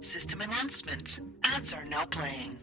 System announcement. Ads are now playing.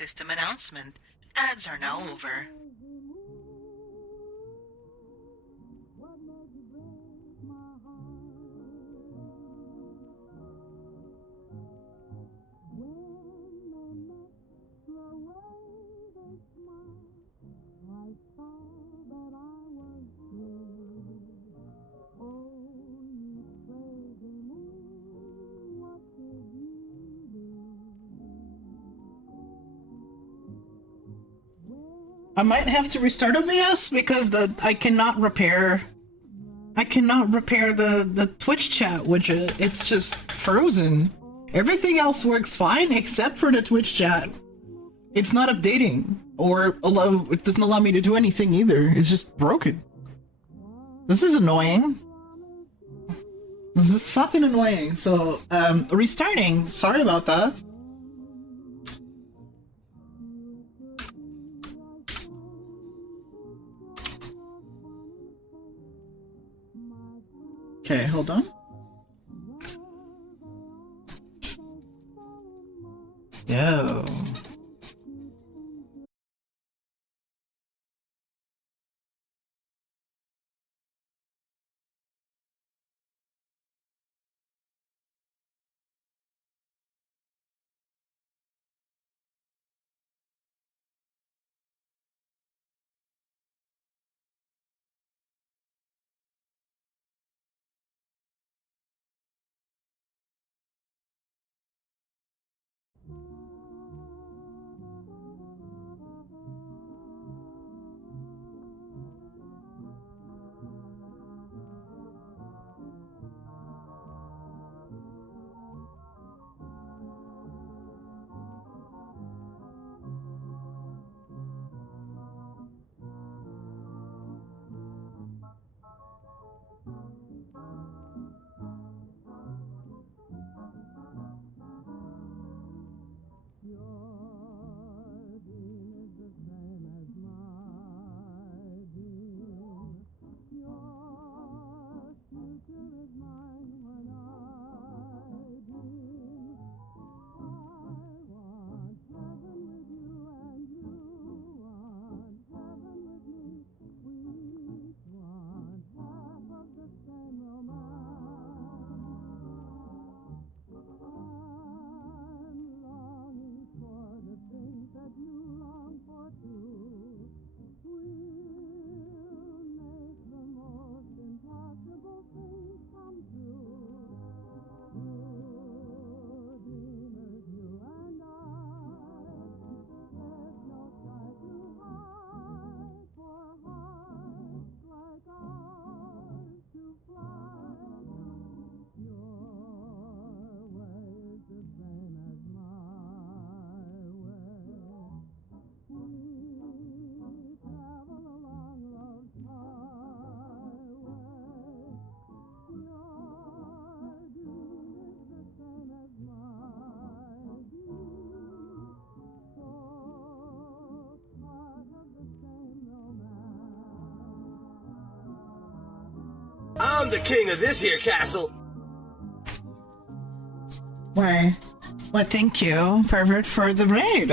System announcement. Ads are now over. I might have to restart OBS because I cannot repair the Twitch chat widget. It's just frozen. Everything else works fine except for the Twitch chat. It's not updating, or it doesn't allow me to do anything either. It's just broken. This is annoying. This is fucking annoying. So, restarting. Sorry about that. Okay, hold on. Yo. I'm the king of this here castle. Why? Well, thank you, Pervert, for the raid.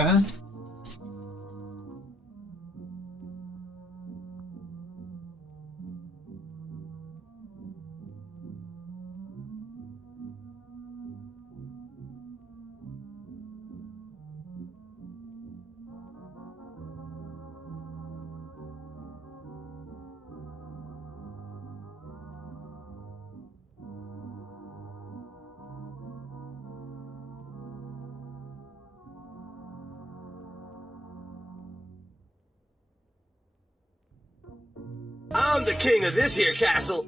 I'm the king of this here castle.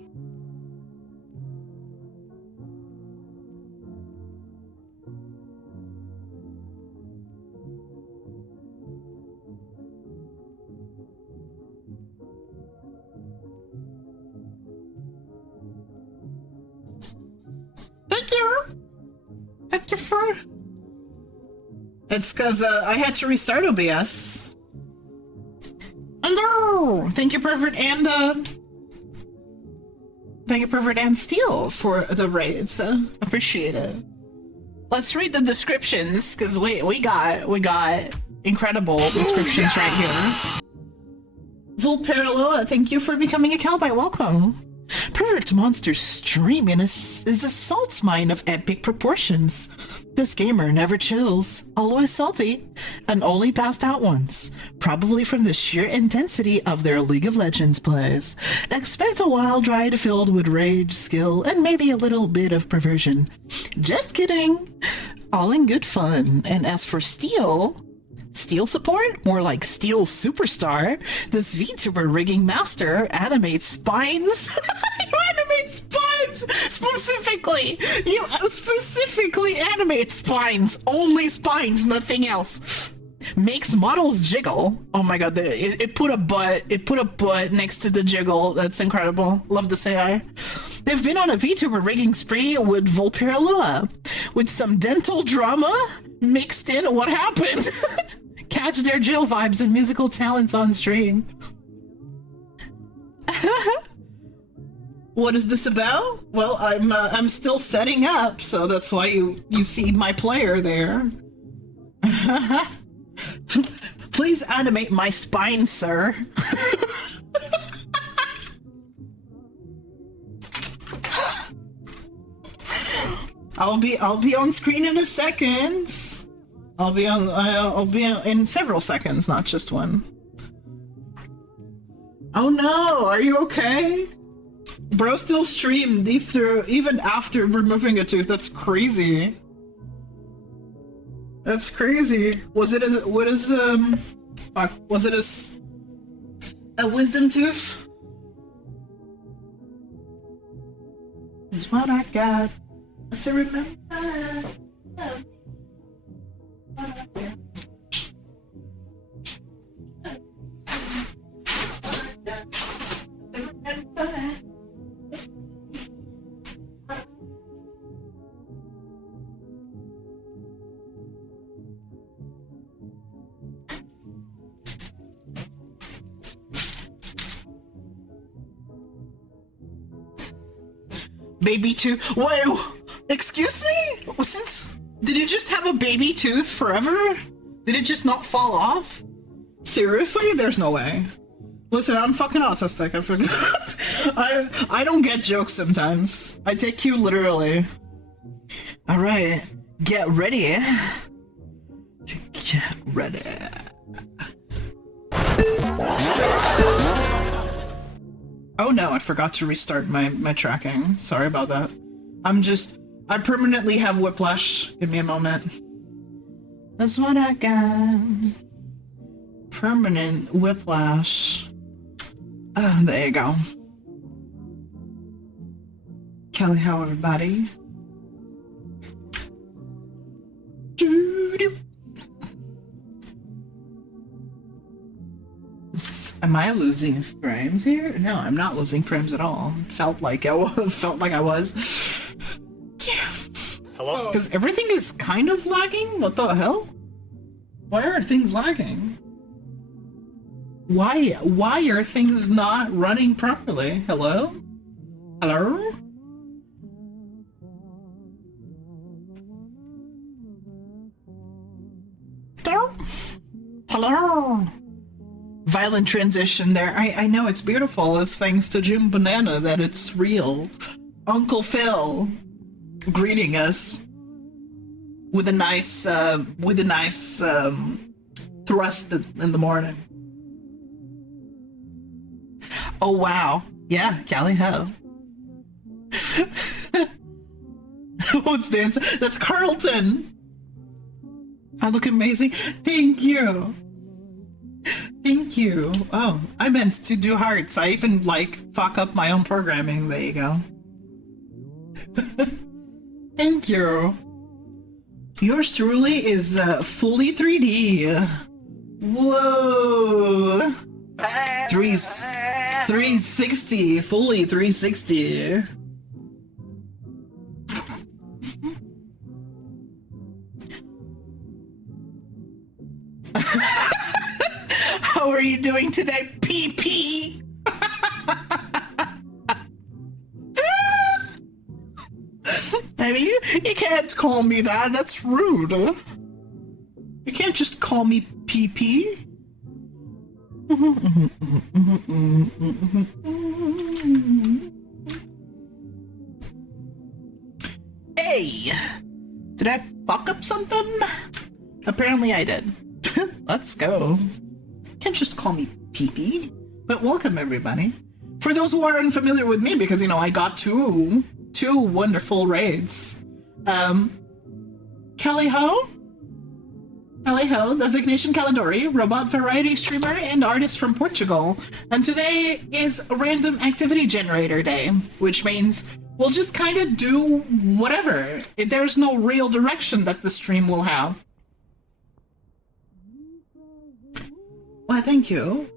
Thank you! Thank you for... It's because I had to restart OBS. Hello! Thank you, Pervert, and thank you, Pervert and Steel, for the raids. Appreciate it. Let's read the descriptions, because we got incredible descriptions right here. Vulperlo, thank you for becoming a cowboy. Welcome. Perfect Monster Streaming is a salt mine of epic proportions. This gamer never chills, always salty, and only passed out once, probably from the sheer intensity of their League of Legends plays. Expect a wild ride filled with rage, skill, and maybe a little bit of perversion. Just kidding! All in good fun. And as for Steel, Steel support? More like Steel superstar. This VTuber rigging master animates spines. You animate spines specifically. You specifically animate spines. Only spines, nothing else. Makes models jiggle. Oh my god, it put a butt. It put a butt next to the jiggle. That's incredible. Love this AI. They've been on a VTuber rigging spree with Volpiralua, with some dental drama mixed in. What happened? Catch their Jill vibes and musical talents on stream. What is this about? Well, I'm still setting up, so that's why you see my player there. Please animate my spine, sir. I'll be on screen in a second. I'll be in several seconds, not just one. Oh no, are you okay? Bro still streamed even after removing a tooth. That's crazy. That's crazy. Was it a wisdom tooth? Is what I got. I still remember. Baby tooth. Whoa! Excuse me? Did you just have a baby tooth forever? Did it just not fall off? Seriously? There's no way. Listen, I'm fucking autistic. I forgot. I don't get jokes sometimes. I take you literally. All right, get ready. Get ready. Oh no, I forgot to restart my tracking. Sorry about that. I permanently have whiplash. Give me a moment. That's what I got. Permanent whiplash. There you go. Kelly, how everybody? Am I losing frames here? No, I'm not losing frames at all. Felt like I was. Hello? Because everything is kind of lagging? What the hell? Why are things lagging? Why are things not running properly? Hello? Hello? Hello? Violent transition there. I know it's beautiful. It's thanks to Jim Banana that it's real. Uncle Phil greeting us with a nice thrust in the morning. Oh wow. Yeah, Callie ho. What's dance? That's Carlton. I look amazing. Thank you. Thank you. Oh, I meant to do hearts. I even fuck up my own programming. There you go. Thank you. Yours truly is fully 3D. Whoa. 360. Fully 360. How are you doing today, PP? I mean, you can't call me that. That's rude. You can't just call me PP. Hey! Did I fuck up something? Apparently I did. Let's go. Can't just call me PP. But welcome everybody. For those who are unfamiliar with me, because I got two wonderful raids. Kelly Ho? Alejo, designation Caladori, robot variety streamer and artist from Portugal. And today is Random Activity Generator Day, which means we'll just kind of do whatever. There's no real direction that the stream will have. Why, thank you.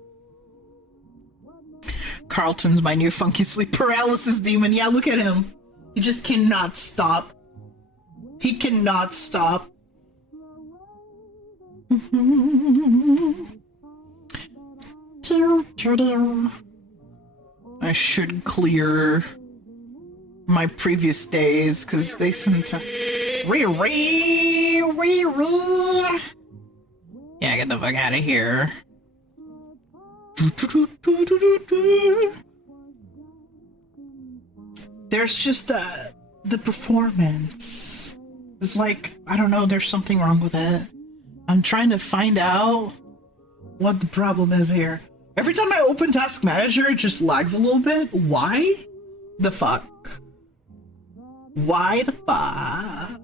Carlton's my new funky sleep paralysis demon. Yeah, look at him. He just cannot stop. He cannot stop. I should clear my previous days because they seem to. Yeah, get the fuck out of here. There's just the performance. It's like, I don't know, there's something wrong with it. I'm trying to find out what the problem is here. Every time I open Task Manager, it just lags a little bit. Why the fuck? Why the fuck?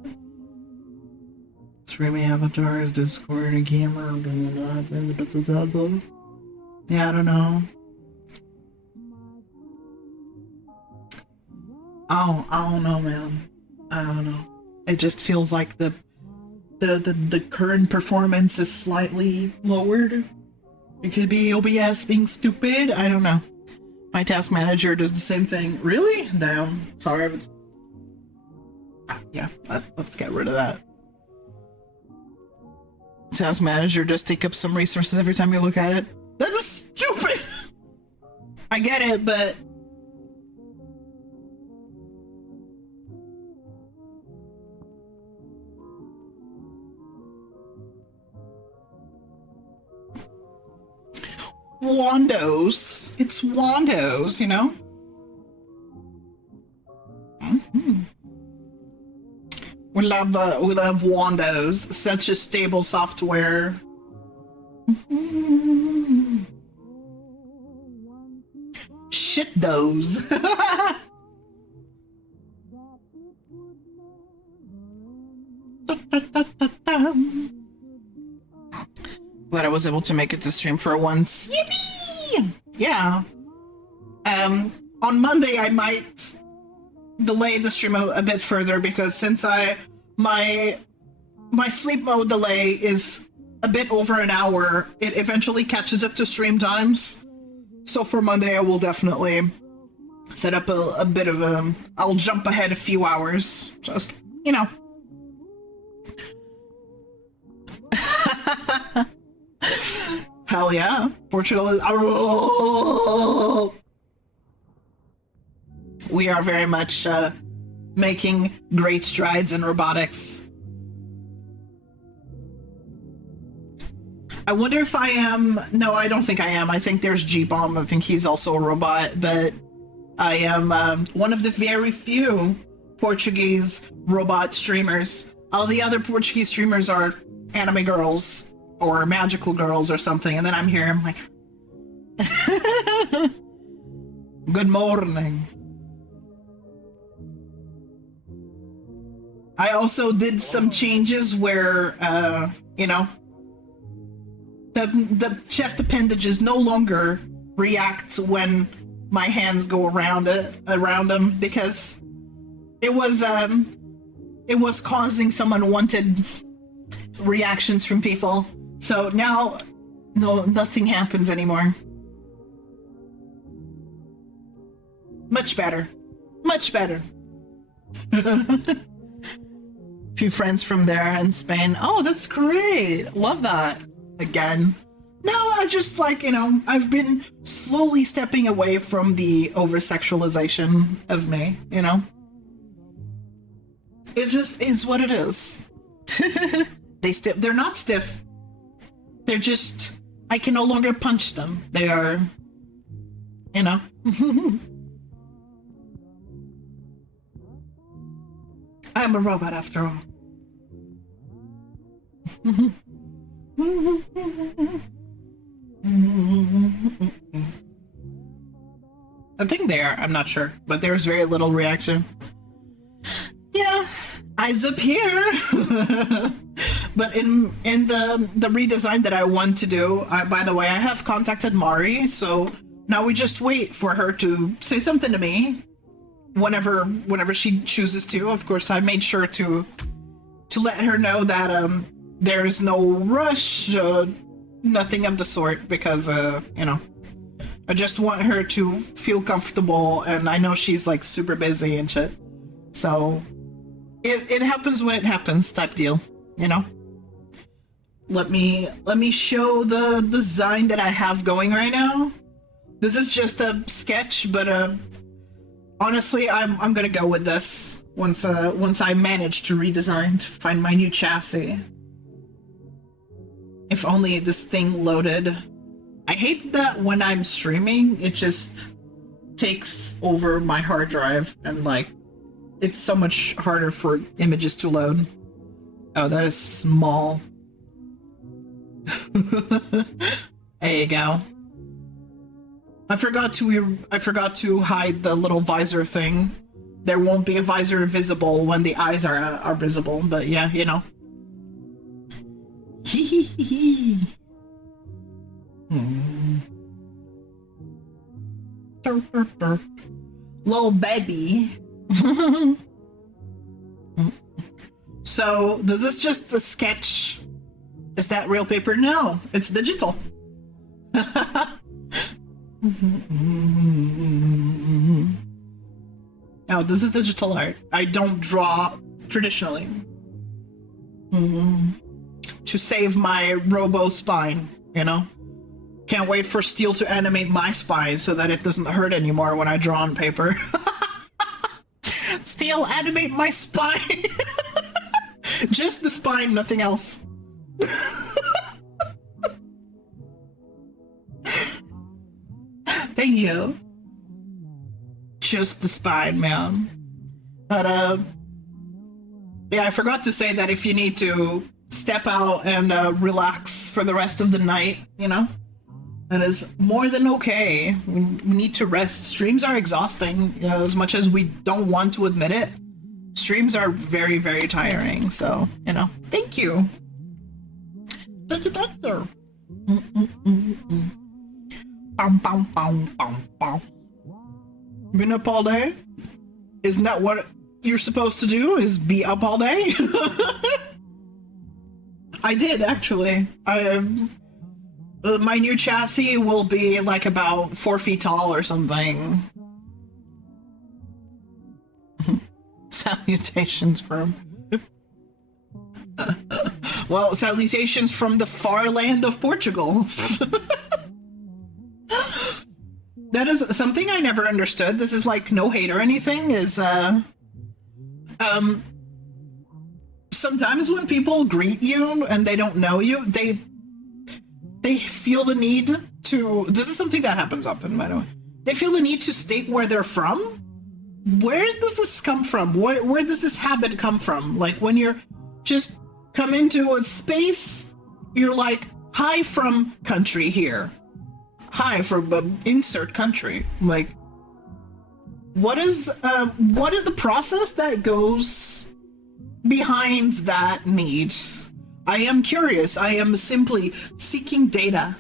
Streaming avatars, Discord, a gamer, blah, blah, blah. Yeah, I don't know. I don't know, man. I don't know. It just feels like the current performance is slightly lowered. It could be OBS being stupid. I don't know. My task manager does the same thing. Really? Damn. Sorry. Yeah, let's get rid of that. Task manager does take up some resources every time you look at it. That is stupid! I get it, but... Wandos. It's Wandos, you know? Mm-hmm. We love Wandos. Such a stable software. Mm-hmm. Shit those. Glad I was able to make it to stream for once. Yippee! Yeah. On Monday I might delay the stream a bit further because since my sleep mode delay is a bit over an hour, it eventually catches up to stream times. So for Monday I will definitely set up a bit of a... I'll jump ahead a few hours. Just, you know. Hell yeah. Portugal is... Oh! We are very much making great strides in robotics. I wonder if I am... No, I don't think I am. I think there's G-Bomb. I think he's also a robot, but I am one of the very few Portuguese robot streamers. All the other Portuguese streamers are anime girls or magical girls or something, and then I'm here, I'm like... Good morning. I also did some changes where, you know, the chest appendages no longer react when my hands go around them because it was causing some unwanted reactions from people. So now, no, nothing happens anymore. Much better. Much better. Few friends from there in Spain. Oh, that's great. Love that. Again. No, I just like, you know, I've been slowly stepping away from the over-sexualization of me, you know? It just is what it is. They're not stiff. They're just, I can no longer punch them. They are, you know. I'm a robot after all. I think they are, I'm not sure, but there's very little reaction. Yeah, eyes up here. But in the redesign that I want to do, by the way, I have contacted Mari, so now we just wait for her to say something to me whenever she chooses to. Of course, I made sure to let her know that there's no rush, nothing of the sort, because you know, I just want her to feel comfortable, and I know she's like super busy and shit. So it happens when it happens, type deal, you know. Let me show the design that I have going right now. This is just a sketch, but honestly, I'm gonna go with this once I manage to redesign to find my new chassis. If only this thing loaded. I hate that when I'm streaming, it just takes over my hard drive, and like, it's so much harder for images to load. Oh, that is small. There you go. I forgot to hide the little visor thing. There won't be a visor visible when the eyes are visible, but yeah, you know. Hee hee hee hee. Little baby. So, this is just a sketch. Is that real paper? No, it's digital. No, this is digital art. I don't draw traditionally. To save my robo spine, you know? Can't wait for Steel to animate my spine so that it doesn't hurt anymore when I draw on paper. Steel, animate my spine! Just the spine, nothing else. Thank you. Just the spine, man. But, yeah, I forgot to say that if you need to step out and relax for the rest of the night, you know, that is more than okay. We need to rest. Streams are exhausting, you know, as much as we don't want to admit it. Streams are very, very tiring, so, you know, thank you. Thank you, doctor. Been up all day? Isn't that what you're supposed to do, is be up all day? I did, actually. My new chassis will be like about 4 feet tall or something. Salutations from... well, salutations from the far land of Portugal. That is something I never understood. This is like no hate or anything, is sometimes when people greet you and they don't know you, they feel the need to, this is something that happens often, by the way. They feel the need to state where they're from. Where does this come from? Where does this habit come from? Like, when you're just come into a space, you're like, hi from country here. Hi from insert country. Like, what is the process that goes behind that need? I am curious. I am simply seeking data.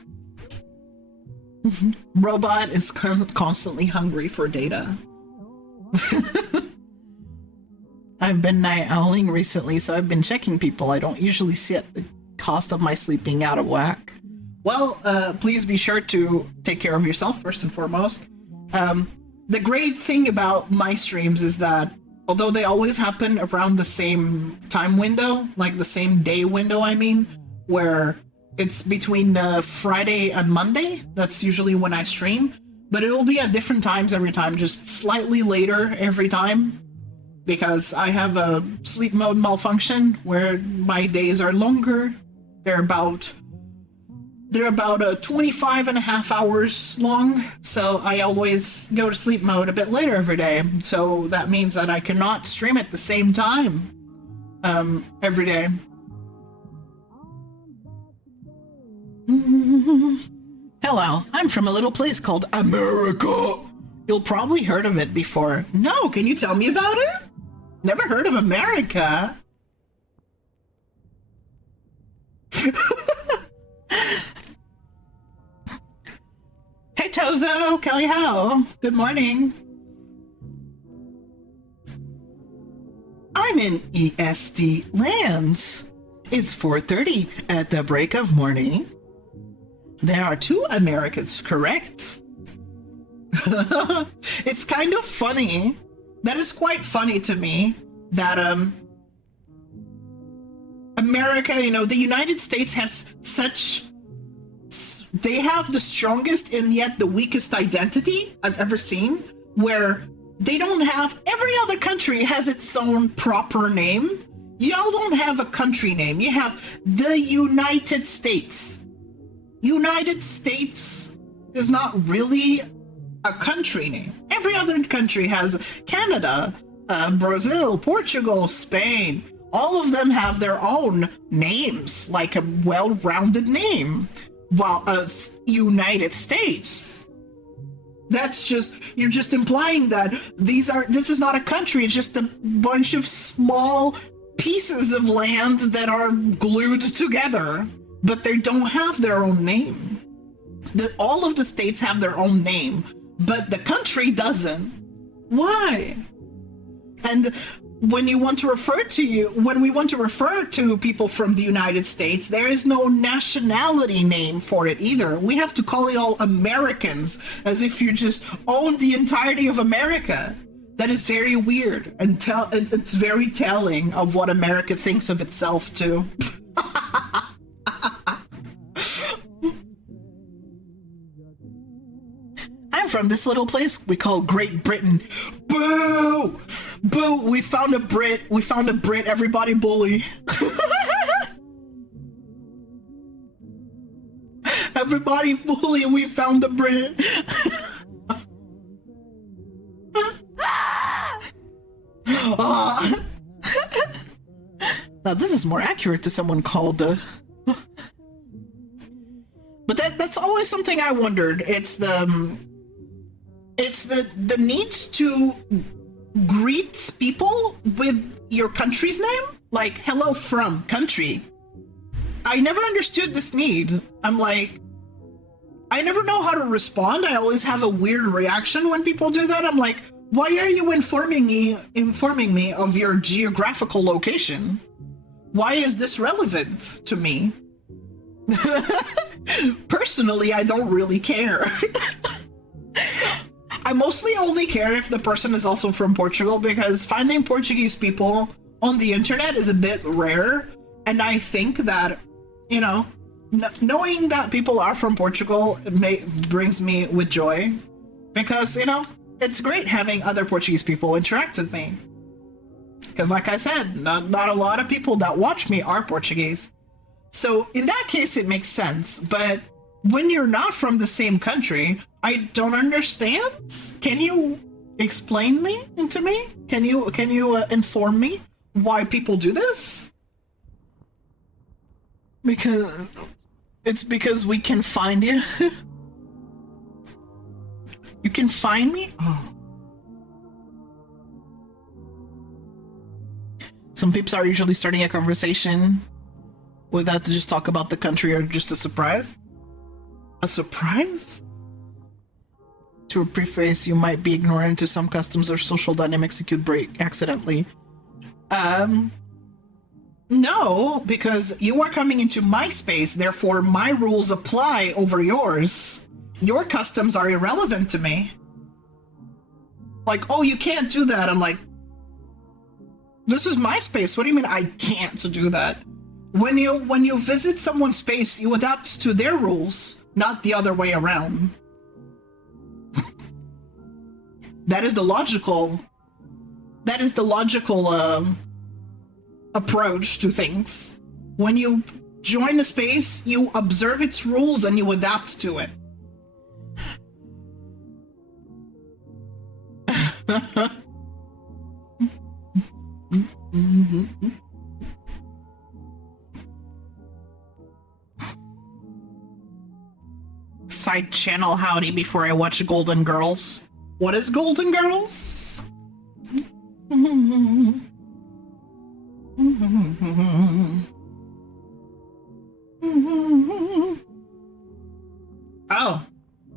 Robot is constantly hungry for data. I've been night owling recently, so I've been checking people. I don't usually set the cost of my sleep being out of whack. Well, please be sure to take care of yourself first and foremost. The great thing about my streams is that although they always happen around the same time window, like the same day window, I mean, where it's between Friday and Monday, that's usually when I stream, but it'll be at different times every time, just slightly later every time, because I have a sleep mode malfunction where my days are longer. They're about 25 and a half hours long, so I always go to sleep mode a bit later every day. So that means that I cannot stream at the same time every day. Hello, I'm from a little place called America. You'll probably heard of it before. No, can you tell me about it? Never heard of America. Hey Tozo, Kelly Howe, good morning. I'm in EST lands. It's 4:30 at the break of morning. There are 2 Americans, correct? It's kind of funny. That is quite funny to me that America, the United States has they have the strongest and yet the weakest identity I've ever seen, where they don't have, every other country has its own proper name. Y'all don't have a country name. You have the United States. United States is not really a country name. Every other country has Canada, Brazil, Portugal, Spain. All of them have their own names, like a well-rounded name. While us United States, you're just implying that this is not a country, it's just a bunch of small pieces of land that are glued together, but they don't have their own name. All of the states have their own name, but the country doesn't. Why? And when we want to refer to people from the United States, there is no nationality name for it either. We have to call you all Americans, as if you just own the entirety of America. That is very weird, and it's very telling of what America thinks of itself too. I'm from this little place we call Great Britain. Boo! Boo! We found a Brit. Everybody bully. Everybody bully. We found the Brit. Now this is more accurate to someone called but that's always something I wondered. It's the needs to greet people with your country's name, like hello from country. I never understood this need. I'm like, I never know how to respond. I always have a weird reaction when people do that. I'm like, why are you informing me of your geographical location? Why is this relevant to me? Personally, I don't really care. I mostly only care if the person is also from Portugal, because finding Portuguese people on the internet is a bit rare. And I think that, knowing that people are from Portugal brings me with joy, because, it's great having other Portuguese people interact with me. Because like I said, not a lot of people that watch me are Portuguese. So in that case, it makes sense. But when you're not from the same country, I don't understand. Can you explain to me? Can you inform me why people do this? Because we can find you. You can find me? Oh. Some peeps are usually starting a conversation without to just talk about the country or just a surprise. A surprise? To a preface, you might be ignorant to some customs or social dynamics you could break accidentally. No, because you are coming into my space, therefore my rules apply over yours. Your customs are irrelevant to me. Like, oh, you can't do that. I'm like, this is my space. What do you mean I can't do that? When you visit someone's space, you adapt to their rules, not the other way around. That is the logical approach to things. When you join a space, you observe its rules and you adapt to it. Side channel howdy before I watch Golden Girls. What is Golden Girls?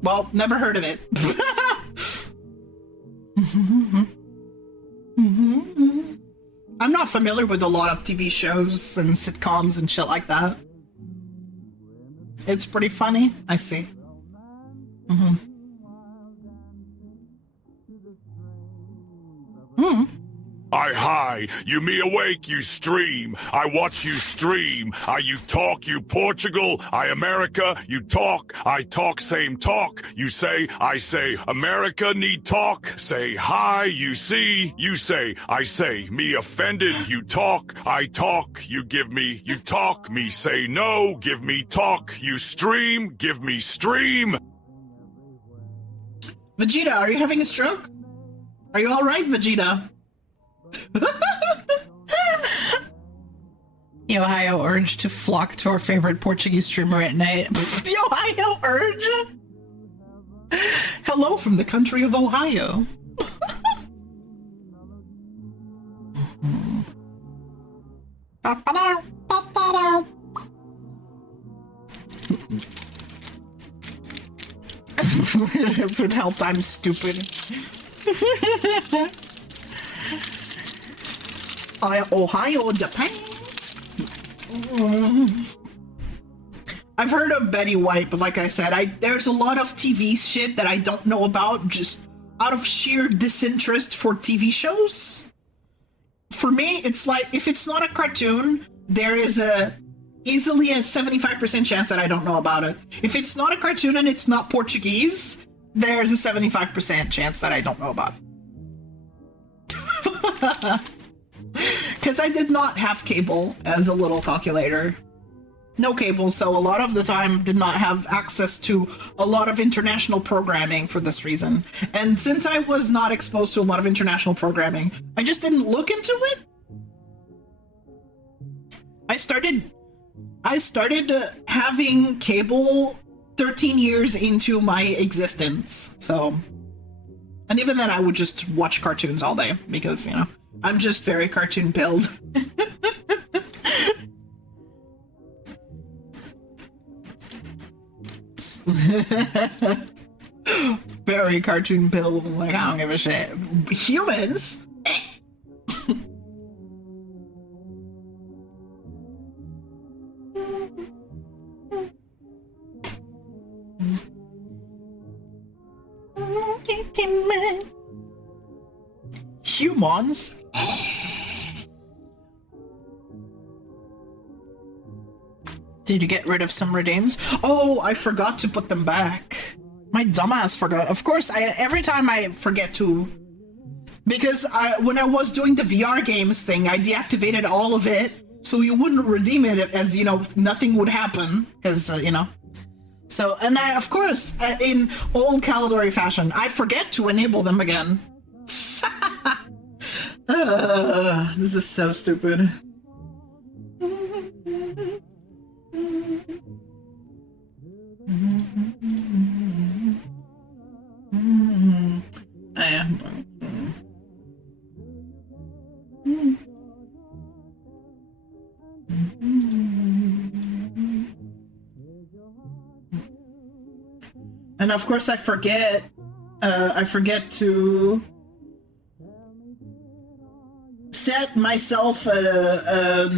Well, never heard of it. I'm not familiar with a lot of TV shows and sitcoms and shit like that. It's pretty funny. I see. Hi, you me awake, you stream. I watch you stream. You talk, you Portugal. I America, you talk. I talk, same talk. You say, I say, America need talk. Say hi, you see. You say, I say, me offended, you talk. I talk, you give me, you talk. Me say no, give me talk. You stream, give me stream. Vegeta, are you having a stroke? Are you alright, Vegeta? The Ohio urge to flock to our favorite Portuguese streamer at night. The Ohio urge? Hello from the country of Ohio. If it helped, I'm stupid. Ohio, Japan. I've heard of Betty White, but like I said, there's a lot of TV shit that I don't know about, just out of sheer disinterest for TV shows. For me, it's like, if it's not a cartoon, there is easily a 75% chance that I don't know about it. If it's not a cartoon and it's not Portuguese, there's a 75% chance that I don't know about it. Because I did not have cable as a little calculator. No cable, so a lot of the time did not have access to a lot of international programming for this reason. And since I was not exposed to a lot of international programming, I just didn't look into it. I started having cable 13 years into my existence, so... And even then I would just watch cartoons all day, because, you know, I'm just very cartoon pilled. Very cartoon pilled, like, I don't give a shit. Humans? Humans? Did you get rid of some redeems? Oh, I forgot to put them back. My dumbass forgot. Of course, every time I forget to... Because when I was doing the VR games thing, I deactivated all of it, so you wouldn't redeem it as, you know, nothing would happen. Because, you know... So, and I, of course, in old Caledori fashion, I forget to enable them again. This is so stupid. And of course I forget to set myself a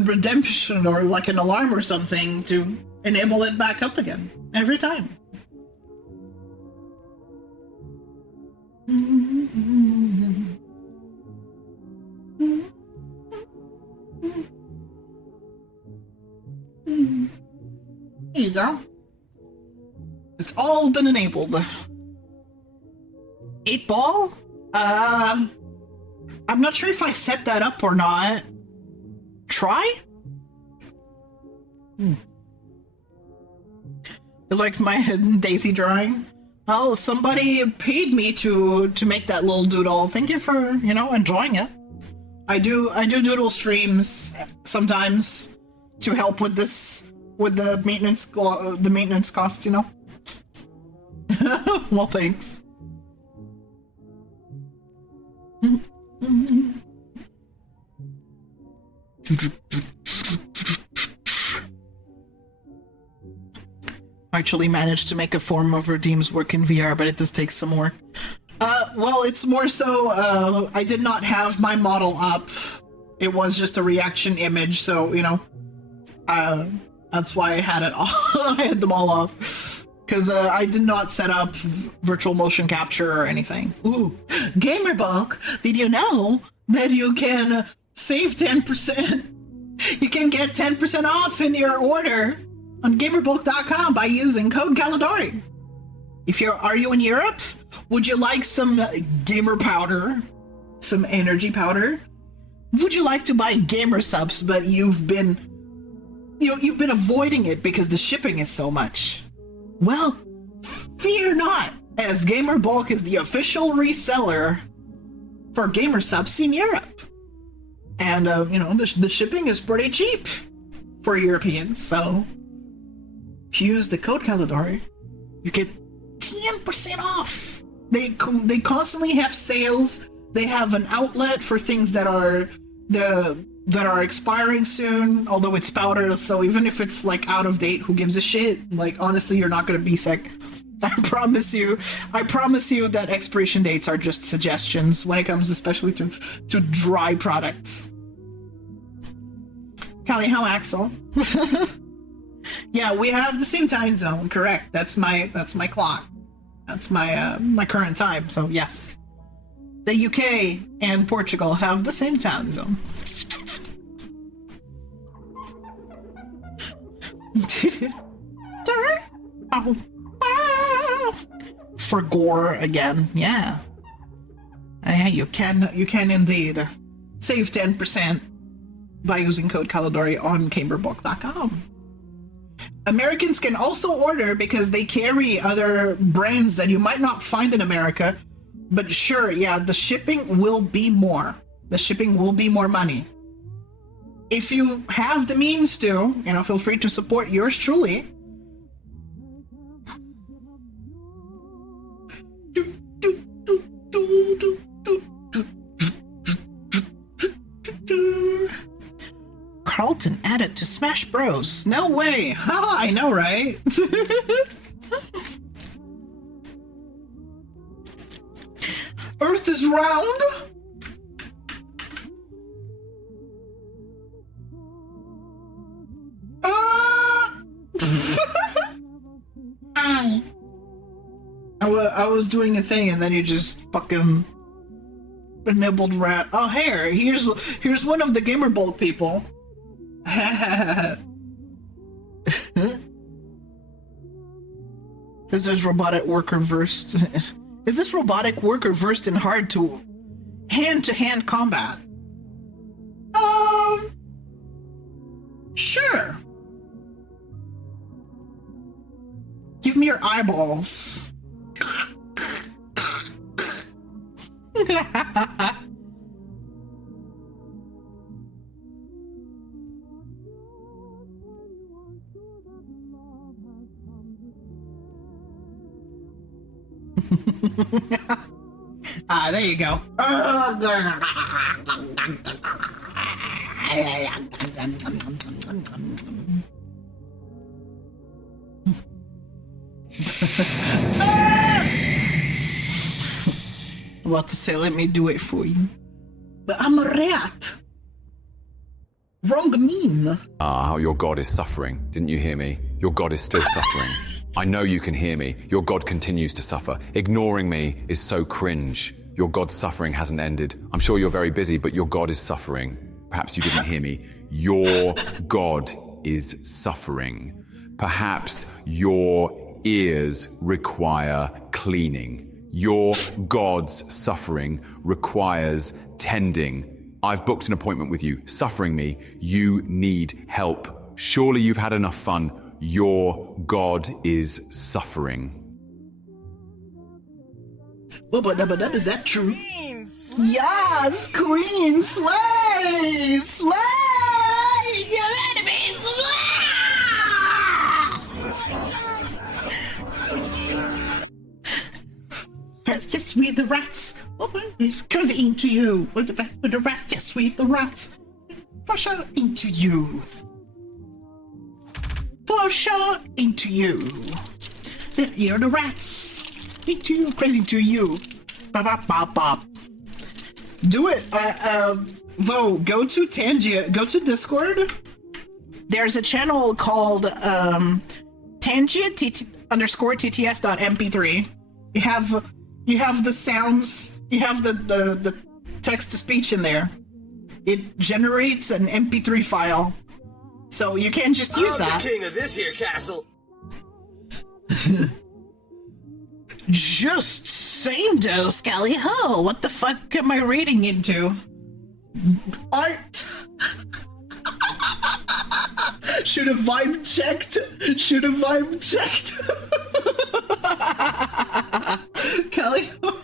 redemption or like an alarm or something to enable it back up again every time. There you go. It's all been enabled. 8-ball? I'm not sure if I set that up or not. Try? You like my Daisy drawing? Well, somebody paid me to make that little doodle. Thank you for, you know, enjoying it. I do doodle streams sometimes to help with this, with the maintenance costs, you know. Well, thanks. actually managed to make a form of redeems work in VR, but it does take some work. Well, it's more so, I did not have my model up. It was just a reaction image, so, you know, that's why I had it all. I had them all off. Because I did not set up virtual motion capture or anything. Ooh, Gamerbulk, did you know that you can save 10%? You can get 10% off in your order on gamerbulk.com by using code Caladori. Are you in Europe? Would you like some gamer powder? Some energy powder? Would you like to buy gamer subs, but you've been avoiding it because the shipping is so much? Well, fear not, as Gamerbulk is the official reseller for gamer subs in Europe. And, you know, the shipping is pretty cheap for Europeans, so if you use the code Caladori, you get 10% off. They constantly have sales. They have an outlet for things that are expiring soon, although it's powder, so even if it's like out of date, who gives a shit? Like, honestly, you're not gonna be sick. I promise you that expiration dates are just suggestions when it comes especially to dry products. Callie, how Axel? Yeah, we have the same time zone, correct. That's my clock. That's my current time, so yes. The UK and Portugal have the same time zone. For gore again, yeah. Yeah, you can indeed save 10% by using code Caladori on gamerbulk.com. Americans can also order because they carry other brands that you might not find in America. But sure, yeah, the shipping will be more. The shipping will be more money. If you have the means to, you know, feel free to support yours truly. Carlton added to Smash Bros. No way! Ha! I know, right? Earth is round? I was doing a thing and then you just fucking nibbled rat. Oh, here's one of the Gamerbulk people. Is this robotic worker versed? Is this robotic worker versed in hard to hand-to-hand combat? Sure. Give me your eyeballs. There you go. About to say, let me do it for you. But I'm a rat. Wrong meme. How your god is suffering. Didn't you hear me? Your god is still suffering. I know you can hear me. Your god continues to suffer. Ignoring me is so cringe. Your god's suffering hasn't ended. I'm sure you're very busy, but your god is suffering. Perhaps you didn't hear me. Your god is suffering. Perhaps your ears require cleaning. Your god's suffering requires tending. I've booked an appointment with you. Suffering me, you need help. Surely you've had enough fun. Your god is suffering. Is that true? Yes, Queen, slay! Slay! Your enemies! Just sweet the rats. Goes into you. With the rats, just sweet the rats. Push out into you. for sure into you. You're the rats. Me too. Crazy to you. Bop, bop, bop, bop. Do it. Vo, go to Tangia. Go to Discord. There's a channel called Tangia underscore TTS.mp3. You have the sounds. You have the text to speech in there. It generates an MP3 file, so you can't just use that. I'm the king of this here castle. Just same dose, Scally Ho. What the fuck am I reading into? Art. Should have vibe checked. Should have vibe checked. Kelly Ho.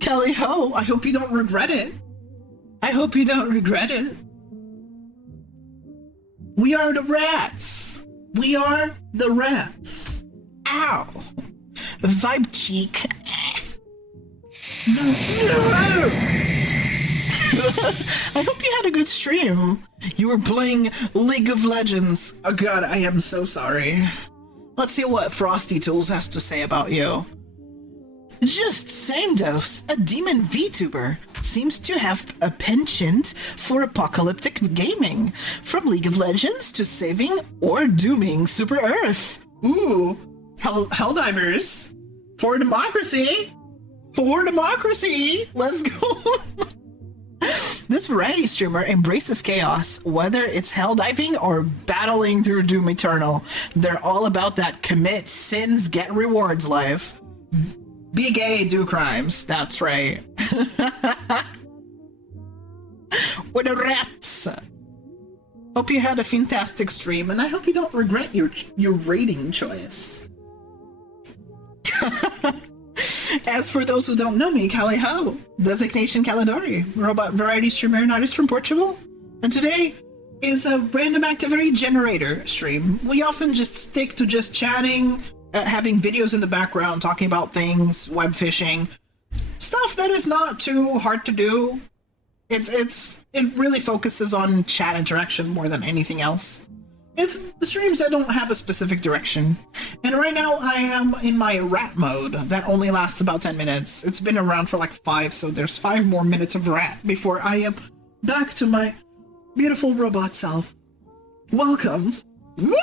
Kelly Ho, I hope you don't regret it. I hope you don't regret it. We are the rats. We are the rats. Ow. Vibe cheek. No. I hope you had a good stream. You were playing League of Legends. Oh god, I am so sorry. Let's see what Frosty Tools has to say about you. Just same dose, a demon VTuber seems to have a penchant for apocalyptic gaming, from League of Legends to saving or dooming Super Earth. Ooh, Helldivers, for democracy, let's go. This variety streamer embraces chaos, whether it's helldiving or battling through Doom Eternal. They're all about that commit sins, get rewards life. Be gay, do crimes. That's right. We're the rats. Hope you had a fantastic stream, and I hope you don't regret your rating choice. As for those who don't know me, Callie Ho, designation Caladori, robot variety streamer and artist from Portugal, and today is a random activity generator stream. We often just stick to just chatting, having videos in the background, talking about things, web fishing, stuff that is not too hard to do. It really focuses on chat interaction more than anything else. It's the streams that don't have a specific direction. And right now I am in my rat mode that only lasts about 10 minutes. It's been around for like 5, so there's 5 more minutes of rat before I am back to my beautiful robot self. Welcome. Woo!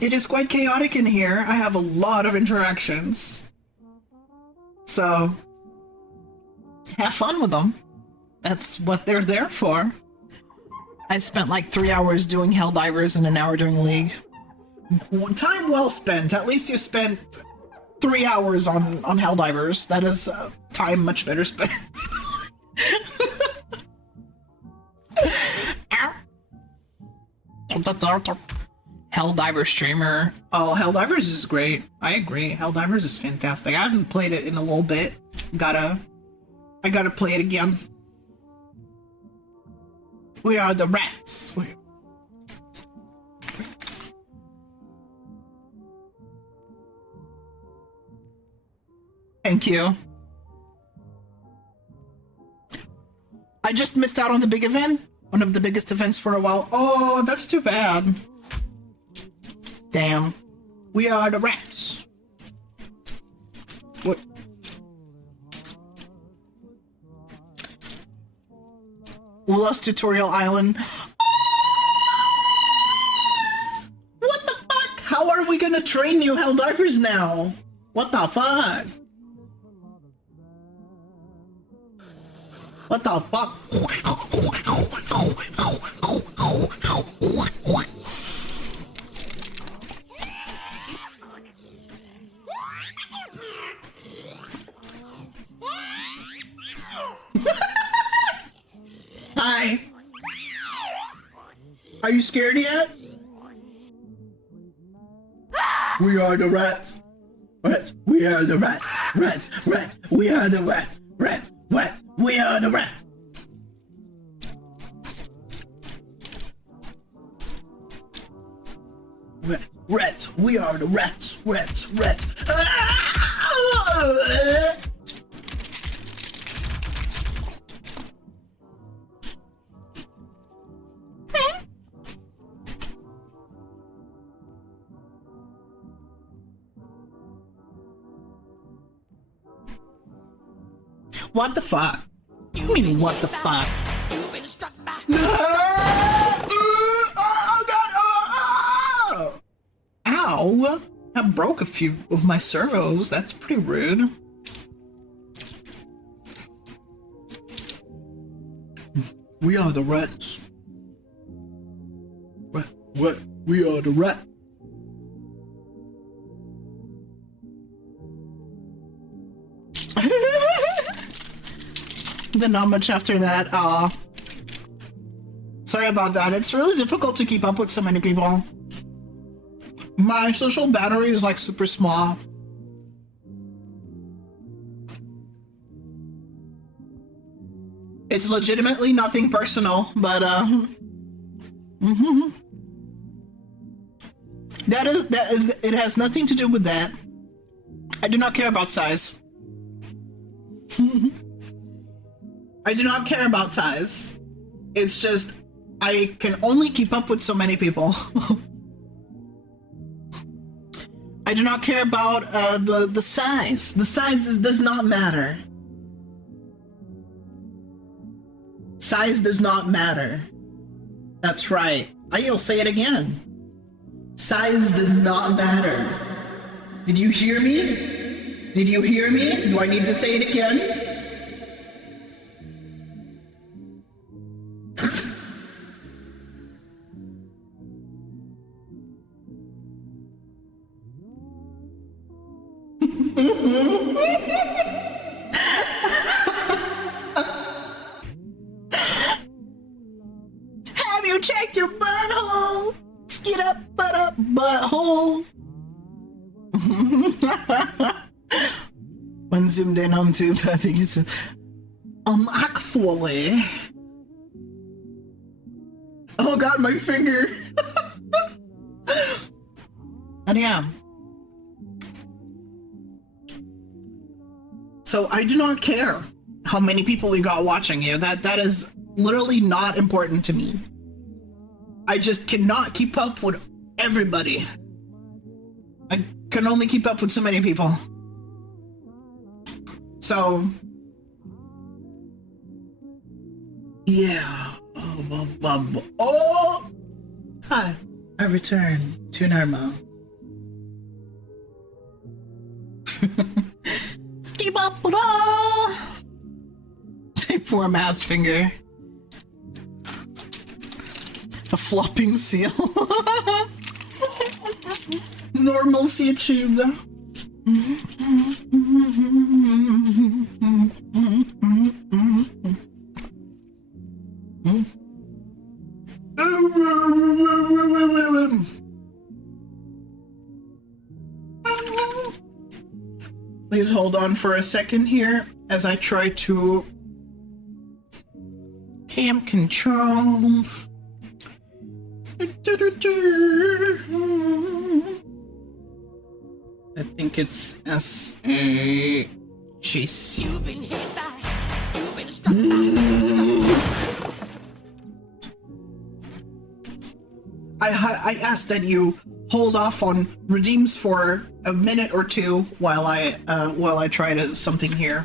It is quite chaotic in here. I have a lot of interactions. So, have fun with them. That's what they're there for. I spent like 3 hours doing Helldivers and an hour doing League. Time well spent. At least you spent 3 hours on Helldivers. That is time much better spent. Helldiver streamer. Oh, Helldivers is great. I agree. Helldivers is fantastic. I haven't played it in a little bit. I gotta play it again. We are the rats. Thank you. I just missed out on the big event. One of the biggest events for a while. Oh, that's too bad. Damn. We are the rats. What? Lost Tutorial Island. What the fuck? How are we gonna train new Helldivers now? What the fuck? What the fuck? Hi. Are you scared yet? We are the rats. Rat. We are the rat. Rat. Rat. We are the rat. Rat. Rat. We are the rat. Rats. We are the rats. Rats. Rats. What the fuck? I mean, what the fuck? Oh god! Ow! I broke a few of my servos. That's pretty rude. We are the rats. What? We are the rat. Then not much after that. Sorry about that. It's really difficult to keep up with so many people. My social battery is like super small. It's legitimately nothing personal, but that is it has nothing to do with that. I do not care about size. I do not care about size. It's just I can only keep up with so many people. I do not care about the size. The size does not matter. Size does not matter. That's right. I'll say it again. Size does not matter. Did you hear me? Did you hear me? Do I need to say it again? Have you checked your butthole? Get up, butthole. When zoomed in onto, I think it's actually. Oh god, my finger. And yeah. So I do not care how many people you got watching you. That is literally not important to me. I just cannot keep up with everybody. I can only keep up with so many people. So yeah. Oh, hi. I return to normal. Skip up, poor mouse finger. A flopping seal. Normalcy achieved. Please hold on for a second here as I try to cam control. I think it's S-A-G-C. I asked that you hold off on redeems for a minute or two while I try to something here.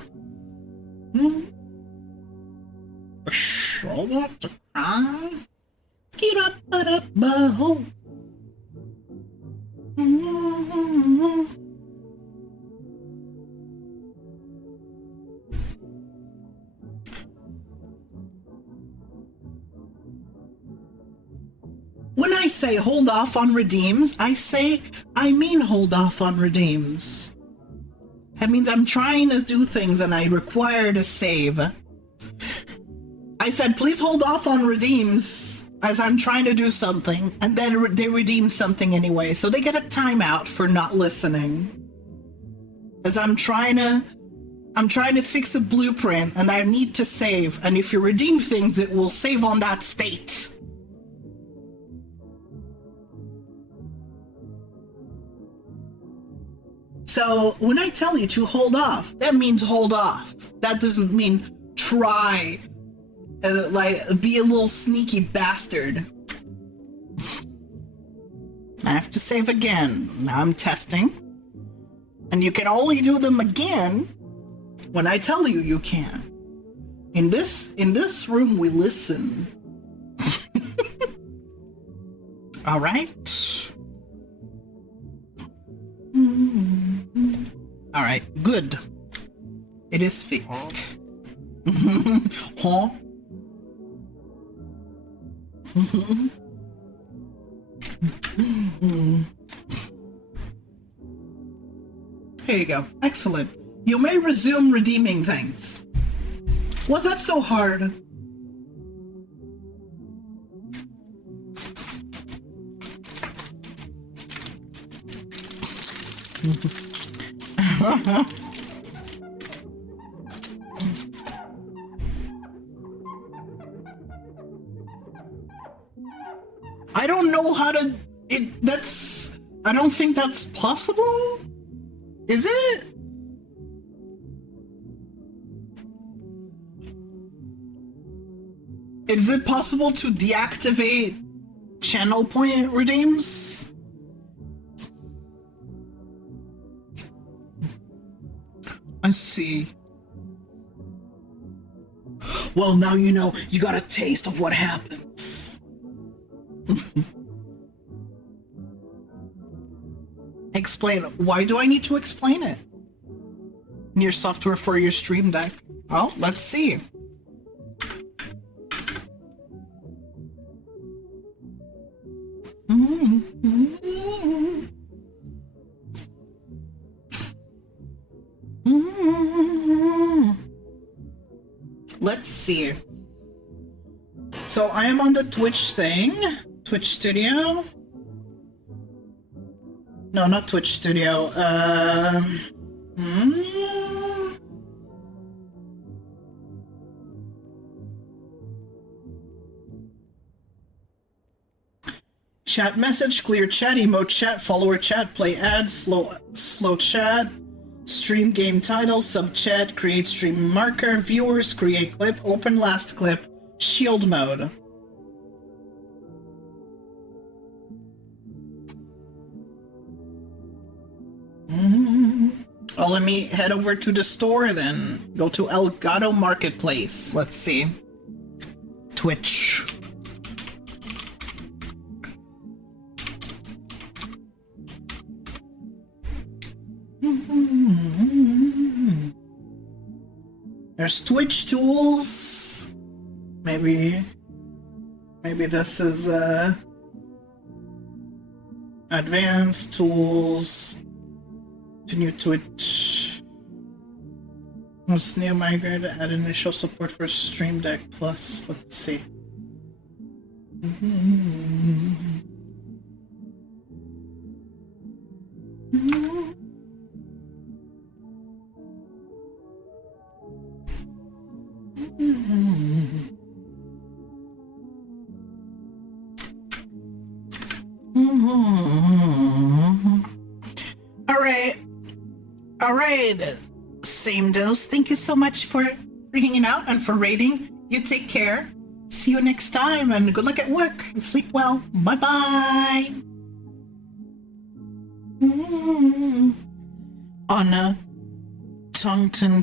Show up to cry. Get up, butthole. When I say hold off on redeems, I mean hold off on redeems. That means I'm trying to do things and I require to save. I said, please hold off on redeems as I'm trying to do something, and then they redeem something anyway, so they get a timeout for not listening. As I'm trying to fix a blueprint and I need to save, and if you redeem things, it will save on that state. So when I tell you to hold off, that means hold off. That doesn't mean try. Like, be a little sneaky bastard. I have to save again. Now I'm testing. And you can only do them again When I tell you, you can. In this room, we listen. All right. All right. Good. It is fixed. Huh? Here you go. Excellent. You may resume redeeming things. Was that so hard? I don't know how to... I don't think that's possible? Is it? Is it possible to deactivate channel point redeems? I see. Well, now you know. You got a taste of what happens. Explain. Why do I need to explain it? Near software for your Stream Deck. Well, let's see. Let's see. So I am on the Twitch thing. Twitch Studio. No, not Twitch Studio. Chat message, clear chat, emote chat, follower chat, play ads, slow chat, stream game title, sub chat, create stream marker, viewers, create clip, open last clip, shield mode. Well, let me head over to the store then. Go to Elgato Marketplace. Let's see. Twitch. There's Twitch tools. Maybe this is advanced tools. Continue Twitch. What's new migrate? Add initial support for Stream Deck Plus. Let's see. All right. Same dose. Thank you so much for hanging out and for rating. You take care. See you next time, and good luck at work. And sleep well. Bye-bye. On tungsten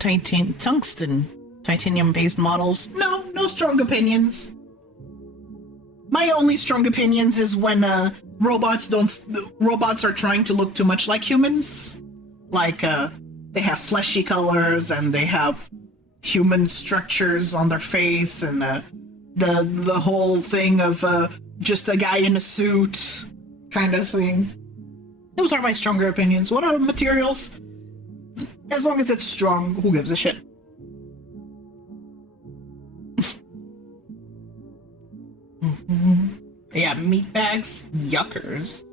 titanium-based models. No strong opinions. My only strong opinions is when robots are trying to look too much like humans. Like they have fleshy colors and they have human structures on their face, and the whole thing of just a guy in a suit kind of thing. Those are my stronger opinions. What are materials? As long as it's strong, who gives a shit? Yeah, meat bags, yuckers.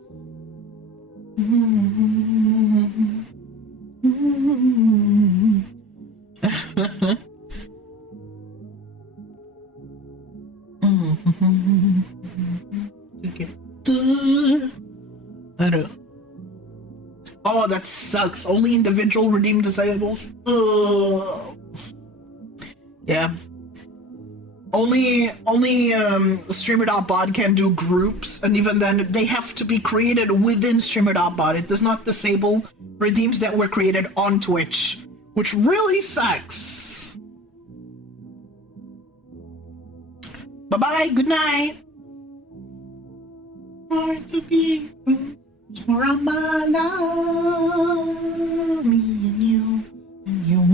I don't. Oh, that sucks. Only individual redeem disables. Yeah. Only Streamer.bot can do groups, and even then they have to be created within Streamer.bot. It does not disable redeems that were created on Twitch which really sucks. Bye-bye, good night. Hard to be for my love, me and you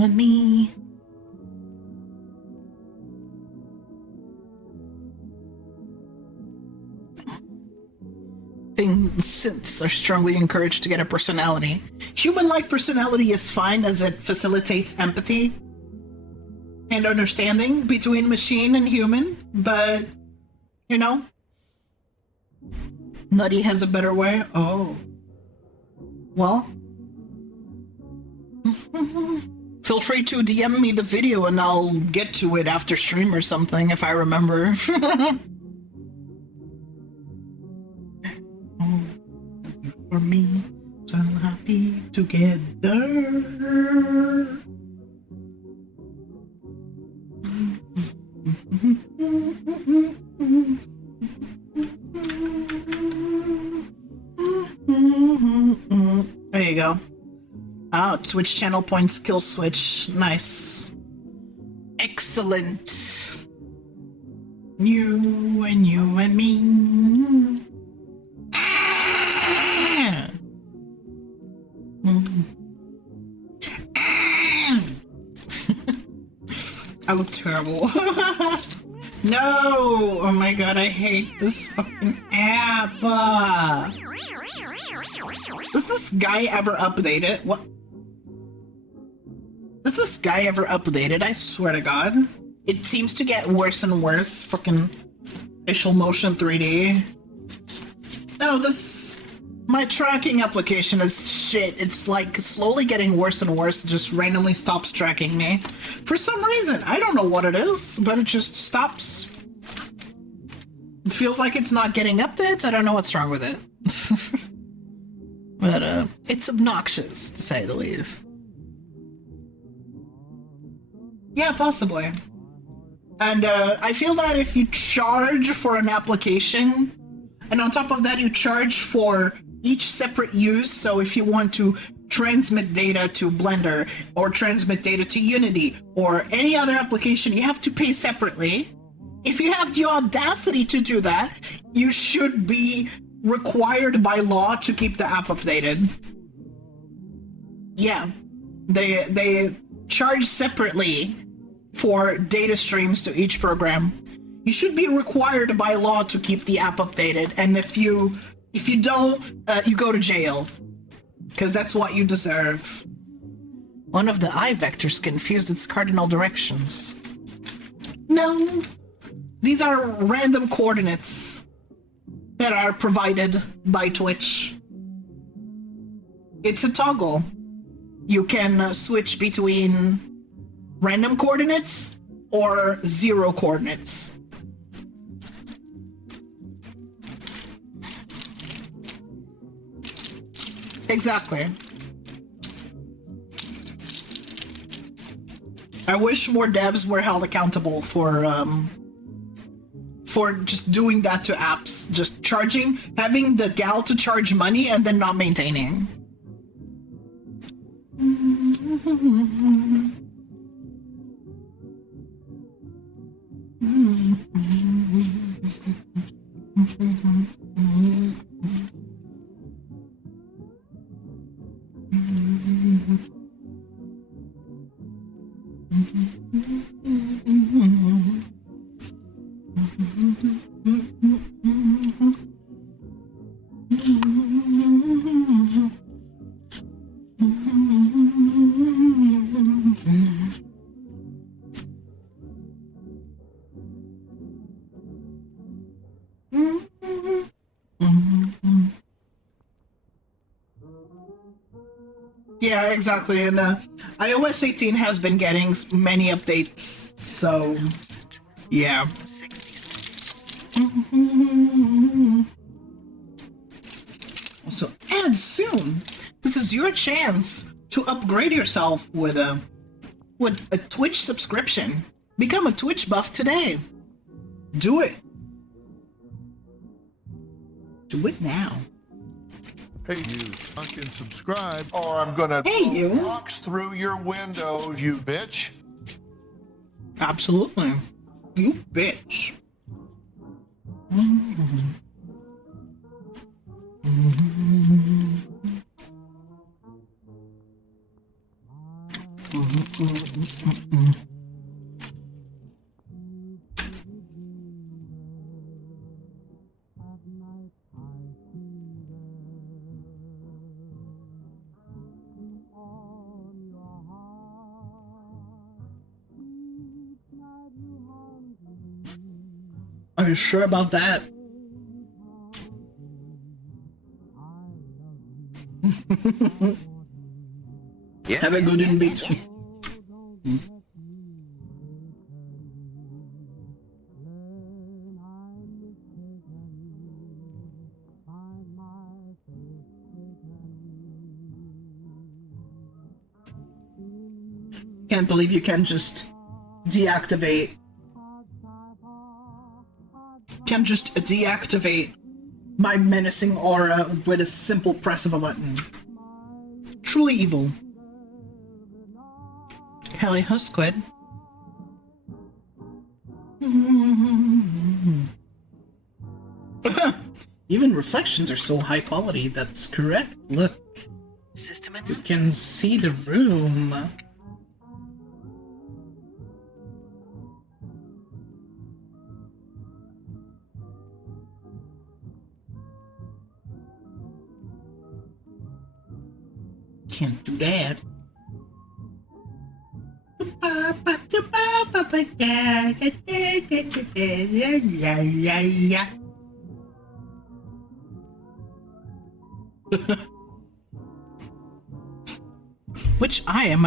and me. Synths are strongly encouraged to get a personality. Human-like personality is fine as it facilitates empathy and understanding between machine and human, but, you know, Nutty has a better way. Oh. Well. Feel free to DM me the video and I'll get to it after stream or something if I remember. For me, so happy together. There you go. Oh, Twitch channel points, kill switch. Nice. Excellent. You and me. I look terrible. No! Oh my god, I hate this fucking app. Does this guy ever update it? What? Does this guy ever update it? I swear to god. It seems to get worse and worse. Fucking facial motion 3D. No, my tracking application is shit. It's like slowly getting worse and worse. It just randomly stops tracking me. For some reason. I don't know what it is, but it just stops. It feels like it's not getting updates. I don't know what's wrong with it. But it's obnoxious, to say the least. Yeah, possibly. And I feel that if you charge for an application, and on top of that you charge for each separate use, so if you want to transmit data to Blender, or transmit data to Unity, or any other application, you have to pay separately. If you have the audacity to do that, you should be required by law to keep the app updated. Yeah. They charge separately for data streams to each program. You should be required by law to keep the app updated, and if you don't, you go to jail. Because that's what you deserve. One of the eye vectors confused its cardinal directions. No. These are random coordinates that are provided by Twitch. It's a toggle. You can switch between random coordinates or 0 coordinates. Exactly. I wish more devs were held accountable for just doing that to apps. Just charging, having the gal to charge money and then not maintaining. Yeah, exactly, and iOS 18 has been getting many updates, so yeah. So, and soon, this is your chance to upgrade yourself with a Twitch subscription. Become a Twitch buff today. Do it. Do it now. Hey, you fucking subscribe, or I'm gonna Hey, you. rocks through your windows, you bitch. Absolutely. You bitch. Are you sure about that? Have a good in between. Can't believe you can just deactivate. Can just deactivate my menacing aura with a simple press of a button. Truly evil. Kelly Husquid. Even reflections are so high quality. That's correct. Look, System you can see the room. Can't do that. Which I am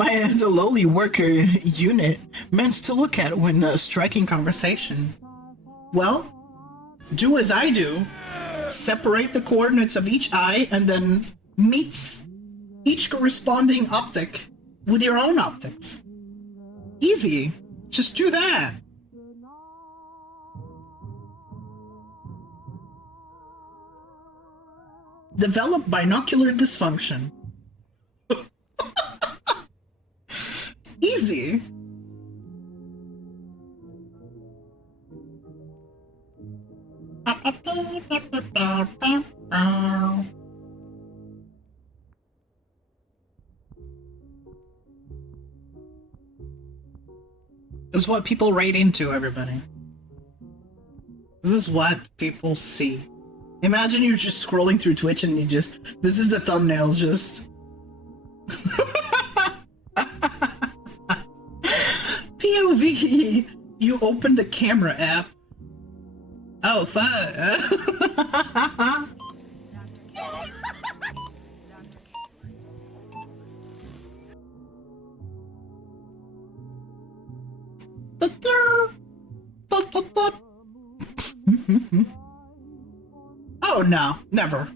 as a lowly worker unit meant to look at when striking conversation. Well, do as I do. Separate the coordinates of each eye and then meet each corresponding optic with your own optics. Easy. Just do that. Develop binocular dysfunction. Easy. This is what people rate into, everybody. This is what people see. Imagine you're just scrolling through Twitch and you just... This is the thumbnail, just... POV! You open the camera app. Oh, fuck. Oh no, never.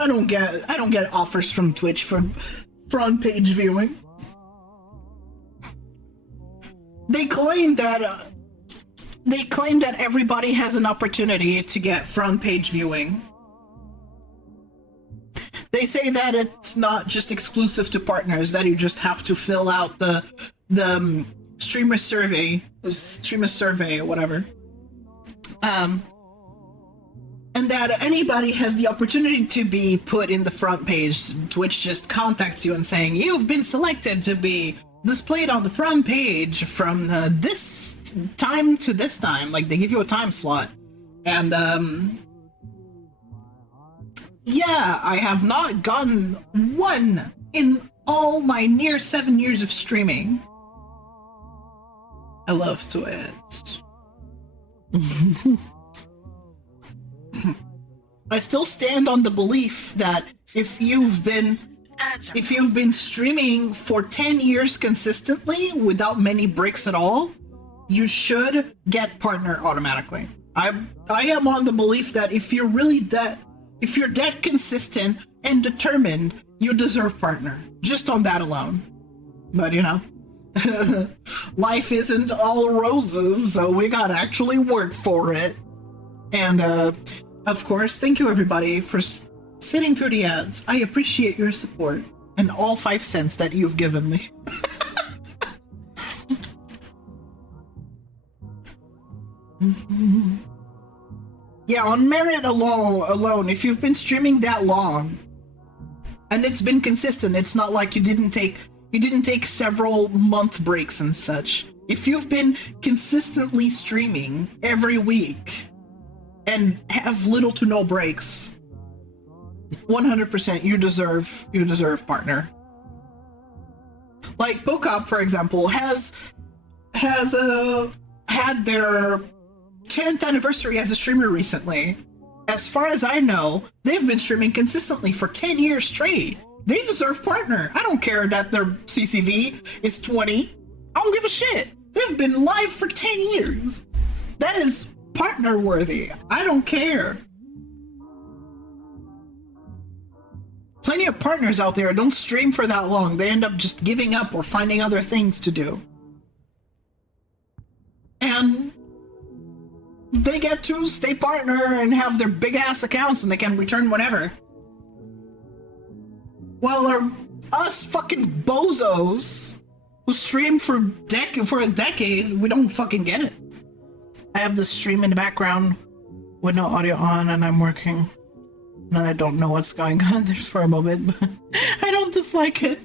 I don't get offers from Twitch for front page viewing. They claim that everybody has an opportunity to get front page viewing. They say that it's not just exclusive to partners, that you just have to fill out the streamer survey or whatever. And that anybody has the opportunity to be put in the front page. Twitch just contacts you and saying, you've been selected to be displayed on the front page from this time to this time. Like, they give you a time slot. And, yeah, I have not gotten one in all my near 7 years of streaming. I love Twitch. I still stand on the belief that if you've been streaming for 10 years consistently without many breaks at all, you should get partner automatically. I am on the belief that if you're that consistent and determined, you deserve partner. Just on that alone. But you know, life isn't all roses, so we gotta actually work for it. And Of course, thank you everybody for sitting through the ads. I appreciate your support and all 5 cents that you've given me. Yeah, on merit alone, if you've been streaming that long, and it's been consistent, it's not like you didn't take several month breaks and such. If you've been consistently streaming every week and have little to no breaks, 100% you deserve partner. Like Pocop, for example, has had their 10th anniversary as a streamer recently. As far as I know, they've been streaming consistently for 10 years straight. They deserve partner. I don't care that their CCV is 20. I don't give a shit. They've been live for 10 years. That is partner worthy. I don't care. Plenty of partners out there don't stream for that long. They end up just giving up or finding other things to do. And they get to stay partner and have their big ass accounts and they can return whenever. Well, us fucking bozos who stream for a decade, we don't fucking get it. I have the stream in the background with no audio on and I'm working. And I don't know what's going on there for a moment, but I don't dislike it.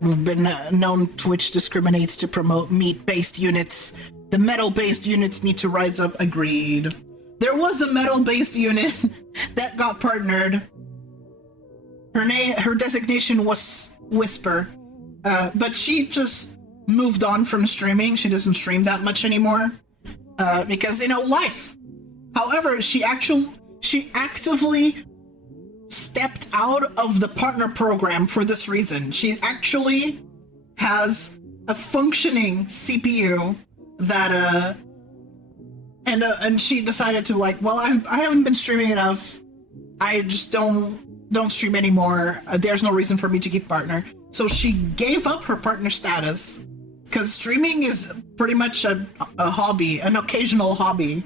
We've been known Twitch discriminates to promote meat-based units. The metal-based units need to rise up. Agreed. There was a metal-based unit that got partnered. Her designation was Whisper, but she just moved on from streaming. She doesn't stream that much anymore because, you know, life. However, she actively stepped out of the partner program for this reason. She actually has a functioning CPU that and she decided to, like, well, I haven't been streaming enough. I just don't stream anymore. There's no reason for me to keep partner. So she gave up her partner status because streaming is pretty much a hobby, an occasional hobby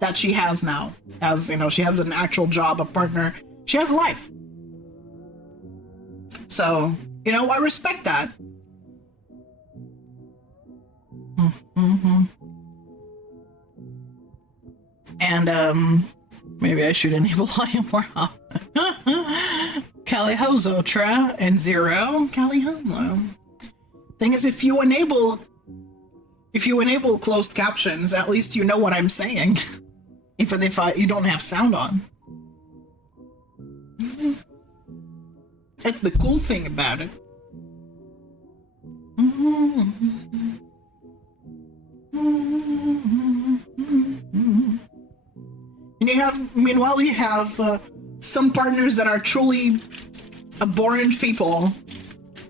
that she has now. As you know, she has an actual job, a partner. She has a life. So, you know, I respect that. And, maybe I should enable audio more often. Calihozo, Tra, and Zero. Calihozo. Thing is, if you enable closed captions, at least you know what I'm saying. Even if you don't have sound on. That's the cool thing about it. And meanwhile, you have some partners that are truly abhorrent people,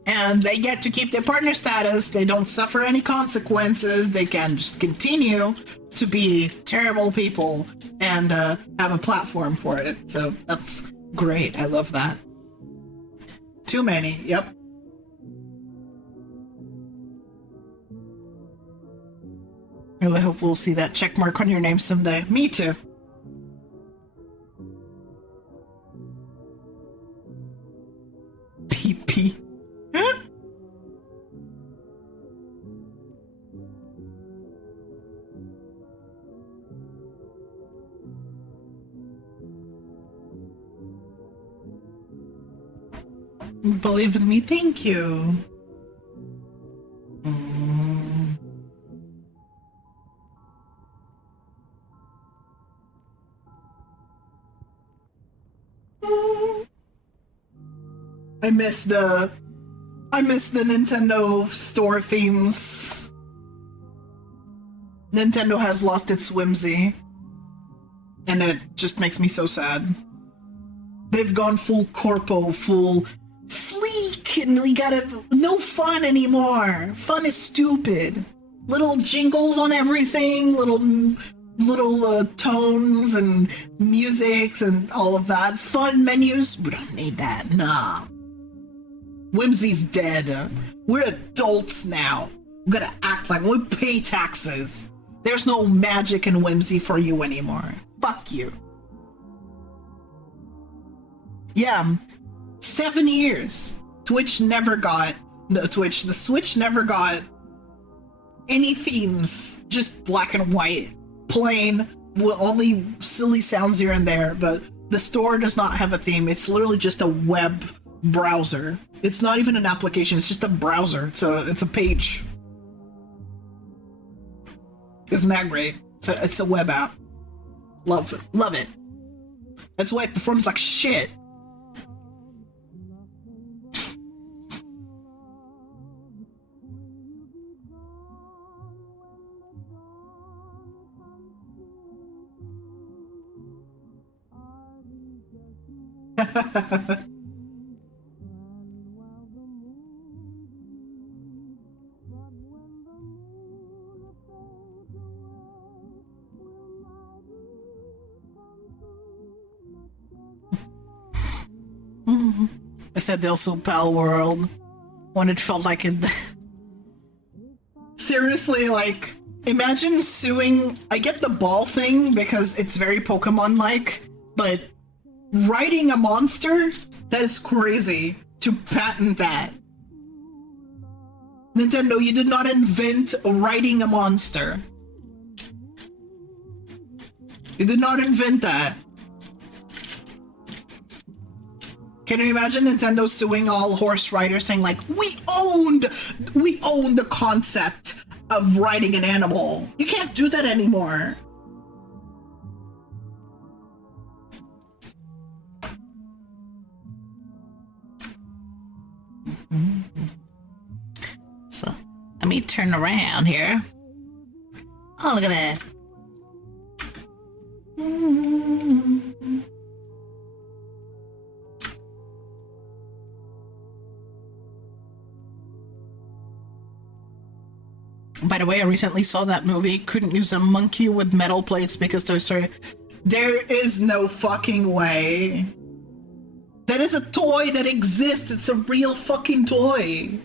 and they get to keep their partner status. They don't suffer any consequences. They can just continue to be terrible people and have a platform for it. So that's great. I love that. Too many. Yep. I really hope we'll see that check mark on your name someday. Me too. PP. Believe in me, thank you. I miss the Nintendo store themes. Nintendo has lost its whimsy, and it just makes me so sad. They've gone full corpo, full sleek, and we got no fun anymore. Fun is stupid. Little jingles on everything, little little tones and musics and all of that. Fun menus. We don't need that. Nah. Whimsy's dead. We're adults now. We gotta act like we pay taxes. There's no magic and whimsy for you anymore. Fuck you. Yeah. 7 years. The Switch never got any themes. Just black and white. Plain. With only silly sounds here and there, but the store does not have a theme. It's literally just a web browser. It's not even an application, it's just a browser. It's a page. Isn't that great? It's a web app. Love it. That's why it performs like shit. I said they'll sue Pal World when it felt like it. Seriously, like, imagine suing. I get the ball thing because it's very Pokemon-like, but writing a monster? That is crazy to patent that. Nintendo, you did not invent writing a monster. You did not invent that. Can you imagine Nintendo suing all horse riders saying like, we owned the concept of riding an animal. You can't do that anymore. So, let me turn around here. Oh, look at that. By the way, I recently saw that movie. Couldn't use a monkey with metal plates because Toy Story. There is no fucking way. That is a toy that exists. It's a real fucking toy.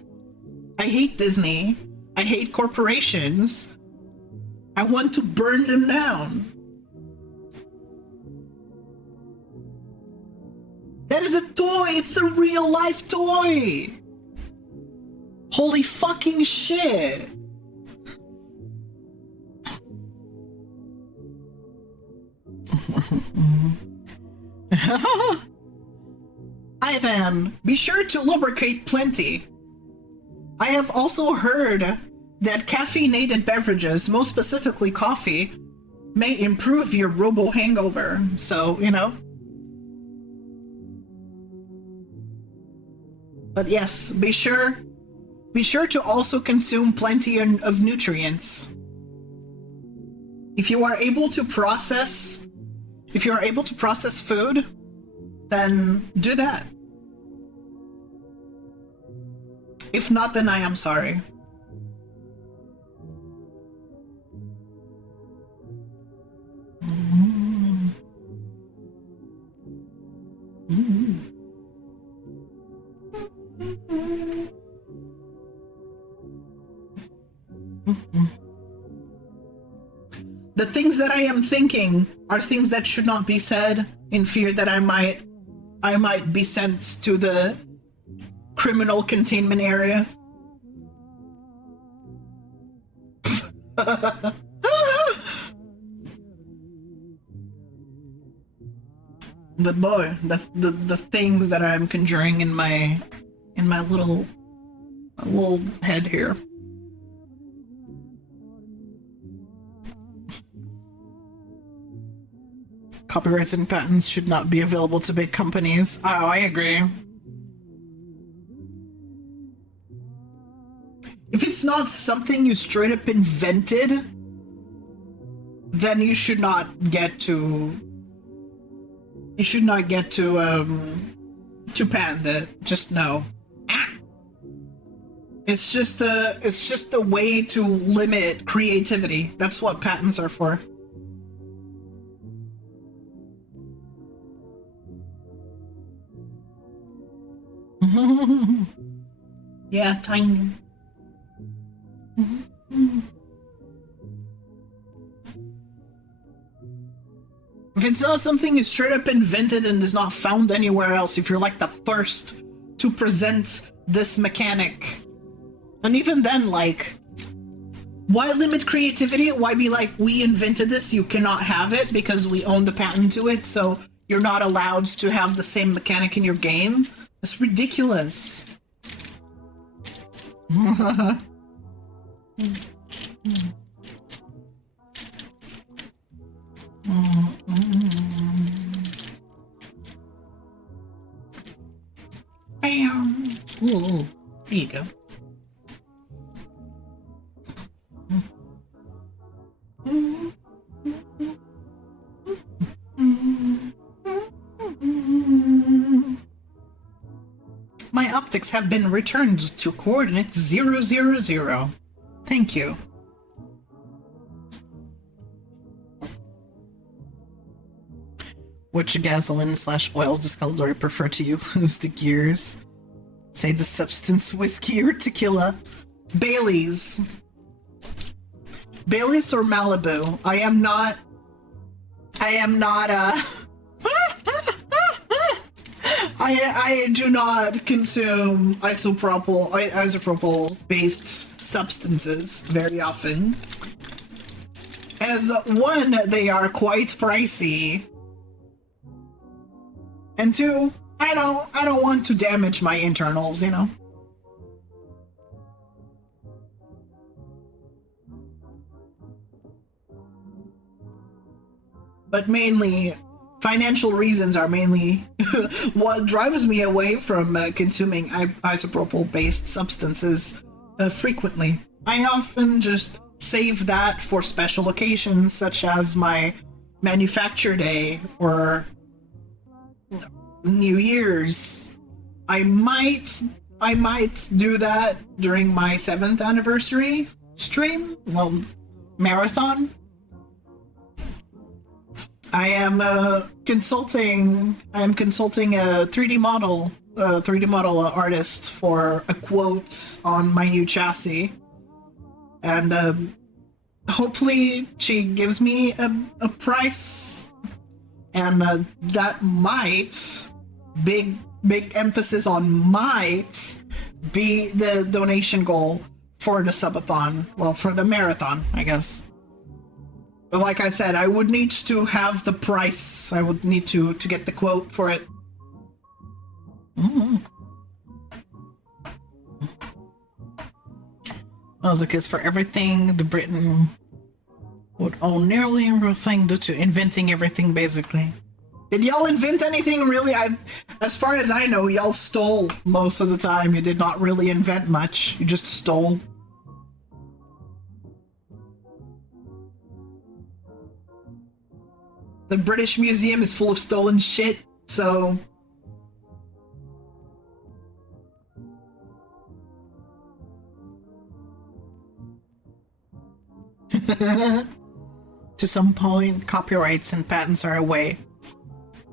I hate Disney. I hate corporations. I want to burn them down. That is a toy. It's a real life toy. Holy fucking shit. Ivan, be sure to lubricate plenty. I have also heard that caffeinated beverages, most specifically coffee, may improve your robo hangover. So, you know. But yes, be sure to also consume plenty of nutrients. If you are able to process food, then do that. If not, then I am sorry. The things that I am thinking are things that should not be said, in fear that I might be sent to the criminal containment area. But boy, the things that I'm conjuring in my little head here. Copyrights and patents should not be available to big companies. Oh, I agree. If it's not something you straight up invented, then you should not get to patent it. Just no. It's just a way to limit creativity. That's what patents are for. Yeah, tiny. If it's not something you straight up invented and is not found anywhere else, if you're like the first to present this mechanic, and even then, like, why limit creativity? Why be like, we invented this, you cannot have it because we own the patent to it, so you're not allowed to have the same mechanic in your game? That's ridiculous. Bam. Ooh, there you go. My optics have been returned to coordinates 000. Thank you. Which gasoline/oils does Caldori prefer to use the gears? Say the substance, whiskey or tequila? Bailey's. Bailey's or Malibu? I am not, I do not consume isopropyl-based substances very often. As one, they are quite pricey. And two, I don't want to damage my internals, you know? But mainly, financial reasons are mainly what drives me away from consuming isopropyl-based substances frequently. I often just save that for special occasions, such as my manufacture day or New Year's. I might do that during my 7th anniversary stream, well, marathon. I am consulting a 3D model artist for a quote on my new chassis, and hopefully she gives me a price, and that might, big emphasis on might, be the donation goal for the subathon, well, for the marathon, I guess. But like I said, I would need to have the price. I would need to get the quote for it. That was a kiss for everything. The Britain would own nearly everything due to inventing everything, basically. Did y'all invent anything, really? As far as I know, y'all stole most of the time. You did not really invent much. You just stole. The British Museum is full of stolen shit, so... To some point, copyrights and patents are a way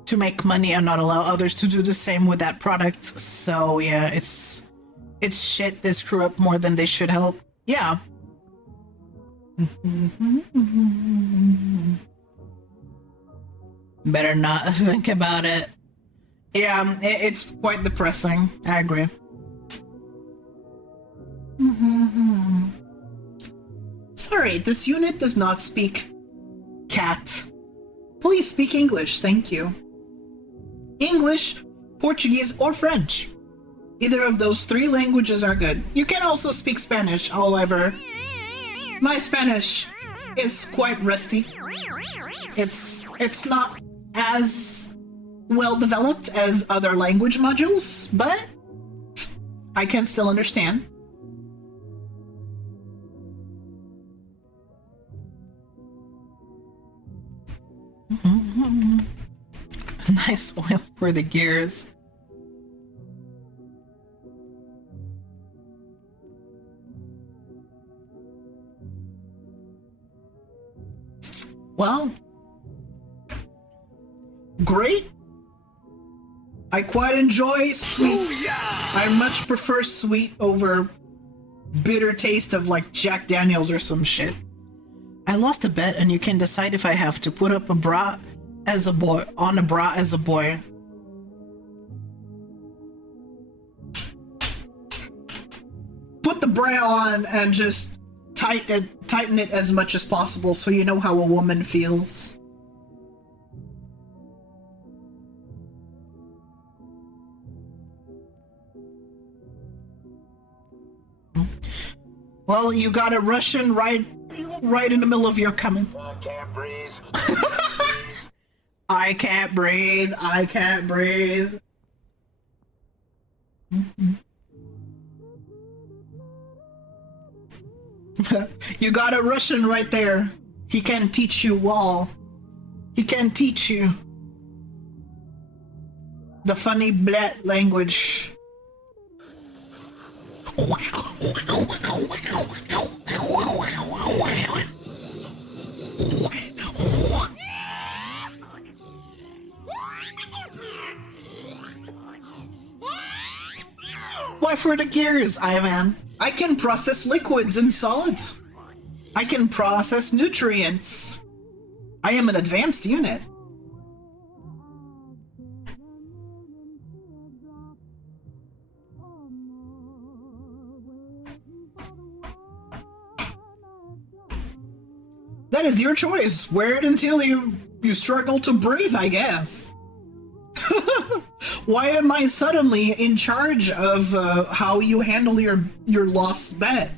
to make money and not allow others to do the same with that product. So yeah, it's shit. They screw up more than they should help. Yeah. Better not think about it. Yeah, it's quite depressing. I agree. Sorry, this unit does not speak cat. Please speak English, thank you. English, Portuguese, or French. Either of those 3 languages are good. You can also speak Spanish, however. My Spanish is quite rusty. It's not as well developed as other language modules, but I can still understand. Nice oil for the gears. Well, great I quite enjoy sweet. I much prefer sweet over bitter taste of like Jack Daniels or some shit. I lost a bet and you can decide if I have to put up a bra as a boy, on a bra as a boy. Put the bra on and just tighten it as much as possible so you know how a woman feels. Well, you got a Russian right in the middle of your coming. I can't breathe. I can't breathe. I can't breathe. You got a Russian right there. He can teach you well. He can teach you the funny blat language. Why for the gears, Ivan? I can process liquids and solids. I can process nutrients. I am an advanced unit. That is your choice. Wear it until you struggle to breathe, I guess. Why am I suddenly in charge of how you handle your lost bet?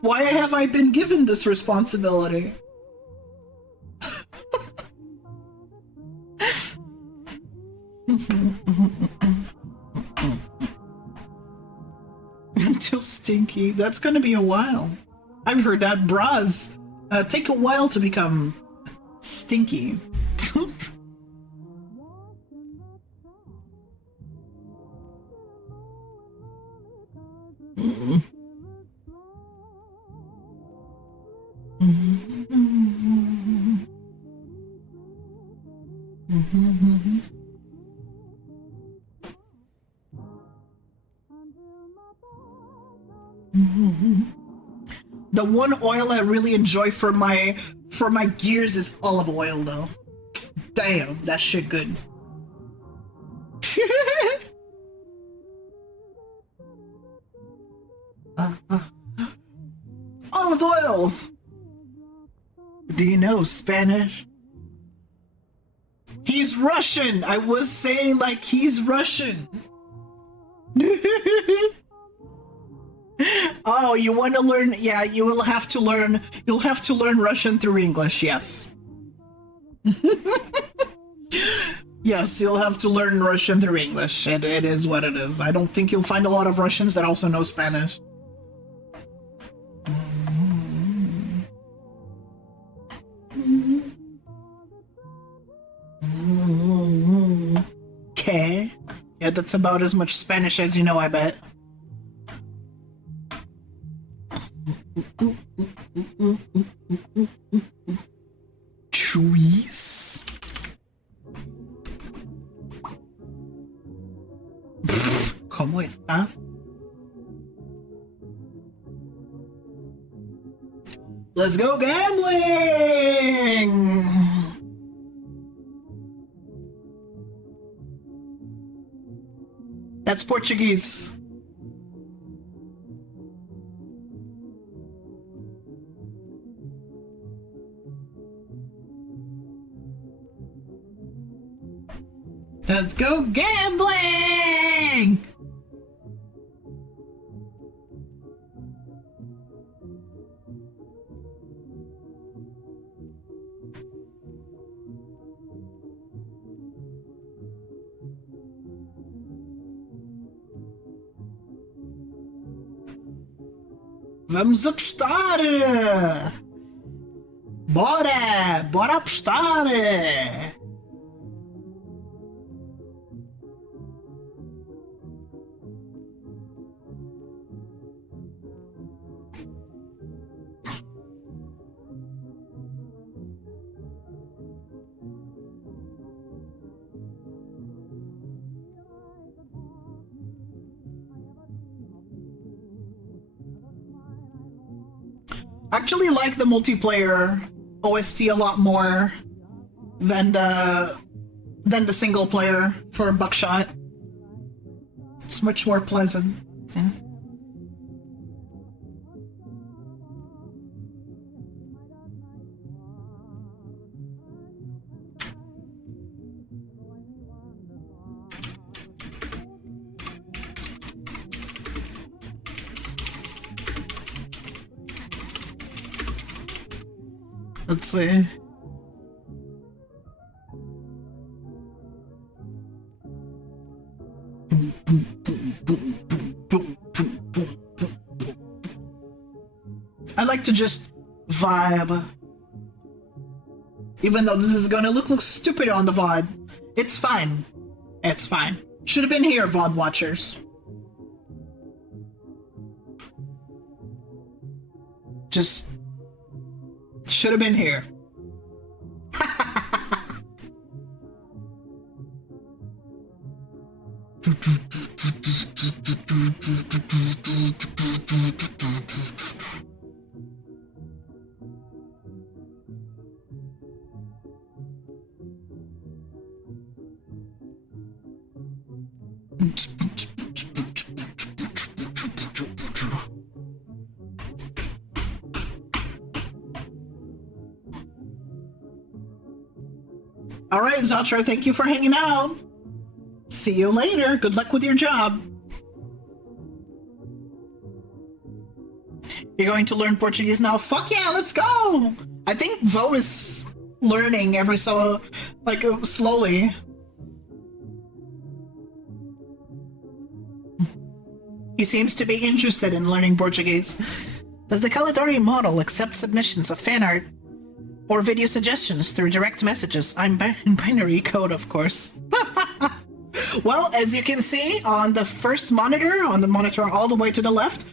Why have I been given this responsibility? Until stinky. That's gonna be a while. I've heard that bras take a while to become stinky. The one oil I really enjoy for my gears is olive oil, though. Damn, that shit good. Olive oil. Do you know Spanish? He's Russian. I was saying like he's Russian. Oh, you want to learn? Yeah, you will have to learn. You'll have to learn Russian through English. Yes. Yes, you'll have to learn Russian through English. It is what it is. I don't think you'll find a lot of Russians that also know Spanish. Okay. Yeah, that's about as much Spanish as you know, I bet. Trees. ¿Cómo estás? Let's go gambling! That's Portuguese. Let's go gambling! Vamos apostar! Bora! Bora apostar! Actually like the multiplayer OST a lot more than the single player for Buckshot. It's much more pleasant. Yeah. Let's see. I like to just vibe. Even though this is gonna look stupid on the VOD. It's fine. It's fine. Should have been here, VOD watchers. Just should have been here. All right, Zatro, thank you for hanging out. See you later. Good luck with your job. You're going to learn Portuguese now? Fuck yeah, let's go! I think Vo is learning every so, like, slowly. He seems to be interested in learning Portuguese. Does the Caledari model accept submissions of fan art or video suggestions through direct messages? I'm in binary code, of course. Well, as you can see on the first monitor, on the monitor all the way to the left,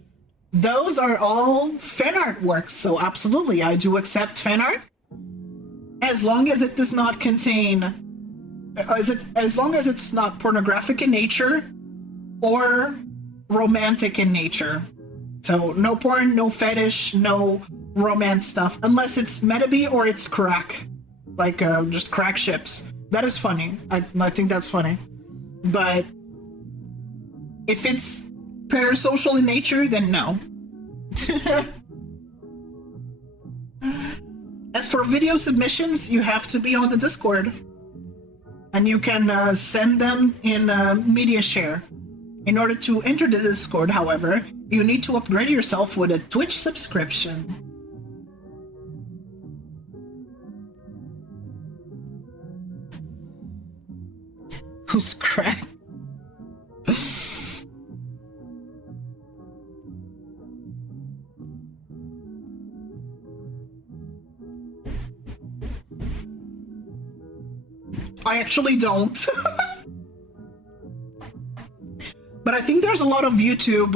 those are all fan art works. So absolutely, I do accept fan art. As long as it does not contain, as long as it's not pornographic in nature or romantic in nature. So no porn, no fetish, no romance stuff, unless it's metaby or it's crack, like just crack ships. That is funny. I think that's funny. But if it's parasocial in nature, then no. As for video submissions, you have to be on the Discord, and you can send them in media share. In order to enter the Discord, however, you need to upgrade yourself with a Twitch subscription. Who's crack? I actually don't. But I think there's a lot of YouTube,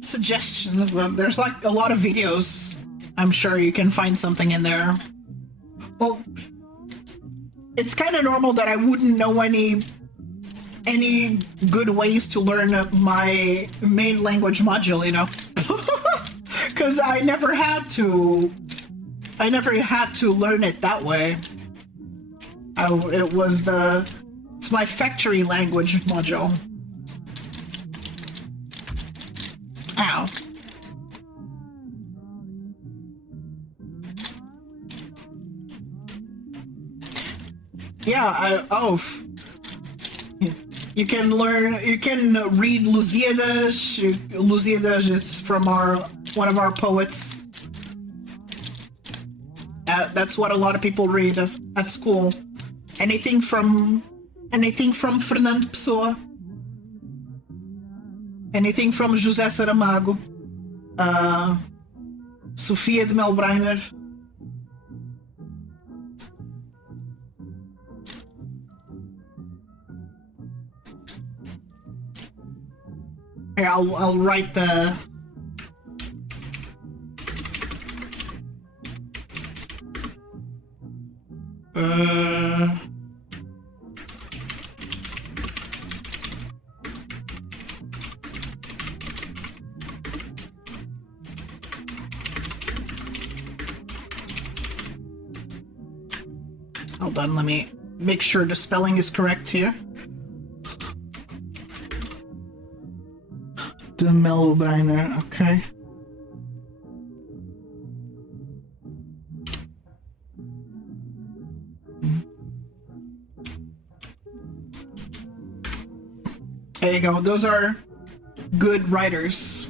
suggestions. There's like a lot of videos. I'm sure you can find something in there. Well, it's kind of normal that I wouldn't know any good ways to learn my main language module, you know? Because I never had to learn it that way. It's my factory language module. Ow. Yeah, you can read Lusíadas. Lusíadas is from one of our poets. That's what a lot of people read at school. Anything from Fernando Pessoa. Anything from José Saramago. Sofia de Melbrenner. Here, I'll write the... Hold on, let me make sure the spelling is correct here. The Melbiner, okay. There you go. Those are good writers.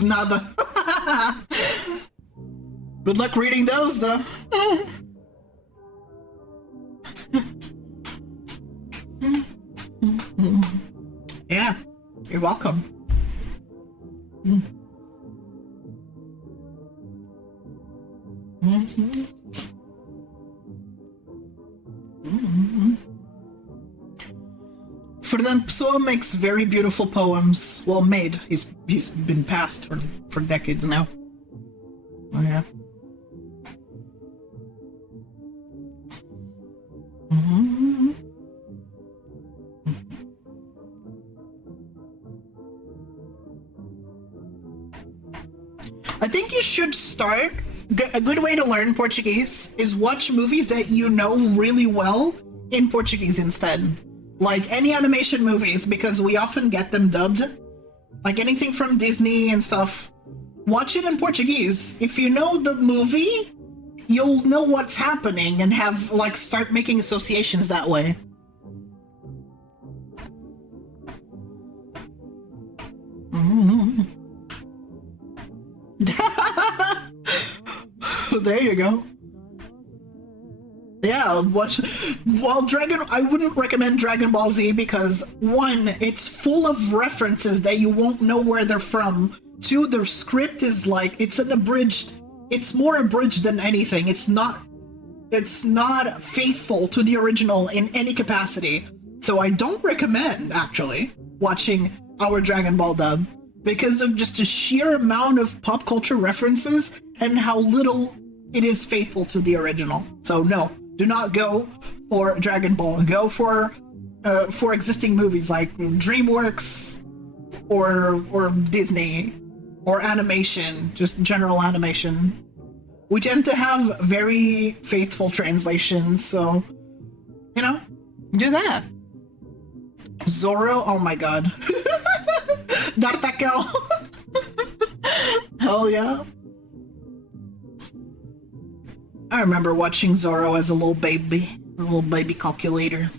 Nada. Good luck reading those, though. Yeah, you're welcome. Fernand Pessoa makes very beautiful poems. Well, made. He's been passed for decades now. Oh yeah. I think you should start. A good way to learn Portuguese is watch movies that you know really well in Portuguese instead. Like any animation movies, because we often get them dubbed. Like anything from Disney and stuff. Watch it in Portuguese. If you know the movie, you'll know what's happening and have, like, start making associations that way. There you go. Yeah, watch. Well, I wouldn't recommend Dragon Ball Z because, one, it's full of references that you won't know where they're from. Two, the script is like, it's more abridged than anything. It's not faithful to the original in any capacity. So I don't recommend, actually, watching our Dragon Ball dub because of just the sheer amount of pop culture references and how little it is faithful to the original. So no, do not go for Dragon Ball. Go for existing movies like DreamWorks or Disney or animation, just general animation. We tend to have very faithful translations, so do that. Zorro, oh my god. D'Artagnan. Hell yeah. I remember watching Zorro as a little baby calculator.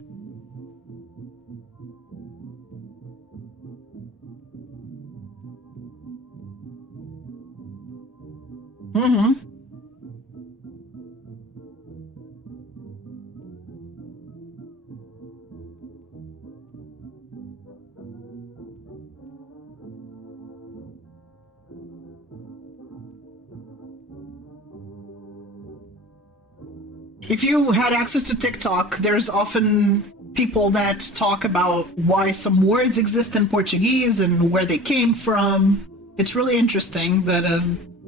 If you had access to TikTok, there's often people that talk about why some words exist in Portuguese and where they came from. It's really interesting, but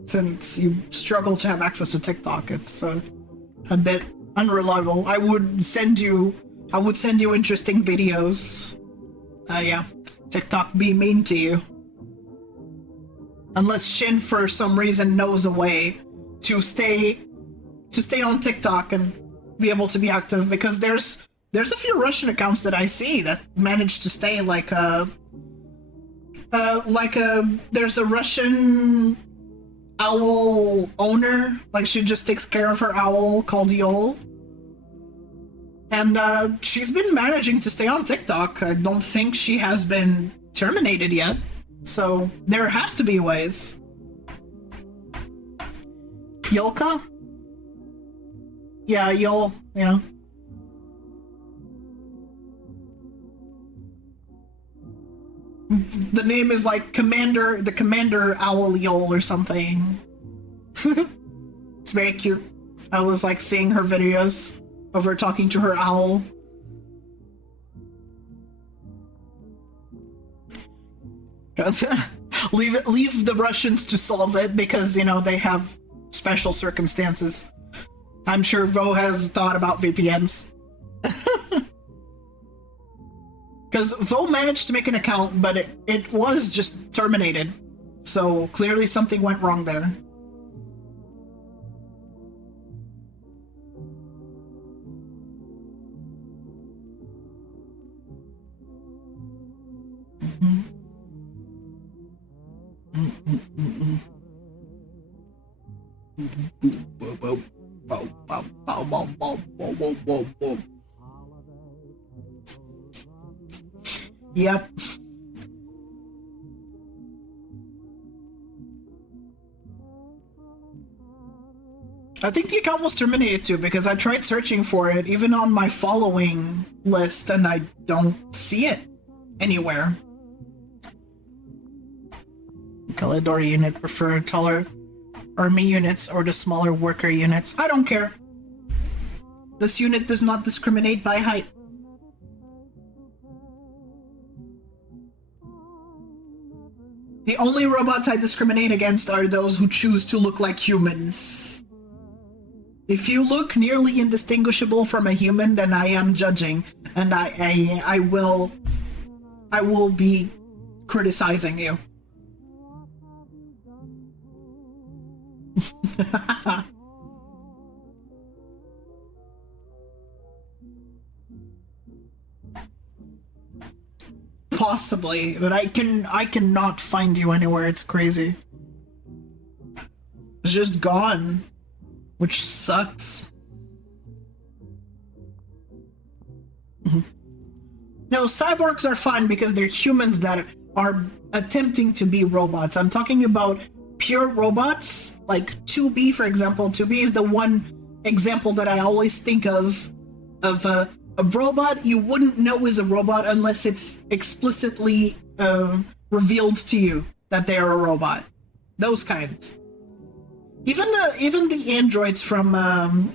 since you struggle to have access to TikTok, it's a bit unreliable. I would send you interesting videos. Yeah, TikTok be mean to you. Unless Shin for some reason knows a way to stay on TikTok and be able to be active, because there's a few Russian accounts that I see that manage to stay there's a Russian owl owner, like she just takes care of her owl called Yol. And she's been managing to stay on TikTok. I don't think she has been terminated yet. So there has to be ways. Yolka? Yeah, Yol, The name is like the Commander Owl Yol or something. It's very cute. I was like seeing her videos of her talking to her owl. Leave the Russians to solve it because, they have special circumstances. I'm sure Vo has thought about VPNs. because Vo managed to make an account, but it was just terminated. So clearly something went wrong there. Yep. I think the account was terminated too, because I tried searching for it even on my following list and I don't see it anywhere. Kalidor unit prefer taller army units or the smaller worker units. I don't care. This unit does not discriminate by height. The only robots I discriminate against are those who choose to look like humans. If you look nearly indistinguishable from a human, then I am judging, and I will be criticizing you. Possibly, but I cannot find you anywhere. It's crazy. It's just gone, which sucks. No, cyborgs are fine because they're humans that are attempting to be robots. I'm talking about pure robots, like 2B, for example. 2B is the one example that I always think of a robot you wouldn't know is a robot unless it's explicitly revealed to you that they are a robot. Those kinds. Even the androids from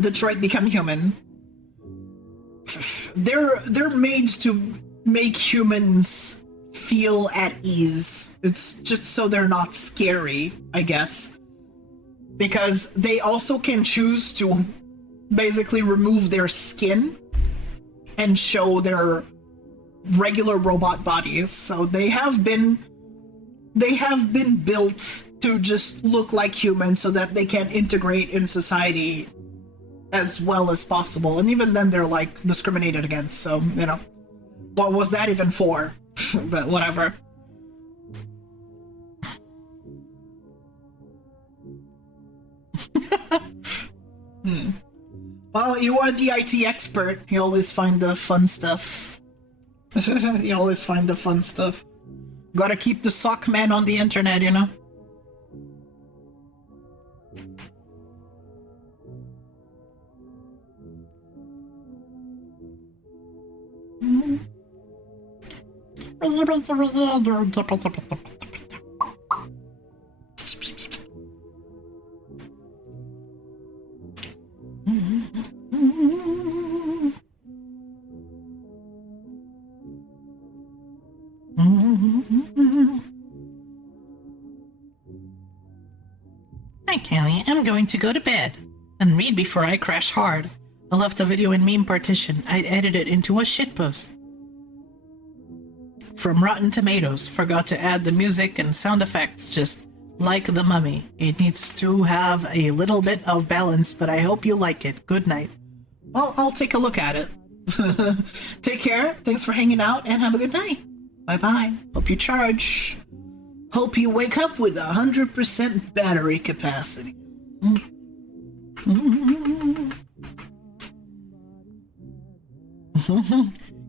Detroit Become Human, they're made to make humans feel at ease. It's just so they're not scary, I guess. Because they also can choose to basically remove their skin and show their regular robot bodies. So they have been built to just look like humans so that they can integrate in society as well as possible. And even then they're like discriminated against, so you know, what was that even for? But whatever. Well, you are the IT expert. You always find the fun stuff. You always find the fun stuff. Gotta keep the sock man on the internet, you know? Hi, Callie. I'm going to go to bed and read before I crash hard. I left a video in meme partition. I'd edit it into a shitpost. From Rotten Tomatoes. Forgot to add the music and sound effects, just like The Mummy. It needs to have a little bit of balance, but I hope you like it. Good night. Well, I'll take a look at it. Take care. Thanks for hanging out and have a good night. Bye-bye. Hope you charge. Hope you wake up with 100% battery capacity.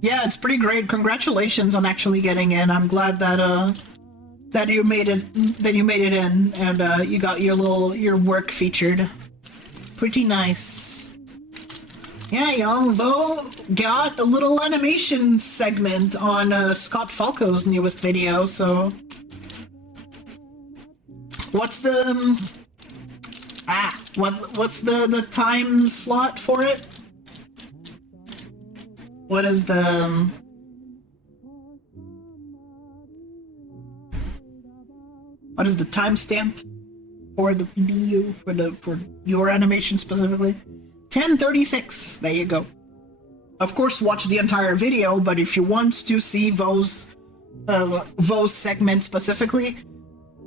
Yeah, it's pretty great. Congratulations on actually getting in. I'm glad that that you made it in and you got your work featured. Pretty nice. Yeah, y'all. Vo got a little animation segment on Scott Falco's newest video, so what's the what's the time slot for it? What is the what is the timestamp for the video for your animation specifically? 10:36. There you go. Of course, watch the entire video, but if you want to see Vo's segment specifically,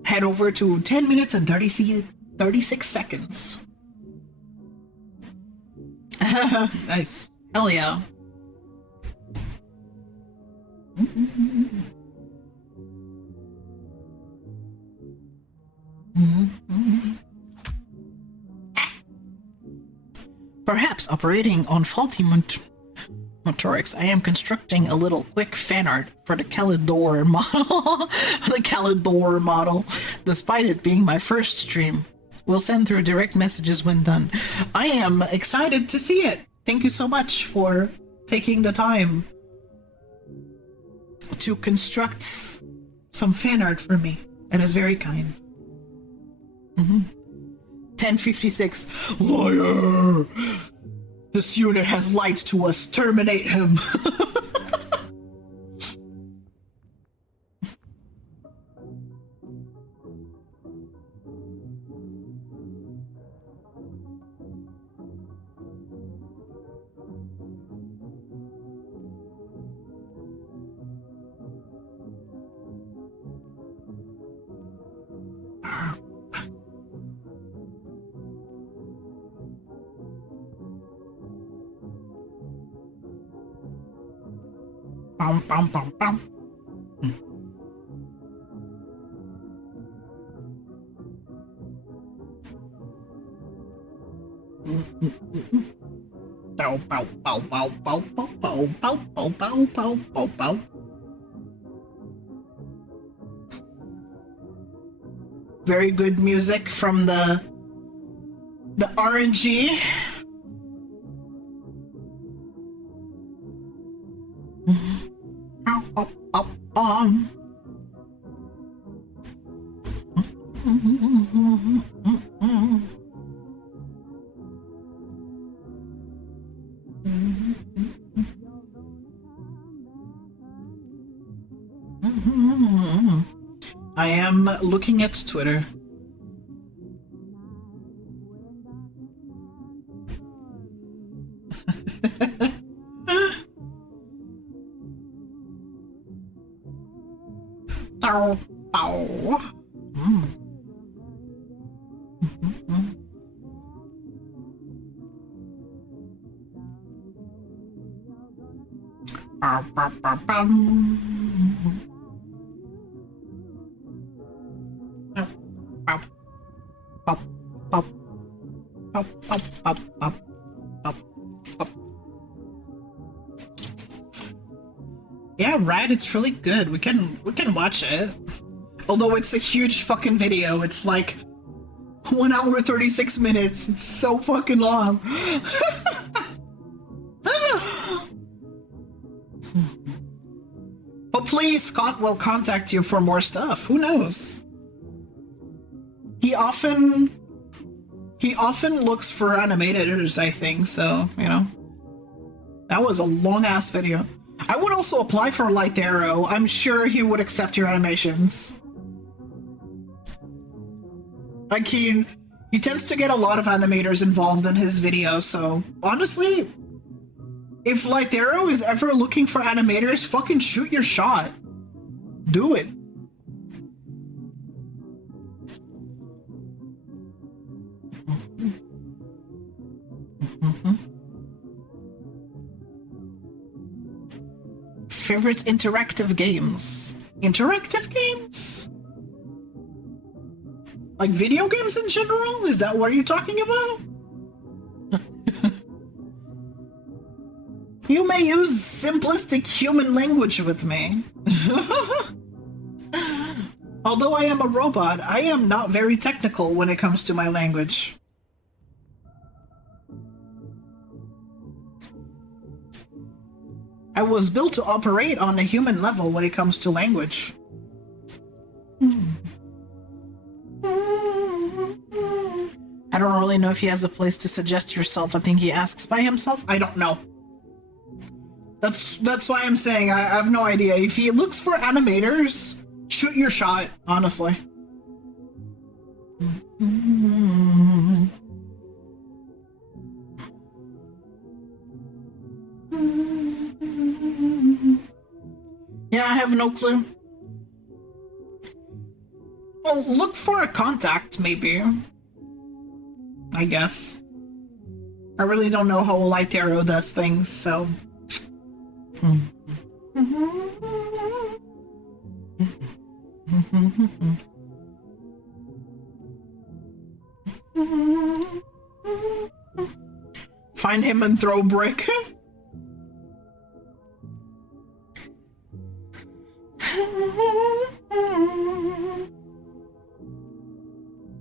head over to 10 minutes and 36 seconds. Nice. Hell yeah. Perhaps operating on faulty motorics, I am constructing a little quick fan art for the Calidor model. The Calidor model, despite it being my first stream. We'll send through direct messages when done. I am excited to see it. Thank you so much for taking the time to construct some fan art for me. That is very kind. 1056. Liar! This unit has lied to us. Terminate him. Bum, bum, bum, bum. Bow, bow, bow, bow, bow, bow, bow, bow, bow, bow, bow, bow, bow. Very good music from the RNG. I am looking at Twitter. Ow, ow. Yeah, right, it's really good. We can watch it. Although it's a huge fucking video. It's like 1 hour 36 minutes. It's so fucking long. Hopefully Scott will contact you for more stuff. Who knows? He often looks for animators, I think, so, you know. That was a long-ass video. I would also apply for Light Arrow. I'm sure he would accept your animations. Like, he tends to get a lot of animators involved in his videos, so honestly, if Light Arrow is ever looking for animators, fucking shoot your shot. Do it. Favorite interactive games? Interactive games? Like video games in general? Is that what you're talking about? You may use simplistic human language with me. Although I am a robot, I am not very technical when it comes to my language. I was built to operate on a human level when it comes to language. I don't really know if he has a place to suggest yourself. I think he asks by himself. I don't know. That's why I'm saying I have no idea. If he looks for animators, shoot your shot, honestly. Yeah, I have no clue. Well, look for a contact, maybe. I guess. I really don't know how Light Arrow does things, so... Find him and throw brick.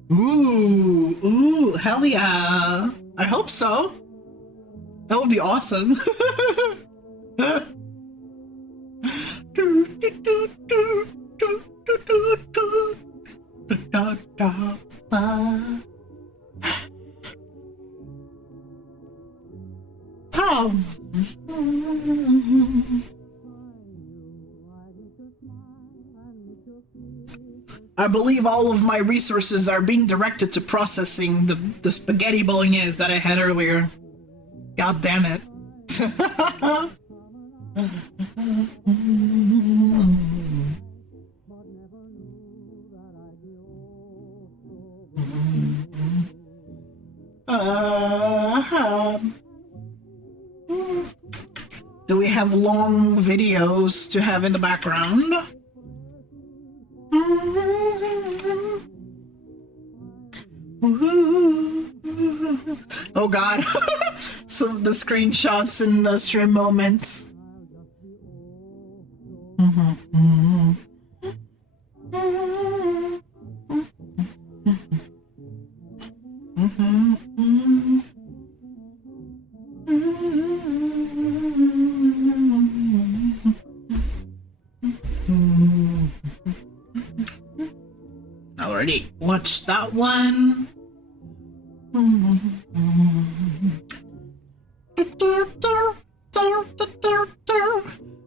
Ooh, hell yeah. I hope so. That would be awesome. I believe all of my resources are being directed to processing the spaghetti bolognese that I had earlier. God damn it. Do we have long videos to have in the background? Oh god. Some of the screenshots and the stream moments. Already watched that one.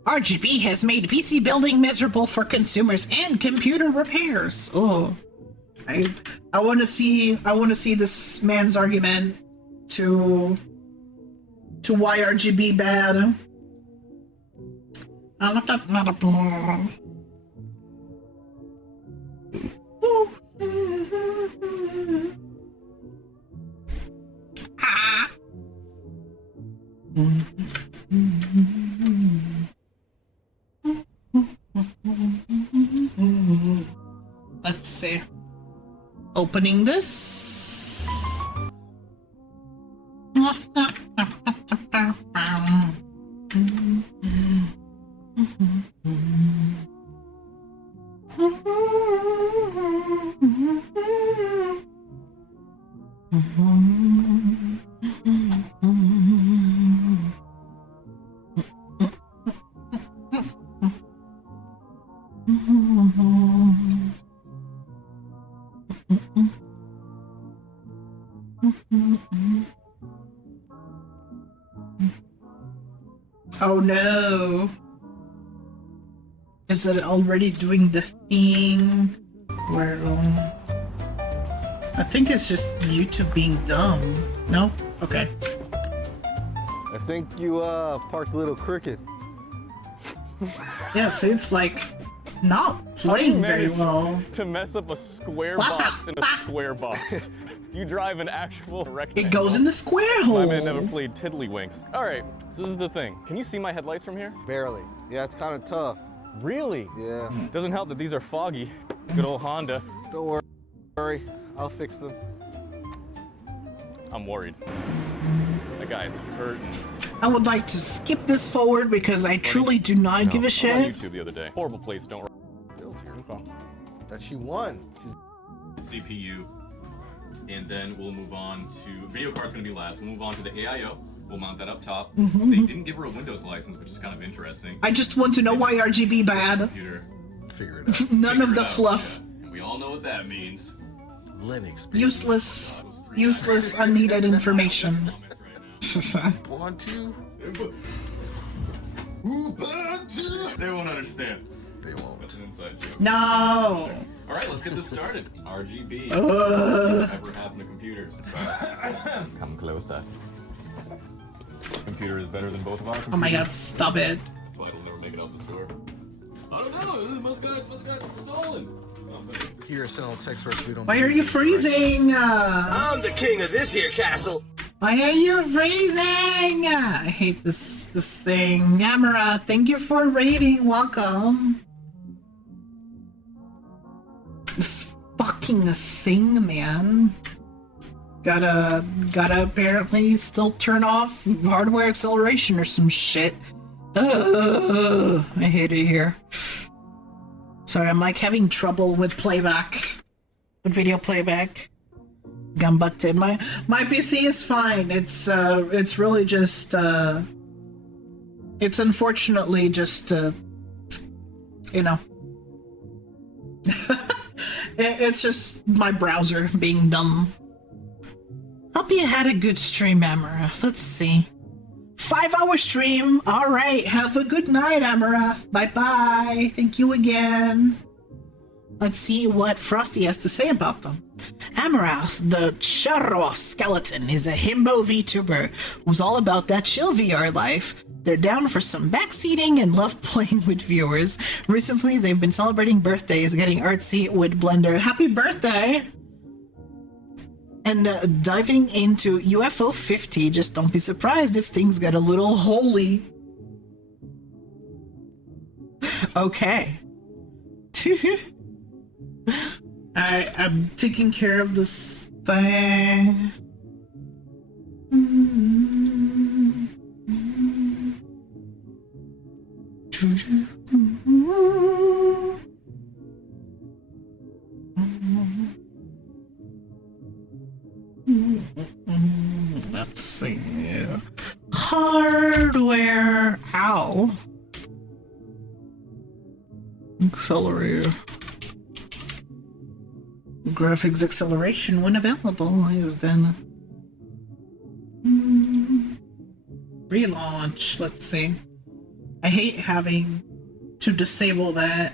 RGB has made PC building miserable for consumers and computer repairs. Oh, I want to see this man's argument to why RGB bad. I looked at Let's see. Opening this. Oh no. Is it already doing the thing where I think it's just YouTube being dumb. No? Okay. I think you parked a little crooked. Yeah, see, it's like not playing very well. To mess up a square box in a square box. You drive an actual rectangle. It goes in the square hole. My man never played tiddlywinks. All right, so this is the thing. Can you see my headlights from here? Barely. Yeah, it's kind of tough. Really? Yeah. Doesn't help that these are foggy. Good old Honda. Don't worry. I'll fix them. I'm worried. That guy's hurting. I would like to skip this forward because I truly do not give a I was shit. on YouTube the other day. Horrible place, don't build here. Okay. That she won. CPU, and then we'll move on to video card's gonna be last. We'll move on to the AIO. We'll mount that up top. They didn't give her a Windows license, which is kind of interesting. I just want to know why RGB bad. Computer. Figure it out. None Figure of it the out, fluff. yeah. And we all know what that means. Linux. Useless, unneeded information. Comments right now. Want to? They won't understand. They won't. That's an inside joke. No. All right, let's get this started. RGB. Ever happen to computers? Come closer. Computer is better than both of our computers. Oh my god, stop it. That's why it'll never make it out the store. I don't know. It must got stolen. Something. Here, send a text first. We don't. Why are you freezing? I'm the king of this here castle. Why are you freezing? I hate this thing. Amara, thank you for raiding. Welcome. This fucking thing, man. Gotta apparently still turn off hardware acceleration or some shit. I hate it here. Sorry, I'm like having trouble with playback. With video playback. Gambatte. My PC is fine. It's really just it's unfortunately just you know. It's just my browser being dumb. Hope you had a good stream, Amarath. Let's see. 5-hour stream. Alright, have a good night, Amarath. Bye-bye. Thank you again. Let's see what Frosty has to say about them. Amarath, the Charro skeleton, is a himbo VTuber who's all about that chill VR life. They're down for some backseating and love playing with viewers. Recently, they've been celebrating birthdays, getting artsy with Blender. Happy birthday! And diving into UFO 50, just don't be surprised if things get a little holy. Okay. I'm taking care of this thing. Let's see. Hardware. Ow. Accelerator. Graphics acceleration when available. I was then. Relaunch. Let's see. I hate having to disable that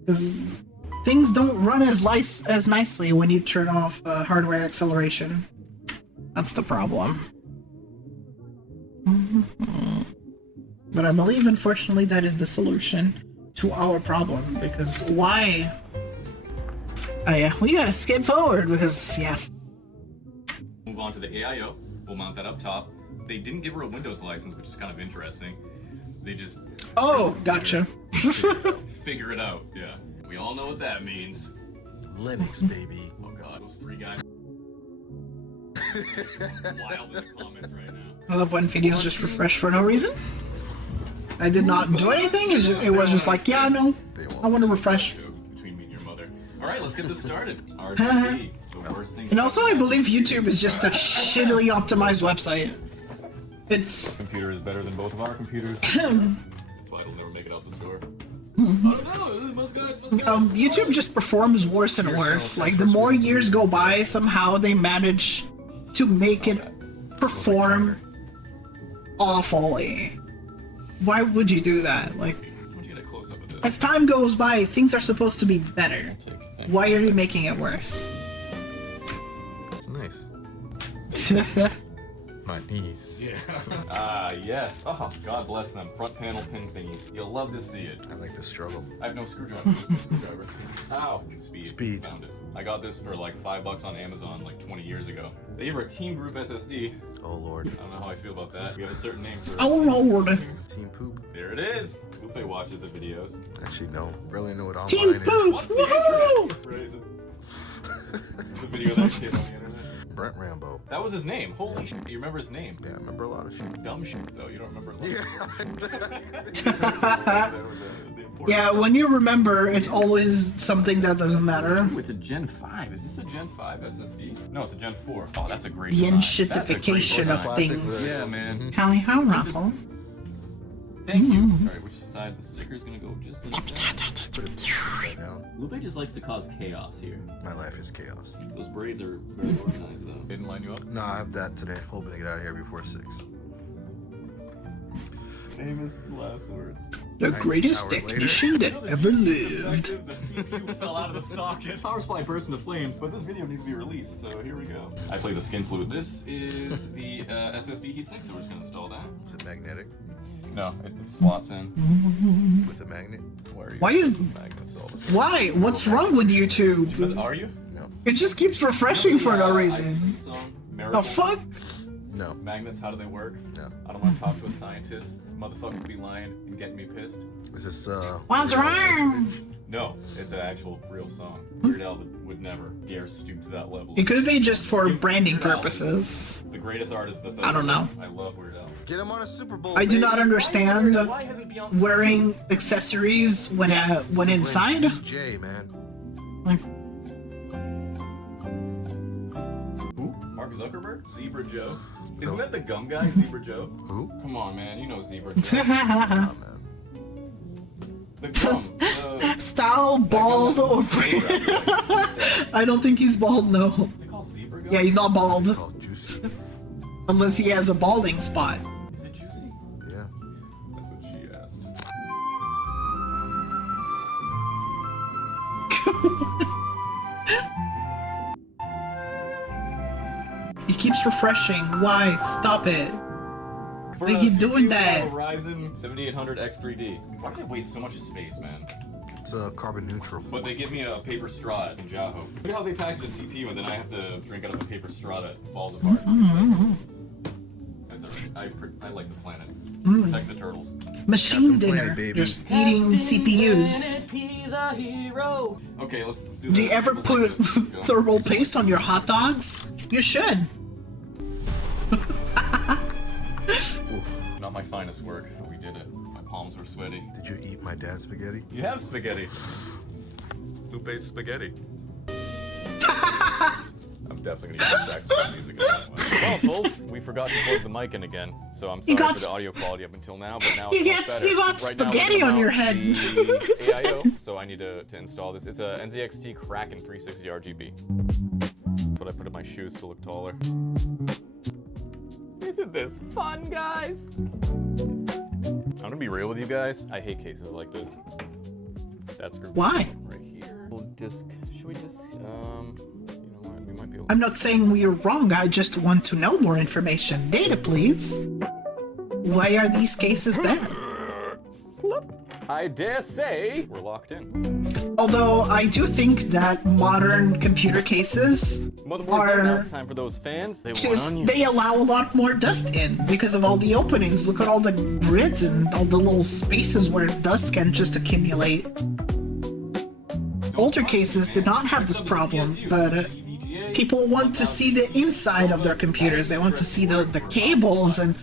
because things don't run as nicely when you turn off hardware acceleration. That's the problem. But I believe, unfortunately, that is the solution to our problem, because why? Oh yeah, we gotta skip forward because, yeah. Move on to the AIO. We'll mount that up top. They didn't give her a Windows license, which is kind of interesting. They just... Oh, gotcha. Figure it out, yeah. We all know what that means. Linux, baby. Oh god, those three guys. Wild in the comments right now. I love when videos just refresh for no reason. I did not do anything, it was just like, yeah, no, I want to refresh. Between me and your mother. Alright, let's get this started. RGB, the worst thing. And also, I believe YouTube is just a shittily optimized website. It's... Computer is better than both of our computers. That's why it'll never make it out the store. I don't know, it must go. YouTube just performs worse and worse. Like, the more years go by, somehow they manage to make it perform awfully. Why would you do that? Like, as time goes by, things are supposed to be better. Why are you making it worse? It's nice. My knees. Yeah. Yes. Oh, God bless them. Front panel pin thingies. You'll love to see it. I like the struggle. I have no screwdriver. Ow. Speed. Found it. I got this for like $5 on Amazon like 20 years ago. They gave her a Team Group SSD. Oh Lord. I don't know how I feel about that. We have a certain name for it. Oh Lord. Team Poop. There it is. Lupe watches the videos. Actually, no. Barely know what online Team is. Poop! What's the internet? Right. The video that came on the internet. Brent Rambo. That was his name. Holy shit. You remember his name? Yeah, I remember a lot of shit. Dumb shit, though. You don't remember. Yeah, when you remember, it's always something that doesn't matter. Ooh, it's a Gen 5. Is this a Gen 5 SSD? No, it's a Gen 4. Oh, that's a great The design. enshittification of things. Yeah, man. Callie, how raffle? Thank you. Alright, which side the sticker is gonna go just in Upside down. Lupe just likes to cause chaos here. My life is chaos. Those braids are very organized, though. They didn't line you up? No, I have that today. Hoping to get out of here before 6. Famous last words. The greatest technician that ever lived. The CPU fell out of the socket. Power supply burst into flames, but this video needs to be released, so here we go. I play the skin fluid. This is the SSD heatsink, so we're just gonna install that. Is it magnetic? No, it slots in. With a magnet? Where are you? Why is... Magnets all the same. Why? What's wrong with YouTube? Are you? No. It just keeps refreshing for no reason. The fuck? No. Magnets, how do they work? No. I don't want to talk to a scientist. Motherfucker could be lying and getting me pissed. Is this, What's wrong? No, it's an actual real song. Weird Al would never dare stoop to that level. It could be just for branding purposes. The greatest artist that's I don't know. I love Weird Al. Get him on a Super Bowl. I do not understand Why hasn't Beyonce wearing accessories when inside. CJ, man. Like, Who? Mark Zuckerberg? Zebra Joe? Isn't that the gum guy, Zebra Joe? Who? Come on, man. You know Zebra Joe. The gum. style bald or I don't think he's bald. No. Is it called Zebra Gum? Yeah, he's not bald. It's called Juicy. Unless he has a balding spot. Is it juicy? Yeah. That's what she asked. He keeps refreshing. Why? Stop it. For They a keep doing CPU, that. Ryzen 7800 X3D. Why do they waste so much space, man? It's carbon neutral. But they give me a paper straw in Jaho. Look at how they package a CPU and then I have to drink out of a paper straw that falls apart. That's alright. I like the planet. Protect the turtles. Machine Captain dinner. Planet, baby. Just eating CPUs. Okay, let's do Do you that. ever put Let's go. thermal paste on your hot dogs? You should. Not my finest work, but we did it. My palms were sweaty. Did you eat my dad's spaghetti? You have spaghetti. Lupe's spaghetti. I'm definitely gonna use saxophone music in that one. Well, folks, we forgot to plug the mic in again, so I'm sorry for the audio quality up until now, but now it's much better. You got Right now, we're spaghetti gonna on your mount head. the AIO, so I need to install this. It's a NZXT Kraken 360 RGB. But I put in my shoes to look taller. Isn't this fun, guys? I'm gonna be real with you guys. I hate cases like this. That's Why? right here. We'll should we just, you know what, we might be able to... I'm not saying you're wrong. I just want to know more information. Data, please. Why are these cases bad? I dare say we're locked in. Although I do think that modern computer cases Motherboards, now are it's time for those fans. They want just, onions. they allow a lot more dust in because of all the openings. Look at all the grids and all the little spaces where dust can just accumulate. Older cases did not have this problem, but people want to see the inside of their computers. They want to see the cables and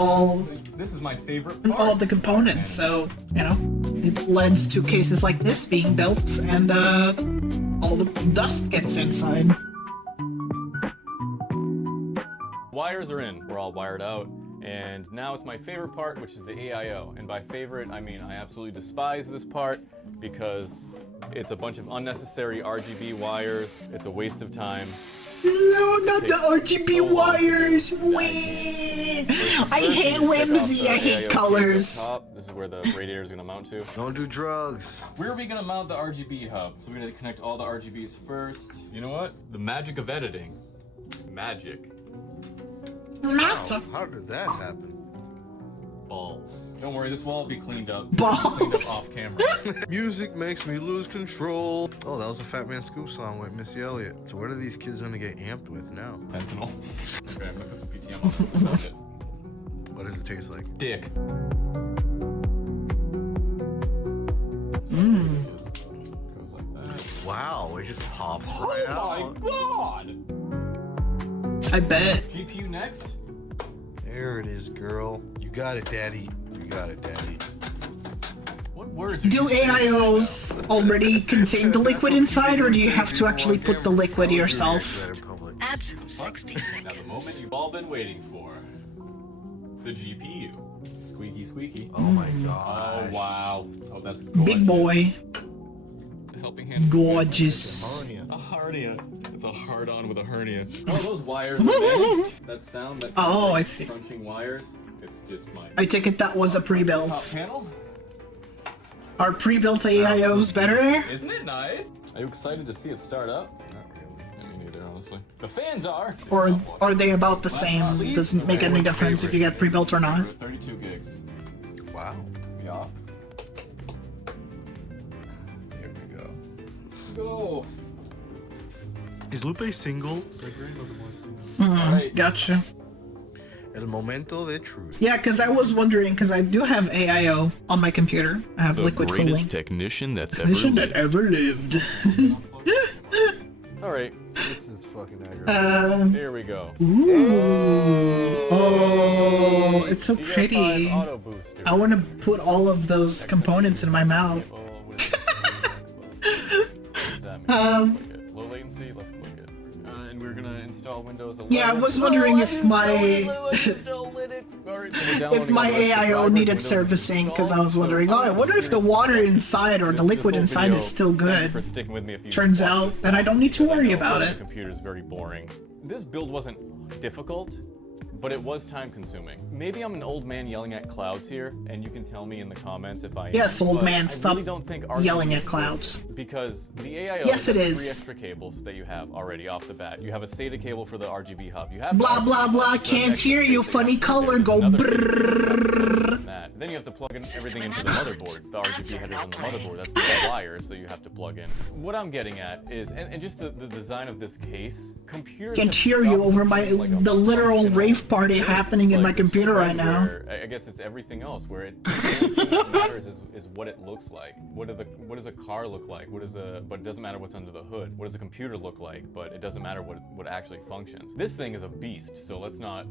all This is my favorite and all of the components. So, you know, it lends to cases like this being built and all the dust gets inside. Wires are in. We're all wired out. And now it's my favorite part, which is the AIO. And by favorite, I mean I absolutely despise this part because it's a bunch of unnecessary RGB wires. It's a waste of time. No, not the RGB wires. Wee. I hate whimsy. I hate colors. This is where the radiator is going to mount to. Don't do drugs. Where are we going to mount the RGB hub? So we're going to connect all the RGBs first. You know what? The magic of editing. Magic. How did that happen? Balls. Don't worry, this wall will be cleaned up. Balls. Cleaned up off camera. Music makes me lose control. Oh, that was a Fat Man Scoop song with Missy Elliott. So what are these kids gonna get amped with now? Fentanyl. Okay, I'm gonna put some PTM on this. It. What does it taste like? Dick. Goes like that. Wow, it just pops right out. Oh my god! I bet. GPU next? There it is, girl. You got it, daddy. You got it, daddy. What words are Do you saying right AIOs already contain the liquid inside, or do you have to actually put the liquid yourself? Ads in 60 now? Now the moment seconds. you've all been waiting for. The GPU. Squeaky squeaky. Oh my gosh. Oh wow. Oh, that's gorgeous. Big boy. The helping hand. Gorgeous. A hernia. It's a hard-on with a hernia. Oh, those wires are big. That sound. Oh, I see. Crunching wires. It's just my I take it that was a top pre-built. panel. Are pre-built AIOs better? Isn't it nice? Are you excited to see it start up? Not really. Me neither, honestly. The fans are. Or are they about the same? Doesn't make any difference if you get pre-built or not. 32 gigs. Wow. Yeah. Here we go. Go. Is Lupe single? Alright. Gotcha. El momento de truth. Yeah, because I was wondering, because I do have AIO on my computer. I have liquid cooling. technician that's Technician that ever lived. Alright. This is fucking aggravating. Here we go. Ooh. Oh, it's so You get pretty. 5 auto booster. I want to put all of those components in my mouth. Oh, what does that mean? Click it. Low latency, let's click it. And we're gonna install Windows 11. Yeah, I was wondering if my if my AIO needed servicing, because I was wondering, oh, I wonder if the water inside or the liquid inside is still good. For sticking with me if you Turns watched out this that I don't need to because I worry know about the it. computer's very boring. This build wasn't difficult, but it was time consuming. Maybe I'm an old man yelling at clouds here, and you can tell me in the comments if I am. Yes, old but man, I stop really don't think RGB yelling at is clouds. good, because the AIO Yes, it has is. 3 extra cables that you have already off the bat. You have a SATA cable for the RGB hub. You have Blah, the blah, RGB blah, hub, so can't extra hear you, space that funny you have to color, there's go another SATA cable brrrr. on that. Then you have to plug in everything into the inaccurate. motherboard, the Ads RGB are headers now on the playing. motherboard. That's the wires that you have to plug in. What I'm getting at is, and just the design of this case, computers Can't have hear you stopped over my being like a the literal functional rave party computer. happening It's in my like this computer right trend now. where, I guess it's everything else, where the only thing that matters is what it looks like. What does a car look like? But it doesn't matter what's under the hood. What does a computer look like? But it doesn't matter what actually functions. This thing is a beast, so let's not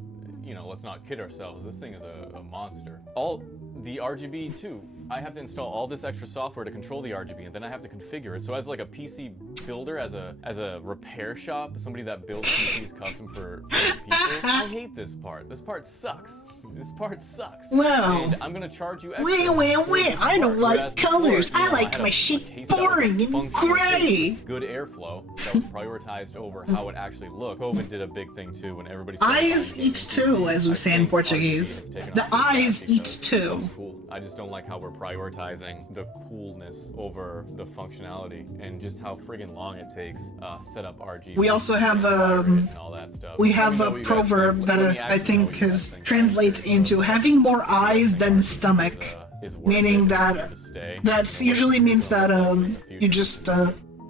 kid ourselves. This thing is a monster. All the RGB too. I have to install all this extra software to control the RGB, and then I have to configure it. So as like a PC builder, as a repair shop, somebody that builds PCs custom for people, I hate this part. This part sucks. This part sucks. Well, and I'm gonna charge you extra wait, for this I don't part, like whereas before, colors. I I like had my a shit case that was boring and functional, gray. good airflow that was prioritized over how it actually looked. COVID did a big thing too when everybody started Eyes buying eat gaming too, PCs. as we I say in think RGB Portuguese. has taken The off really eyes fast eat because too. it's cool. I just don't like how we're prioritizing the coolness over the functionality and just how friggin' long it takes set up RGB. We also have and all that stuff. we Let me have know a what you guys proverb think. that Let me I actually think know what you guys is think. translates into having more eyes than stomach, Is worth meaning it that to stay. that You know, usually what means that in the you future. just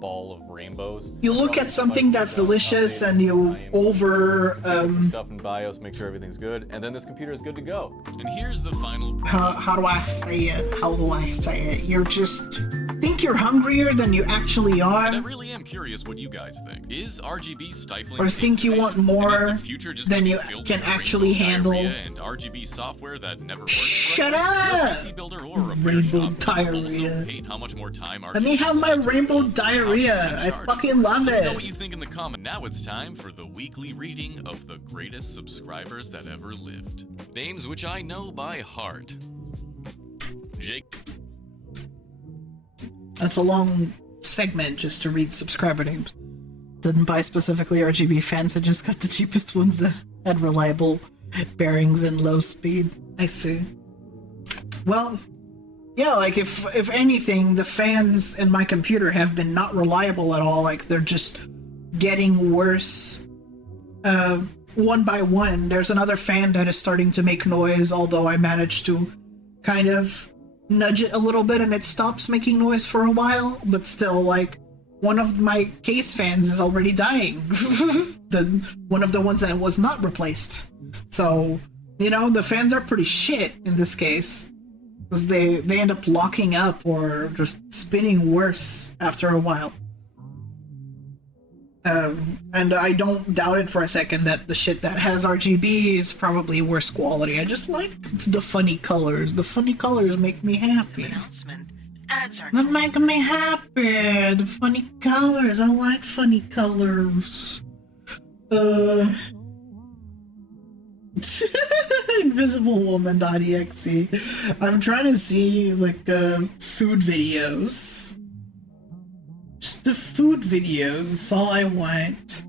Ball of rainbows. you look at something that's delicious and you over some stuff in BIOS, make sure everything's good, and then this computer is good to go. And here's the final how do I say it? How do I say it? You're just think you're hungrier than you actually are. And I really am curious what you guys think. Is RGB stifling Or taste think you want innovation? And is more the future just than gonna you be filled can with actually rainbow handle? diarrhea and RGB software that never works? Shut correctly? You're a up! PC builder or a repair Rainbow shop. diarrhea. Also hate how much more time Let me RGB have my design took rainbow to build. How much diarrhea. you I charge? fucking love Let me know what it. you think in the comment. Now it's time for the weekly reading of the greatest subscribers that ever lived. Names which I know by heart. Jake. That's a long segment just to read subscriber names. Didn't buy specifically RGB fans, I just got the cheapest ones that had reliable bearings and low speed. I see. Well, yeah, like if anything, the fans in my computer have been not reliable at all. Like they're just getting worse one by one. There's another fan that is starting to make noise, although I managed to kind of nudge it a little bit and it stops making noise for a while, but still, like, one of my case fans is already dying. One of the ones that was not replaced. So, you know, the fans are pretty shit in this case, because they end up locking up or just spinning worse after a while. And I don't doubt it for a second that the shit that has RGB is probably worse quality. I just like the funny colors. The funny colors make me happy. Announcement. Ads are That make me happy. The funny colors. I like funny colors. Invisiblewoman.exe. I'm trying to see like food videos. Just the food videos, that's all I want.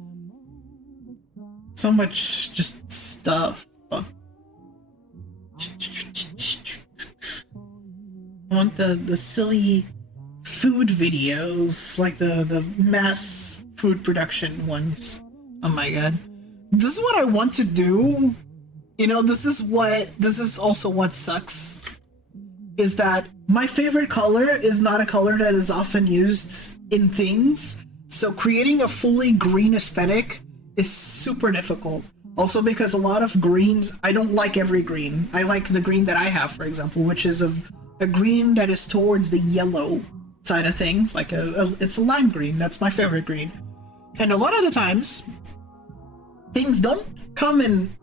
So much just stuff. I want the silly food videos, like the mass food production ones. Oh my god. This is what I want to do. You know, this is also what sucks. Is that my favorite color is not a color that is often used in things. So creating a fully green aesthetic is super difficult. Also because a lot of greens, I don't like every green. I like the green that I have, for example, which is a green that is towards the yellow side of things. Like it's a lime green. That's my favorite green. And a lot of the times, things don't come in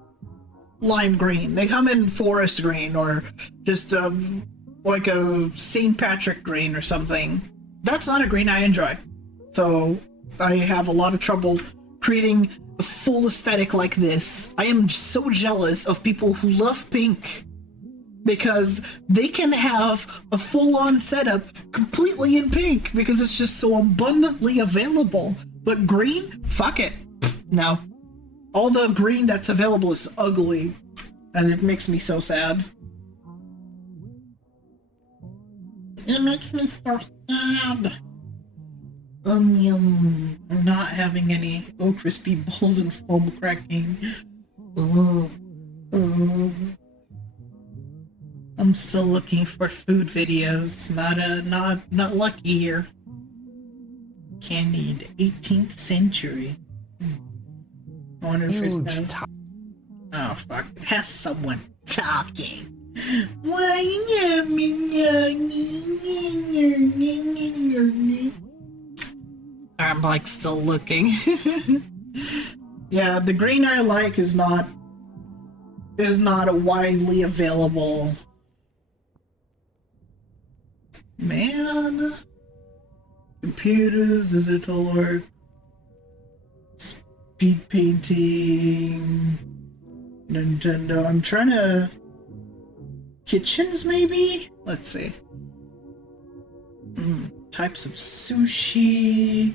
lime green. They come in forest green or just like a St. Patrick green or something. That's not a green I enjoy. So I have a lot of trouble creating a full aesthetic like this. I am so jealous of people who love pink because they can have a full-on setup completely in pink because it's just so abundantly available. But green? Fuck it. No. All the green that's available is ugly, and it makes me so sad. It makes me so sad. I'm not having any crispy balls and foam cracking. I'm still looking for food videos. Not lucky here. Candied 18th century. I wonder if it has... Oh fuck! It has someone talking. I'm like still looking. Yeah, the green I like is not a widely available. Man, computers, digital work, speed painting, Nintendo. I'm trying to kitchens maybe. Let's see. Types of sushi.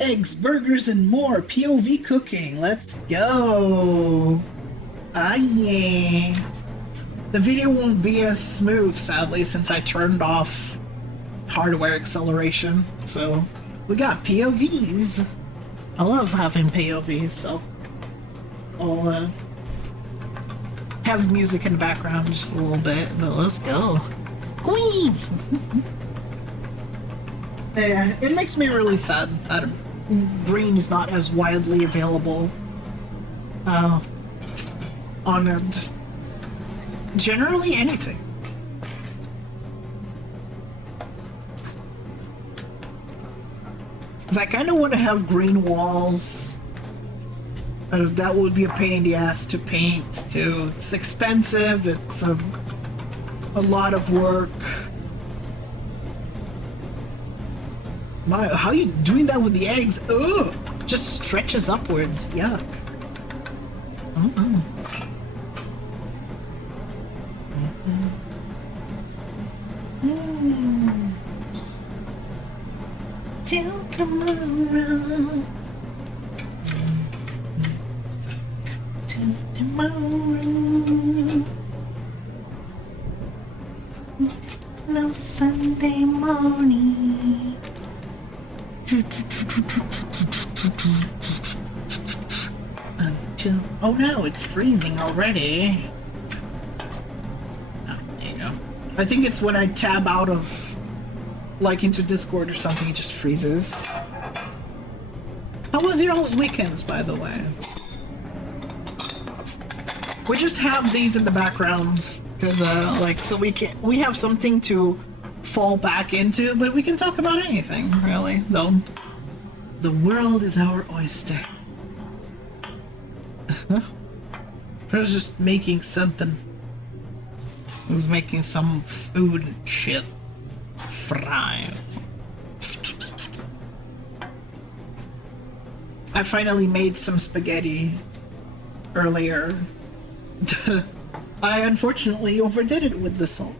Eggs, burgers, and more. POV cooking. Let's go. Ah, yeah. The video won't be as smooth, sadly, since I turned off hardware acceleration. So, we got POVs. I love having POVs, so I'll have music in the background just a little bit, but let's go. Queen! Yeah, it makes me really sad that green is not as widely available on just generally anything. Because I kind of want to have green walls. That would be a pain in the ass to paint too. It's expensive, it's a lot of work. How are you doing that with the eggs? Ugh! Just stretches upwards. Yuck. Till tomorrow. Till tomorrow. No Sunday morning. Oh no, it's freezing already. Oh, there you go. I think it's when I tab out of, like, into Discord or something, it just freezes. How was your all's weekends, by the way? We just have these in the background because, like, so we have something to fall back into, but we can talk about anything, really, though. The world is our oyster. I was just making something. I was making some food and shit. Fries. I finally made some spaghetti earlier. I unfortunately overdid it with the salt.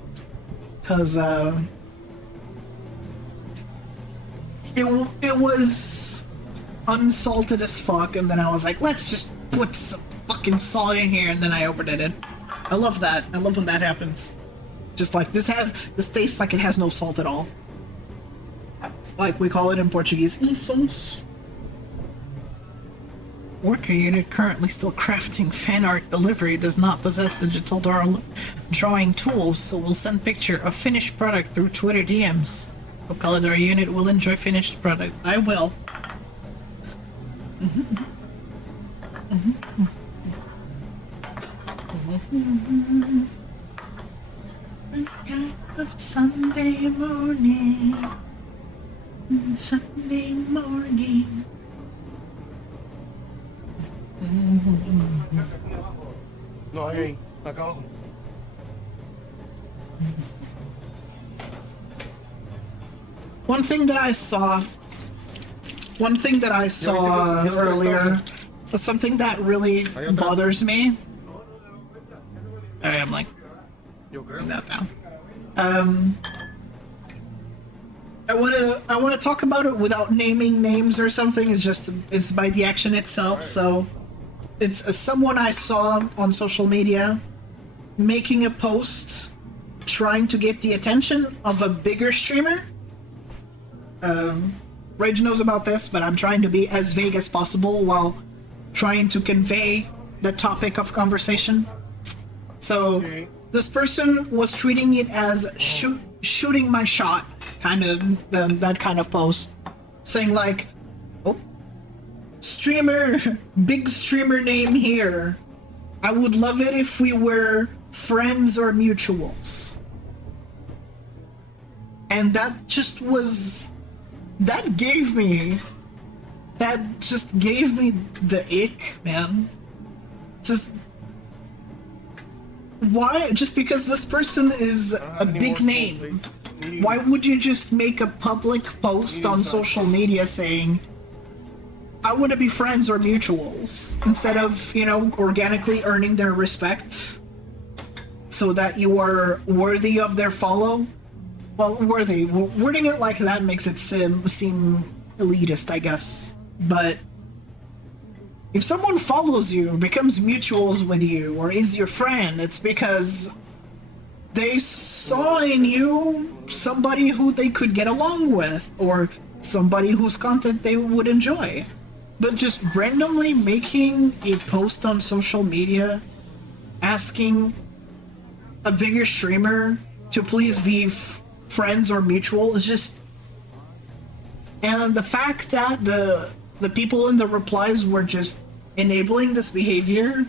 Because, it was unsalted as fuck, and then I was like, let's just put some fucking salt in here, and then I overdid it. I love that. I love when that happens. Just like this tastes like it has no salt at all. Like we call it in Portuguese, isons. Worker unit currently still crafting fan art delivery does not possess digital drawing tools, so we'll send picture of finished product through Twitter DMs. Our unit will enjoy finished product. I will. Sunday morning. Sunday morning. No hay ahí, acá abajo. One thing that I saw earlier was something that really bothers me. Alright, I'm like, bring that down. I wanna talk about it without naming names or something. It's by the action itself. So it's someone I saw on social media making a post trying to get the attention of a bigger streamer. Rage knows about this, but I'm trying to be as vague as possible while trying to convey the topic of conversation. So this person was treating it as shooting my shot, kind of that kind of post, saying like, "Oh, streamer, big streamer name here. I would love it if we were friends or mutuals." And that just gave me the ick, man. Just why? Just because this person is a big name, why would you just make a public post on social media saying, "I want to be friends or mutuals," instead of, you know, organically earning their respect so that you are worthy of their follow? Well, worthy. Wording it like that makes it seem elitist, I guess. But if someone follows you, becomes mutuals with you, or is your friend, it's because they saw in you somebody who they could get along with, or somebody whose content they would enjoy. But just randomly making a post on social media asking a bigger streamer to please be friends or mutual is just... And the fact that the people in the replies were just enabling this behavior,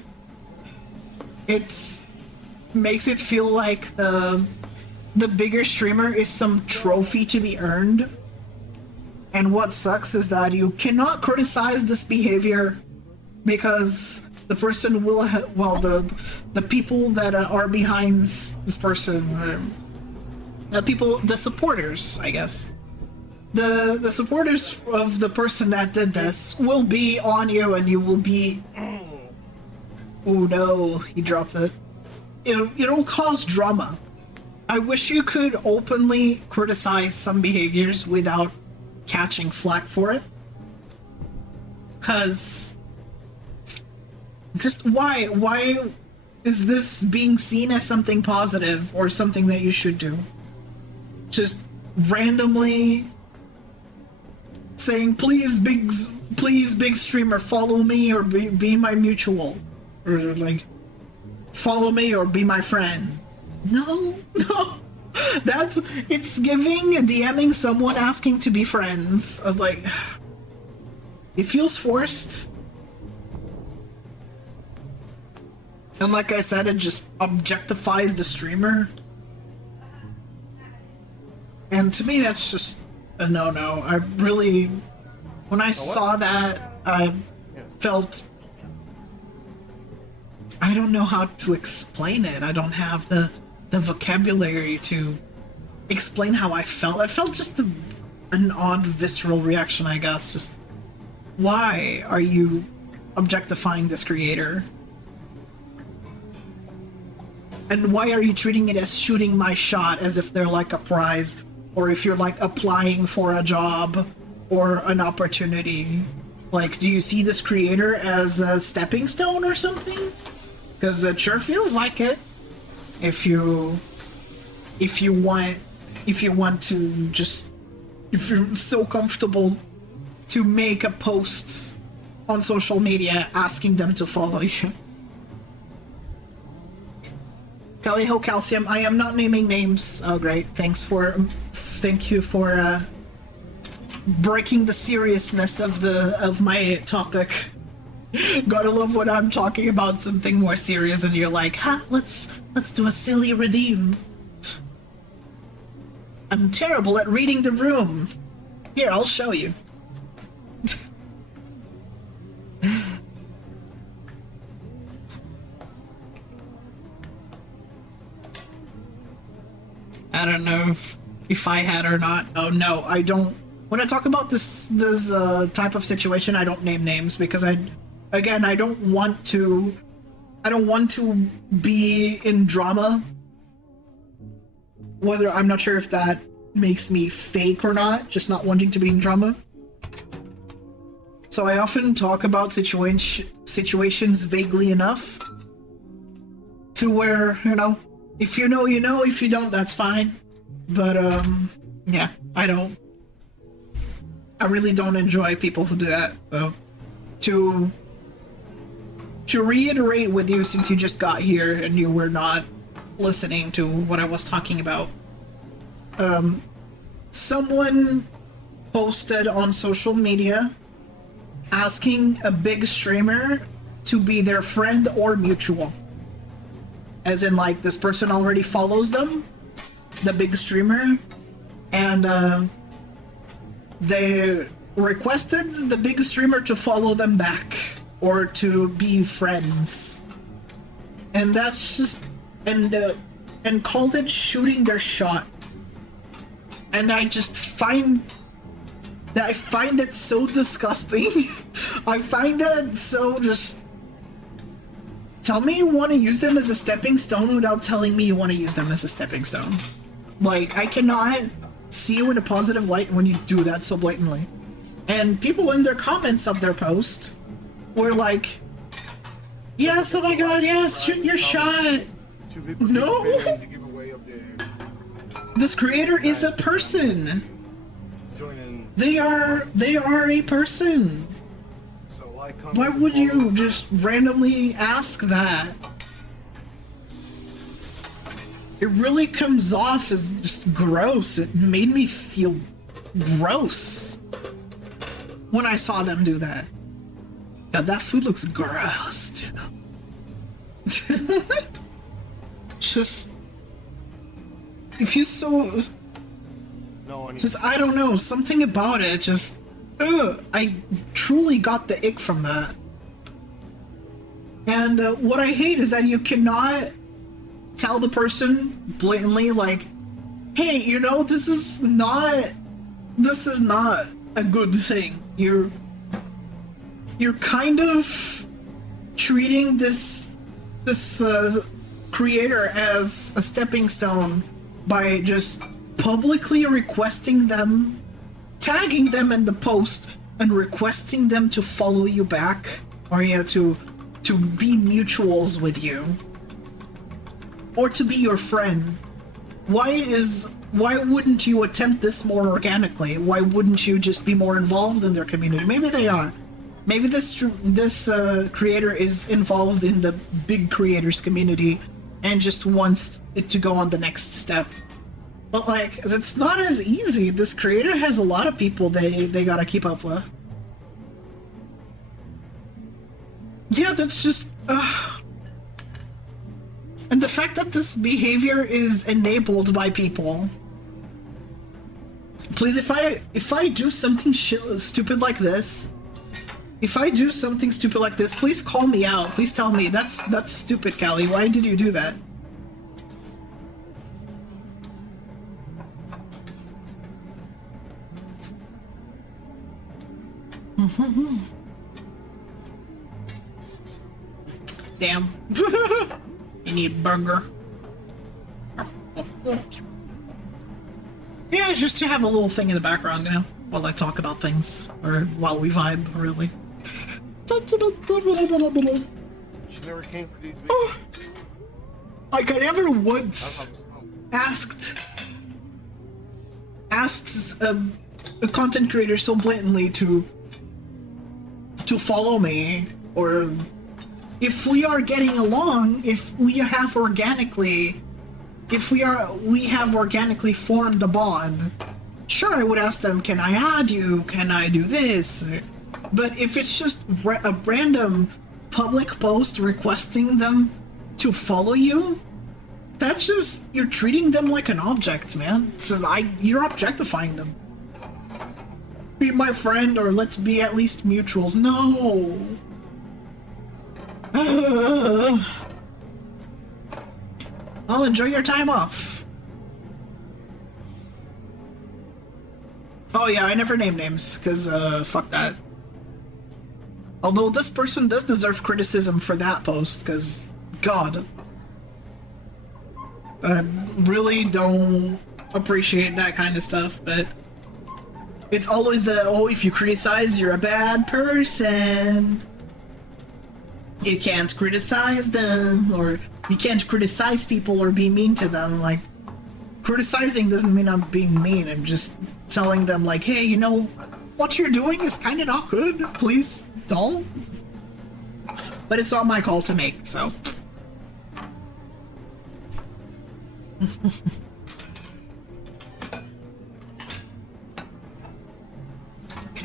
makes it feel like the bigger streamer is some trophy to be earned. And what sucks is that you cannot criticize this behavior because the person will the people that are behind this person, the supporters, I guess. The supporters of the person that did this will be on you, and you will be... Oh no, he dropped it. It'll cause drama. I wish you could openly criticize some behaviors without catching flack for it. Cause... just why is this being seen as something positive or something that you should do? Just randomly saying, please big streamer, follow me or be my mutual, or like follow me or be my friend. No, it's giving DMing someone asking to be friends. Like, it feels forced. And like I said, it just objectifies the streamer. And to me, that's just a no-no. I really... When I saw that, I felt... I don't know how to explain it. I don't have the vocabulary to explain how I felt. I felt just an odd, visceral reaction, I guess. Just, why are you objectifying this creator? And why are you treating it as shooting my shot, as if they're like a prize, or if you're like applying for a job or an opportunity? Like, do you see this creator as a stepping stone or something? Because it sure feels like it. If you if you want to just, if you're so comfortable to make a post on social media asking them to follow you. Caliho Calcium, I am not naming names. Oh great, thank you for breaking the seriousness of my topic. Gotta love when I'm talking about something more serious and you're like, ha, let's do a silly redeem. I'm terrible at reading the room. Here, I'll show you. I don't know if I had or not. Oh no, I don't. When I talk about this type of situation, I don't name names because I don't want to be in drama. Whether I'm not sure if that makes me fake or not, just not wanting to be in drama. So I often talk about situations vaguely enough to where, you know, if you know, you know, if you don't, that's fine. But yeah, I really don't enjoy people who do that. So to reiterate with you, since you just got here and you were not listening to what I was talking about, someone posted on social media asking a big streamer to be their friend or mutual. As in, like, this person already follows them, the big streamer, and they requested the big streamer to follow them back or to be friends. And that's just, and called it shooting their shot. And I just find it so disgusting. I find that so just... Tell me you want to use them as a stepping stone without telling me you want to use them as a stepping stone. Like, I cannot see you in a positive light when you do that so blatantly. And people in their comments of their post were like, yes, oh my god, yes, shoot your shot. No! This creator is a person. They are a person. Why would you just randomly ask that? It really comes off as just gross. It made me feel gross when I saw them do that. God, that food looks gross, too. Just... If you so... Just, I don't know, something about it just... Ugh, I truly got the ick from that. And what I hate is that you cannot tell the person blatantly, like, hey, you know, this is not a good thing. You're kind of treating this creator as a stepping stone by just publicly requesting them, tagging them in the post, and requesting them to follow you back, or yeah, to be mutuals with you, or to be your friend. Why wouldn't you attempt this more organically? Why wouldn't you just be more involved in their community? Maybe they are. Maybe this creator is involved in the big creators community and just wants it to go on the next step. But like, it's not as easy. This creator has a lot of people they gotta keep up with. Yeah, that's just... And the fact that this behavior is enabled by people. Please, if I do something stupid like this, please call me out. Please tell me, that's stupid, Callie. Why did you do that? Damn. You need burger. Yeah, it's just to have a little thing in the background, you know, while I talk about things, or while we vibe, really. She never came for these. Like, I never once asked a content creator so blatantly to follow me, or if we are getting along, if we have organically formed a bond, sure, I would ask them, can I add you? Can I do this? But if it's just a random public post requesting them to follow you, that's just, you're treating them like an object, man. It says, you're objectifying them. Be my friend, or let's be at least mutuals. No. I'll enjoy your time off. Oh yeah, I never name names, because, fuck that. Although this person does deserve criticism for that post, because, God. I really don't appreciate that kind of stuff, but it's always the, oh, if you criticize, you're a bad person. You can't criticize them, or you can't criticize people or be mean to them. Like, criticizing doesn't mean I'm being mean. I'm just telling them, like, hey, you know, what you're doing is kind of not good. Please don't. But it's not my call to make, so.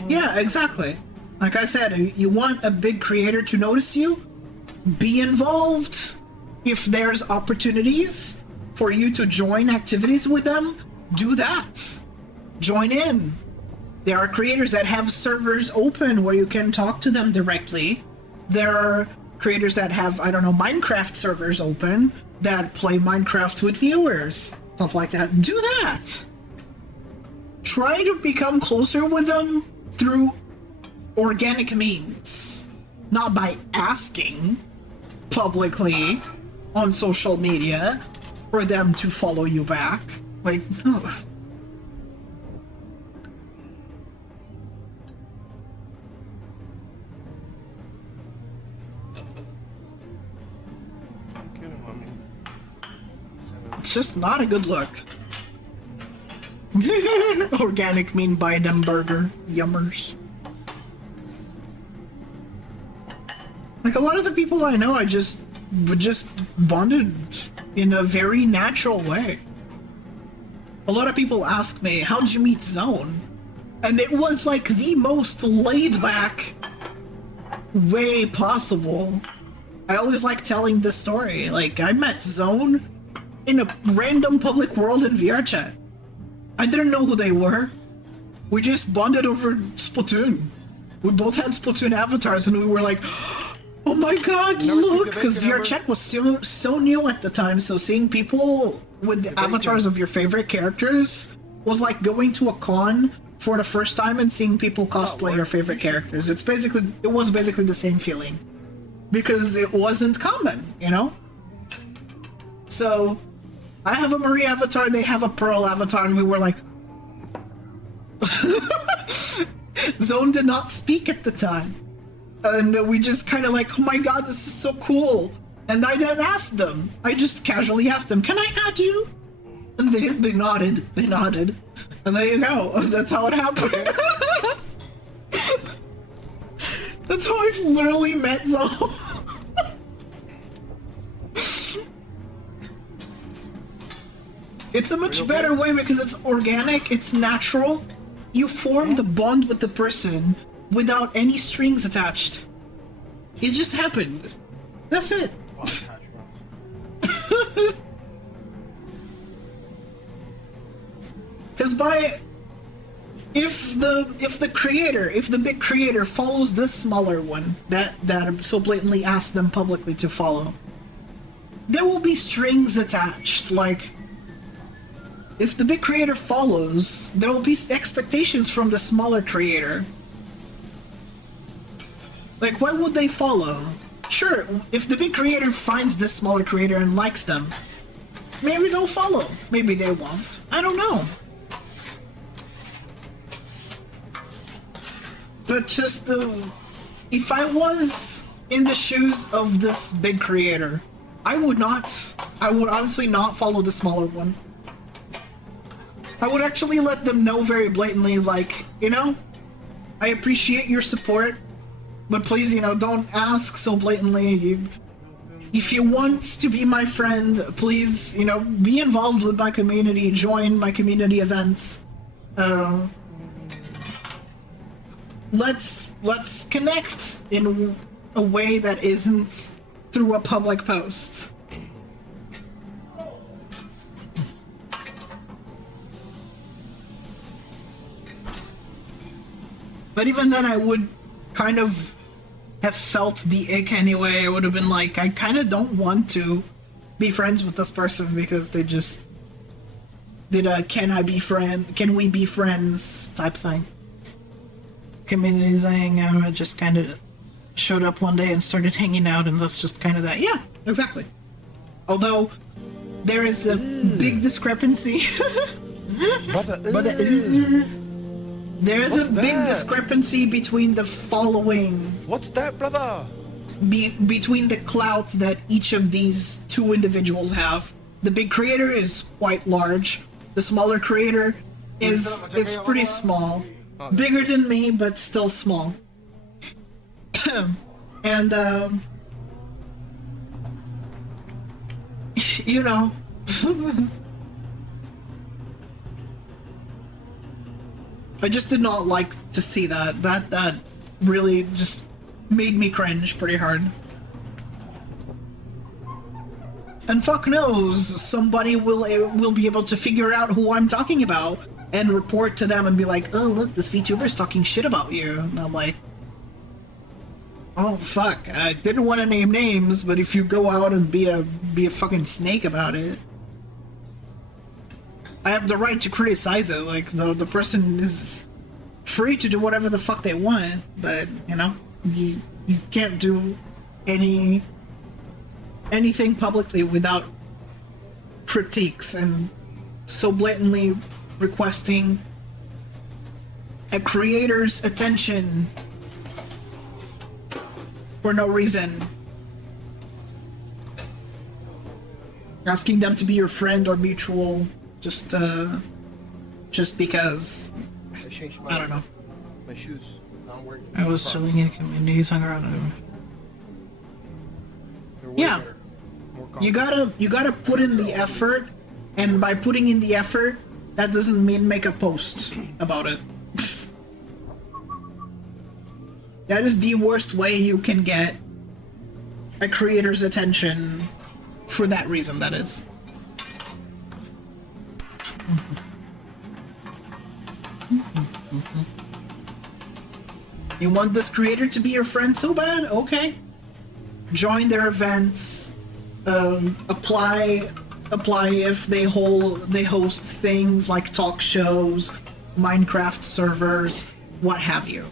Yeah, exactly. Like I said, you want a big creator to notice you? Be involved. If there's opportunities for you to join activities with them, do that. Join in. There are creators that have servers open where you can talk to them directly. There are creators that have, I don't know, Minecraft servers open that play Minecraft with viewers. Stuff like that. Do that. Try to become closer with them through organic means. Not by asking publicly on social media for them to follow you back. Like, no. It's just not a good look. Organic mean buy them burger. Yummers. Like, a lot of the people I know, would just bonded in a very natural way. A lot of people ask me, how'd you meet Zone? And it was like the most laid back way possible. I always like telling this story. Like, I met Zone in a random public world in VR chat. I didn't know who they were. We just bonded over Splatoon. We both had Splatoon avatars, and we were like, oh my god, look! Because VR chat was so new at the time, so seeing people with the avatars of your favorite characters was like going to a con for the first time and seeing people cosplay your favorite characters. It was basically the same feeling. Because it wasn't common, you know? So, I have a Marie avatar, they have a Pearl avatar, and we were like... Zone did not speak at the time. And we just kind of like, oh my god, this is so cool. And I didn't ask them. I just casually asked them, can I add you? And they nodded. They nodded. And there you go. That's how it happened. That's how I literally met Zone. It's a much better way because it's organic, it's natural. You form the bond with the person without any strings attached. It just happened. That's it. Because if the big creator follows this smaller one that so blatantly asked them publicly to follow, there will be strings attached. Like, if the big creator follows, there will be expectations from the smaller creator. Like, why would they follow? Sure, if the big creator finds this smaller creator and likes them, maybe they'll follow. Maybe they won't. I don't know. But just if I was in the shoes of this big creator, I would honestly not follow the smaller one. I would actually let them know very blatantly, like, you know, I appreciate your support, but please, you know, don't ask so blatantly. If you want to be my friend, please, you know, be involved with my community, join my community events. Let's connect in a way that isn't through a public post. But even then, I would kind of have felt the ick anyway. I would have been like, I kind of don't want to be friends with this person because they just did a can we be friends type thing. Communities I hang out, I just kind of showed up one day and started hanging out, and that's just kind of that. Yeah, exactly. Although there is a big discrepancy. Brother, There is a big discrepancy between the following. What's that, brother? Between the clout that each of these two individuals have. The big creator is quite large. The smaller creator it's pretty small. Bigger than me, but still small. And you know. I just did not like to see that. That really just made me cringe pretty hard. And fuck knows, somebody will be able to figure out who I'm talking about and report to them and be like, oh look, this VTuber's talking shit about you. And I'm like, oh fuck, I didn't want to name names, but if you go out and be a fucking snake about it, I have the right to criticize it. Like, the person is free to do whatever the fuck they want, but, you know, you can't do anything publicly without critiques and so blatantly requesting a creator's attention for no reason. Asking them to be your friend or mutual just because. I don't know. My shoes. I was chilling in communities, hung around. Yeah, you gotta put in the effort, and by putting in the effort, that doesn't mean make a post about it. That is the worst way you can get a creator's attention for that reason, that is. You want this creator to be your friend so bad? Okay. Join their events. Apply if they host things like talk shows, Minecraft servers, what have you.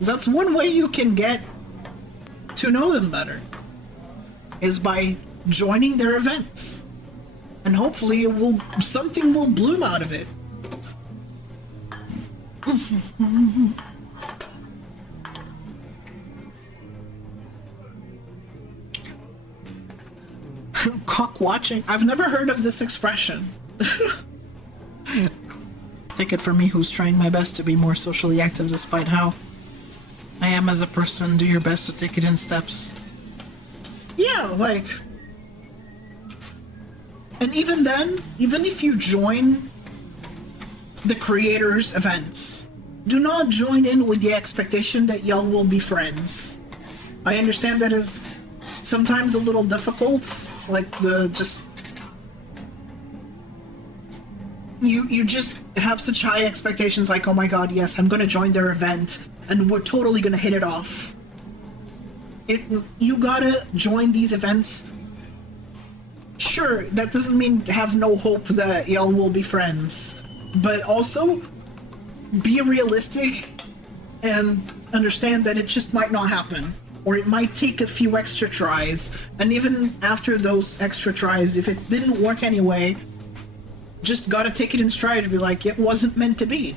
That's one way you can get to know them better, is by joining their events. And hopefully something will bloom out of it. Cock watching? I've never heard of this expression. Take it from me, who's trying my best to be more socially active despite how I am as a person. Do your best to take it in steps. Yeah, like... And even then, even if you join the creators' events, do not join in with the expectation that y'all will be friends. I understand that is sometimes a little difficult, like you just have such high expectations, like, oh my god, yes, I'm gonna join their event, and we're totally gonna hit it off. You gotta join these events. Sure, that doesn't mean have no hope that y'all will be friends, but also be realistic and understand that it just might not happen, or it might take a few extra tries, and even after those extra tries, if it didn't work anyway, just gotta take it in stride and be like, it wasn't meant to be.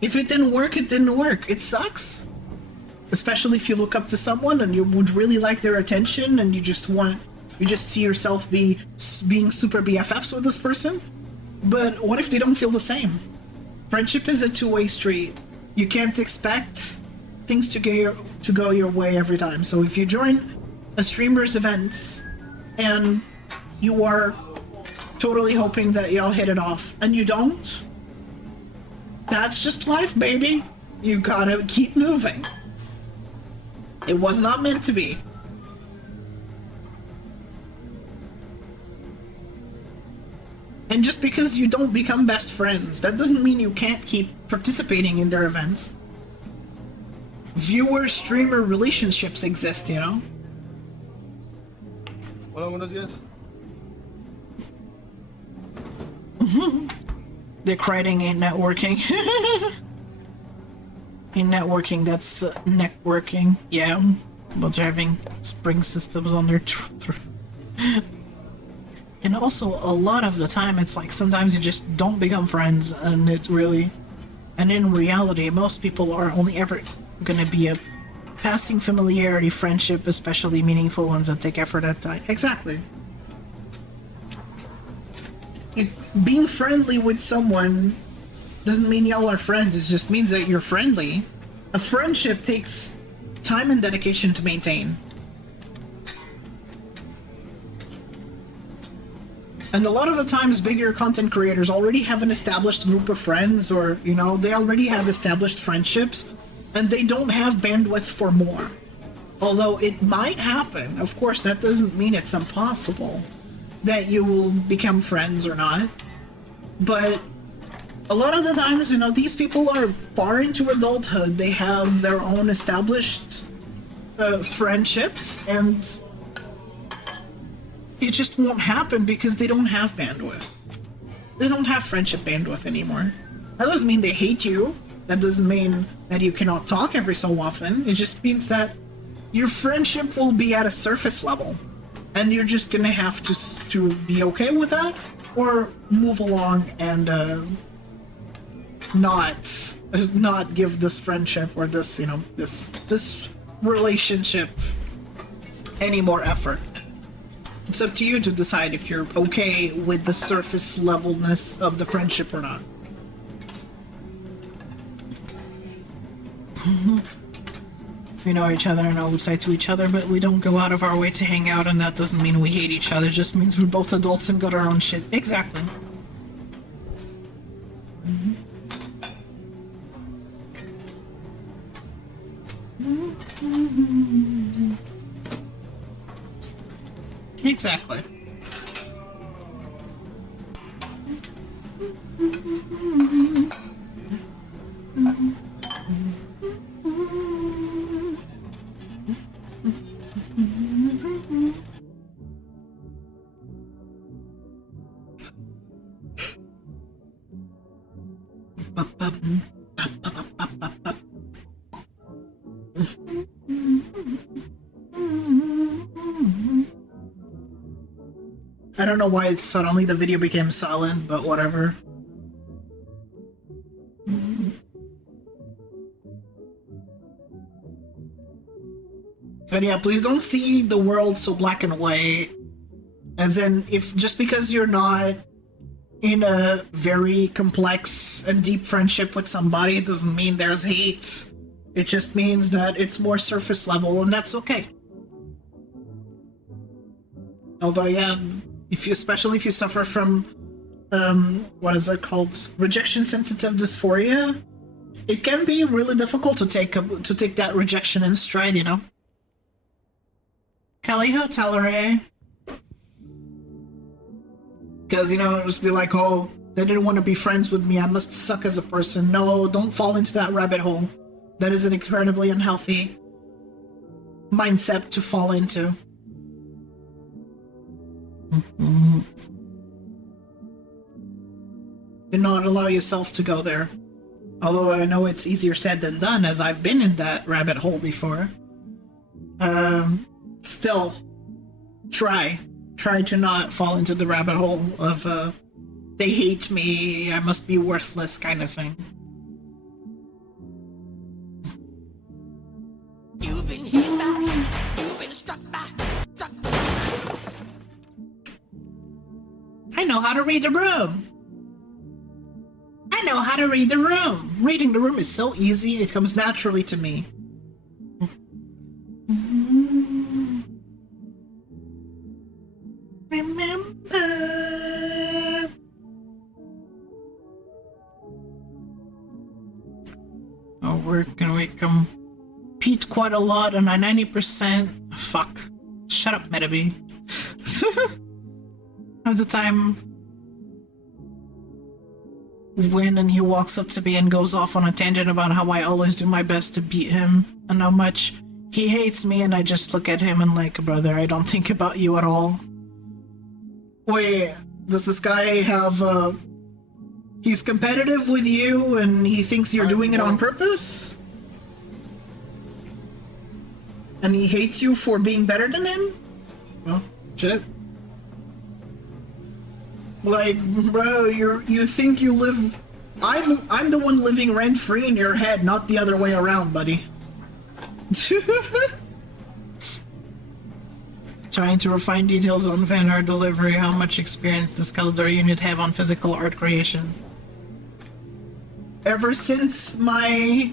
If it didn't work, it didn't work. It sucks. especially if you look up to someone and you would really like their attention and you just see yourself being super BFFs with this person. But what if they don't feel the same? Friendship is a two-way street. You can't expect things to go your way every time. So if you join a streamer's events and you are totally hoping that y'all hit it off and you don't, that's just life, baby. You gotta keep moving. It was not meant to be. And just because you don't become best friends, that doesn't mean you can't keep participating in their events. Viewer-streamer relationships exist, you know? Hola, buenos días. Dick writing ain't networking. In networking, that's networking. Yeah, but they're having spring systems on their and also, a lot of the time, it's like sometimes you just don't become friends, and and in reality, most people are only ever gonna be a passing familiarity friendship, especially meaningful ones that take effort at time. Exactly. Being friendly with someone doesn't mean y'all are friends, it just means that you're friendly. A friendship takes time and dedication to maintain. And a lot of the times, bigger content creators already have an established group of friends, or, you know, they already have established friendships, and they don't have bandwidth for more. Although it might happen, of course, that doesn't mean it's impossible that you will become friends or not. But a lot of the times, you know, these people are far into adulthood. They have their own established friendships, and it just won't happen because they don't have bandwidth. They don't have friendship bandwidth anymore. That doesn't mean they hate you. That doesn't mean that you cannot talk every so often. It just means that your friendship will be at a surface level. And you're just gonna have to be okay with that, or move along and not give this friendship or this, you know, this relationship any more effort. It's up to you to decide if you're okay with the surface levelness of the friendship or not. We know each other and always say to each other, but we don't go out of our way to hang out, and that doesn't mean we hate each other, it just means we're both adults and got our own shit. Exactly. Exactly. I don't know why suddenly the video became silent, but whatever. But yeah, please don't see the world so black and white. As in, if just because you're not in a very complex and deep friendship with somebody, it doesn't mean there's hate. It just means that it's more surface level, and that's okay. Although, yeah, especially if you suffer from, what is it called? Rejection-sensitive dysphoria, it can be really difficult to take that rejection in stride, you know? Kelly Hotellery. Because, you know, just be like, oh, they didn't want to be friends with me, I must suck as a person. No, don't fall into that rabbit hole. That is an incredibly unhealthy mindset to fall into. Do not allow yourself to go there. Although I know it's easier said than done, as I've been in that rabbit hole before. Still, try to not fall into the rabbit hole of, they hate me, I must be worthless kind of thing. know how to read the room. I know how to read the room. Reading the room is so easy, it comes naturally to me. Remember. Oh, we compete quite a lot on our 90%. Fuck. Shut up, Metabee. At the time when and he walks up to me and goes off on a tangent about how I always do my best to beat him and how much he hates me, and I just look at him and like, brother, I don't think about you at all. Wait, does this guy have he's competitive with you and he thinks you're doing it on purpose? And he hates you for being better than him? Well, shit. Like, bro, you think you live... I'm the one living rent-free in your head, not the other way around, buddy. Trying to refine details on fan art delivery. How much experience does Calidor unit have on physical art creation? Ever since my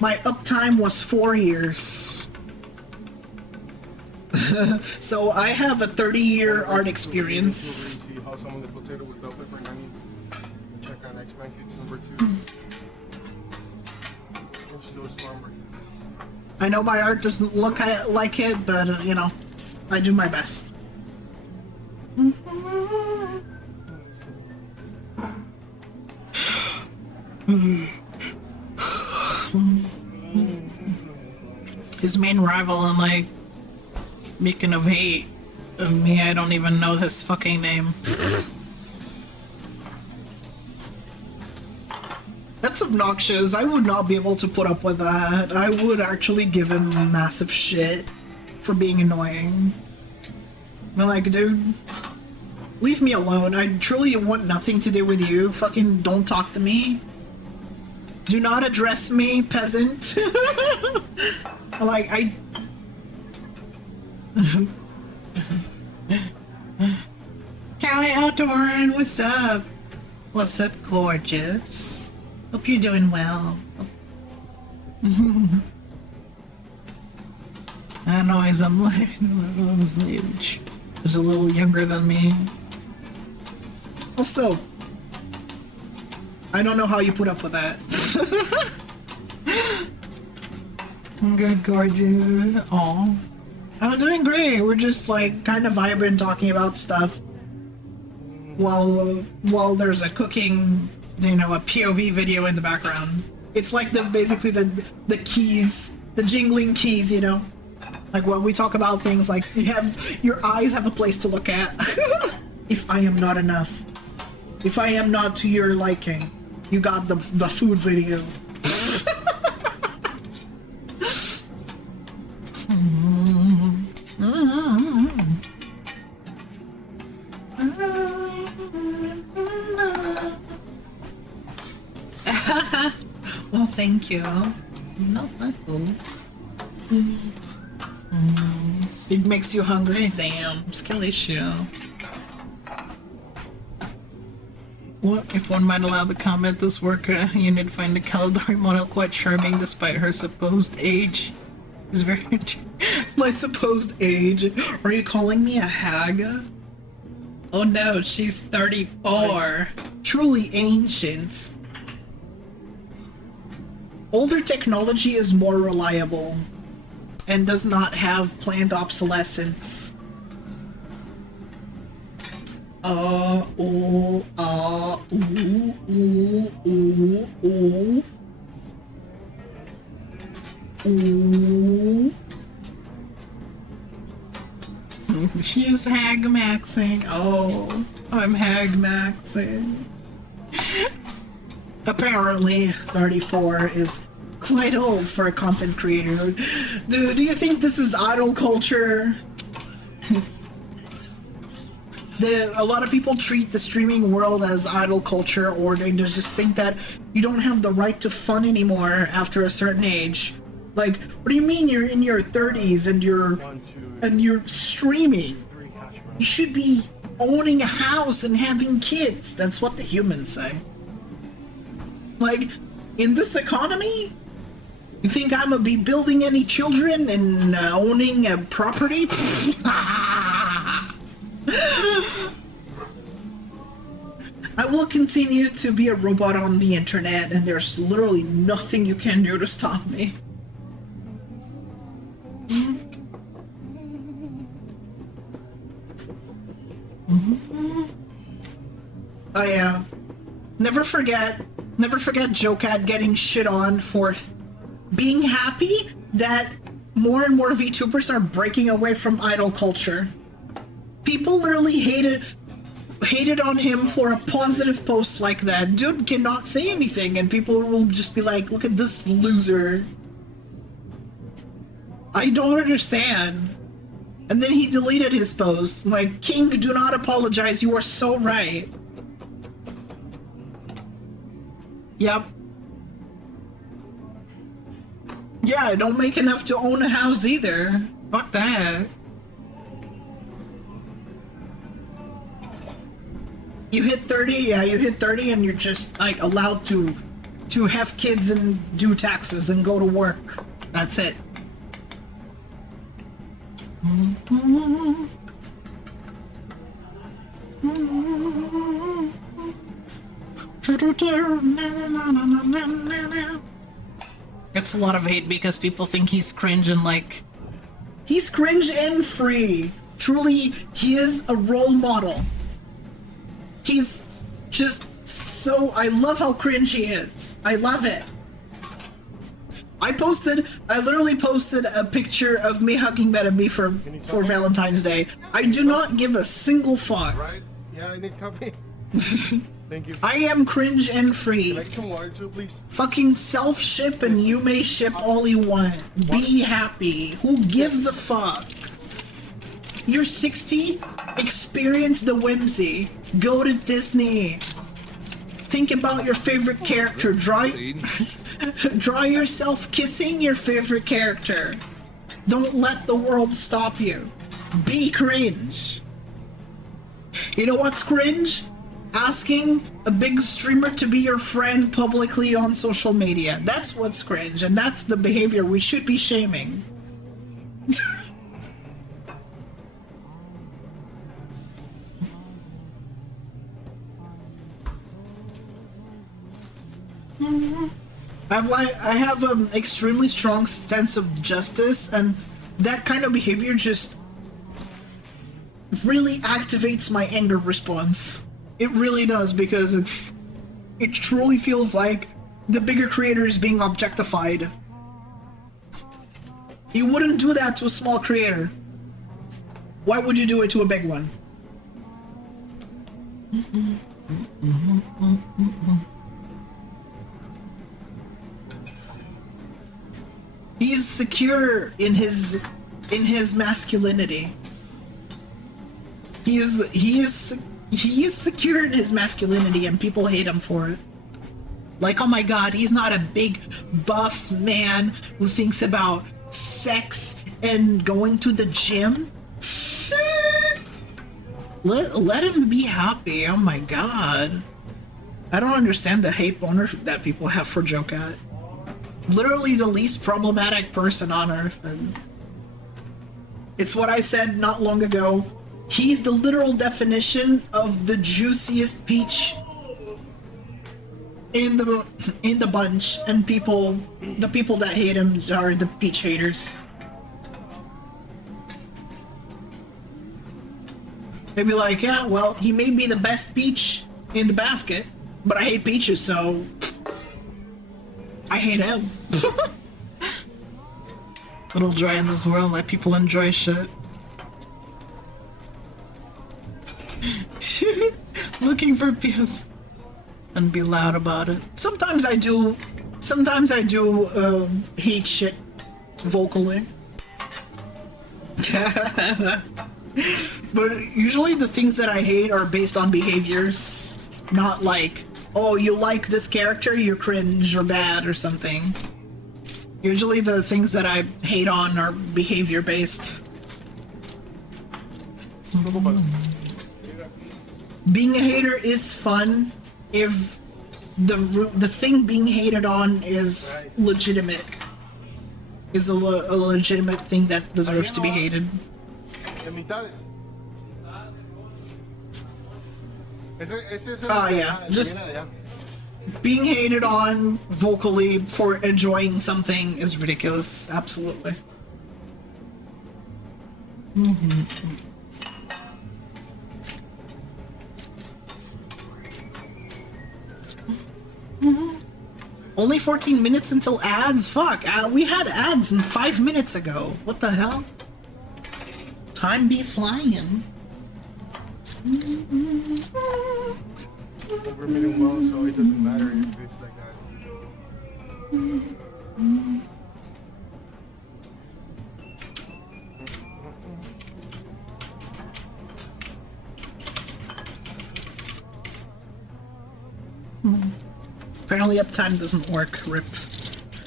uptime was 4 years. So I have a 30-year art experience. I know my art doesn't look like it, but you know, I do my best. His main rival and like beacon of hate of me, I don't even know his fucking name. That's obnoxious. I would not be able to put up with that. I would actually give him massive shit for being annoying. I'm like, dude, leave me alone. I truly want nothing to do with you. Fucking don't talk to me. Do not address me, peasant. Like, Callie Outdoorin', what's up? What's up, gorgeous? Hope you're doing well. I know he's his age. He's a little younger than me. Also, I don't know how you put up with that. Good, gorgeous. Aw. I'm doing great. We're just like kind of vibrant talking about stuff while there's a cooking, you know, a POV video in the background. It's like basically the keys, the jingling keys, you know? Like when we talk about things like your eyes have a place to look at. If I am not enough. If I am not to your liking, you got the food video. Well, thank you. No, not cool. It makes you hungry? Damn, skill issue. What if one might allow the comment, this worker unit find the Caledari model quite charming despite her supposed age? Is very my supposed age. Are you calling me a hag? Oh no, she's 34. Truly ancient. Older technology is more reliable and does not have planned obsolescence. She's hag maxing. Oh, I'm hag maxing. Apparently, 34 is quite old for a content creator. Do you think this is idol culture? A lot of people treat the streaming world as idol culture, or they just think that you don't have the right to fun anymore after a certain age. Like, what do you mean you're in your 30s and you're streaming? You should be owning a house and having kids. That's what the humans say. Like, in this economy, you think I'm gonna be building any children and owning a property? I will continue to be a robot on the internet, and there's literally nothing you can do to stop me. Oh yeah. Never forget Jokat getting shit on for being happy that more and more VTubers are breaking away from idol culture. People literally hated on him for a positive post like that. Dude cannot say anything and people will just be like, look at this loser. I don't understand. And then he deleted his post. Like, King, do not apologize, you are so right. Yep. Yeah, I don't make enough to own a house either. Fuck that. You hit 30, yeah, you hit 30 and you're just, like, allowed to have kids and do taxes and go to work. That's it. Gets a lot of hate because people think he's cringe and like... He's cringe and free. Truly, he is a role model. He's just so... I love how cringe he is. I love it. I literally posted a picture of me hugging Metabee for Valentine's Day. I do not give a single fuck. Right? Yeah, I need coffee. Thank you. I am cringe and free. Can I get some water too, please? Fucking self-ship and you may ship all you want. Be happy. Who gives a fuck? You're 60? Experience the whimsy. Go to Disney. Think about your favorite character. Draw yourself kissing your favorite character. Don't let the world stop you. Be cringe. You know what's cringe? Asking a big streamer to be your friend publicly on social media. That's what's cringe, and that's the behavior we should be shaming. I have an extremely strong sense of justice, and that kind of behavior just really activates my anger response. It really does, because it truly feels like the bigger creator is being objectified. You wouldn't do that to a small creator. Why would you do it to a big one? He's secure in his masculinity. He is secure in his masculinity, and people hate him for it. Like, oh my god, he's not a big buff man who thinks about sex and going to the gym. Let him be happy. Oh my god. I don't understand the hate boner that people have for Jokat. Literally the least problematic person on earth, and it's what I said not long ago. He's the literal definition of the juiciest peach in the bunch, and the people that hate him are the peach haters. They'd be like, yeah, well, he may be the best peach in the basket, but I hate peaches, so I hate him. Little joy in this world, let people enjoy shit. Looking for people and be loud about it. Sometimes I do hate shit vocally. But usually the things that I hate are based on behaviors, not like, oh, you like this character, you're cringe or bad or something. Usually the things that I hate on are behavior based. being a hater is fun if the thing being hated on is legitimate. Is a legitimate thing that deserves to be hated. Yeah, just being hated on vocally for enjoying something is ridiculous. Absolutely. Only 14 minutes until ads? Fuck, we had ads 5 minutes ago. What the hell? Time be flying. We're meeting well, so it doesn't matter if it's like that. Apparently uptime doesn't work, rip.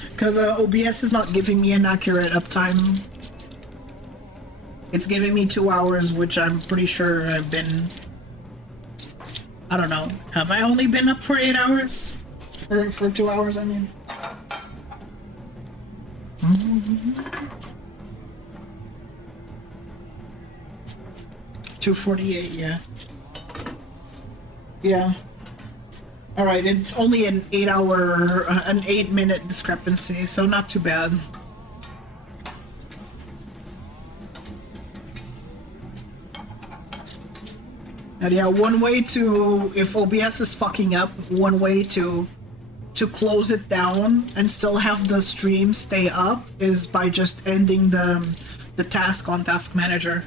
Because OBS is not giving me an accurate uptime. It's giving me 2 hours, which I'm pretty sure I've been... I don't know. Have I only been up for 8 hours? For 2 hours, I mean. 2:48, yeah. Yeah. Alright, it's only an 8-minute discrepancy, so not too bad. And yeah, one way to, if OBS is fucking up, one way to close it down and still have the stream stay up is by just ending the task on Task Manager.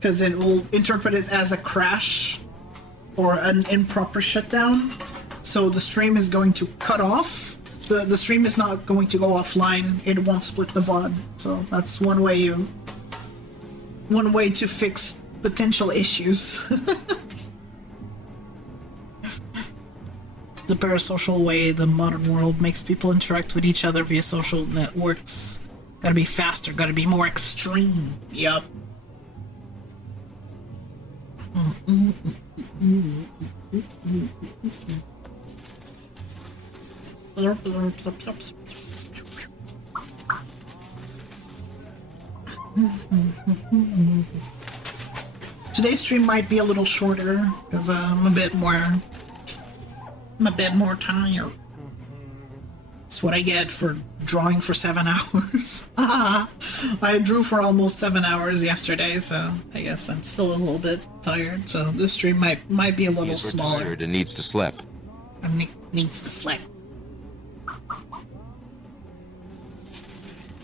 Because it will interpret it as a crash or an improper shutdown. So the stream is going to cut off. The stream is not going to go offline. It won't split the VOD. So that's one way to fix potential issues. The parasocial way the modern world makes people interact with each other via social networks. Gotta be faster, gotta be more extreme. Yup. Today's stream might be a little shorter because I'm a bit more tired. That's what I get for drawing for 7 hours. I drew for almost 7 hours yesterday, so I guess I'm still a little bit tired. So this stream might be a little smaller. Retired and needs to sleep. Needs to sleep.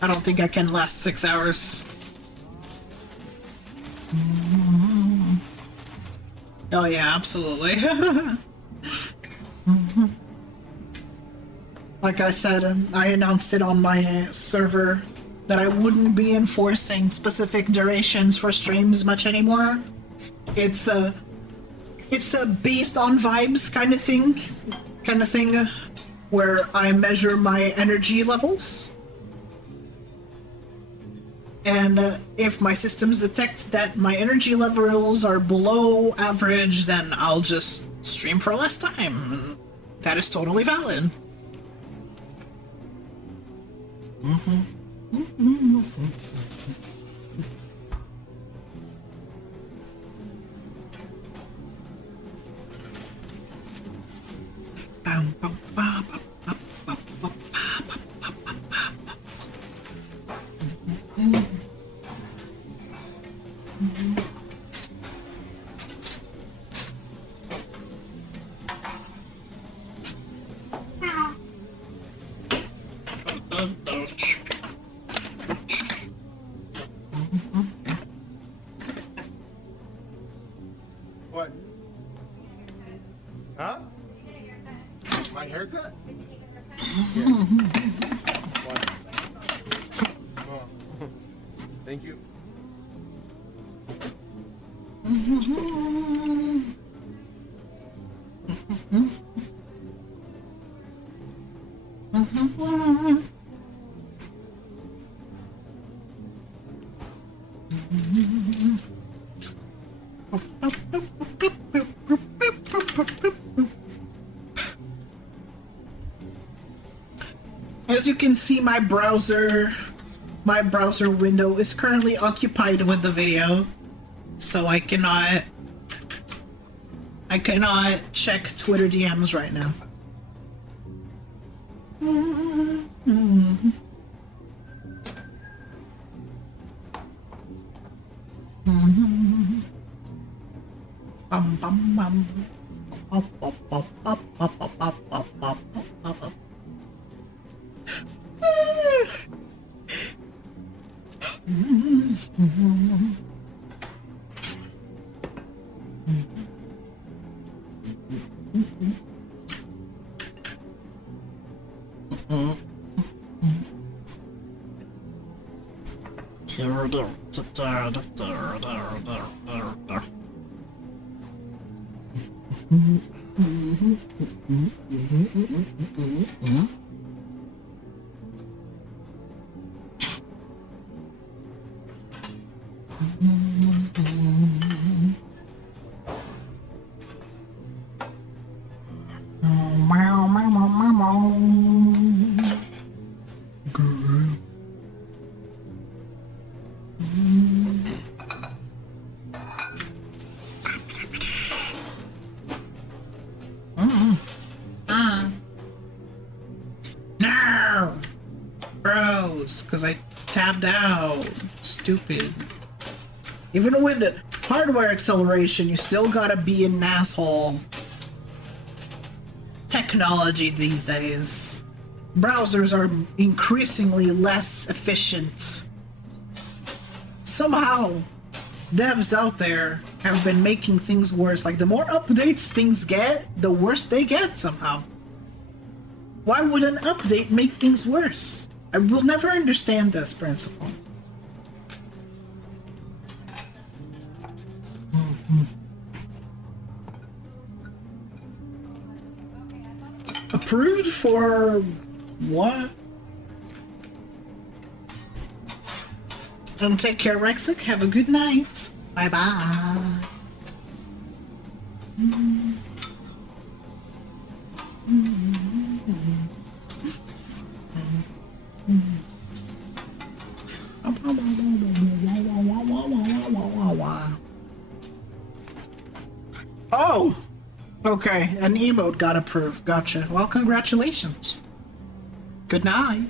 I don't think I can last 6 hours. Oh yeah, absolutely. Like I said, I announced it on my server that I wouldn't be enforcing specific durations for streams much anymore. It's a based on vibes kind of thing, where I measure my energy levels. And if my systems detect that my energy levels are below average, then I'll just stream for less time. That is totally valid. What? Huh? My haircut? Yeah. What? Oh. Thank you. As you can see, my browser window is currently occupied with the video, so I cannot check Twitter DMs right now. Bum, bum, bum. Up, up, up, up, up, up, up, up, up, up, up. No! Bros, because I tabbed out. Stupid. Even with the hardware acceleration, you still gotta be an asshole. Technology these days. Browsers are increasingly less efficient. Somehow, devs out there have been making things worse. Like, the more updates things get, the worse they get somehow. Why would an update make things worse? I will never understand this principle. Approved for what? Take care, Rexic. Have a good night. Bye bye. Oh! Okay, an emote got approved. Gotcha. Well, congratulations. Good night.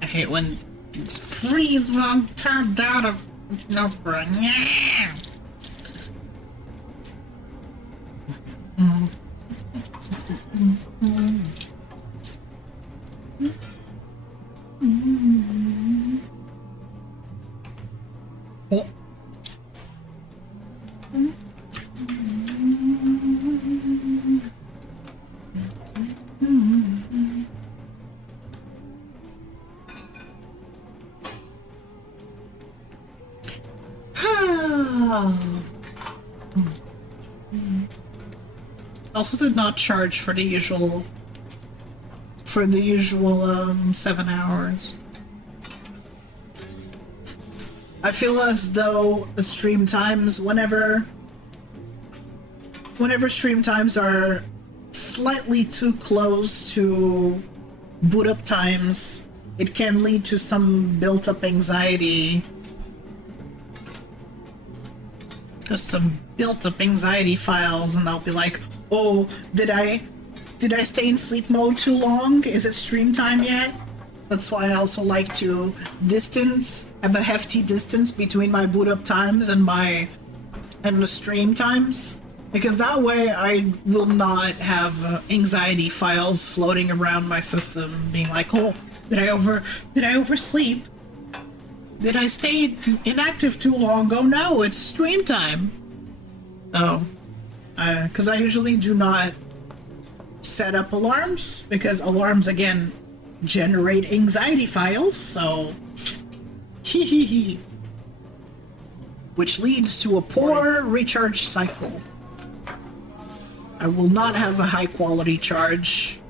I hate when it's freeze when I'm turned out of number. Yeah. Oh. Also did not charge for the usual 7 hours. I feel as though stream times, whenever stream times are slightly too close to boot up times, it can lead to some built up anxiety Just some built-up anxiety files, and I'll be like, oh, did I stay in sleep mode too long? Is it stream time yet? That's why I also like to have a hefty distance between my boot up times and the stream times. Because that way I will not have anxiety files floating around my system being like, oh, did I oversleep? Did I stay inactive too long? Oh no, it's stream time. Oh, because I usually do not set up alarms, because alarms, again, generate anxiety files, so which leads to a poor recharge cycle. I will not have a high quality charge,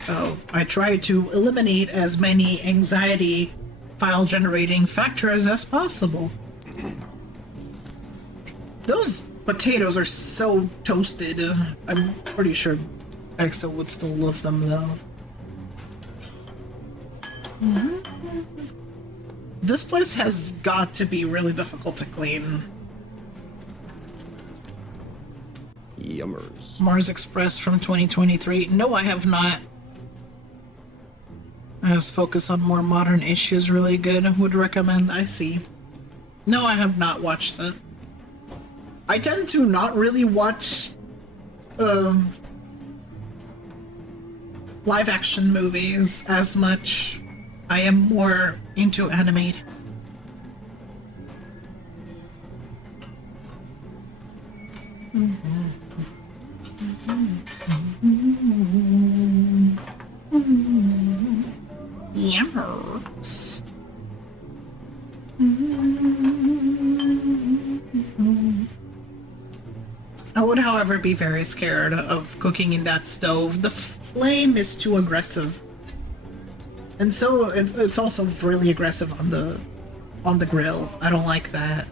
so I try to eliminate as many anxiety file generating factors as possible. Those potatoes are so toasted. I'm pretty sure Exo would still love them though. This place has got to be really difficult to clean. Yummers. Mars Express from 2023. No, I have not. As focus on more modern issues really good. Would recommend. I see. No, I have not watched it. I tend to not really watch live action movies as much. I am more into animated. Yes. I would, however, be very scared of cooking in that stove. The flame is too aggressive. And so it's also really aggressive on the grill. I don't like that.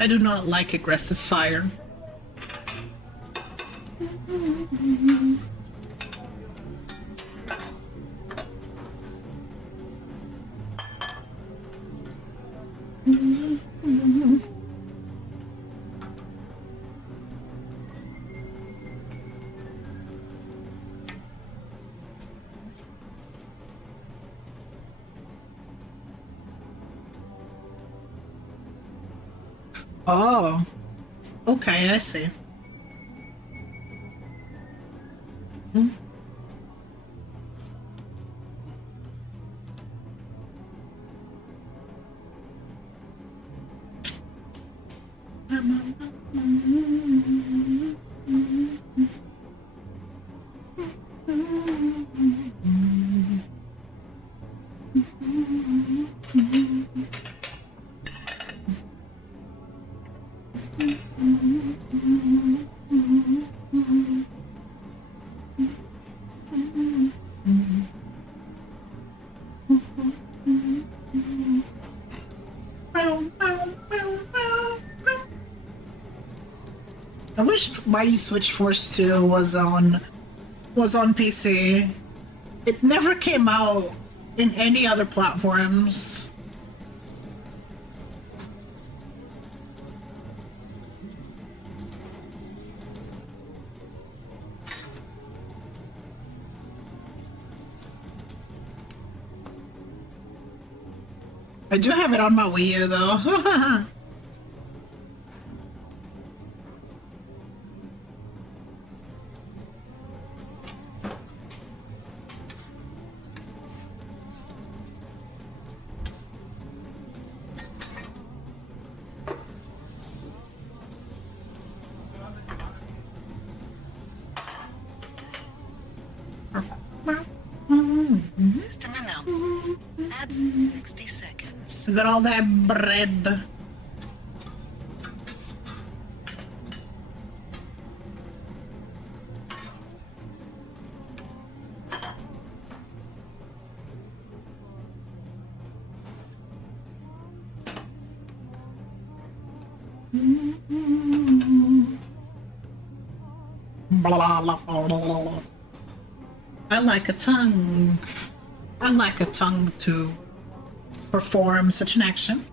I do not like aggressive fire. Oh, okay, I see. I wish Mighty Switch Force 2 was on PC. It never came out in any other platforms. I do have it on my Wii U though. System announcement. Adds 60 seconds. Got all that bread. Blah, blah, blah, blah, blah. I like a tongue. I like a tongue to perform such an action.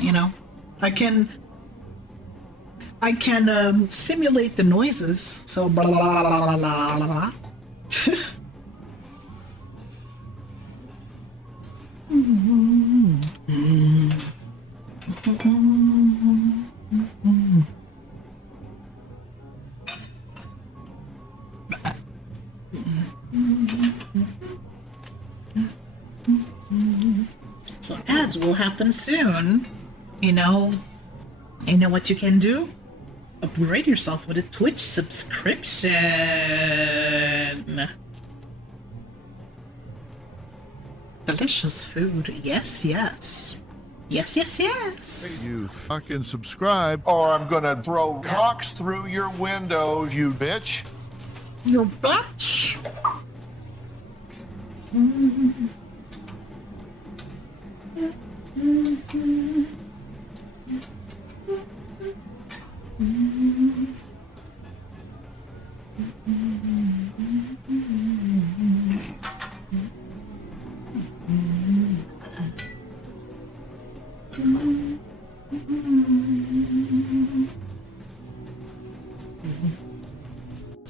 You know, I can simulate the noises. So blah blah blah blah blah blah. So ads will happen soon. You know what you can do? Upgrade yourself with a Twitch subscription. Delicious food. Yes, yes. Yes, yes, yes. You fucking subscribe, or I'm gonna throw cocks through your windows, you bitch. You bitch.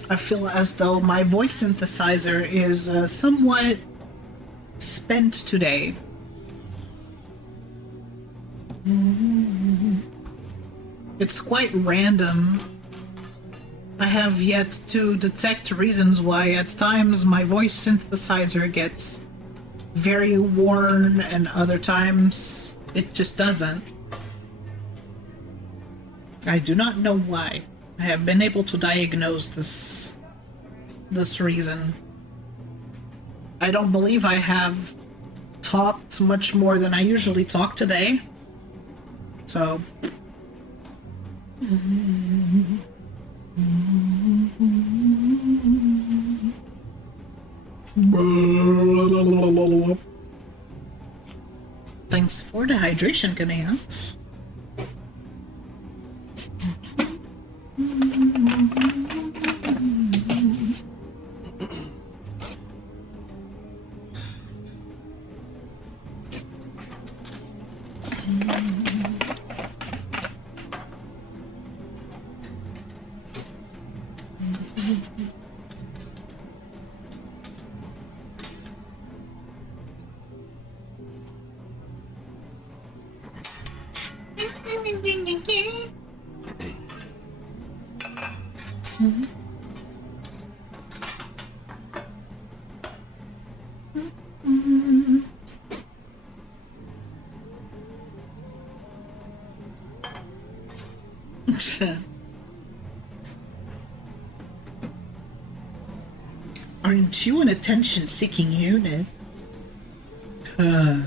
I feel as though my voice synthesizer is somewhat spent today. It's quite random. I have yet to detect reasons why at times my voice synthesizer gets very worn and other times it just doesn't. I do not know why. I have been able to diagnose this reason. I don't believe I have talked much more than I usually talk today. So thanks for the hydration commands. Aren't you an attention-seeking unit? I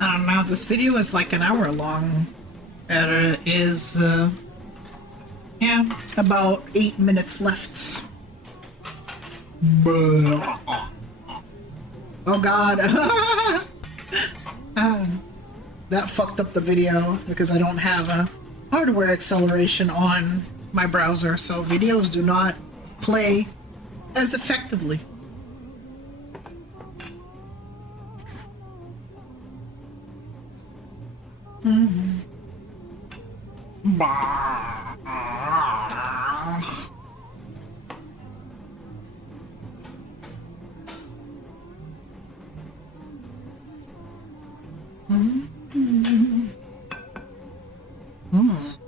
don't know, this video is like an hour long. There is, yeah, about 8 minutes left. Oh god. That fucked up the video because I don't have a hardware acceleration on my browser, so videos do not play as effectively.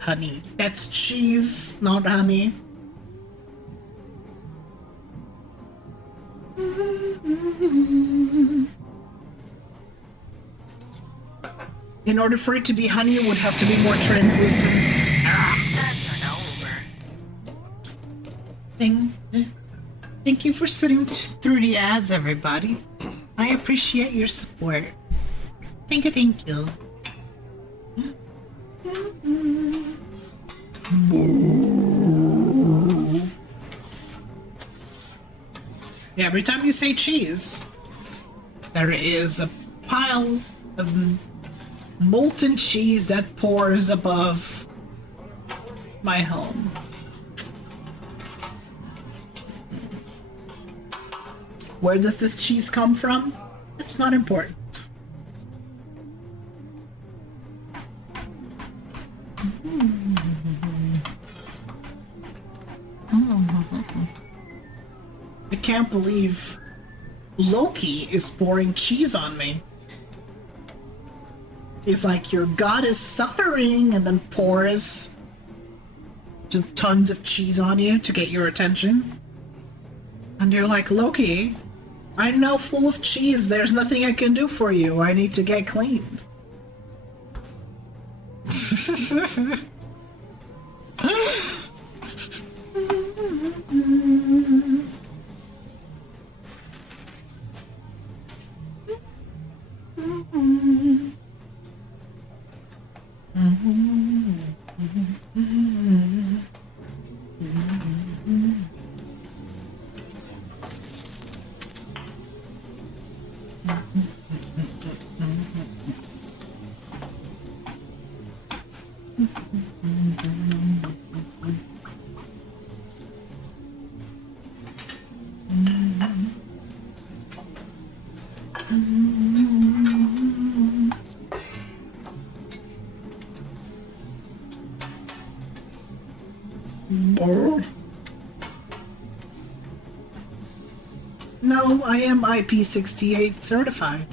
Honey. That's cheese, not honey. In order for it to be honey, it would have to be more translucent. Ads are over. Thank you for sitting through the ads, everybody. I appreciate your support. Thank you, thank you. Yeah, every time you say cheese, there is a pile of molten cheese that pours above my home. Where does this cheese come from? It's not important. I can't believe Loki is pouring cheese on me. He's like, your god is suffering, and then pours just tons of cheese on you to get your attention. And you're like, Loki, I'm now full of cheese. There's nothing I can do for you. I need to get clean. No, I am IP68 certified.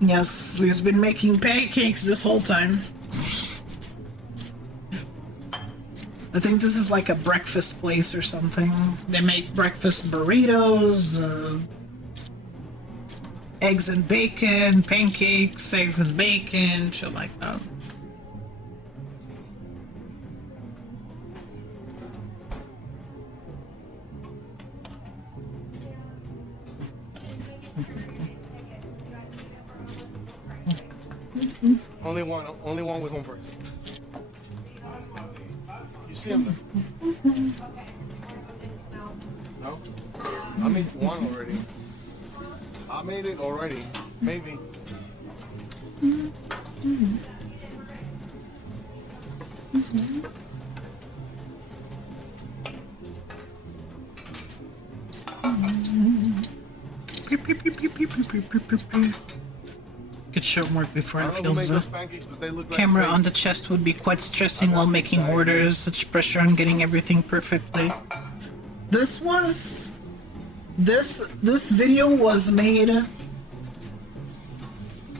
Yes, he's been making pancakes this whole time. I think this is like a breakfast place or something. They make breakfast burritos, eggs and bacon, pancakes, eggs and bacon, shit like that. Only one with one person. You see him there? No? I made one already. I made it already. Maybe. Could show more before it feels camera on the chest would be quite stressing while making orders. Such pressure on getting everything perfectly. This video was made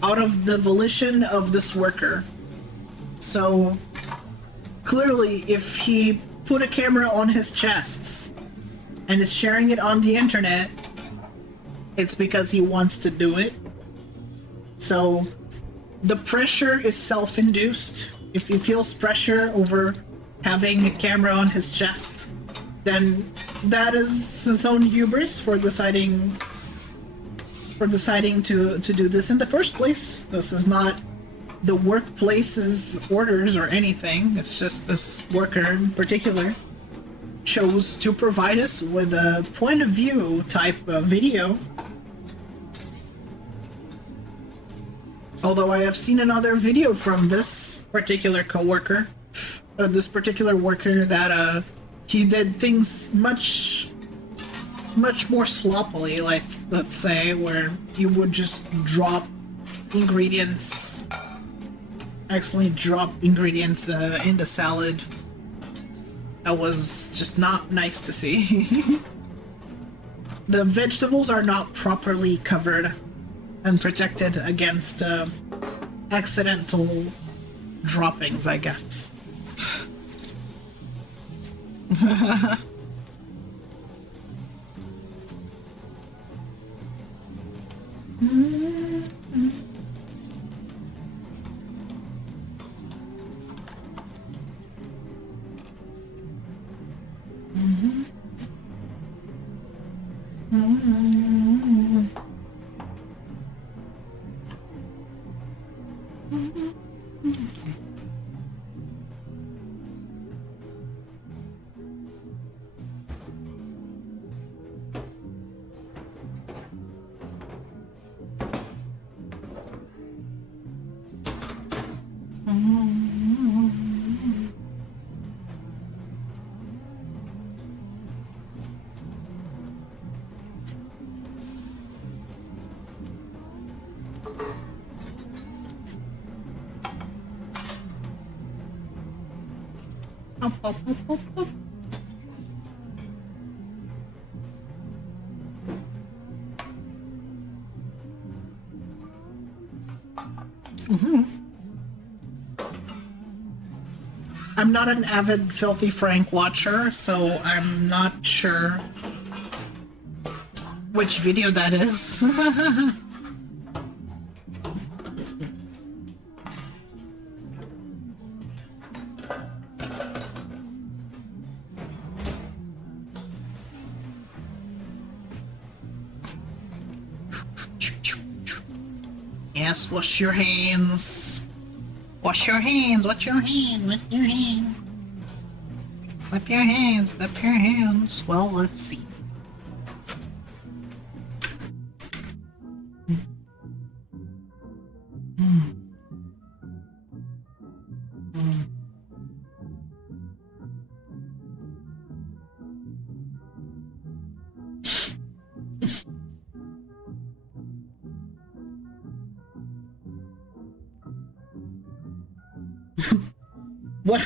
out of the volition of this worker. So clearly, if he put a camera on his chest and is sharing it on the internet, it's because he wants to do it. So the pressure is self-induced. If he feels pressure over having a camera on his chest, then that is his own hubris for deciding to do this in the first place. This is not the workplace's orders or anything. It's just this worker in particular chose to provide us with a point of view type of video. Although I have seen another video from this particular coworker, this particular worker, that he did things much more sloppily, like, let's say, where you would just drop ingredients, accidentally drop ingredients in the salad. That was just not nice to see. the vegetables are not properly covered and protected against accidental droppings, I guess. I'm not an avid Filthy Frank watcher, so I'm not sure which video that is. Yes, wash your hands. Wash your hands, wash your hands, wash your hands. Wipe your hands, wipe your hands. Well, let's see. What?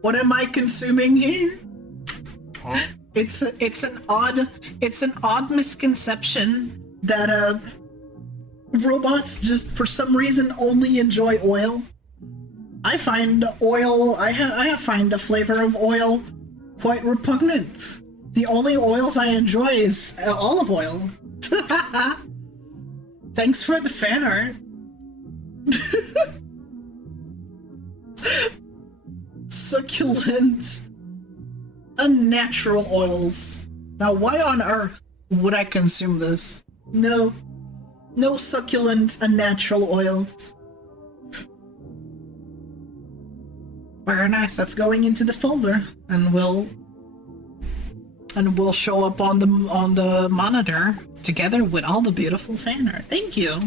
What am I consuming here? Huh? It's an odd misconception that robots just for some reason only enjoy oil. I find oil. I find the flavor of oil quite repugnant. The only oils I enjoy is olive oil. Thanks for the fan art. Succulent, unnatural oils. Now, why on earth would I consume this? No succulent, unnatural oils. Very nice. That's going into the folder, and will show up on the monitor together with all the beautiful fan art. Thank you.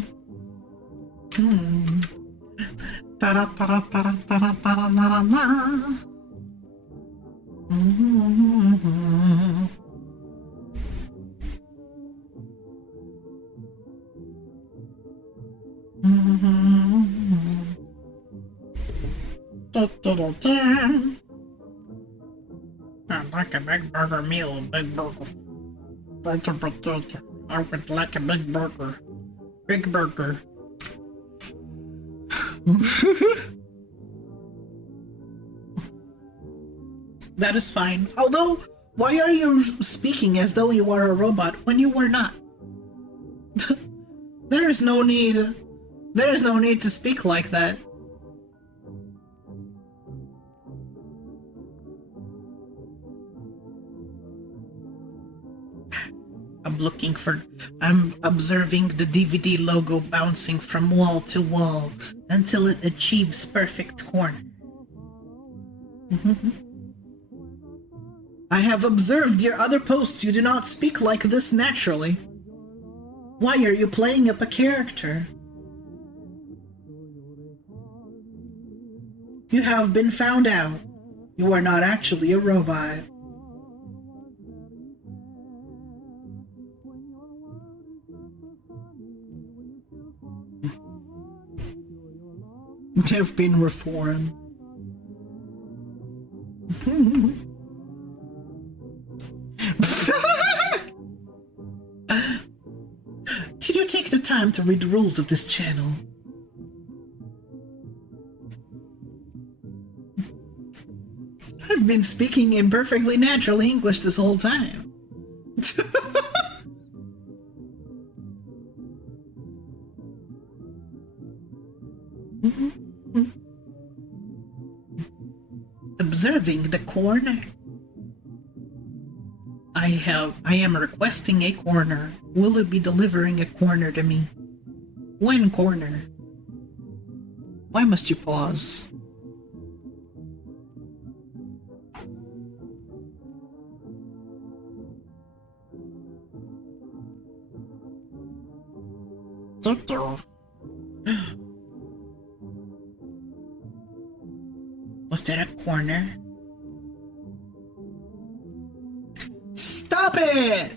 I'd like a big burger meal, a big burger. I would like a big burger. Big burger. That is fine. Although, why are you speaking as though you are a robot when you were not? There is no need to speak like that. I'm observing the DVD logo bouncing from wall to wall until it achieves perfect corner. I have observed your other posts. You do not speak like this naturally. Why are you playing up a character? You have been found out. You are not actually a robot. They've been reformed. Did you take the time to read the rules of this channel? I've been speaking in perfectly natural English this whole time. Observing the corner. I am requesting a corner. Will it be delivering a corner to me? When corner? Why must you pause? Was that a corner? Stop it!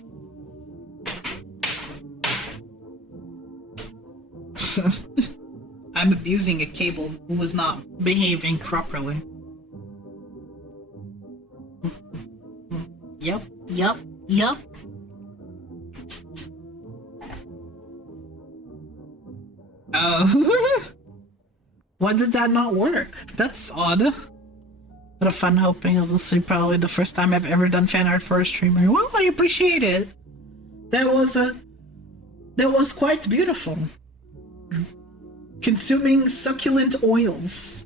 I'm abusing a cable who was not behaving properly. Yep. Oh. Why did that not work? That's odd. What a fun hoping this is probably the first time I've ever done fan art for a streamer. Well, I appreciate it. That was quite beautiful. Consuming succulent oils.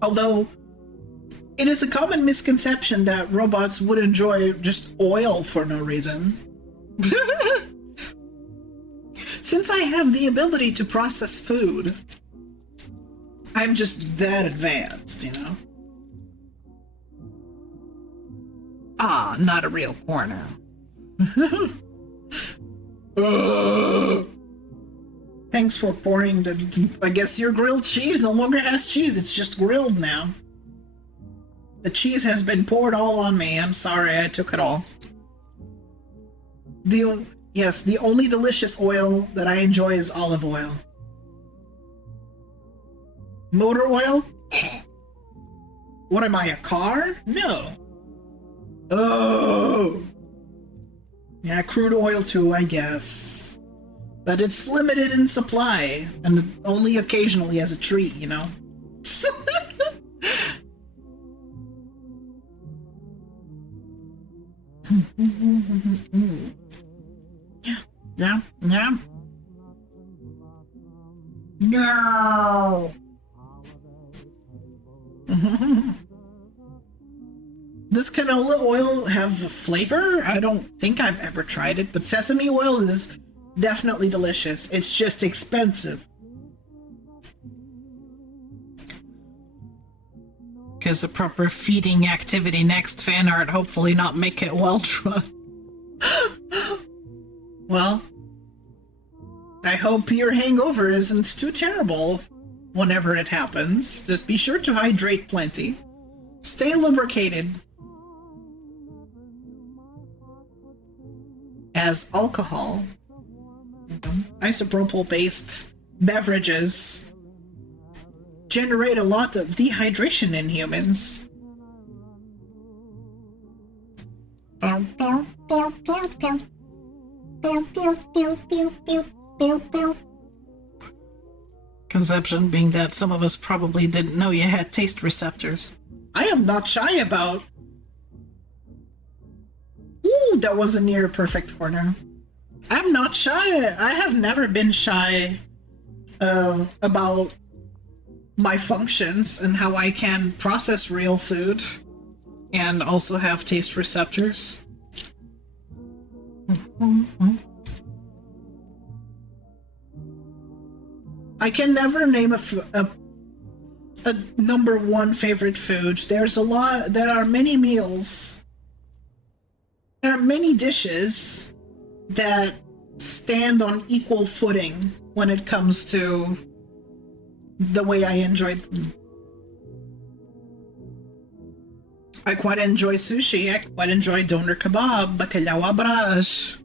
Although, it is a common misconception that robots would enjoy just oil for no reason. Since I have the ability to process food, I'm just that advanced, you know? Ah, not a real corner. Thanks for pouring the... I guess your grilled cheese no longer has cheese, it's just grilled now. The cheese has been poured all on me, I'm sorry, I took it all. Yes, the only delicious oil that I enjoy is olive oil. Motor oil? What am I, a car? No. Oh. Yeah, crude oil too, I guess. But it's limited in supply, and only occasionally as a treat, you know? Yeah. No. Does canola oil have flavor? I don't think I've ever tried it, but sesame oil is definitely delicious. It's just expensive. Because a proper feeding activity next fan art, hopefully not make it well dry. Well, I hope your hangover isn't too terrible whenever it happens. Just be sure to hydrate plenty. Stay lubricated. As alcohol, isopropyl-based beverages generate a lot of dehydration in humans. Conception being that some of us probably didn't know you had taste receptors. I am not shy about... Ooh, that was a near perfect corner. I'm not shy. I have never been shy about my functions and how I can process real food and also have taste receptors. I can never name a number one favorite food. There are many meals. There are many dishes that stand on equal footing when it comes to the way I enjoy them. I quite enjoy sushi, I quite enjoy doner kebab, bacalhau à brás.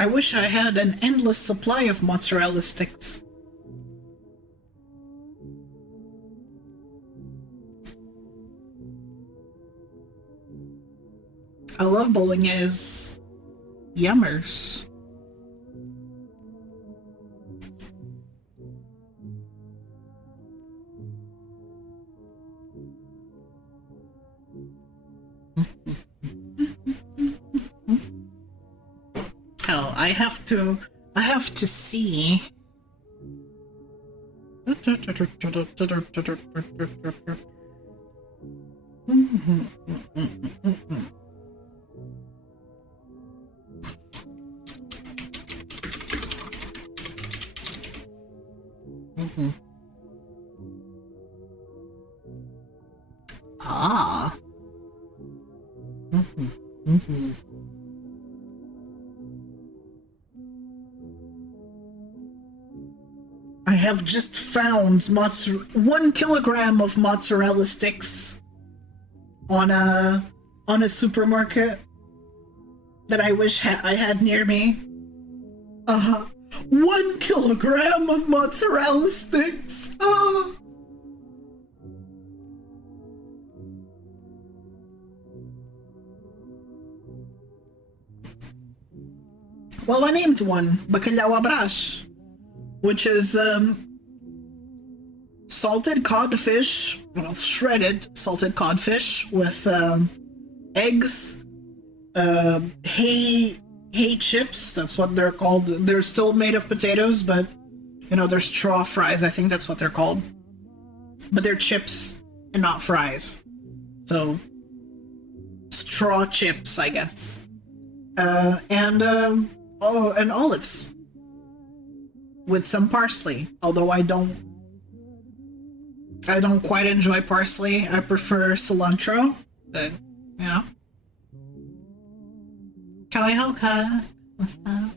I wish I had an endless supply of mozzarella sticks. I love bolognese. Yummers. Hell, I have to see. Ah. I have just found 1 kilogram of mozzarella sticks on a supermarket that I wish I had near me. 1 kilogram of mozzarella sticks. Ah. Well, I named one bacalhau à brás, which is salted codfish, well, shredded salted codfish with eggs, hay chips. That's what they're called. They're still made of potatoes, but you know, they're straw fries. I think that's what they're called. But they're chips and not fries. So straw chips, I guess. And olives with some parsley. Although I don't quite enjoy parsley. I prefer cilantro. But you know. Kelly Helka. What's that?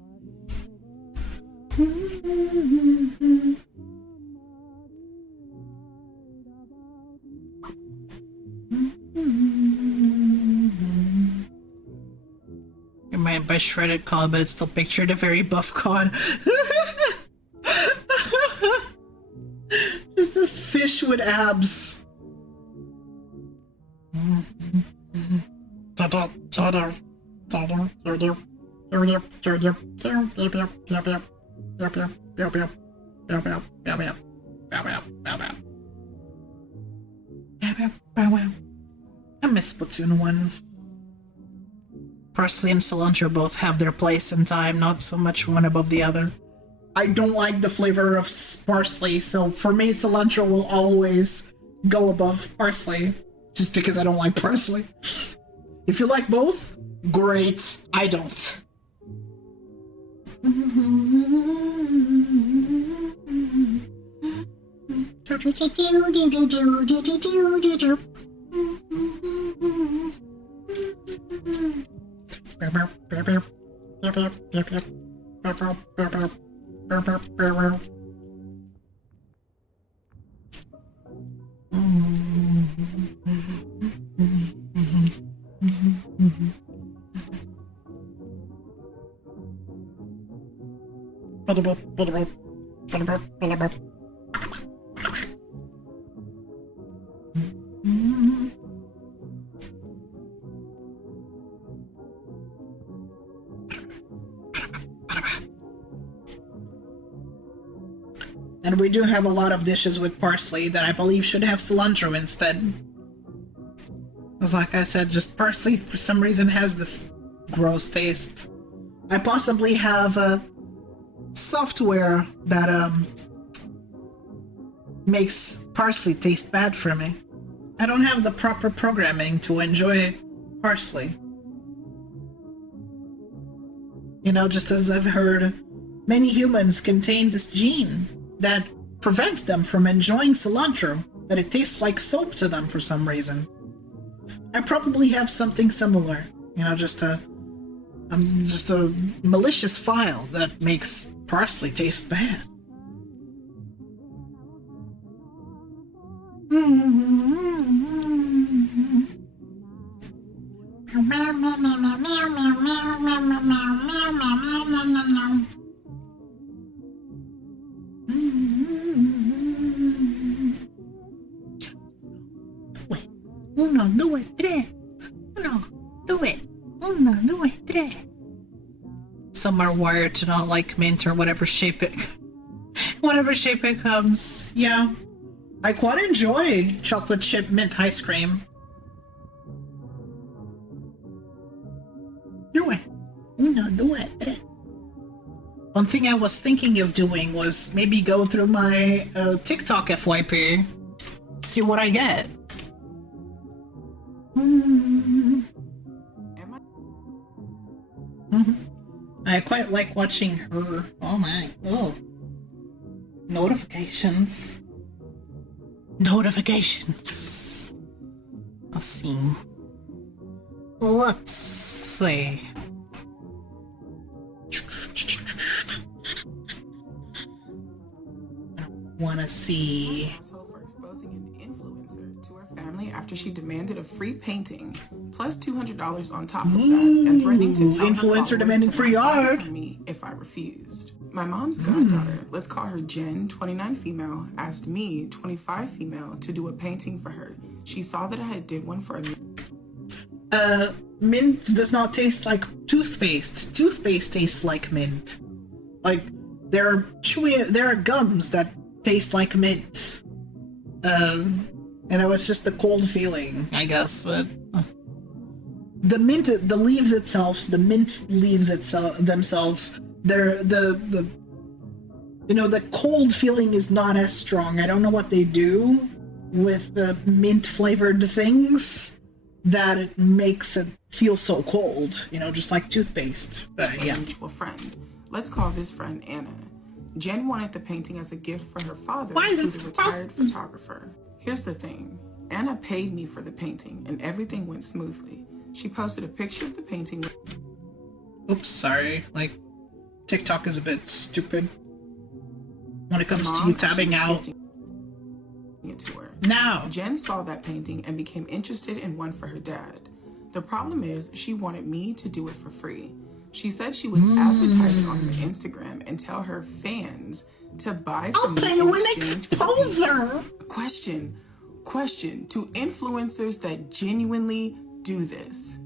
You're made by shredded cod, but it's still pictured a very buff cod. Just this fish with abs. I miss Splatoon 1. Parsley and cilantro both have their place in time, not so much one above the other. I don't like the flavor of parsley, so for me, cilantro will always go above parsley, just because I don't like parsley. If you like both, great. I don't. And we do have a lot of dishes with parsley that I believe should have cilantro instead. Because like I said, just parsley for some reason has this gross taste. I possibly have a software that makes parsley taste bad for me. I don't have the proper programming to enjoy parsley. You know, just as I've heard, many humans contain this gene that prevents them from enjoying cilantro, that it tastes like soap to them for some reason. I probably have something similar, you know, just a malicious file that makes parsley taste bad. Uno, due, tre. Uno, due. Uno, due, tre. Some are wired to not like mint or whatever shape it comes. Yeah. I quite enjoy chocolate chip mint ice cream. Due. Uno, due, tre. One thing I was thinking of doing was maybe go through my TikTok FYP, see what I get. I quite like watching her. Oh my. Oh. Notifications. Notifications. Let's see. Let's see. Wanna see. For exposing an influencer to her family after she demanded a free painting plus $200 on top of that, and threatening to tell influencer demanding free art from me if I refused. My mom's goddaughter, let's call her Jen, 29 female, asked me, 25 female, to do a painting for her. She saw that I had did one for a mint does not taste like toothpaste. Toothpaste tastes like mint. Like there are gums that taste like mint. And it was just the cold feeling, I guess, but the mint, the leaves itself, the mint leaves themselves, they're the cold feeling is not as strong. I don't know what they do with the mint flavored things that it makes it feel so cold, just like toothpaste. But yeah. Mutual friend. Let's call this friend Anna. Jen wanted the painting as a gift for her father, who's a retired photographer. Here's the thing. Anna paid me for the painting, and everything went smoothly. She posted a picture of the painting. Oops, sorry. Like, TikTok is a bit stupid when it comes to you tabbing out. It to her. Now, Jen saw that painting and became interested in one for her dad. The problem is, she wanted me to do it for free. She said she would advertise it on her Instagram and tell her fans to buy from me in exchange for the painting. Question to influencers that genuinely do this.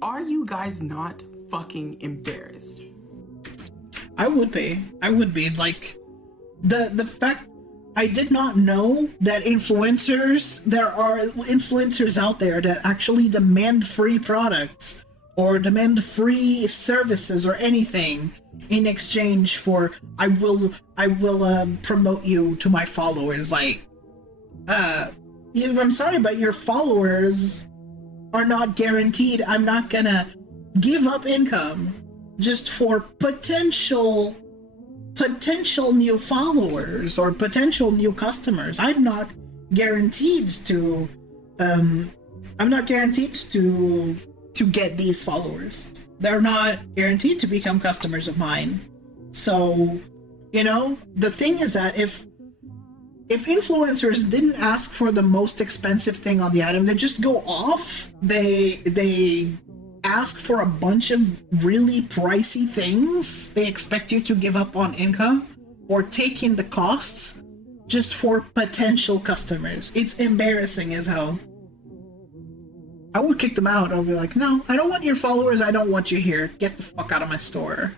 Are you guys not fucking embarrassed? I would be. Like, the fact I did not know that there are influencers out there that actually demand free products or demand free services or anything in exchange for I will promote you to my followers. Like, I'm sorry, but your followers are not guaranteed. I'm not gonna give up income just for potential new followers or potential new customers. I'm not guaranteed to get these followers. They're not guaranteed to become customers of mine. So, the thing is that if influencers didn't ask for the most expensive thing on the item, they just go off. They ask for a bunch of really pricey things. They expect you to give up on income or take in the costs just for potential customers. It's embarrassing as hell. I would kick them out. I would be like, no, I don't want your followers. I don't want you here. Get the fuck out of my store.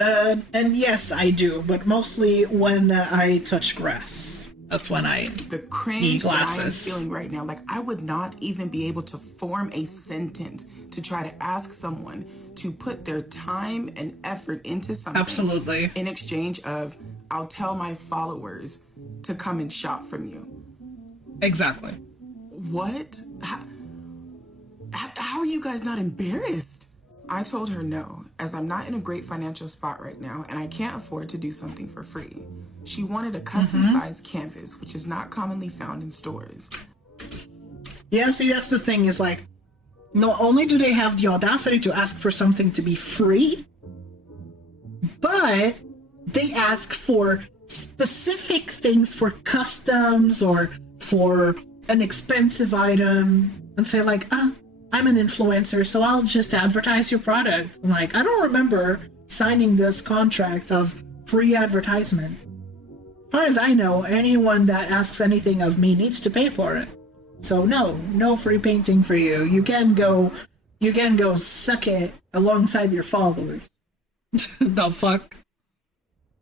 And yes, I do, but mostly when I touch grass. That's when I the cringe need glasses. That I'm feeling right now. Like, I would not even be able to form a sentence to try to ask someone to put their time and effort into something. Absolutely. In exchange of, I'll tell my followers to come and shop from you. Exactly. What? How are you guys not embarrassed? I told her no, as I'm not in a great financial spot right now and I can't afford to do something for free. She wanted a custom-sized canvas, which is not commonly found in stores. Yeah, see, that's the thing, is like, not only do they have the audacity to ask for something to be free, but they ask for specific things for customs or for an expensive item and say like, I'm an influencer, so I'll just advertise your product. I'm like, I don't remember signing this contract of free advertisement. As far as I know, anyone that asks anything of me needs to pay for it. So no free painting for you. You can go suck it alongside your followers. The fuck?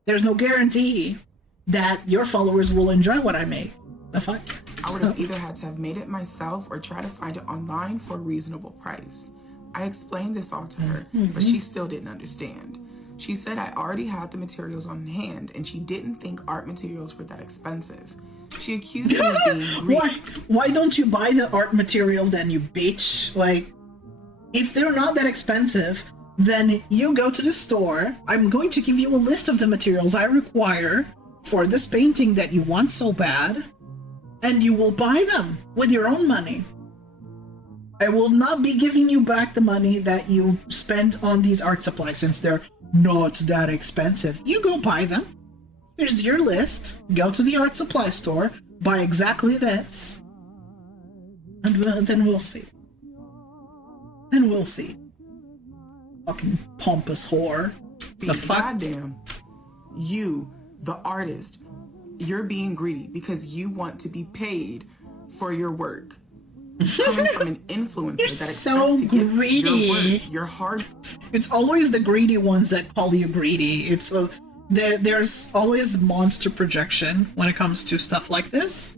There's no guarantee that your followers will enjoy what I make. The fuck? I would have either had to have made it myself or try to find it online for a reasonable price. I explained this all to her, but she still didn't understand. She said I already had the materials on hand and she didn't think art materials were that expensive. She accused me of being greedy. Why don't you buy the art materials then, you bitch? Like, if they're not that expensive, then you go to the store. I'm going to give you a list of the materials I require for this painting that you want so bad, and you will buy them with your own money. I will not be giving you back the money that you spent on these art supplies since they're not that expensive. You go buy them. Here's your list. Go to the art supply store, buy exactly this, and then we'll see. Then we'll see. Fucking pompous whore. The fuck? Goddamn. You, the artist, you're being greedy because you want to be paid for your work. Coming from an influencer You're that expects so to get greedy. your work, your hard. It's always the greedy ones that call you greedy. It's there's always monster projection when it comes to stuff like this.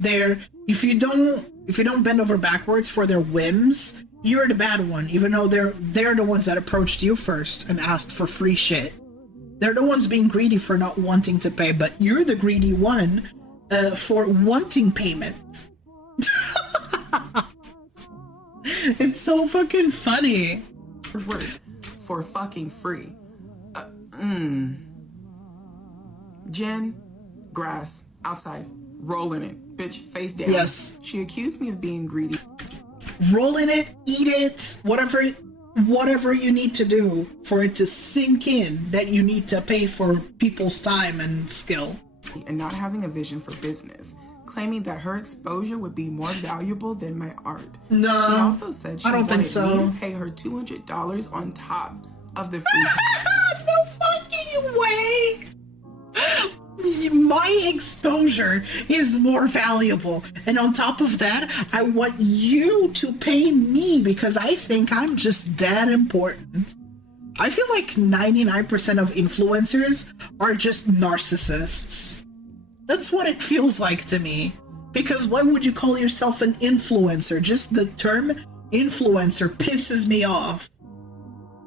If you don't bend over backwards for their whims, you're the bad one, even though they're the ones that approached you first and asked for free shit. They're the ones being greedy for not wanting to pay, but you're the greedy one for wanting payment. It's so fucking funny. Work for fucking free. Jen, grass, outside, roll in it, bitch, face down. Yes. She accused me of being greedy. Roll in it, eat it, whatever you need to do for it to sink in that you need to pay for people's time and skill. And not having a vision for business, claiming that her exposure would be more valuable than my art. No, she also said she I don't wanted think so. me to pay her $200 on top of the free. No fucking way! My exposure is more valuable, and on top of that, I want you to pay me because I think I'm just that important. I feel like 99% of influencers are just narcissists. That's what it feels like to me. Because why would you call yourself an influencer? Just the term influencer pisses me off.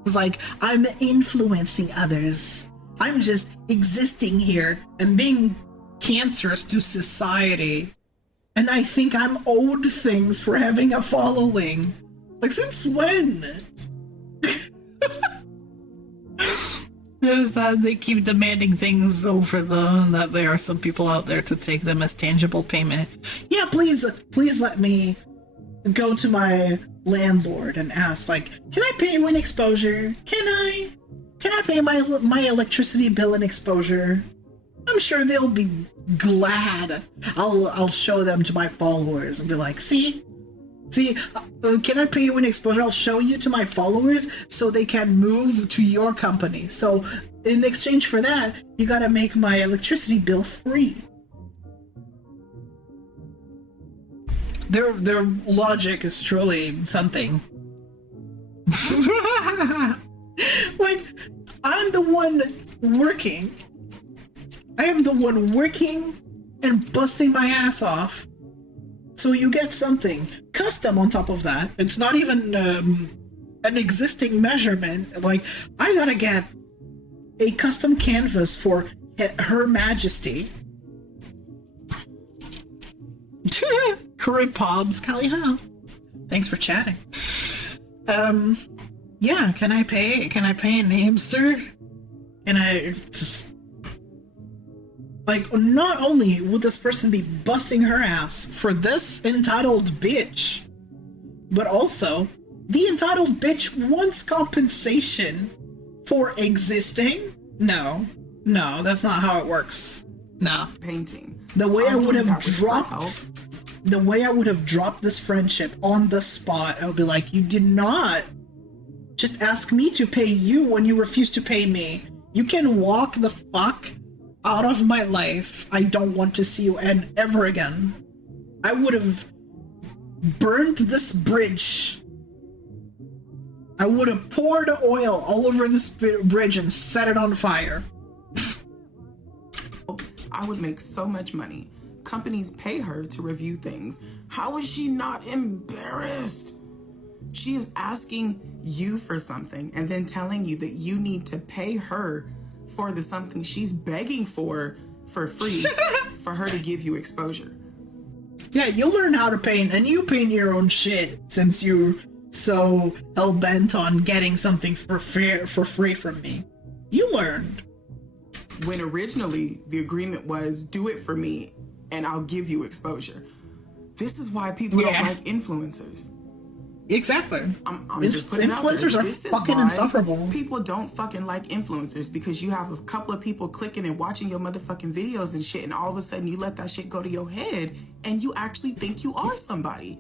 It's like, I'm influencing others. I'm just existing here and being cancerous to society. And I think I'm owed things for having a following. Like, since when? Is that they keep demanding things over that there are some people out there to take them as tangible payment. Yeah, please let me go to my landlord and ask, like, can I pay you in exposure? Can I pay my electricity bill in exposure? I'm sure they'll be glad. I'll show them to my followers and be like, see, can I pay you in exposure? I'll show you to my followers so they can move to your company. So in exchange for that, you gotta make my electricity bill free. Their logic is truly something. Like, I'm the one working. I am the one working and busting my ass off. So you get something custom on top of that. It's not even an existing measurement. Like, I gotta get a custom canvas for Her Majesty. Current Pobs, Kali-ha. Thanks for chatting. Yeah, can I pay a namester? And I just, like, not only would this person be busting her ass for this entitled bitch, but also the entitled bitch wants compensation for existing? No, that's not how it works. No. Painting. The way I would have that with her help. dropped, the way I would have dropped this friendship on the spot, I would be like, you did not just ask me to pay you when you refuse to pay me. You can walk the fuck out of my life. I don't want to see you and ever again. I would have burned this bridge. I would have poured oil all over this bridge and set it on fire. I would make so much money. Companies pay her to review things. How is she not embarrassed? She is asking you for something and then telling you that you need to pay her for the something she's begging for free for her to give you exposure. Yeah, you'll learn how to paint, and you paint your own shit since you're so hell-bent on getting something for free from me. You learned. When originally the agreement was do it for me and I'll give you exposure. This is why people don't like influencers. Exactly. I'm just putting it out there. Influencers are This is fucking why insufferable. People don't fucking like influencers because you have a couple of people clicking and watching your motherfucking videos and shit, and all of a sudden you let that shit go to your head and you actually think you are somebody.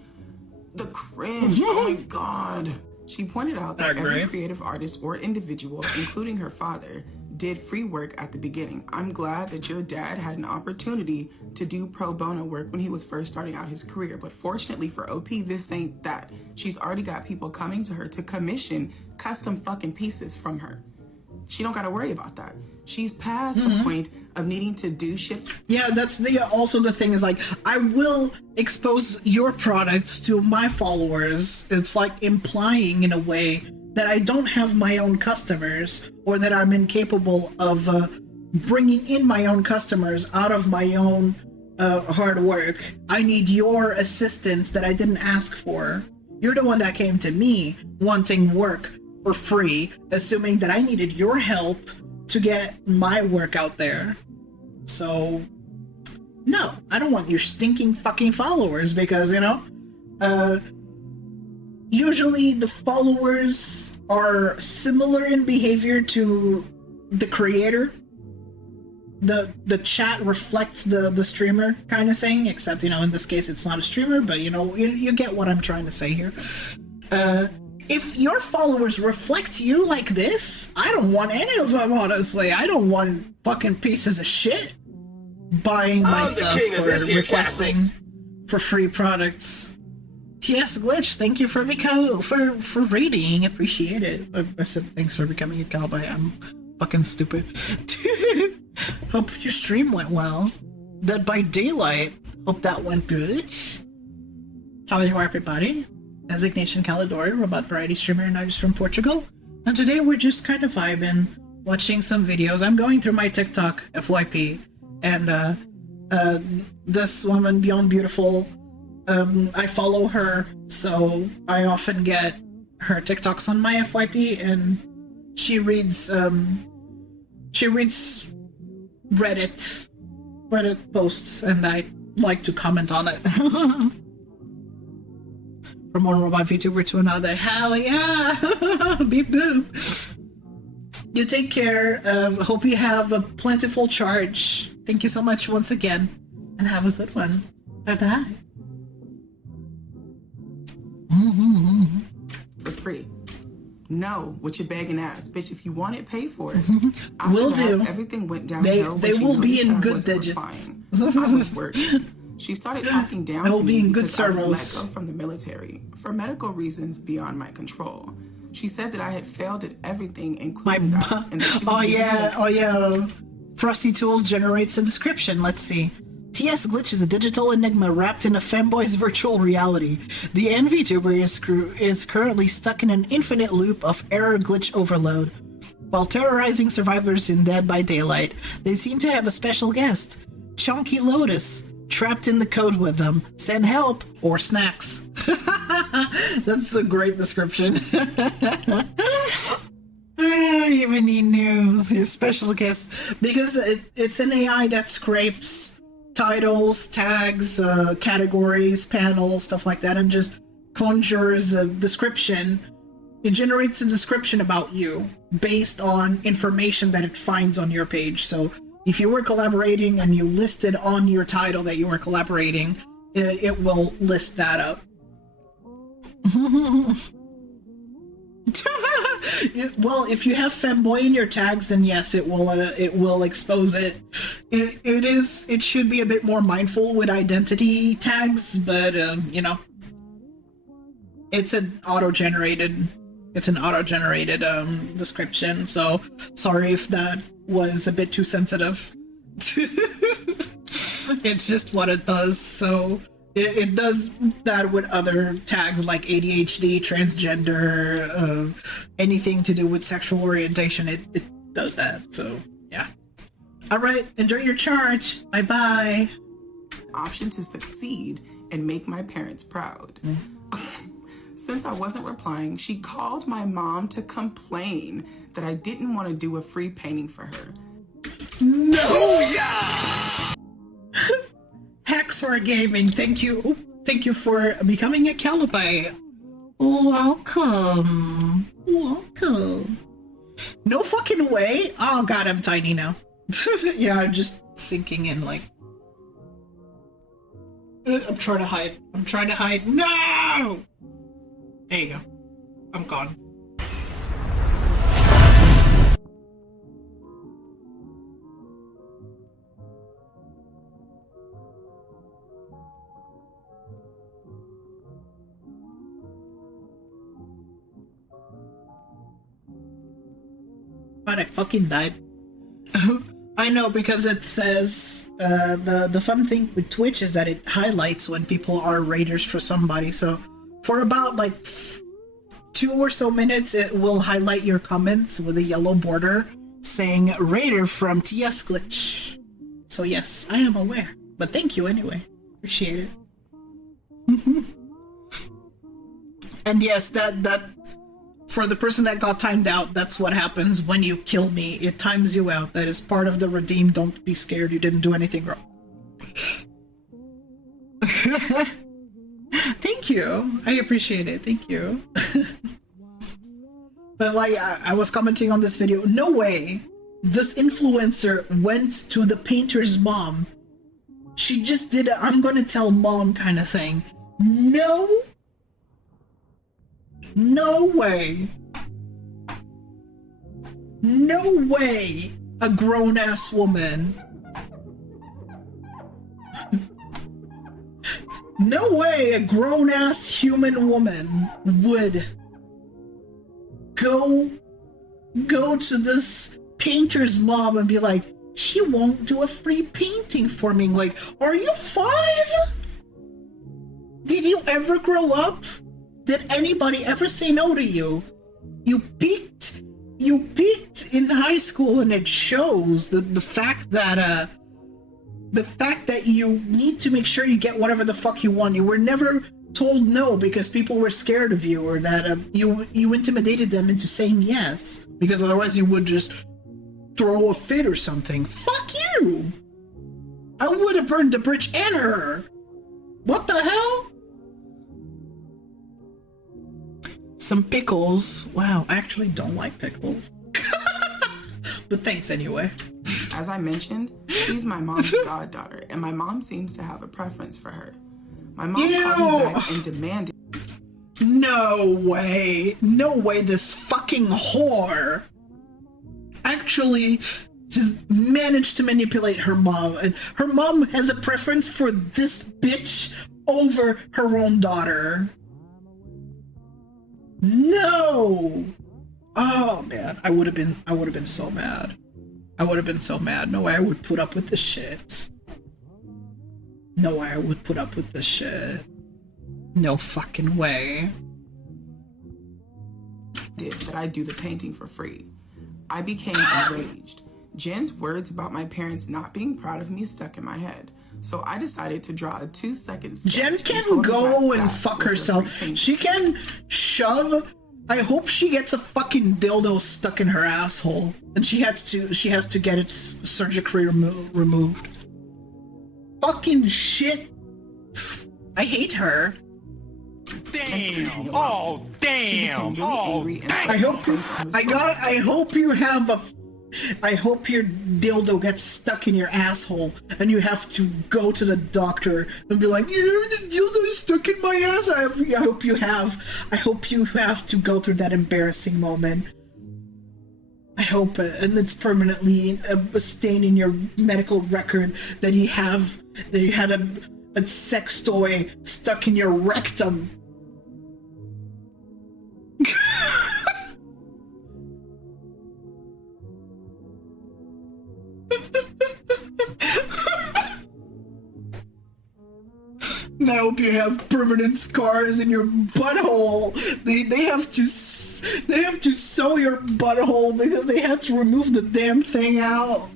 The cringe. Oh my god. She pointed out that every creative artist or individual, including her father, did free work at the beginning. I'm glad that your dad had an opportunity to do pro bono work when he was first starting out his career, but fortunately for OP, this ain't that. She's already got people coming to her to commission custom fucking pieces from her. She don't gotta worry about that. She's past the point of needing to do shit. Yeah, that's also the thing is like, I will expose your products to my followers. It's like implying in a way that I don't have my own customers, or that I'm incapable of bringing in my own customers out of my own hard work. I need your assistance that I didn't ask for. You're the one that came to me wanting work for free, assuming that I needed your help to get my work out there. So, no, I don't want your stinking fucking followers because, you know, usually the followers are similar in behavior to the creator. The chat reflects the streamer kind of thing, except, you know, in this case it's not a streamer, but you know, you get what I'm trying to say here. If your followers reflect you like this, I don't want any of them, honestly. I don't want fucking pieces of shit buying my stuff or requesting for free products. TS Glitch, thank you for raiding. Appreciate it. I said thanks for becoming a cowboy. I'm fucking stupid. Hope your stream went well. Dead by Daylight, hope that went good. How are you, everybody? Designation Calidori, robot variety streamer and artist from Portugal. And today we're just kind of vibing, watching some videos. I'm going through my TikTok FYP, and this woman, Beyond Beautiful, I follow her, so I often get her TikToks on my FYP, and she reads Reddit posts, and I like to comment on it. From one robot VTuber to another. Hell yeah! Beep boop. You take care. Hope you have a plentiful charge. Thank you so much once again, and have a good one. Bye bye. For free. No, what you begging ass, bitch. If you want it, pay for it. Will After that, do. Everything went downhill. They will be in good digits. I was working. She started talking down to me because I was let go from the military for medical reasons beyond my control. She said that I had failed at everything, including that. And that she was oh yeah. Frosty Tools generates a description. Let's see. TS Glitch is a digital enigma wrapped in a femboy's virtual reality. The NVTuber is currently stuck in an infinite loop of error glitch overload. While terrorizing survivors in Dead by Daylight, they seem to have a special guest, Chunky Lotus, trapped in the code with them. Send help or snacks. That's a great description. I even need news. Your special guest, because it's an AI that scrapes titles, tags, categories, panels, stuff like that, and just conjures a description. It generates a description about you based on information that it finds on your page. So If you were collaborating and you listed on your title that you were collaborating, it will list that up. Well, if you have femboy in your tags, then yes, it will expose it. It should be a bit more mindful with identity tags, but you know, it's an auto-generated description. So sorry if that was a bit too sensitive. It's just what it does. So it does that with other tags like ADHD, transgender, anything to do with sexual orientation. It does that. So yeah. All right, enjoy your charge. Bye bye. Option to succeed and make my parents proud. Since I wasn't replying, she called my mom to complain that I didn't want to do a free painting for her. No! Hacksaw Gaming, thank you for becoming a Calibi. Welcome. No fucking way. Oh god, I'm tiny now. Yeah, I'm just sinking in like. I'm trying to hide. No! There you go. I'm gone. But I fucking died. I know, because it says the fun thing with Twitch is that it highlights when people are raiders for somebody. So for about like 2 or so minutes, it will highlight your comments with a yellow border saying raider from TS Glitch. So yes, I am aware. But thank you anyway. Appreciate it. And yes, that for the person that got timed out, that's what happens when you kill me. It times you out. That is part of the redeem. Don't be scared. You didn't do anything wrong. Thank you. I appreciate it. Thank you. But like, I was commenting on this video. No way. This influencer went to the painter's mom. She just did a I'm gonna tell mom kind of thing. No way. No way a grown-ass woman. No way a grown-ass human woman would go to this painter's mom and be like, she won't do a free painting for me. Like, are you 5? Did you ever grow up? Did anybody ever say no to you? You peaked in high school, and it shows the fact that you need to make sure you get whatever the fuck you want. You were never told no because people were scared of you, or that you intimidated them into saying yes, because otherwise you would just throw a fit or something. Fuck you! I would have burned the bridge and her. What the hell? Some pickles. Wow, I actually don't like pickles. But thanks anyway. As I mentioned, she's my mom's goddaughter, and my mom seems to have a preference for her. My mom called me back and demanded. No way. No way this fucking whore actually just managed to manipulate her mom. And her mom has a preference for this bitch over her own daughter. No! Oh man, I would have been so mad. I would have been so mad. No way I would put up with this shit. No way I would put up with this shit. No fucking way. That I do the painting for free. I became enraged. Jen's words about my parents not being proud of me stuck in my head. So I decided to draw a 2-second sketch. Jen can go and fuck herself. She can shove. I hope she gets a fucking dildo stuck in her asshole, and she has to get it surgically removed. Fucking shit. I hate her. Damn! Oh, damn! Oh, I hope you have a I hope your dildo gets stuck in your asshole and you have to go to the doctor and be like, the dildo is stuck in my ass. I hope you have to go through that embarrassing moment. I hope and it's permanently a stain in your medical record that you had a sex toy stuck in your rectum. And I hope you have permanent scars in your butthole. They have to sew your butthole because they had to remove the damn thing out.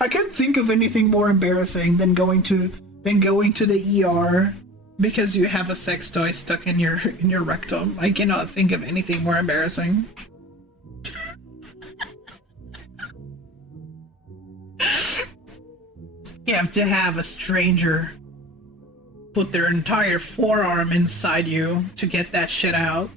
I can't think of anything more embarrassing than going to the ER because you have a sex toy stuck in your rectum. I cannot think of anything more embarrassing. You have to have a stranger put their entire forearm inside you to get that shit out.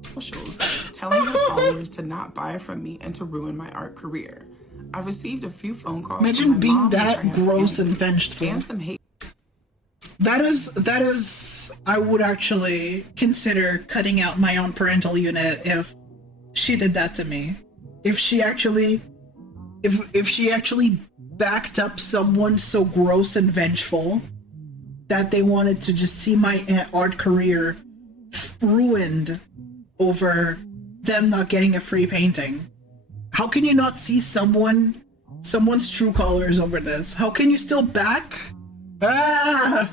Socials, telling her followers to not buy from me and to ruin my art career. I received a few phone calls. Imagine from my being mom, that gross and vengeful. And some hate. That is, I would actually consider cutting out my own parental unit if she did that to me. If she actually backed up someone so gross and vengeful that they wanted to just see my art career ruined over them not getting a free painting. How can you not see someone's true colors over this? How can you still back? How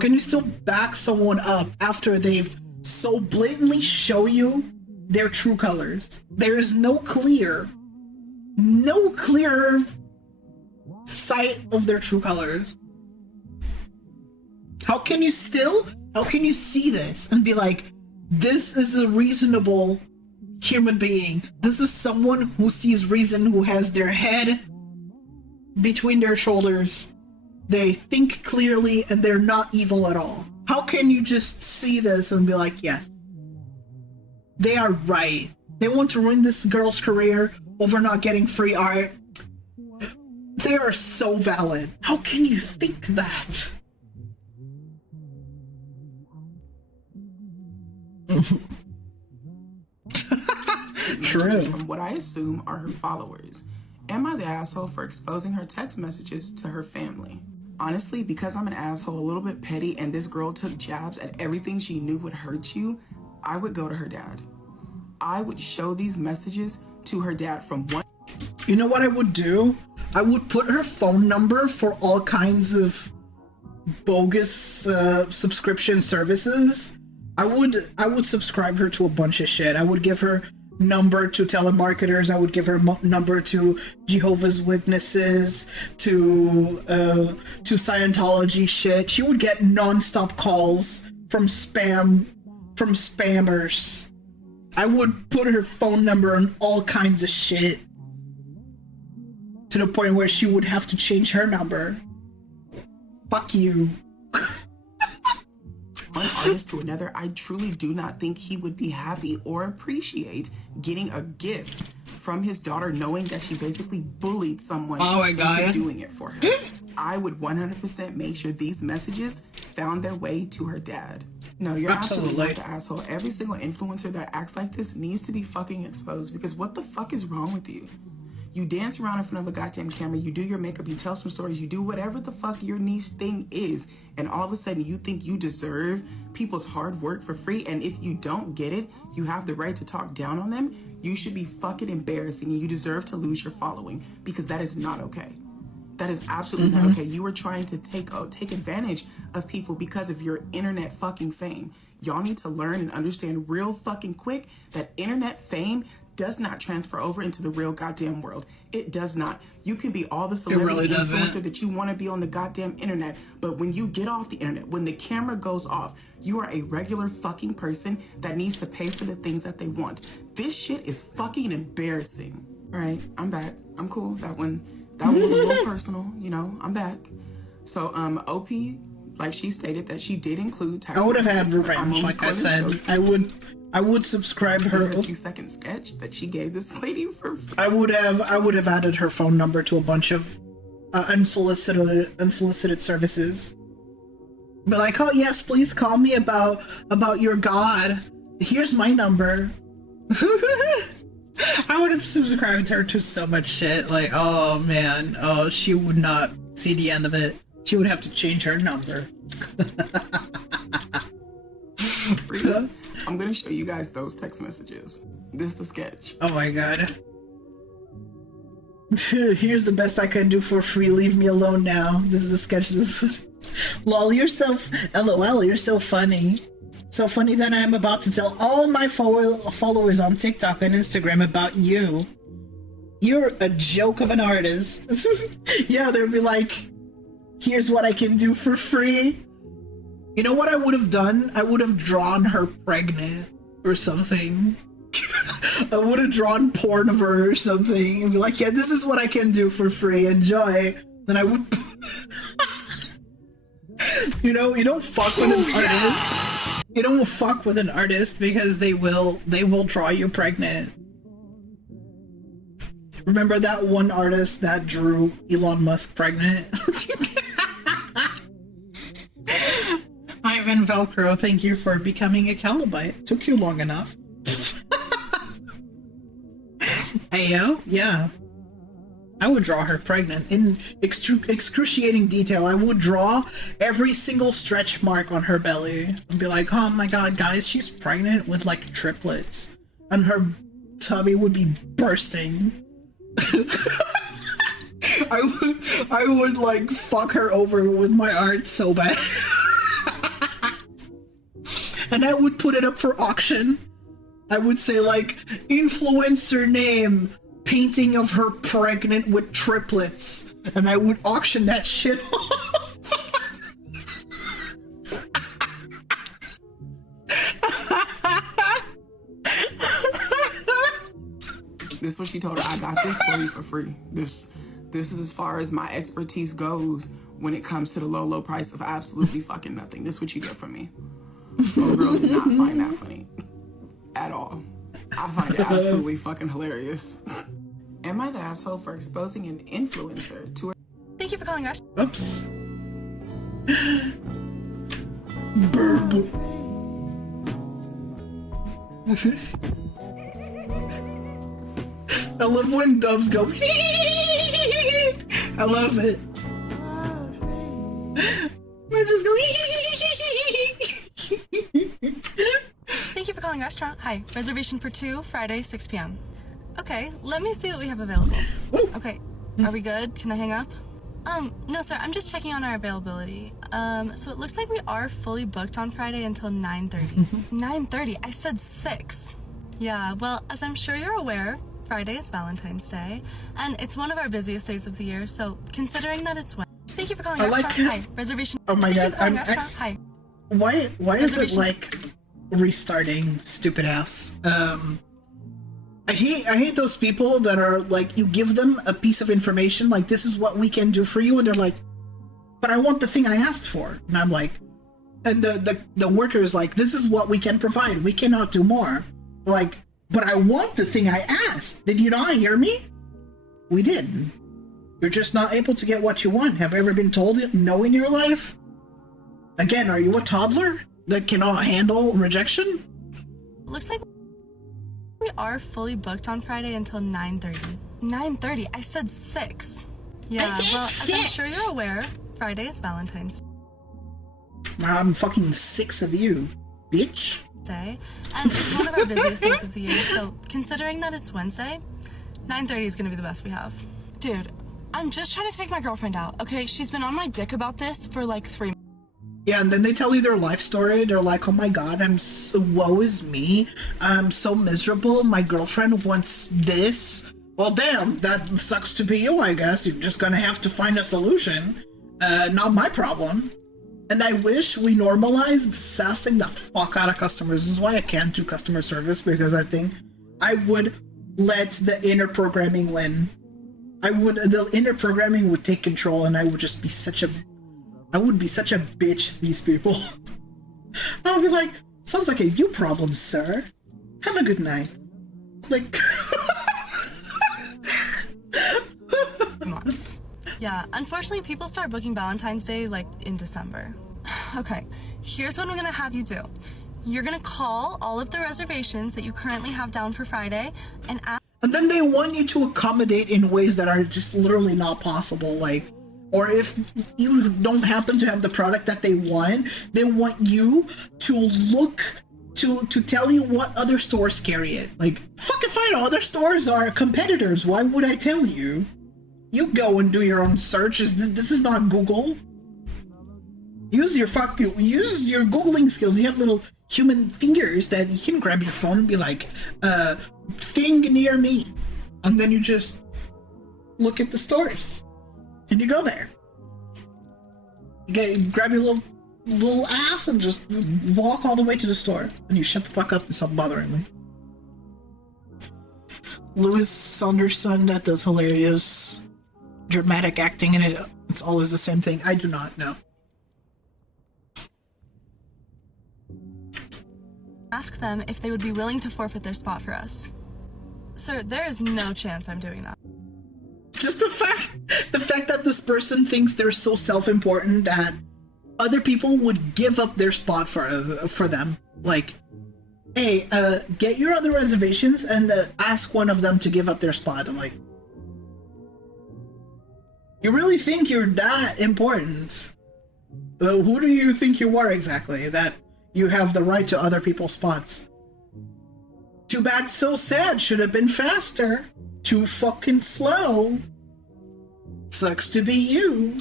can you still back someone up after they've so blatantly show you their true colors? There is no clear sight of their true colors. How can you see this and be like, this is a reasonable human being. This is someone who sees reason, who has their head between their shoulders. They think clearly and they're not evil at all. How can you just see this and be like, yes, they are right. They want to ruin this girl's career over not getting free art. They are so valid. How can you think that? True. From what I assume are her followers. Am I the asshole for exposing her text messages to her family? Honestly, because I'm an asshole, a little bit petty, and this girl took jabs at everything she knew would hurt you, I would go to her dad. I would show these messages to her dad from one. You know what I would do? I would put her phone number for all kinds of bogus subscription services. I would subscribe her to a bunch of shit. I would give her number to telemarketers. I would give her number to Jehovah's Witnesses, to Scientology shit. She would get non-stop calls from spammers. I would put her phone number on all kinds of shit to the point where she would have to change her number. Fuck you. One artist to another, I truly do not think he would be happy or appreciate getting a gift from his daughter knowing that she basically bullied someone into doing it for her. I would 100% make sure these messages found their way to her dad. No, you're absolutely not the asshole. Every single influencer that acts like this needs to be fucking exposed, because what the fuck is wrong with you? You dance around in front of a goddamn camera, you do your makeup, you tell some stories, you do whatever the fuck your niche thing is, and all of a sudden you think you deserve people's hard work for free, and if you don't get it, you have the right to talk down on them. You should be fucking embarrassing, and you deserve to lose your following, because that is not okay. That is absolutely not okay. You are trying to take advantage of people because of your internet fucking fame. Y'all need to learn and understand real fucking quick that internet fame does not transfer over into the real goddamn world. It does not. You can be all the celebrity influencer that you want to be on the goddamn internet, but when you get off the internet, when the camera goes off, you are a regular fucking person that needs to pay for the things that they want. This shit is fucking embarrassing. All right, I'm back. I'm cool. That one was a little personal, you know. I'm back. So, OP, Like, she stated that she did include text I would have had messages, but I'm revenge, only like I going to said. show I would subscribe her. her 2-second sketch that she gave this lady for free. I would have added her phone number to a bunch of unsolicited services. But like, oh yes, please call me about your god. Here's my number. I would have subscribed her to so much shit. Like, oh man, oh, she would not see the end of it. She would have to change her number. I'm gonna show you guys those text messages. This is the sketch. Oh my god. Here's the best I can do for free. Leave me alone now. This is the sketch. This one. Lol, LOL, you're so funny. So funny that I am about to tell all my followers on TikTok and Instagram about you. You're a joke of an artist. Yeah, they'll be like, here's what I can do for free. You know what I would have done? I would have drawn her pregnant or something. I would have drawn porn of her or something and be like, yeah, this is what I can do for free. Enjoy. Then I would... You know, you don't fuck with an artist. You don't fuck with an artist because they will draw you pregnant. Remember that one artist that drew Elon Musk pregnant? Ivan Velcro, thank you for becoming a Calibite. Took you long enough. Ayo, yeah. I would draw her pregnant in excruciating detail. I would draw every single stretch mark on her belly and be like, oh my god, guys, she's pregnant with like triplets and her tummy would be bursting. I would like fuck her over with my art so bad. And I would put it up for auction. I would say like, influencer name, painting of her pregnant with triplets, and I would auction that shit off. This is what she told her. I got this for you for free. This is as far as my expertise goes when it comes to the low price of absolutely fucking nothing. This is what you get from me. Little girl did not find that funny at all. I find it absolutely fucking hilarious. Am I the asshole for exposing an influencer to her? Thank you for calling us. Oops. Burb. I love when doves go. I love it. I just go. Thank you for calling restaurant. Hi, reservation for 2, Friday, 6 p.m. Okay, let me see what we have available. Okay, are we good? Can I hang up? No sir, I'm just checking on our availability. So it looks like we are fully booked on Friday until 9:30. 9:30? I said 6. Yeah, well, as I'm sure you're aware, Friday is Valentine's Day, and it's one of our busiest days of the year, so considering that it's Wednesday. Thank you for calling restaurant. Hi, reservation. Oh my god, I'm Hi. Why is it like restarting, stupid ass? I hate those people that are like, you give them a piece of information like, this is what we can do for you, and they're like, but I want the thing I asked for. And I'm like, and the worker is like, this is what we can provide, we cannot do more. Like, but I want the thing I asked. Did you not hear me? We did. You're just not able to get what you want. Have you ever been told no in your life? Again, are you a toddler that cannot handle rejection? Looks like we are fully booked on Friday until 9:30. 9:30? I said 6. Yeah, well, as I'm sure you're aware, Friday is Valentine's I'm fucking 6 of you, bitch. Day, and it's one of our busiest days of the year, so considering that it's Wednesday, 9:30 is gonna be the best we have. Dude, I'm just trying to take my girlfriend out, okay? She's been on my dick about this for like 3 months. Yeah, and then they tell you their life story. They're like, oh my god, woe is me. I'm so miserable. My girlfriend wants this. Well, damn, that sucks to be you, I guess. You're just gonna have to find a solution. Not my problem. And I wish we normalized sassing the fuck out of customers. This is why I can't do customer service, because I think I would let the inner programming win. The inner programming would take control, and I would just be such a I would be such a bitch to these people. I would be like, sounds like a you problem, sir. Have a good night. Like... months. Yeah, unfortunately, people start booking Valentine's Day like in December. Okay, here's what I'm gonna have you do. You're gonna call all of the reservations that you currently have down for Friday and ask. And then they want you to accommodate in ways that are just literally not possible, like, or if you don't happen to have the product that they want you to look to tell you what other stores carry it. Like, fucking fine, other stores are competitors. Why would I tell you? You go and do your own searches. This is not Google. Use your Googling skills. You have little human fingers that you can grab your phone and be like, thing near me. And then you just look at the stores. And you go there. You grab your little ass and just walk all the way to the store. And you shut the fuck up and stop bothering me. Louis Saunderson, that does hilarious dramatic acting in it. It's always the same thing. I do not know. Ask them if they would be willing to forfeit their spot for us. Sir, there is no chance I'm doing that. Just the fact that this person thinks they're so self-important that other people would give up their spot for them. Like, hey, get your other reservations and ask one of them to give up their spot. I'm like, you really think you're that important? Who do you think you are exactly? That you have the right to other people's spots? Too bad, so sad. Should have been faster. Too fucking slow. Sucks to be you.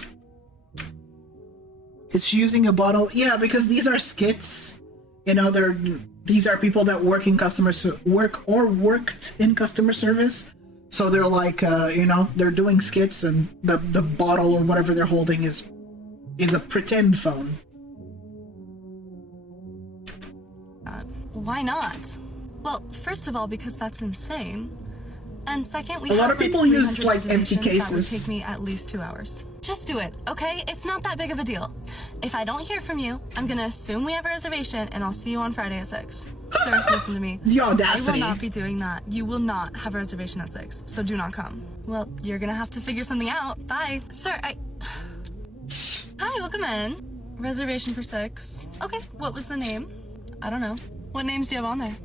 It's using a bottle. Yeah, because these are skits. You know, these are people that work in worked in customer service. So they're like, you know, they're doing skits, and the bottle or whatever they're holding is a pretend phone. Why not? Well, first of all, because that's insane. And second, a lot of people use like empty cases. That would take me at least 2 hours. Just do it, okay? It's not that big of a deal. If I don't hear from you, I'm gonna assume we have a reservation, and I'll see you on Friday at 6. Sir, listen to me. The audacity. I will not be doing that. You will not have a reservation at 6, so do not come. Well, you're gonna have to figure something out. Bye. Sir, Hi, welcome in. Reservation for 6. Okay, what was the name? I don't know. What names do you have on there?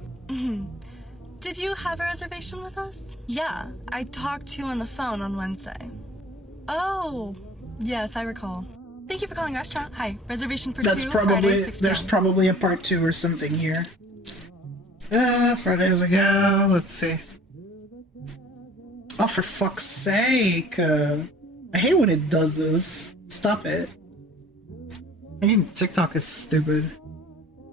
Did you have a reservation with us? Yeah, I talked to you on the phone on Wednesday. Oh, yes, I recall. Thank you for calling restaurant. Hi, reservation for 2, Friday, 6 p.m. There's probably a part 2 or something here. Fridays ago, let's see. Oh, for fuck's sake. I hate when it does this. Stop it. I mean, TikTok is stupid.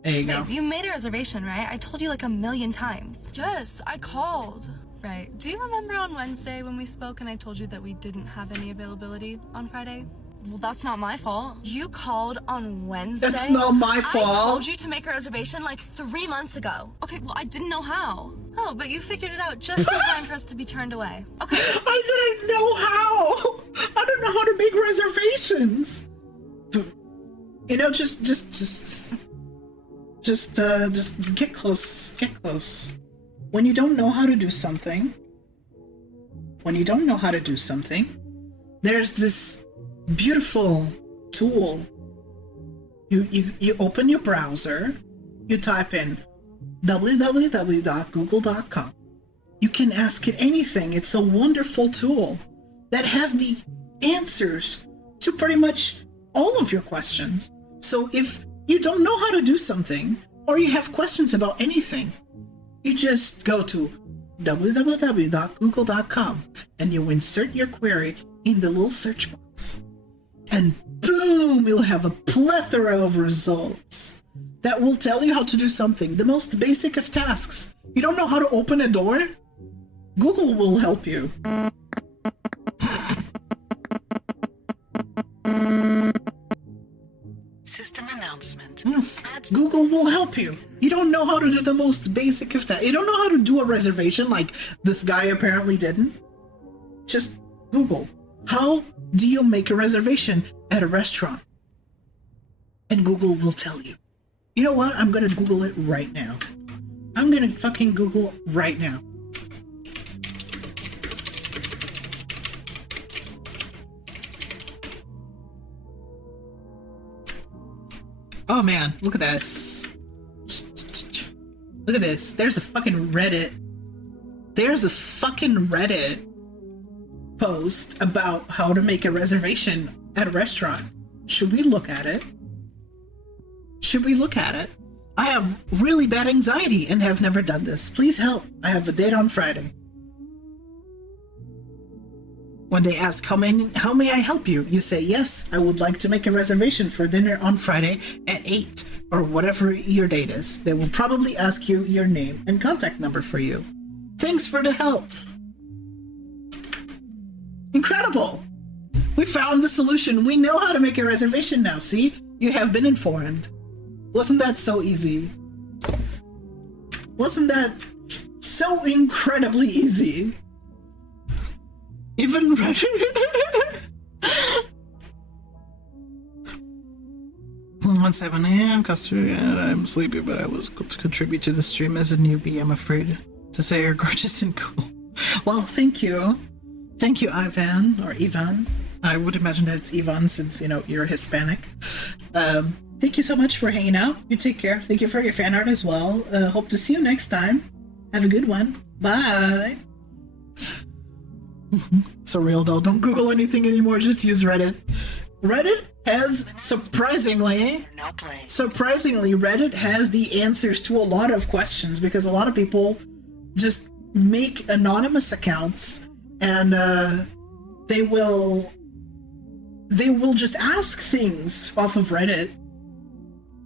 There you go. Hey, you made a reservation, right? I told you like 1,000,000 times. Yes, I called. Right. Do you remember on Wednesday when we spoke and I told you that we didn't have any availability on Friday? Well, that's not my fault. You called on Wednesday? That's not my fault. I told you to make a reservation like 3 months ago. Okay, well, I didn't know how. Oh, but you figured it out just in time for us to be turned away. Okay. I didn't know how! I don't know how to make reservations! You know, just get close. Get close. When you don't know how to do something, there's this beautiful tool. You open your browser, you type in www.google.com. You can ask it anything. It's a wonderful tool that has the answers to pretty much all of your questions. So if you don't know how to do something, or you have questions about anything, you just go to www.google.com and you insert your query in the little search box. And boom, you'll have a plethora of results that will tell you how to do something, the most basic of tasks. You don't know how to open a door? Google will help you. System announcement. Yes, Google will help you. You don't know how to do the most basic of that. You don't know how to do a reservation like this guy apparently didn't. Just Google. How do you make a reservation at a restaurant? and Google will tell you. You know what? I'm gonna Google it right now. I'm gonna fucking Google right now. Oh man, look at this. Look at this. There's a fucking Reddit. There's a fucking Reddit post about how to make a reservation at a restaurant. Should we look at it? Should we look at it? I have really bad anxiety and have never done this. Please help. I have a date on Friday. When they ask, how may I help you? You say, yes, I would like to make a reservation for dinner on Friday at 8 or whatever your date is. They will probably ask you your name and contact number for you. Thanks for the help. Incredible. We found the solution. We know how to make a reservation now. See, you have been informed. Wasn't that so easy? Wasn't that so incredibly easy? Even 1:07 a.m. customer. I'm sleepy, but I was to contribute to the stream as a newbie. I'm afraid to say you're gorgeous and cool. Well, thank you. Thank you, Ivan, or Ivan. I would imagine that it's Ivan since, you know, you're Hispanic. Thank you so much for hanging out. You take care. Thank you for your fan art as well. Hope to see you next time. Have a good one. Bye. Surreal though. Don't Google anything anymore. Just use Reddit. Reddit has surprisingly, Reddit has the answers to a lot of questions because a lot of people just make anonymous accounts and they will just ask things off of Reddit.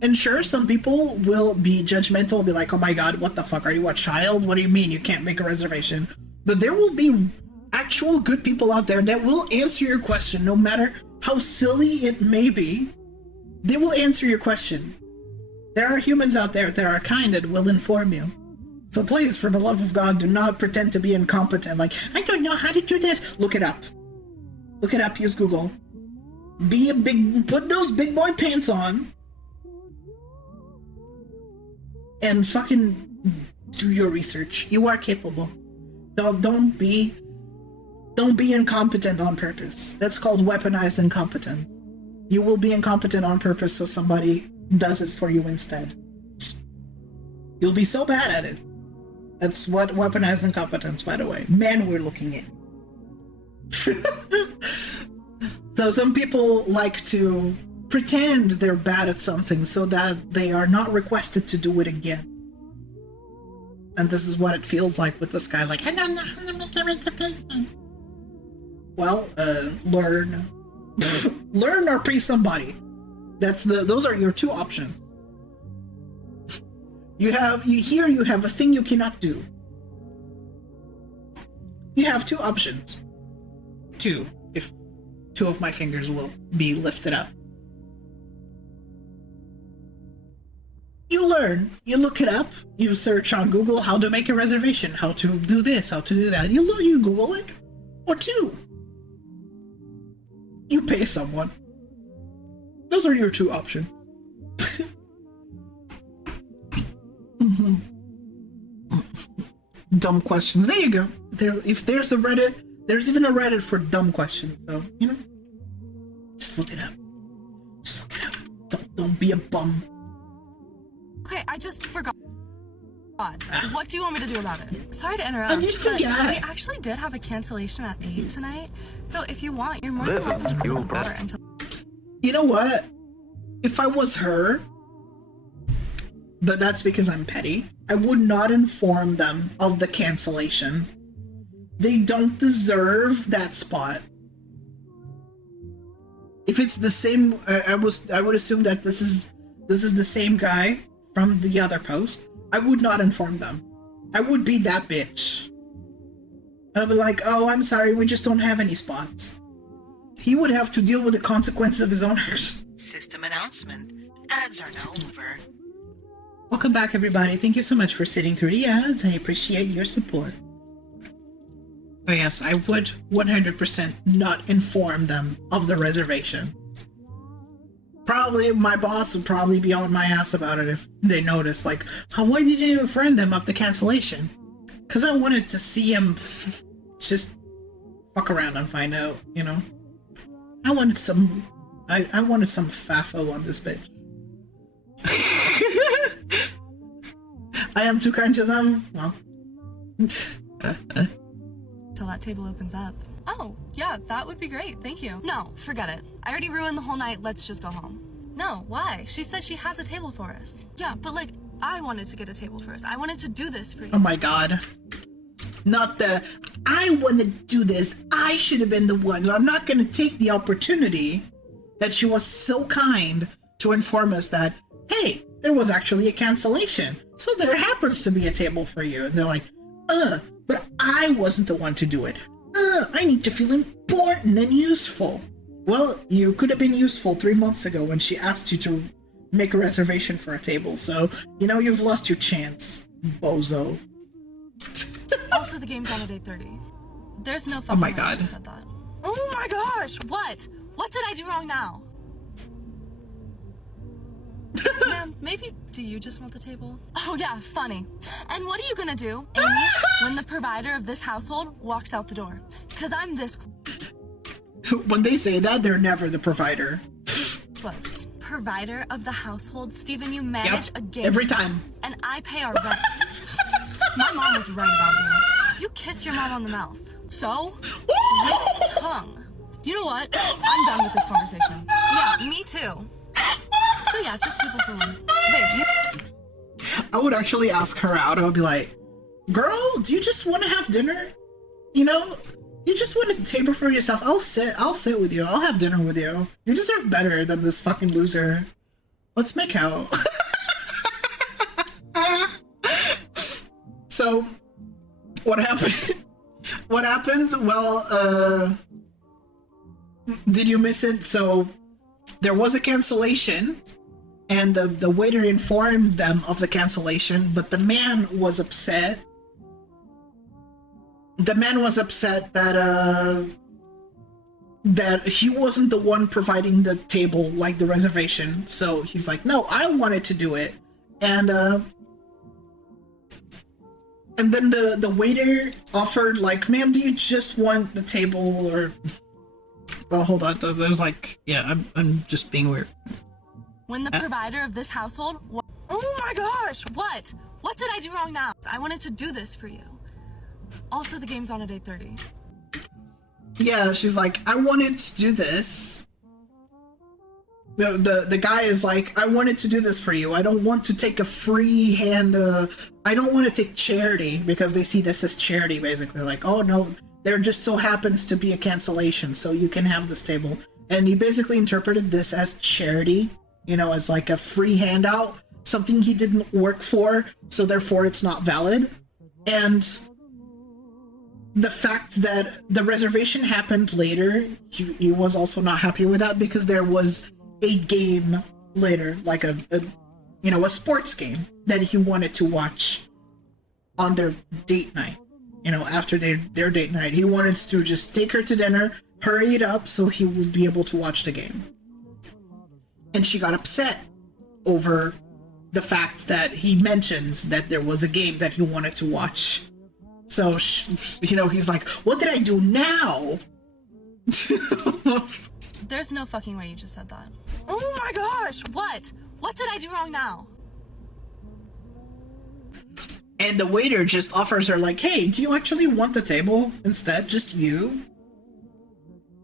And sure, some people will be judgmental, be like, oh my god, what the fuck, are you a child? What do you mean you can't make a reservation? But there will be actual good people out there that will answer your question, no matter how silly it may be. They will answer your question. There are humans out there that are kind and will inform you. So please, for the love of God, do not pretend to be incompetent. Like, I don't know how to do this. Look it up. Look it up, use Google. Put those big boy pants on. And fucking do your research. You are capable. Don't be incompetent on purpose. That's called weaponized incompetence. You will be incompetent on purpose so somebody does it for you instead. You'll be so bad at it. That's what weaponized incompetence, by the way. Men we're looking at. So some people like to pretend they're bad at something so that they are not requested to do it again. And this is what it feels like with this guy, like, I don't know how to make a reservation. Well, learn. Learn or pay somebody. Those are your two options. You have a thing you cannot do. You have two options. Two, if two of my fingers will be lifted up. You learn, you look it up, you search on Google how to make a reservation, how to do this, how to do that. You Google it. Or two, you pay someone. Those are your two options. Dumb questions. There you go. If there's a Reddit, there's even a Reddit for dumb questions. So, you know, just look it up. Just look it up. Don't be a bum. Okay, I just forgot. What do you want me to do about it? Sorry to interrupt. I just forgot. We actually did have a cancellation at 8 tonight. So if you want, you're more than welcome to sleep over until... You know what? If I was her, but that's because I'm petty, I would not inform them of the cancellation. They don't deserve that spot. If it's the same, I would assume that this is the same guy from the other post. I would not inform them. I would be that bitch. I'd be like, oh, I'm sorry, we just don't have any spots. He would have to deal with the consequences of his own actions. System announcement. Ads are now over. Welcome back, everybody. Thank you so much for sitting through the ads. I appreciate your support. So yes, I would 100% not inform them of the reservation. Probably my boss would probably be on my ass about it if they noticed. Like, why did you even friend them after cancellation? Because I wanted to see him just fuck around and find out, you know? I wanted some fafo on this bitch. I am too kind to them? Well. Till that table opens up. Oh, yeah, that would be great. Thank you. No, forget it. I already ruined the whole night. Let's just go home. No, why? She said she has a table for us. Yeah, but like, I wanted to get a table for us. I wanted to do this for you. Oh my god. Not the, I want to do this. I should have been the one. I'm not going to take the opportunity that she was so kind to inform us that, hey, there was actually a cancellation. So there happens to be a table for you. And they're like, but I wasn't the one to do it. I need to feel important and useful. Well, you could have been useful 3 months ago when she asked you to make a reservation for a table. So, you know, you've lost your chance, bozo. Also, the game's on at 8:30. There's no fucking way you just said that. Oh my gosh, what? What did I do wrong now? Ma'am, maybe do you just want the table? Oh yeah, funny. And what are you gonna do, Amy, when the provider of this household walks out the door? Cause I'm this When they say that, they're never the provider. close. Provider of the household, Steven, you manage a game. Every time. And I pay our rent. My mom was right about you. You kiss your mom on the mouth. So, with tongue. You know what? I'm done with this conversation. Yeah, me too. So yeah, just table for one. Babe, you... I would actually ask her out. I would be like, girl, do you just want to have dinner? You know? You just want a table for yourself. I'll sit with you. I'll have dinner with you. You deserve better than this fucking loser. Let's make out. So, what happened? What happened? Well, did you miss it? So, there was a cancellation, and the waiter informed them of the cancellation, but the man was upset. The man was upset that that he wasn't the one providing the table, like the reservation. So he's like, no, I wanted to do it. And then the waiter offered, like, ma'am, do you just want the table? Or, well, hold on, there's like, yeah, I'm just being weird. When the provider of this household... Oh my gosh, what? What did I do wrong now? I wanted to do this for you. Also, the game's on at 8:30. Yeah, she's like, I wanted to do this. The guy is like, I wanted to do this for you. I don't want to take a free hand. I don't want to take charity, because they see this as charity, basically. Like, oh no, there just so happens to be a cancellation, so you can have this table. And he basically interpreted this as charity, you know, as like a free handout, something he didn't work for, so therefore it's not valid. And the fact that the reservation happened later, he was also not happy with that, because there was a game later, like a you know, a sports game that he wanted to watch on their date night. You know, after their date night, he wanted to just take her to dinner, hurry it up so he would be able to watch the game. And she got upset over the fact that he mentions that there was a game that he wanted to watch. So, you know, he's like, what did I do now? There's no fucking way you just said that. Oh my gosh, what? What did I do wrong now? And the waiter just offers her, like, hey, do you actually want the table instead? Just you?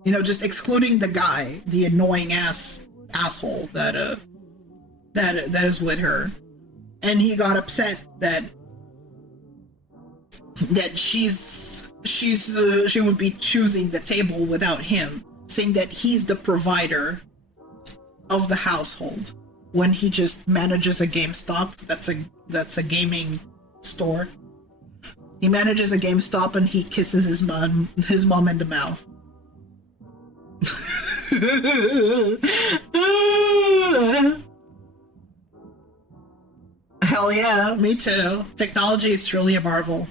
You know, just excluding the guy, the annoying asshole that is with her. And he got upset that she would be choosing the table without him, saying that he's the provider of the household when he just manages a GameStop. That's a gaming store. He manages a GameStop and he kisses his mom in the mouth. Hell yeah, me too. Technology is truly a marvel.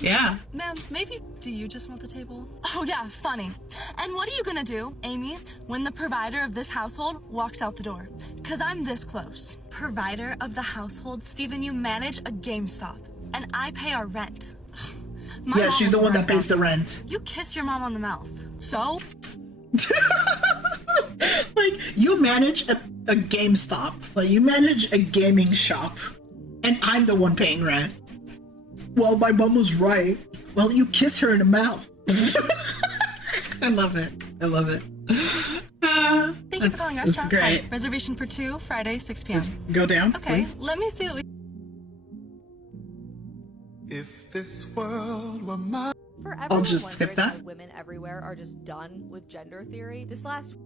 Yeah. Ma'am, maybe do you just want the table? Oh yeah, funny. And what are you gonna do, Amy, when the provider of this household walks out the door? Cause I'm this close. Provider of the household, Steven, you manage a GameStop. And I pay our rent. My Yeah, mom she's the was one that burned pays out. the rent. You kiss your mom on the mouth. So? Like, you manage a GameStop. Like, you manage a gaming shop. And I'm the one paying rent. Well, my mom was right. Well, you kiss her in the mouth. I love it. I love it. Thank you for calling That's restaurant. great. Hi. Reservation for 2, Friday, 6 p.m. Go down, Okay, please. let me see what we... If this world were mine. For I'll everyone just skip wondering that. why women everywhere are just done with gender theory, this last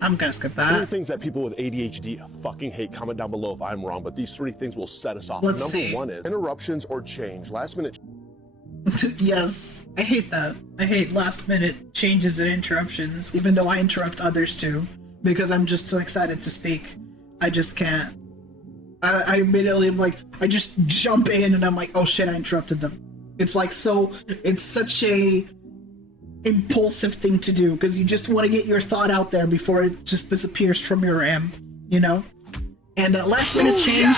I'm gonna skip 3 that. things that people with ADHD fucking hate. Comment down below if I'm wrong, but these 3 things will set us off. Let's Number see. 1 is interruptions or change. Last minute Yes, I hate that. I hate last minute changes and interruptions, even though I interrupt others too, because I'm just so excited to speak. I just can't. I immediately am like, I just jump in and I'm like, oh shit, I interrupted them. It's like it's such a impulsive thing to do, because you just want to get your thought out there before it just disappears from your RAM, you know? And last minute change.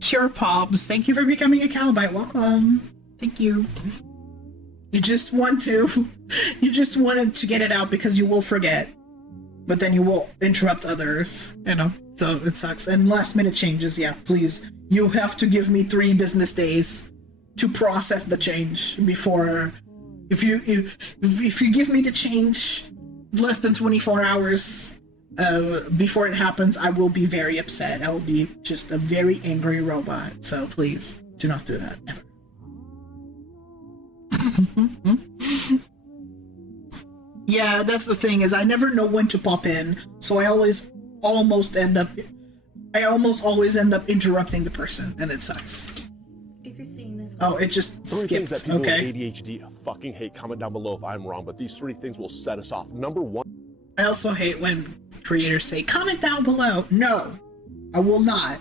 Pure Pobs, thank you for becoming a Calibite. Welcome. Thank you. You just wanted to get it out because you will forget, but then you will interrupt others, you know? So it sucks. And last minute changes, yeah, please. You have to give me 3 business days to process the change before. If you give me the change less than 24 hours before it happens, I will be very upset. I will be just a very angry robot. So please do not do that ever. Yeah, that's the thing, is I never know when to pop in, so I almost always end up interrupting the person, and it sucks. if you're seeing this. Oh, it just 3 things that skipped. people Okay. with ADHD fucking hate. Comment down below if I'm wrong, but these 3 things will set us off. Number 1. I also hate when creators say, comment down below. No, I will not.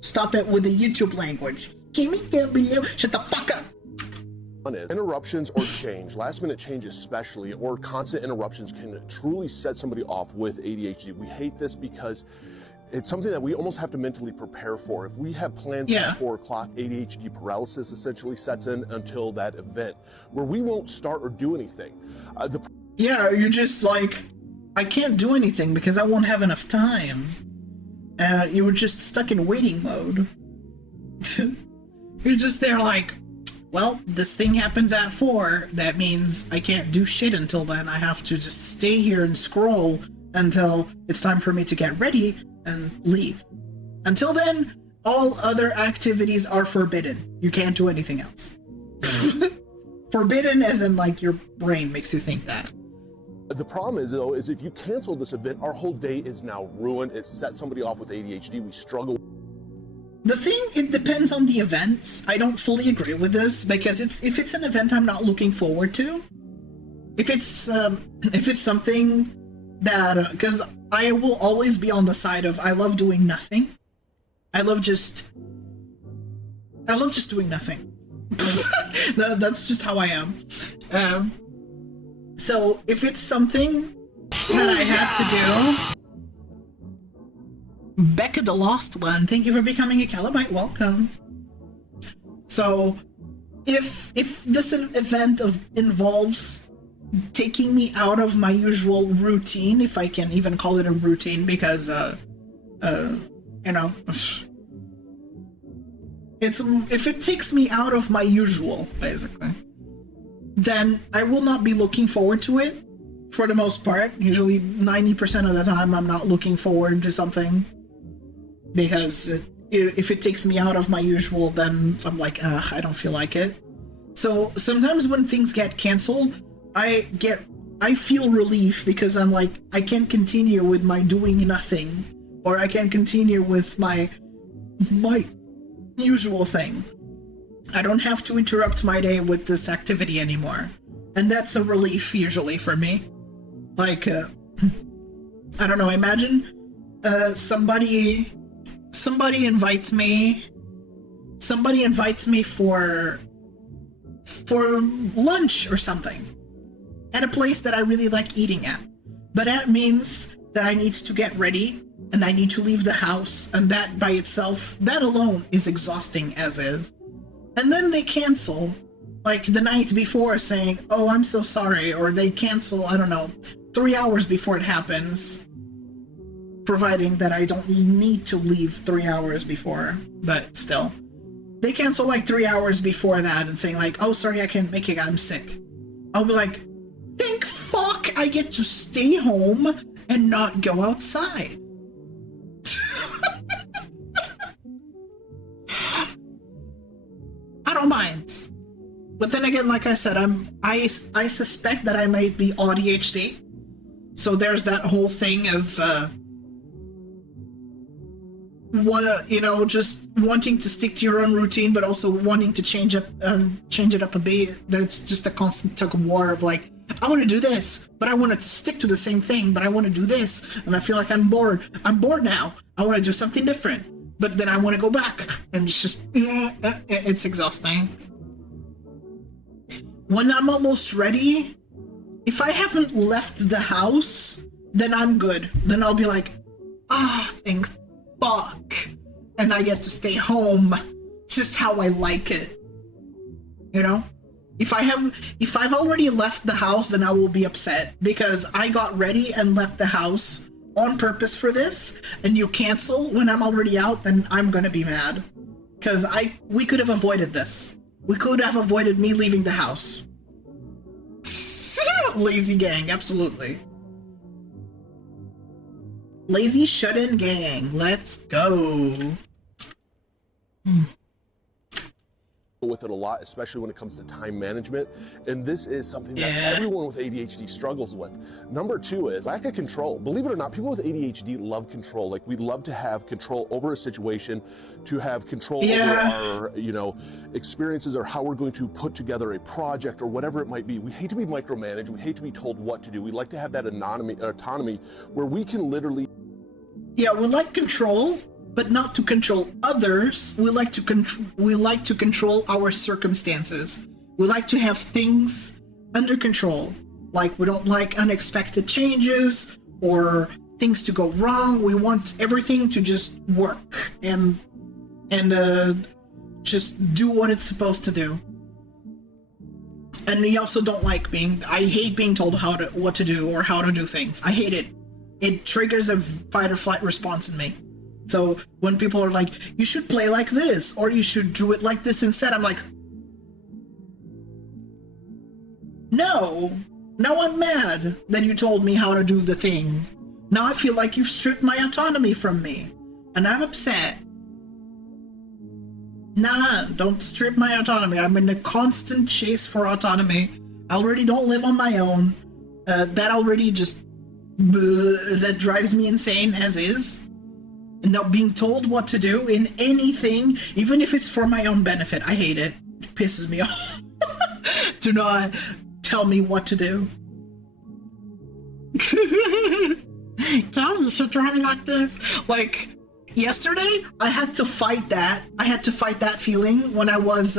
Stop it with the YouTube language. Give me down below. Shut the fuck up. Is interruptions or change. Last minute change especially, or constant interruptions can truly set somebody off with ADHD. We hate this because it's something that we almost have to mentally prepare for. If we have plans at 4 o'clock, ADHD paralysis essentially sets in until that event, where we won't start or do anything. Yeah, you're just like, I can't do anything because I won't have enough time. You were just stuck in waiting mode. You're just there like, well, this thing happens at 4. That means I can't do shit until then. I have to just stay here and scroll until it's time for me to get ready and leave. Until then, all other activities are forbidden. You can't do anything else. Forbidden as in like your brain makes you think that. The problem is, though, is if you cancel this event, our whole day is now ruined. It sets somebody off with ADHD. We struggle. The thing, it depends on the events. I don't fully agree with this, because if it's an event I'm not looking forward to, if it's something that, because I will always be on the side of, I love doing nothing. I love just doing nothing. That's just how I am. So if it's something that I have to do, Becca the Lost One, thank you for becoming a Calibite. Welcome. So, if this event involves taking me out of my usual routine, if I can even call it a routine, because you know, if it takes me out of my usual, basically, then I will not be looking forward to it. For the most part, usually 90% of the time, I'm not looking forward to something. Because if it takes me out of my usual, then I'm like, I don't feel like it. So sometimes when things get canceled, I feel relief, because I'm like, I can continue with my doing nothing, or I can continue with my usual thing. I don't have to interrupt my day with this activity anymore. And that's a relief usually for me. Like, I don't know, imagine somebody invites me for for lunch or something at a place that I really like eating at. But that means that I need to get ready and I need to leave the house, and that by itself, that alone is exhausting as is. And then they cancel like the night before saying, oh, I'm so sorry, or they cancel, I don't know, 3 hours before it happens, providing that I don't need to leave 3 hours before, but still. They cancel like 3 hours before that and saying like, oh, sorry, I can't make it, I'm sick. I'll be like, thank fuck I get to stay home and not go outside. I don't mind. But then again, like I said, I suspect that I might be ADHD. So there's that whole thing of just wanting to stick to your own routine, but also wanting to change it up a bit. That's just a constant tug of war of like, I want to do this, but I want to stick to the same thing, but I want to do this, and I feel like I'm bored. I'm bored now. I want to do something different, but then I want to go back, and it's just, it's exhausting. When I'm almost ready, if I haven't left the house, then I'm good. Then I'll be like, thank fuck. And I get to stay home just how I like it. You know? If I've already left the house, then I will be upset because I got ready and left the house on purpose for this, and you cancel when I'm already out, then I'm gonna be mad. Because we could have avoided this. We could have avoided me leaving the house. Lazy gang, absolutely. Lazy shut-in gang, let's go. With it a lot, especially when it comes to time management, and this is something that everyone with ADHD struggles with. Number two is lack of control. Believe it or not, people with ADHD love control. Like, we love to have control over a situation, to have control over our, experiences, or how we're going to put together a project or whatever it might be. We hate to be micromanaged. We hate to be told what to do. We like to have that autonomy where we can literally. Yeah, we like control, but not to control others. We like to control our circumstances. We like to have things under control. Like, we don't like unexpected changes or things to go wrong. We want everything to just work and just do what it's supposed to do. And we also don't like I hate being told what to do or how to do things. I hate it. It triggers a fight or flight response in me. So when people are like, you should play like this, or you should do it like this instead, I'm like, no. Now I'm mad that you told me how to do the thing. Now I feel like you've stripped my autonomy from me, and I'm upset. Nah, don't strip my autonomy. I'm in a constant chase for autonomy. I already don't live on my own. That already just... that drives me insane as is. And now being told what to do in anything, even if it's for my own benefit, I hate it. It pisses me off. Do not tell me what to do. Don't drive me like this. Like, yesterday, I had to fight that. I had to fight that feeling when I was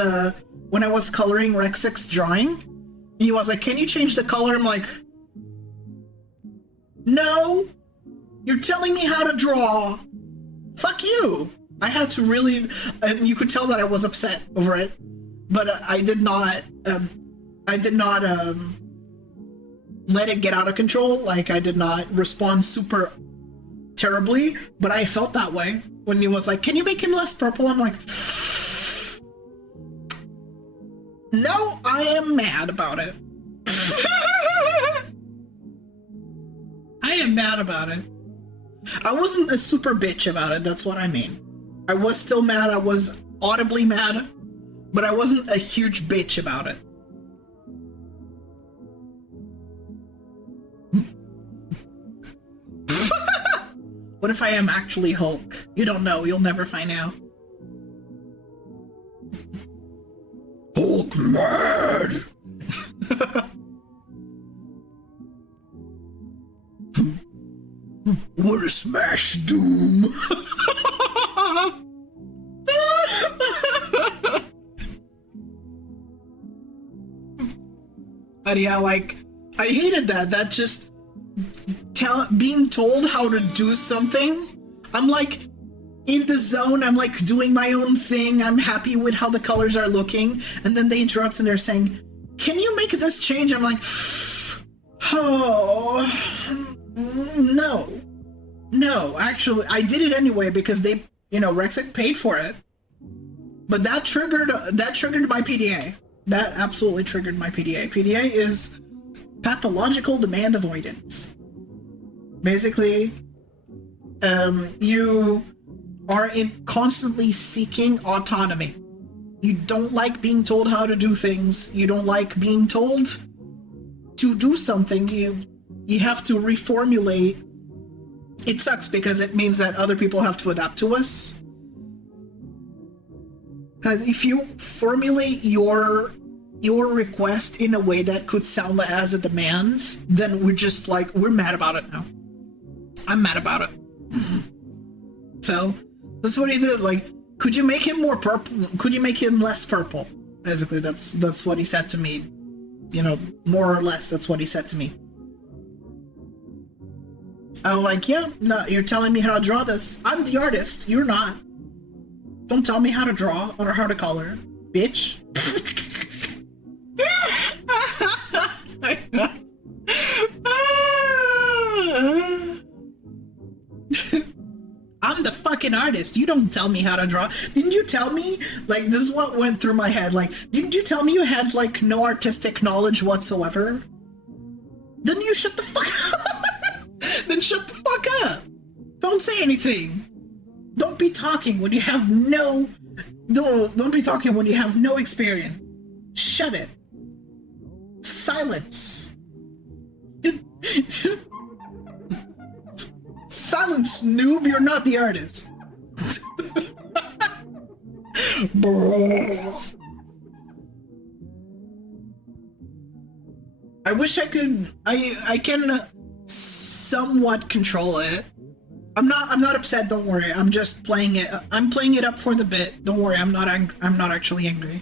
coloring Rexic's drawing. He was like, can you change the color? I'm like, no, you're telling me how to draw. Fuck you. I had to really, and you could tell that I was upset over it, but I did not let it get out of control. Like, I did not respond super terribly, but I felt that way when he was like, can you make him less purple? I'm like, no, I am mad about it. I am mad about it. I wasn't a super bitch about it, that's what I mean. I was still mad, I was audibly mad, but I wasn't a huge bitch about it. What if I am actually Hulk? You don't know, you'll never find out. Hulk mad! What a smash doom! And yeah, like, I hated that. That just being told how to do something. I'm like in the zone. I'm like doing my own thing. I'm happy with how the colors are looking. And then they interrupt and they're saying, "Can you make this change?" I'm like, oh, no. Actually, I did it anyway because they, Rexic paid for it. But that triggered my PDA. That absolutely triggered my PDA. PDA is pathological demand avoidance. Basically, you are constantly seeking autonomy. You don't like being told how to do things. You don't like being told to do something. You have to reformulate. It sucks because it means that other people have to adapt to us. Because if you formulate your request in a way that could sound as a demand, then we're just like, we're mad about it now. I'm mad about it. So that's what he did. Like, could you make him more purple? Could you make him less purple? Basically, that's what he said to me. More or less, that's what he said to me. I'm like, yeah, no, you're telling me how to draw this. I'm the artist. You're not. Don't tell me how to draw or how to color, bitch. I'm the fucking artist. You don't tell me how to draw. Didn't you tell me? Like, this is what went through my head. Like, didn't you tell me you had, like, no artistic knowledge whatsoever? Then you shut the fuck up. Then shut the fuck up. Don't say anything. Don't be talking when you have no... Don't be talking when you have no experience. Shut it. Silence. Silence, noob. You're not the artist. I wish I could... I can somewhat control it. I'm not upset, don't worry. I'm just playing it. I'm playing it up for the bit. Don't worry, I'm not actually angry.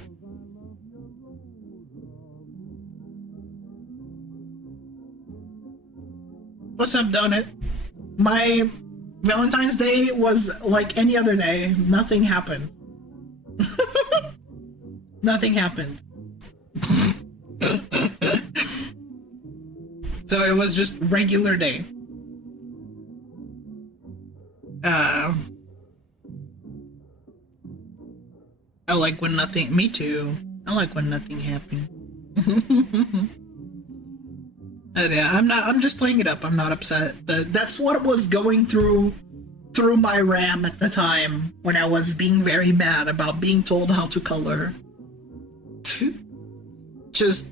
What's up, Donut? My Valentine's Day was like any other day. Nothing happened. Nothing happened. So it was just regular day. I like when nothing... Me too. I like when nothing happened. Yeah, I'm just playing it up. I'm not upset. But that's what was going through my RAM at the time when I was being very mad about being told how to color. Just...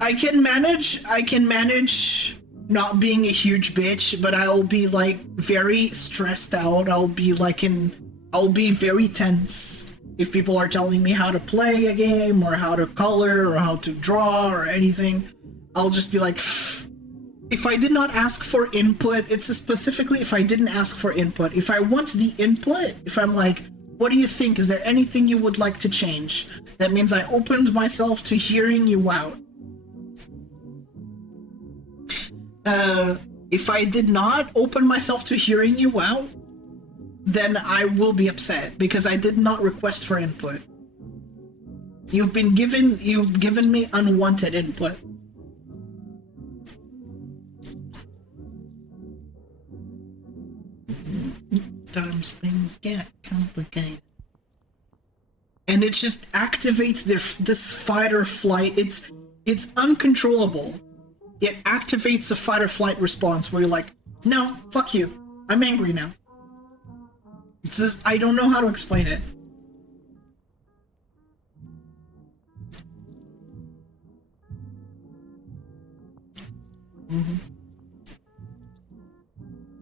I can manage not being a huge bitch, but I'll be like very stressed out. I'll be very tense if people are telling me how to play a game or how to color or how to draw or anything. I'll just be like, if I did not ask for input, it's specifically if I didn't ask for input. If I want the input, if I'm like, what do you think? Is there anything you would like to change? That means I opened myself to hearing you out. If I did not open myself to hearing you out, then I will be upset because I did not request for input. You've given me unwanted input. Sometimes things get complicated. And it just activates this fight or flight. It's uncontrollable. It activates a fight or flight response where you're like, no, fuck you. I'm angry now. It's just, I don't know how to explain it.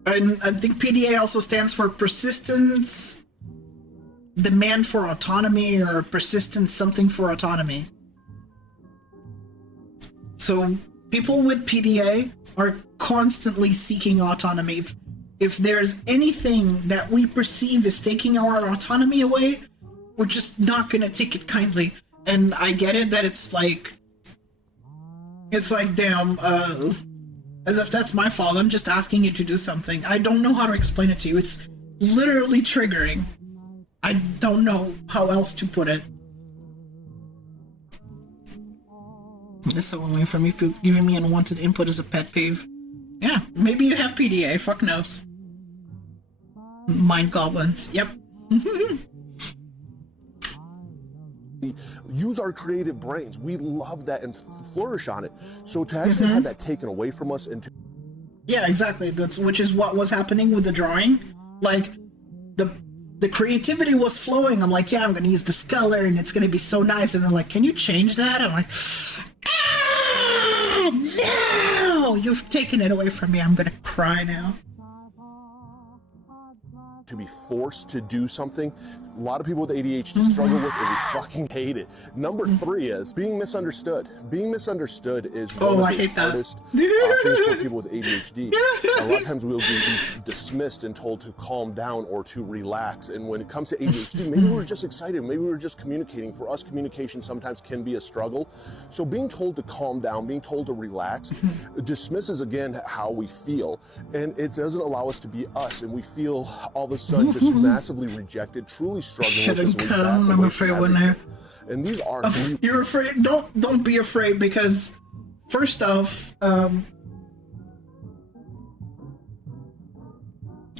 And I think PDA also stands for persistence, demand for autonomy, or persistence something for autonomy. So people with PDA are constantly seeking autonomy. If there's anything that we perceive as taking our autonomy away, we're just not gonna take it kindly. And I get it that it's like, It's like, damn, as if that's my fault. I'm just asking you to do something. I don't know how to explain it to you. It's literally triggering. I don't know how else to put it. That's so annoying for me. Giving me unwanted input is a pet peeve. Yeah, maybe you have PDA. Fuck knows. Mind goblins. Yep. Use our creative brains. We love that and flourish on it. So to actually have that taken away from us and to... Yeah, exactly. Which is what was happening with the drawing. Like, the creativity was flowing. I'm like, yeah, I'm gonna use this color and it's gonna be so nice. And they're like, can you change that? I'm like, no! You've taken it away from me. I'm gonna cry now. To be forced to do something, a lot of people with ADHD struggle with, and we fucking hate it. Number 3 is being misunderstood. Being misunderstood is one of the hardest things for people with ADHD. A lot of times we'll be dismissed and told to calm down or to relax. And when it comes to ADHD, maybe we're just excited, maybe we're just communicating. For us, communication sometimes can be a struggle. So being told to calm down, being told to relax, dismisses again how we feel, and it doesn't allow us to be us, and we feel all of a sudden just massively rejected, truly struggling with this. I'm afraid when there. And these are you're afraid. Don't be afraid, because first off,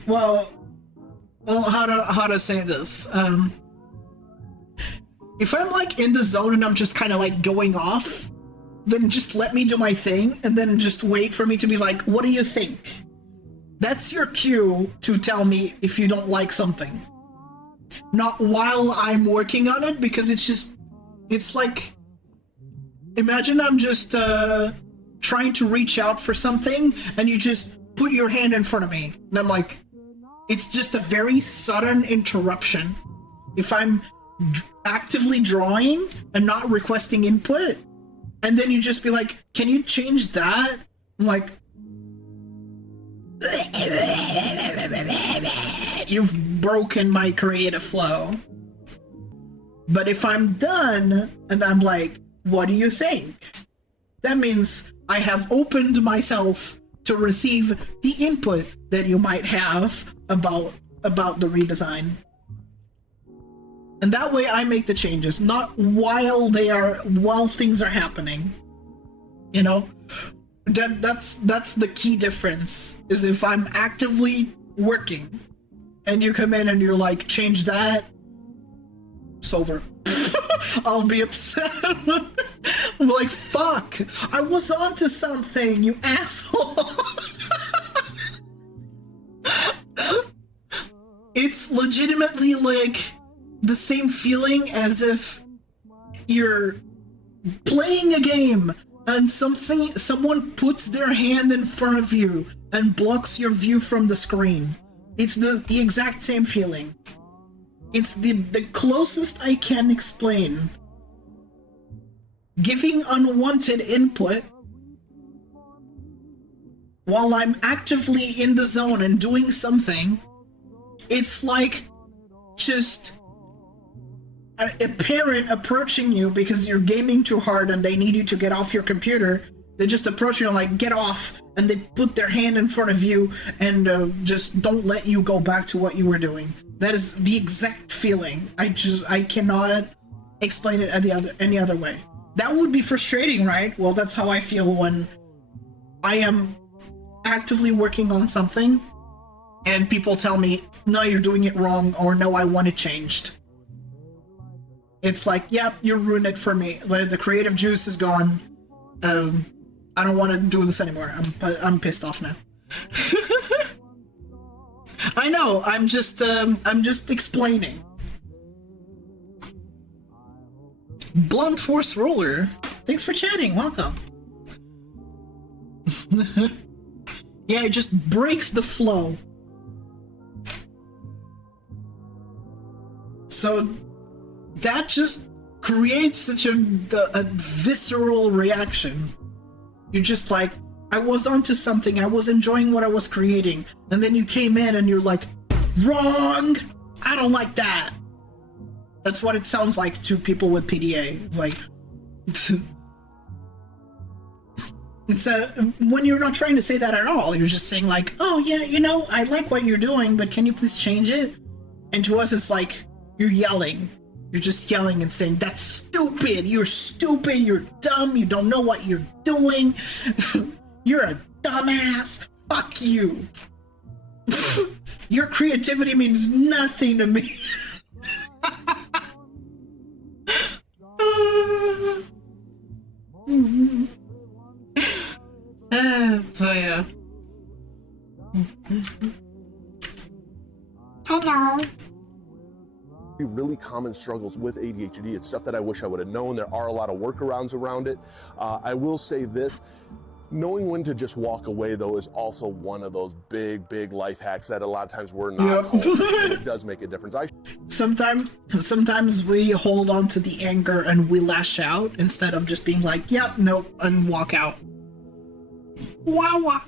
well, how to say this? If I'm like in the zone and I'm just kind of like going off, then just let me do my thing, and then just wait for me to be like, what do you think? That's your cue to tell me if you don't like something. Not while I'm working on it, because it's like, imagine I'm just trying to reach out for something and you just put your hand in front of me. And I'm like, it's just a very sudden interruption. If I'm actively drawing and not requesting input, and then you just be like, can you change that? I'm like, you've broken my creative flow. But if I'm done and I'm like, what do you think? That means I have opened myself to receive the input that you might have about the redesign. And that way I make the changes, not while things are happening. You know? That's the key difference, is if I'm actively working and you come in and you're like, change that, it's over. I'll be upset. I'm like, fuck, I was onto something, you asshole. It's legitimately like the same feeling as if you're playing a game and someone puts their hand in front of you and blocks your view from the screen. It's the exact same feeling. It's the closest I can explain. Giving unwanted input while I'm actively in the zone and doing something, it's like just a parent approaching you because you're gaming too hard and they need you to get off your computer. They just approach you and like, get off, and they put their hand in front of you and just don't let you go back to what you were doing. That is the exact feeling. I cannot explain it any other way. That would be frustrating, right? Well, that's how I feel when I am actively working on something and people tell me, no, you're doing it wrong, or no, I want it changed. It's like, yep, you ruined it for me. The creative juice is gone. I don't want to do this anymore. I'm pissed off now. I know. I'm just explaining. Blunt Force Roller, thanks for chatting. Welcome. Yeah, it just breaks the flow. So that just creates such a visceral reaction. You're just like, I was onto something, I was enjoying what I was creating, and then you came in and you're like, wrong! I don't like that! That's what it sounds like to people with PDA. It's like... It's when you're not trying to say that at all. You're just saying like, oh yeah, you know, I like what you're doing, but can you please change it? And to us, it's like you're yelling. You're just yelling and saying, that's stupid. You're stupid. You're dumb. You don't know what you're doing. You're a dumbass. Fuck you. Your creativity means nothing to me. So yeah. Hello. Really common struggles with ADHD. It's stuff that I wish I would have known. There are a lot of workarounds around it. I will say this, knowing when to just walk away though is also one of those big life hacks that a lot of times we're not told. And it does make a difference. Sometimes we hold on to the anger and we lash out instead of just being like, yep, nope, and walk out. Wow.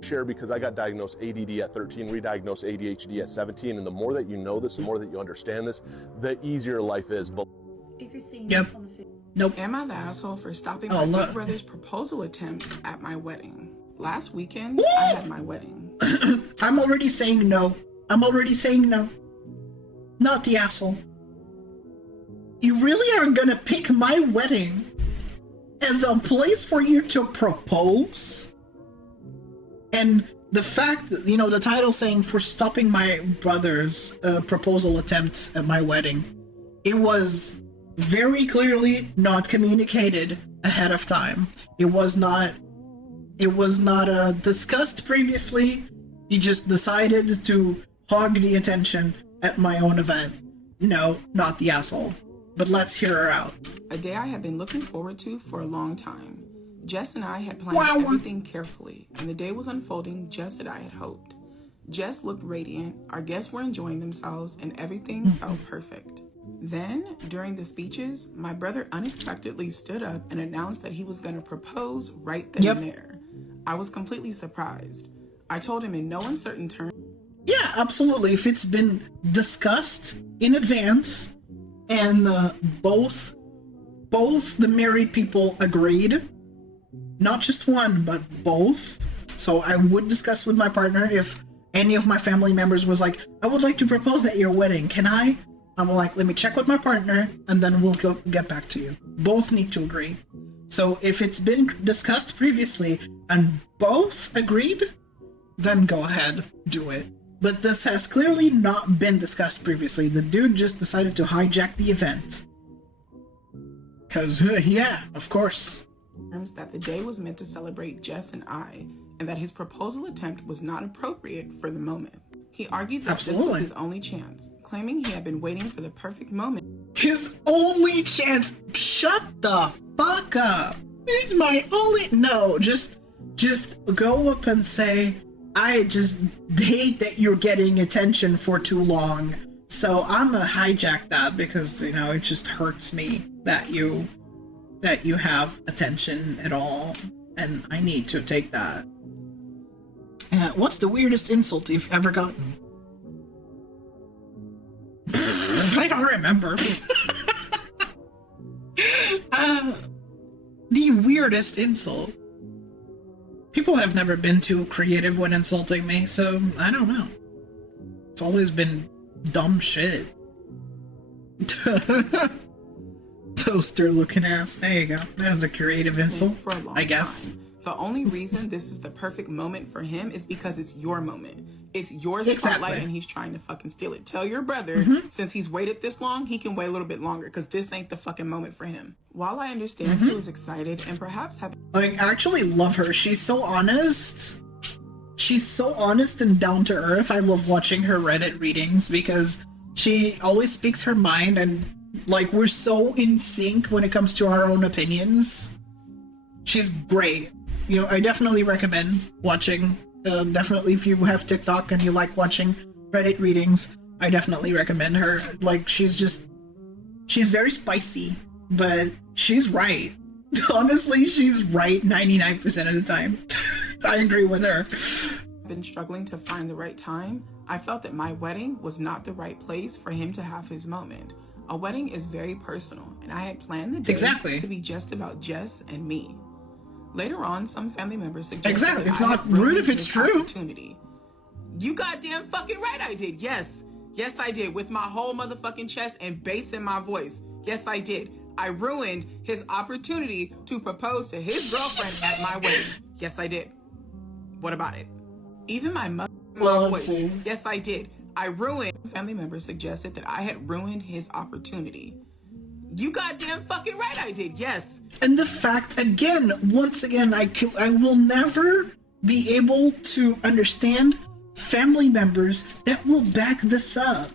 Share because I got diagnosed ADD at 13, re-diagnosed ADHD at 17, and the more that you know this, the more that you understand this, the easier life is. But if you're seeing yep. Nope. Am I the asshole for stopping my big brother's proposal attempt at my wedding? Last weekend, I had my wedding. I'm already saying no. Not the asshole. You really are gonna pick my wedding as a place for you to propose? And the fact that, you know, the title saying for stopping my brother's proposal attempt at my wedding, it was very clearly not communicated ahead of time. It was not discussed previously. He just decided to hog the attention at my own event. No, not the asshole. But let's hear her out. A day I had been looking forward to for a long time. Jess and I had planned everything carefully, and the day was unfolding just as I had hoped. Jess looked radiant, our guests were enjoying themselves, and everything felt perfect. Then, during the speeches, my brother unexpectedly stood up and announced that he was going to propose right then and there. I was completely surprised. I told him in no uncertain terms. Yeah, absolutely. If it's been discussed in advance, and both the married people agreed, not just one, but both. So I would discuss with my partner if any of my family members was like, I would like to propose at your wedding. Can I? I'm like, let me check with my partner and then we'll get back to you. Both need to agree. So if it's been discussed previously and both agreed, then go ahead, do it. But this has clearly not been discussed previously. The dude just decided to hijack the event. Cause yeah, of course. That the day was meant to celebrate Jess and I, and that his proposal attempt was not appropriate for the moment. He argued that this was his only chance, claiming he had been waiting for the perfect moment. His only chance? Shut the fuck up. It's my only... No, just go up and say, I just hate that you're getting attention for too long, so I'm gonna hijack that because, you know, it just hurts me that you have attention at all, and I need to take that. What's the weirdest insult you've ever gotten? I don't remember. The weirdest insult. People have never been too creative when insulting me, so I don't know. It's always been dumb shit. Toaster looking ass. There you go. That was a creative insult, for a long I guess. Time. The only reason this is the perfect moment for him is because it's your moment. It's your spotlight and he's trying to fucking steal it. Tell your brother, since he's waited this long, he can wait a little bit longer because this ain't the fucking moment for him. While I understand he was excited and perhaps happy. I actually love her. She's so honest. She's so honest and down to earth. I love watching her Reddit readings because she always speaks her mind, and like we're so in sync when it comes to our own opinions. She's great. You know, I definitely recommend watching. Definitely, if you have TikTok and you like watching Reddit readings, I definitely recommend her. Like, she's very spicy, but she's right. Honestly, she's right 99% of the time. I agree with her. Been struggling to find the right time. I felt that my wedding was not the right place for him to have his moment. A wedding is very personal, and I had planned the day to be just about Jess and me. Later on, some family members suggested Exactly. that It's I not had rude ruined if it's this true. opportunity. You goddamn fucking right I did. Yes. Yes, I did. With my whole motherfucking chest and bass in my voice. Yes, I did. I ruined his opportunity to propose to his girlfriend at my wedding. Yes, I did. What about it? Even my mother voice. Yes, I did. I ruined. Family members suggested that I had ruined his opportunity. You goddamn fucking right I did. Yes. And the fact, again, once again, I will never be able to understand family members that will back this up.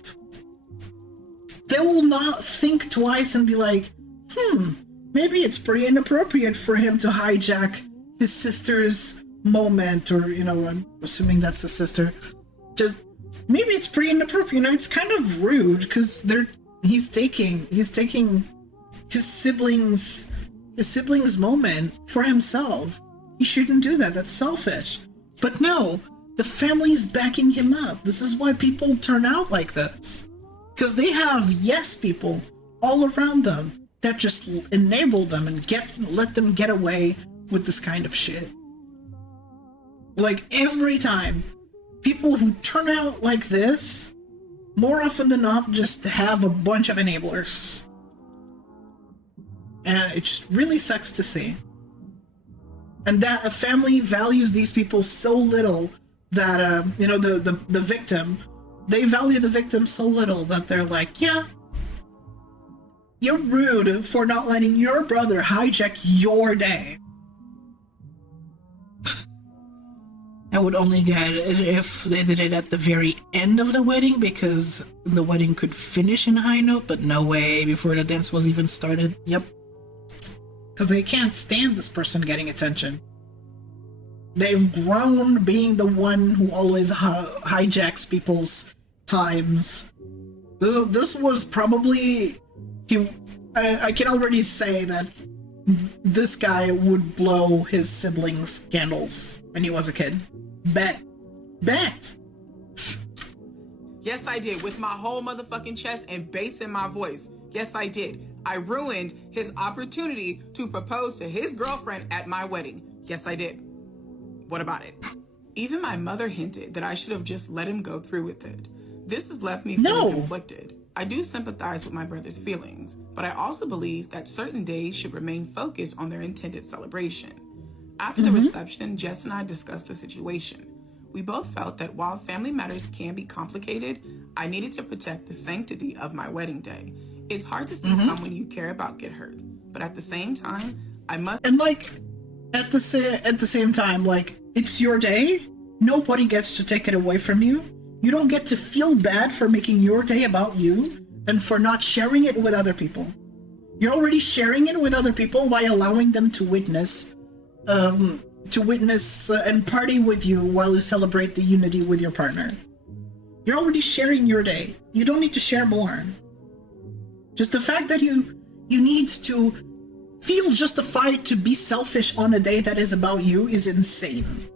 They will not think twice and be like, maybe it's pretty inappropriate for him to hijack his sister's moment, or, you know, I'm assuming that's the sister. Just, maybe it's pretty inappropriate. You know, it's kind of rude because he's taking his siblings moment for himself. He shouldn't do that. That's selfish. But no, the family's backing him up. This is why people turn out like this. Because they have yes people all around them that just enable them and let them get away with this kind of shit. Like, every time, people who turn out like this, more often than not, just have a bunch of enablers. And it just really sucks to see. And that a family values these people so little that, you know, the victim, they value the victim so little that they're like, yeah, you're rude for not letting your brother hijack your day. I would only get it if they did it at the very end of the wedding, because the wedding could finish in a high note, but no way before the dance was even started. Yep. Because they can't stand this person getting attention. They've grown being the one who always hijacks people's times. This was probably... I can already say that this guy would blow his siblings' candles when he was a kid. Bet. Yes, I did. With my whole motherfucking chest and bass in my voice. Yes, I did. I ruined his opportunity to propose to his girlfriend at my wedding. Yes, I did. What about it? Even my mother hinted that I should have just let him go through with it. This has left me feeling conflicted. I do sympathize with my brother's feelings, but I also believe that certain days should remain focused on their intended celebration. After the reception, Jess and I discussed the situation. We both felt that while family matters can be complicated, I needed to protect the sanctity of my wedding day. It's hard to see someone you care about get hurt, but at the same time, I must... And like, at the same time, like, it's your day. Nobody gets to take it away from you. You don't get to feel bad for making your day about you and for not sharing it with other people. You're already sharing it with other people by allowing them to witness and party with you while you celebrate the unity with your partner. You're already sharing your day. You don't need to share more. Just the fact that you need to feel justified to be selfish on a day that is about you is insane.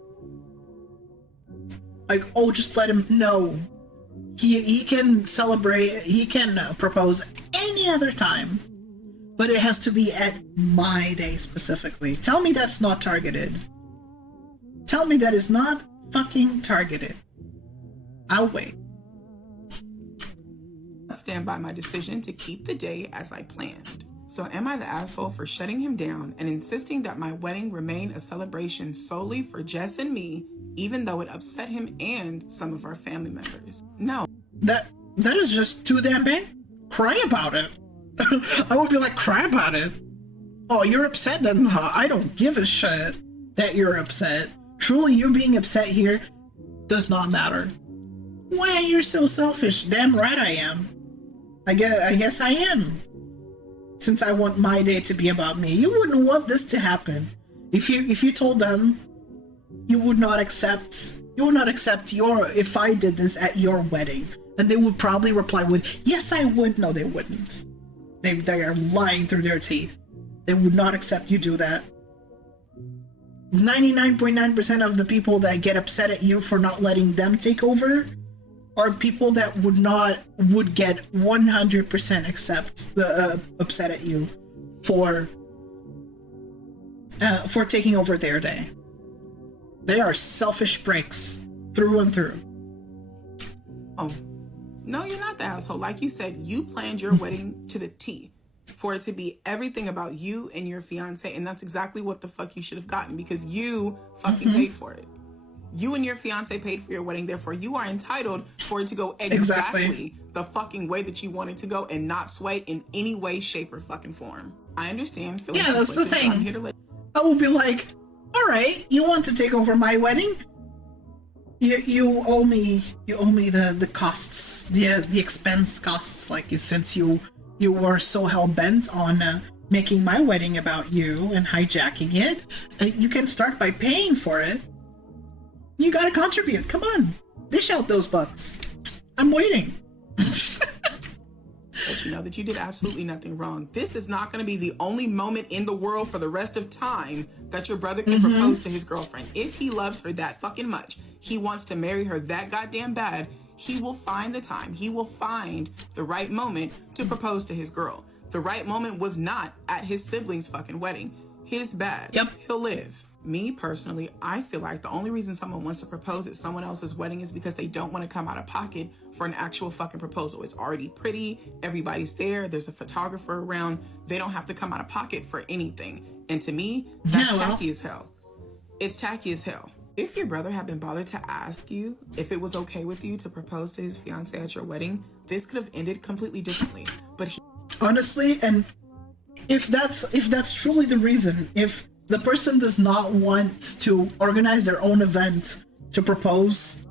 Like, oh, just let him know. He can celebrate, he can propose any other time, but it has to be at my day specifically. Tell me that's not targeted. Tell me that is not fucking targeted. I'll wait. I stand by my decision to keep the day as I planned. So am I the asshole for shutting him down and insisting that my wedding remain a celebration solely for Jess and me, even though it upset him and some of our family members? No. That is just too damn bad. Cry about it. I would be like, cry about it. Oh, you're upset? Then I don't give a shit that you're upset. Truly, you being upset here does not matter. Why, you're so selfish. Damn right I am. I guess I am. Since I want my day to be about me. You wouldn't want this to happen. If you told them you would not accept if I did this at your wedding. And they would probably reply with, yes, I would. No, they wouldn't. They are lying through their teeth. They would not accept you do that. 99.9% of the people that get upset at you for not letting them take over are people that would get 100% upset at you for for taking over their day. They are selfish pricks through and through. Oh, no, you're not the asshole. Like you said, you planned your wedding to the T for it to be everything about you and your fiance, and that's exactly what the fuck you should have gotten because you fucking paid for it. You and your fiance paid for your wedding, therefore you are entitled for it to go exactly the fucking way that you want it to go and not sway in any way, shape, or fucking form. I understand feeling that's the thing. I'm here to I will be like, all right, you want to take over my wedding? You owe me the costs, the expense costs, like since you were so hell bent on making my wedding about you and hijacking it, you can start by paying for it. You gotta contribute. Come on, dish out those bucks. I'm waiting. But you know that you did absolutely nothing wrong. This is not going to be the only moment in the world for the rest of time that your brother can propose to his girlfriend. If he loves her that fucking much, he wants to marry her that goddamn bad, he will find the time, he will find the right moment to propose to his girl. The right moment was not at his siblings' fucking wedding. His bad. Yep. He'll live. Me, personally, I feel like the only reason someone wants to propose at someone else's wedding is because they don't want to come out of pocket for an actual fucking proposal. It's already pretty. Everybody's there. There's a photographer around. They don't have to come out of pocket for anything. And to me, that's tacky as hell. It's tacky as hell. If your brother had been bothered to ask you if it was okay with you to propose to his fiance at your wedding, this could have ended completely differently. But he... Honestly, and if that's truly the reason, if the person does not want to organize their own event to propose,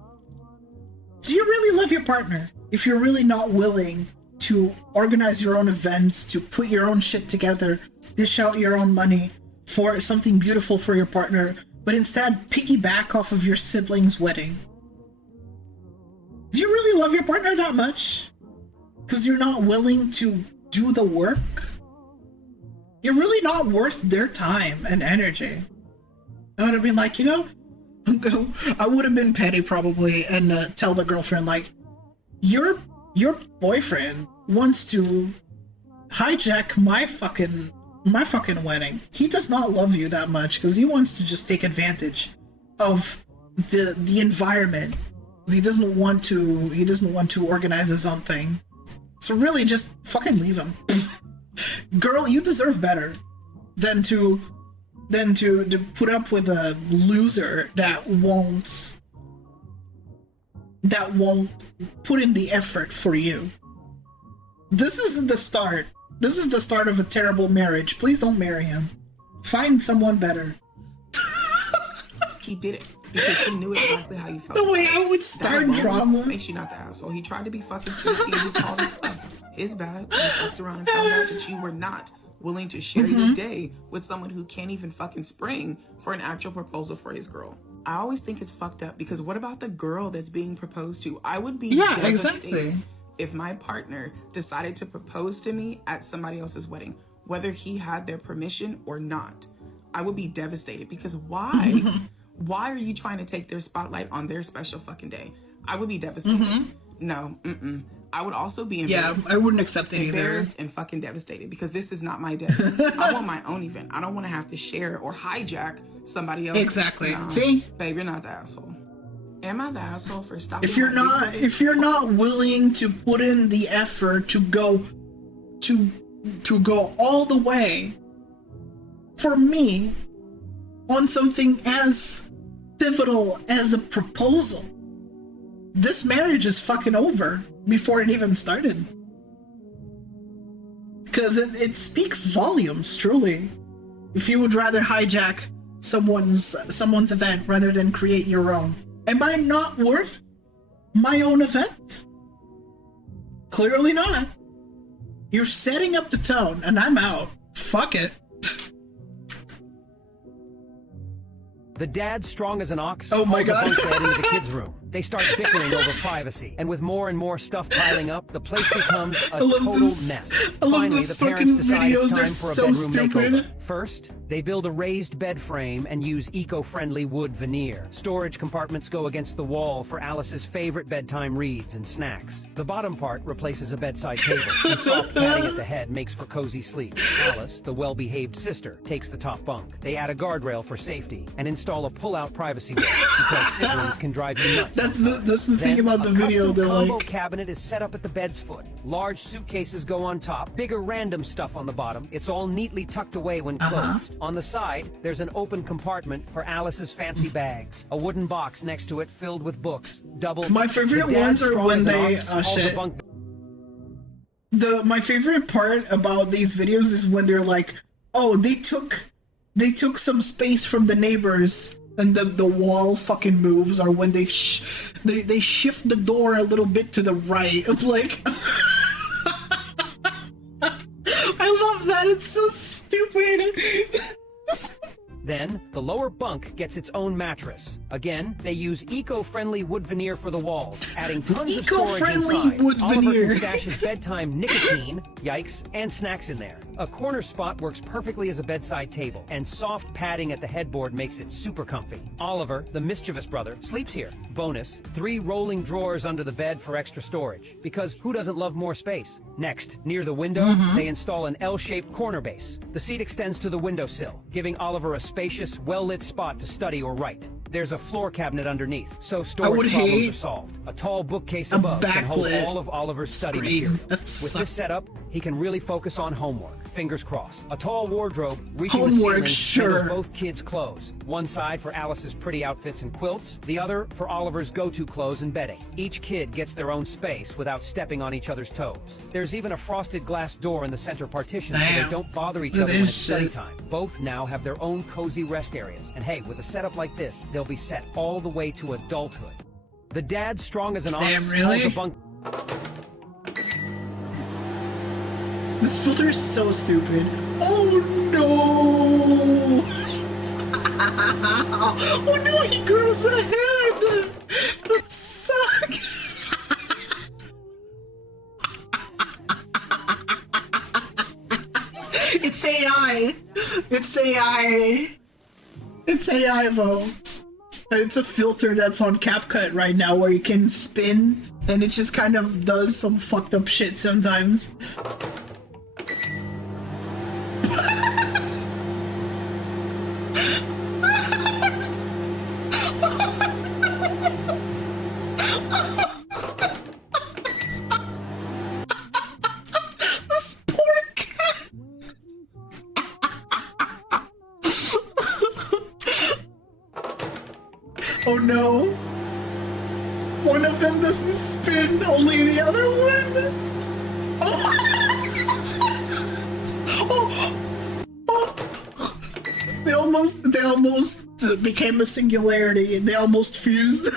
do you really love your partner? If you're really not willing to organize your own events, to put your own shit together, dish out your own money for something beautiful for your partner, but instead piggyback off of your sibling's wedding, do you really love your partner that much? Because you're not willing to do the work? You're really not worth their time and energy. I would have been like, I would have been petty probably and tell the girlfriend like, your boyfriend wants to hijack my fucking wedding. He does not love you that much because he wants to just take advantage of the environment. He doesn't want to organize his own thing. So really just fucking leave him. Girl, you deserve better than to put up with a loser that won't put in the effort for you. This isn't the start. This is the start of a terrible marriage. Please don't marry him. Find someone better. He did it because he knew exactly how you felt. The way I would start drama makes you not the asshole. He tried to be fucking sneaky and he called his bluff. His bad. You fucked around and found out that you were not willing to share your day with someone who can't even fucking spring for an actual proposal for his girl. I always think it's fucked up because what about the girl that's being proposed to? I would be devastated if my partner decided to propose to me at somebody else's wedding, whether he had their permission or not. I would be devastated because why? Why are you trying to take their spotlight on their special fucking day? I would be devastated. No, I would also be embarrassed. Yeah, I wouldn't accept it either. Embarrassed and fucking devastated because this is not my day. I want my own event. I don't want to have to share or hijack somebody else's. Exactly. No, See? Babe, you're not the asshole. Am I the asshole for stopping? If you're not willing to put in the effort to go all the way for me on something as pivotal as a proposal, this marriage is fucking over before it even started. Because it speaks volumes, truly. If you would rather hijack someone's event rather than create your own. Am I not worth my own event? Clearly not. You're setting up the tone, and I'm out. Fuck it. The dad, strong as an ox, oh my God, into the kids' room. They start bickering over privacy, and with more and more stuff piling up, the place becomes a total mess. I love Finally, this the parents decide it's time for a bedroom makeover. First, they build a raised bed frame and use eco-friendly wood veneer. Storage compartments go against the wall for Alice's favorite bedtime reads and snacks. The bottom part replaces a bedside table, and soft padding at the head makes for cozy sleep. Alice, the well-behaved sister, takes the top bunk. They add a guardrail for safety and install a pull-out privacy wall because siblings can drive you nuts. That's the thing about the video. The combo like cabinet is set up at the bed's foot. Large suitcases go on top, bigger random stuff on the bottom. It's all neatly tucked away when closed. On the side, there's an open compartment for Alice's fancy bags. A wooden box next to it filled with books. Double. My favorite ones are when they my favorite part about these videos is when they're like, oh, they took some space from the neighbors and the wall fucking moves, or when they shift the door a little bit to the right. I'm like I love that. It's so stupid. Then, the lower bunk gets its own mattress. Again, they use eco-friendly wood veneer for the walls, adding tons of storage inside. Wood Oliver veneer. can stash his bedtime nicotine, yikes, and snacks in there. A corner spot works perfectly as a bedside table, and soft padding at the headboard makes it super comfy. Oliver, the mischievous brother, sleeps here. Bonus, 3 rolling drawers under the bed for extra storage, because who doesn't love more space? Next, near the window, they install an L-shaped corner base. The seat extends to the windowsill, giving Oliver a spacious, well-lit spot to study or write. There's a floor cabinet underneath, so storage problems are solved. A tall bookcase above can hold all of Oliver's study materials. With this setup, he can really focus on homework. Fingers crossed. A tall wardrobe reaching the ceiling handles both kids' clothes. One side for Alice's pretty outfits and quilts, the other for Oliver's go-to clothes and bedding. Each kid gets their own space without stepping on each other's toes. There's even a frosted glass door in the center partition so they don't bother each other when it's study time. Both now have their own cozy rest areas. And hey, with a setup like this, they'll be set all the way to adulthood. The dad, strong as an ox, hauls a bunk. This filter is so stupid. Oh no! Oh no, he grows a head! That sucks! It's AI! It's AI! It's AI, Vo. It's a filter that's on CapCut right now where you can spin and it just kind of does some fucked up shit sometimes. This poor cat. Oh no. One of them doesn't spin, only the other one. They almost became a singularity. They almost fused.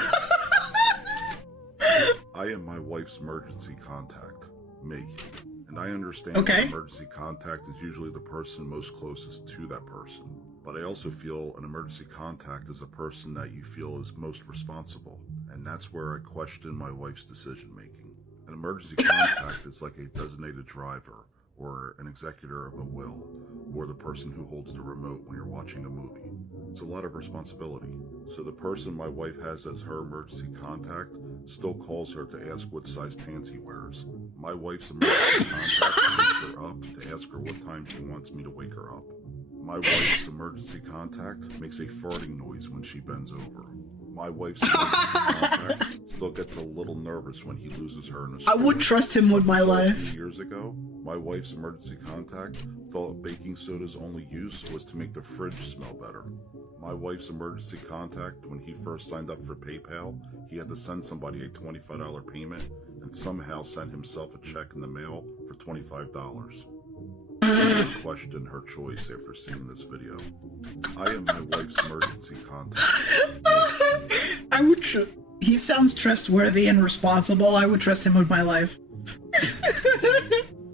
I am my wife's emergency contact, me. And I understand Okay. that emergency contact is usually the person most closest to that person. But I also feel an emergency contact is a person that you feel is most responsible. And that's where I question my wife's decision making. An emergency contact is like a designated driver, or an executor of a will, or the person who holds the remote when you're watching a movie. It's a lot of responsibility. So the person my wife has as her emergency contact still calls her to ask what size pants he wears. My wife's emergency contact wakes her up to ask her what time she wants me to wake her up. My wife's emergency contact makes a farting noise when she bends over. My wife's emergency contact still gets a little nervous when he loses her in a store. I would trust him with my A life. few years ago, my wife's emergency contact thought baking soda's only use was to make the fridge smell better. My wife's emergency contact, when he first signed up for PayPal, he had to send somebody a $25 payment and somehow sent himself a check in the mail for $25. I question her choice after seeing this video. I am my wife's emergency contact. I would. He sounds trustworthy and responsible. I would trust him with my life.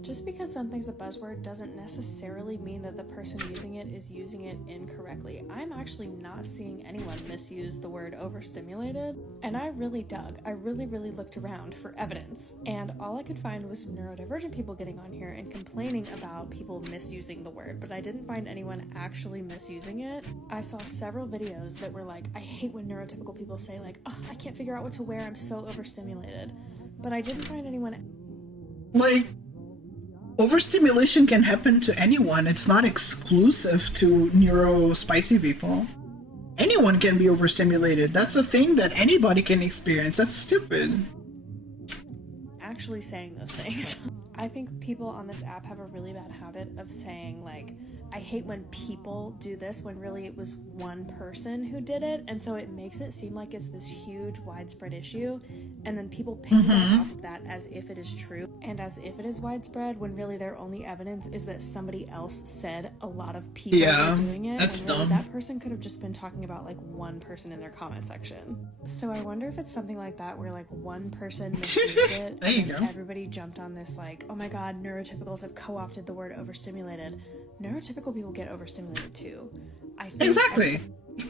Just because something's a buzzword doesn't necessarily mean that the person using it is using it incorrectly. I'm actually not seeing anyone misuse the word overstimulated, and I really dug. I really looked around for evidence, and all I could find was neurodivergent people getting on here and complaining about people misusing the word, but I didn't find anyone actually misusing it. I saw several videos that were like, I hate when neurotypical people say like, oh, I can't figure out what to wear, I'm so overstimulated. But I didn't find anyone... Like, overstimulation can happen to anyone. It's not exclusive to neuro-spicy people. Anyone can be overstimulated. That's a thing that anybody can experience. That's stupid. Actually saying those things. I think people on this app have a really bad habit of saying like, I hate when people do this, when really it was one person who did it, and so it makes it seem like it's this huge widespread issue, and then people piggyback off of that as if it is true and as if it is widespread, when really their only evidence is that somebody else said a lot of people were doing it, that's and really dumb. that person could have just been talking about like one person in their comment section. So I wonder if it's something like that where like one person misused it There you and go. everybody jumped on this like, oh my god, neurotypicals have co-opted the word overstimulated. Neurotypical people get overstimulated too. I think Exactly.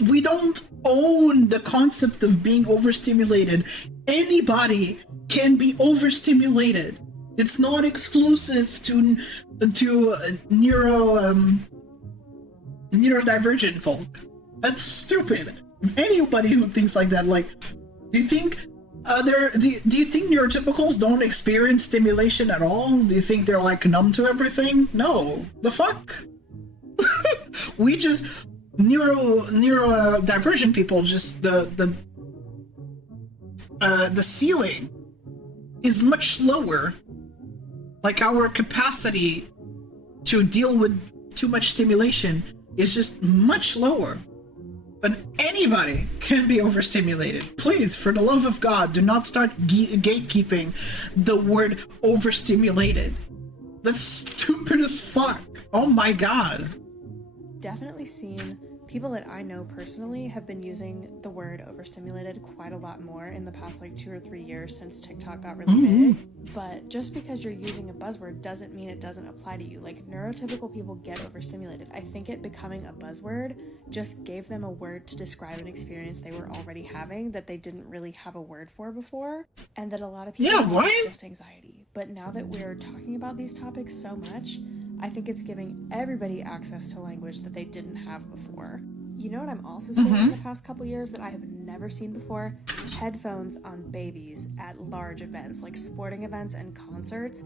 We don't own the concept of being overstimulated. Anybody can be overstimulated. It's not exclusive to neurodivergent folk. That's stupid. Anybody who thinks like that, like, do you think do you think neurotypicals don't experience stimulation at all? Do you think they're like numb to everything? No. The fuck? We just neurodivergent people just the ceiling is much lower. Like our capacity to deal with too much stimulation is just much lower. But anybody can be overstimulated. Please, for the love of God, do not start gatekeeping the word overstimulated. That's stupid as fuck. Oh my god. Definitely seen people that I know personally have been using the word overstimulated quite a lot more in the past like 2 or 3 years since TikTok got really big. But just because you're using a buzzword doesn't mean it doesn't apply to you. Like, neurotypical people get overstimulated. I think it becoming a buzzword just gave them a word to describe an experience they were already having that they didn't really have a word for before, and that a lot of people thought it's just anxiety. But now that we're talking about these topics so much, I think it's giving everybody access to language that they didn't have before. You know what I'm also seeing in the past couple years that I have never seen before? Headphones on babies at large events, like sporting events and concerts.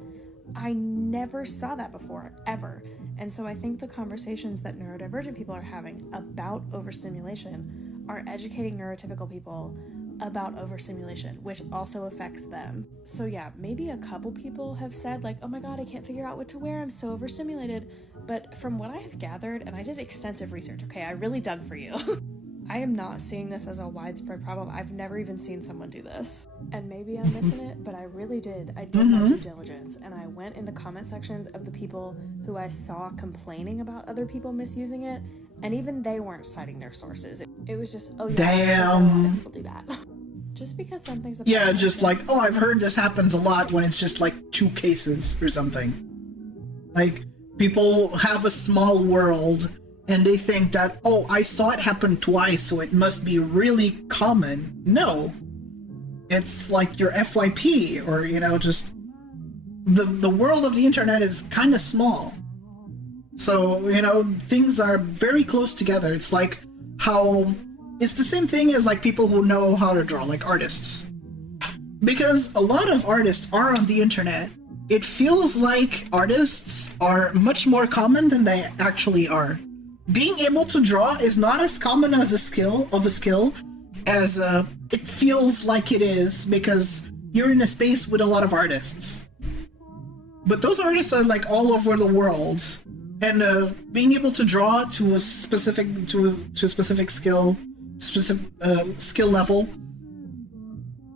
I never saw that before, ever. And so I think the conversations that neurodivergent people are having about overstimulation are educating neurotypical people about overstimulation, which also affects them. So yeah, maybe a couple people have said like, oh my god, I can't figure out what to wear, I'm so overstimulated. But from what I have gathered, and I did extensive research, okay, I really dug for you. I am not seeing this as a widespread problem. I've never even seen someone do this. And maybe I'm missing it, but I really did. I did my due diligence, and I went in the comment sections of the people who I saw complaining about other people misusing it, and even they weren't citing their sources. It was just, oh yeah, damn, people do that. Just because something's yeah, just like, oh, I've heard this happens a lot when it's just like 2 cases or something. Like, people have a small world and they think that, oh, I saw it happen twice, so it must be really common. No. It's like your FYP, or, you know, just the world of the internet is kind of small. So, you know, things are very close together. It's like how it's the same thing as like people who know how to draw, like artists. Because a lot of artists are on the internet, it feels like artists are much more common than they actually are. Being able to draw is not as common as a skill as it feels like it is, because you're in a space with a lot of artists. But those artists are like all over the world, and being able to draw to a specific skill level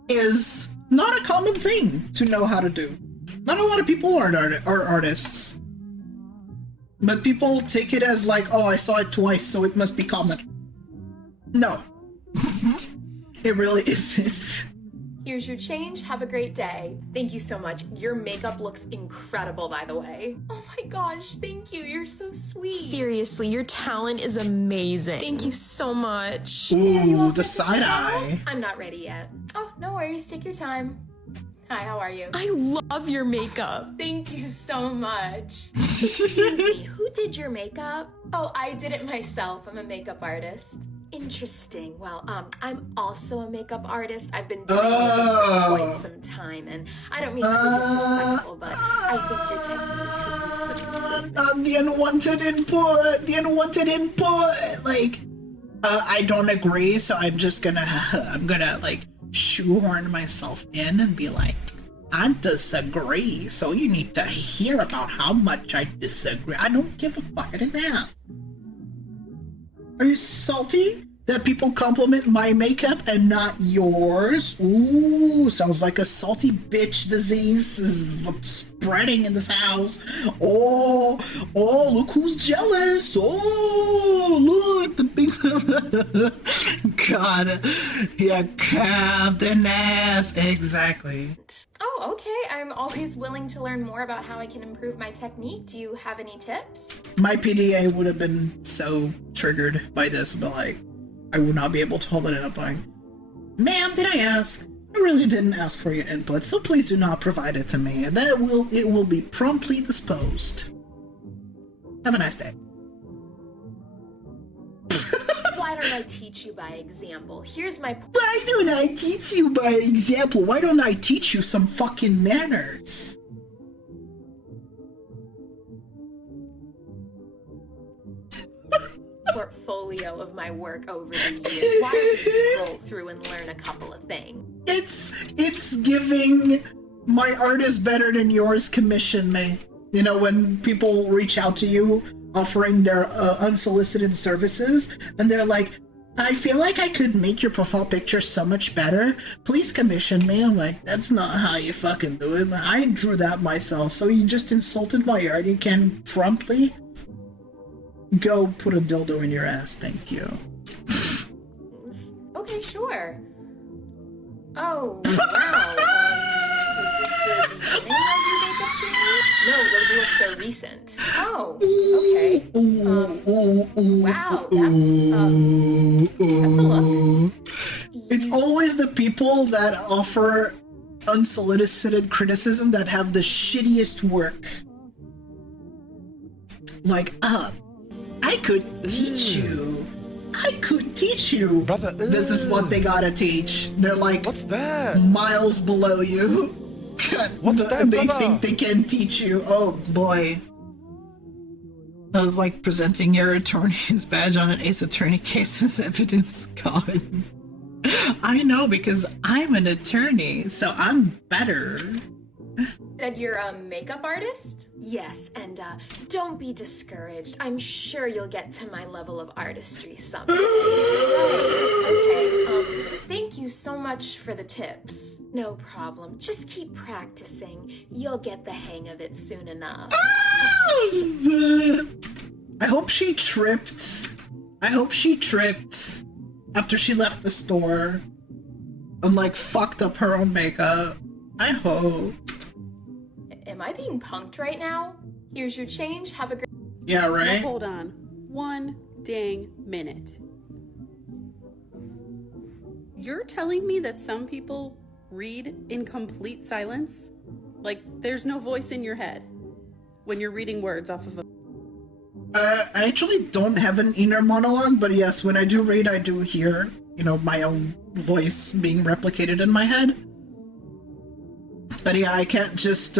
is not a common thing to know how to do. Not a lot of people are artists. But people take it as like, oh, I saw it twice, so it must be common. No. It really isn't. Here's your change. Have a great day. Thank you so much. Your makeup looks incredible, by the way. Oh my gosh, thank you. You're so sweet. Seriously, your talent is amazing. Thank you so much. Ooh, the side eye. I'm not ready yet. Oh, no worries. Take your time. Hi, how are you? I love your makeup. Thank you so much. Excuse me, who did your makeup? Oh, I did it myself. I'm a makeup artist. Interesting. Well, I'm also a makeup artist. I've been doing makeup for quite some time, and I don't mean to be disrespectful, but I think your technique could use some improvement. The unwanted input. Like, I don't agree, so I'm gonna like shoehorn myself in and be like, I disagree, so you need to hear about how much I disagree. I don't give a fucking ass. Are you salty that people compliment my makeup and not yours? Ooh, sounds like a salty bitch disease is spreading in this house. Oh, look who's jealous. Oh, look, the big... God, yeah, Captain Ass, exactly. Oh, okay. I'm always willing to learn more about how I can improve my technique. Do you have any tips? My PDA would have been so triggered by this, but like, I would not be able to hold it up. Like, ma'am, did I ask? I really didn't ask for your input, so please do not provide it to me. It will be promptly disposed. Have a nice day. Why don't I teach you by example? Here's my... Why don't I teach you by example? Why don't I teach you some fucking manners? Portfolio of my work over the years. Why don't you scroll through and learn a couple of things? It's giving my art is better than yours commission me. You know, when people reach out to you offering their unsolicited services and they're like, I feel like I could make your profile picture so much better. Please commission me. I'm like, that's not how you fucking do it. I drew that myself. So you just insulted my art. You can promptly go put a dildo in your ass. Thank you. Okay, sure. Oh, wow. Is this the beginning of your makeup journey? No, those looks are recent. Oh, okay. Wow, that's a look. It's always the people that offer unsolicited criticism that have the shittiest work. Like, I could teach you. I could teach you. Brother, this is what they gotta teach. They're like, what's that? Miles below you. What's that, They brother? think they can teach you. Oh boy. That was like presenting your attorney's badge on an Ace Attorney case as evidence. God. I know, because I'm an attorney, so I'm better. Said you're a makeup artist? Yes, and don't be discouraged. I'm sure you'll get to my level of artistry someday. Okay, thank you so much for the tips. No problem. Just keep practicing. You'll get the hang of it soon enough. I hope she tripped. After she left the store and like fucked up her own makeup. I hope. Am I being punked right now? Here's your change. Have a great... Yeah, right? Now hold on. 1 dang minute. You're telling me that some people read in complete silence? Like, there's no voice in your head when you're reading words off of a... I actually don't have an inner monologue, but yes, when I do read, I do hear, you know, my own voice being replicated in my head. But yeah, I can't just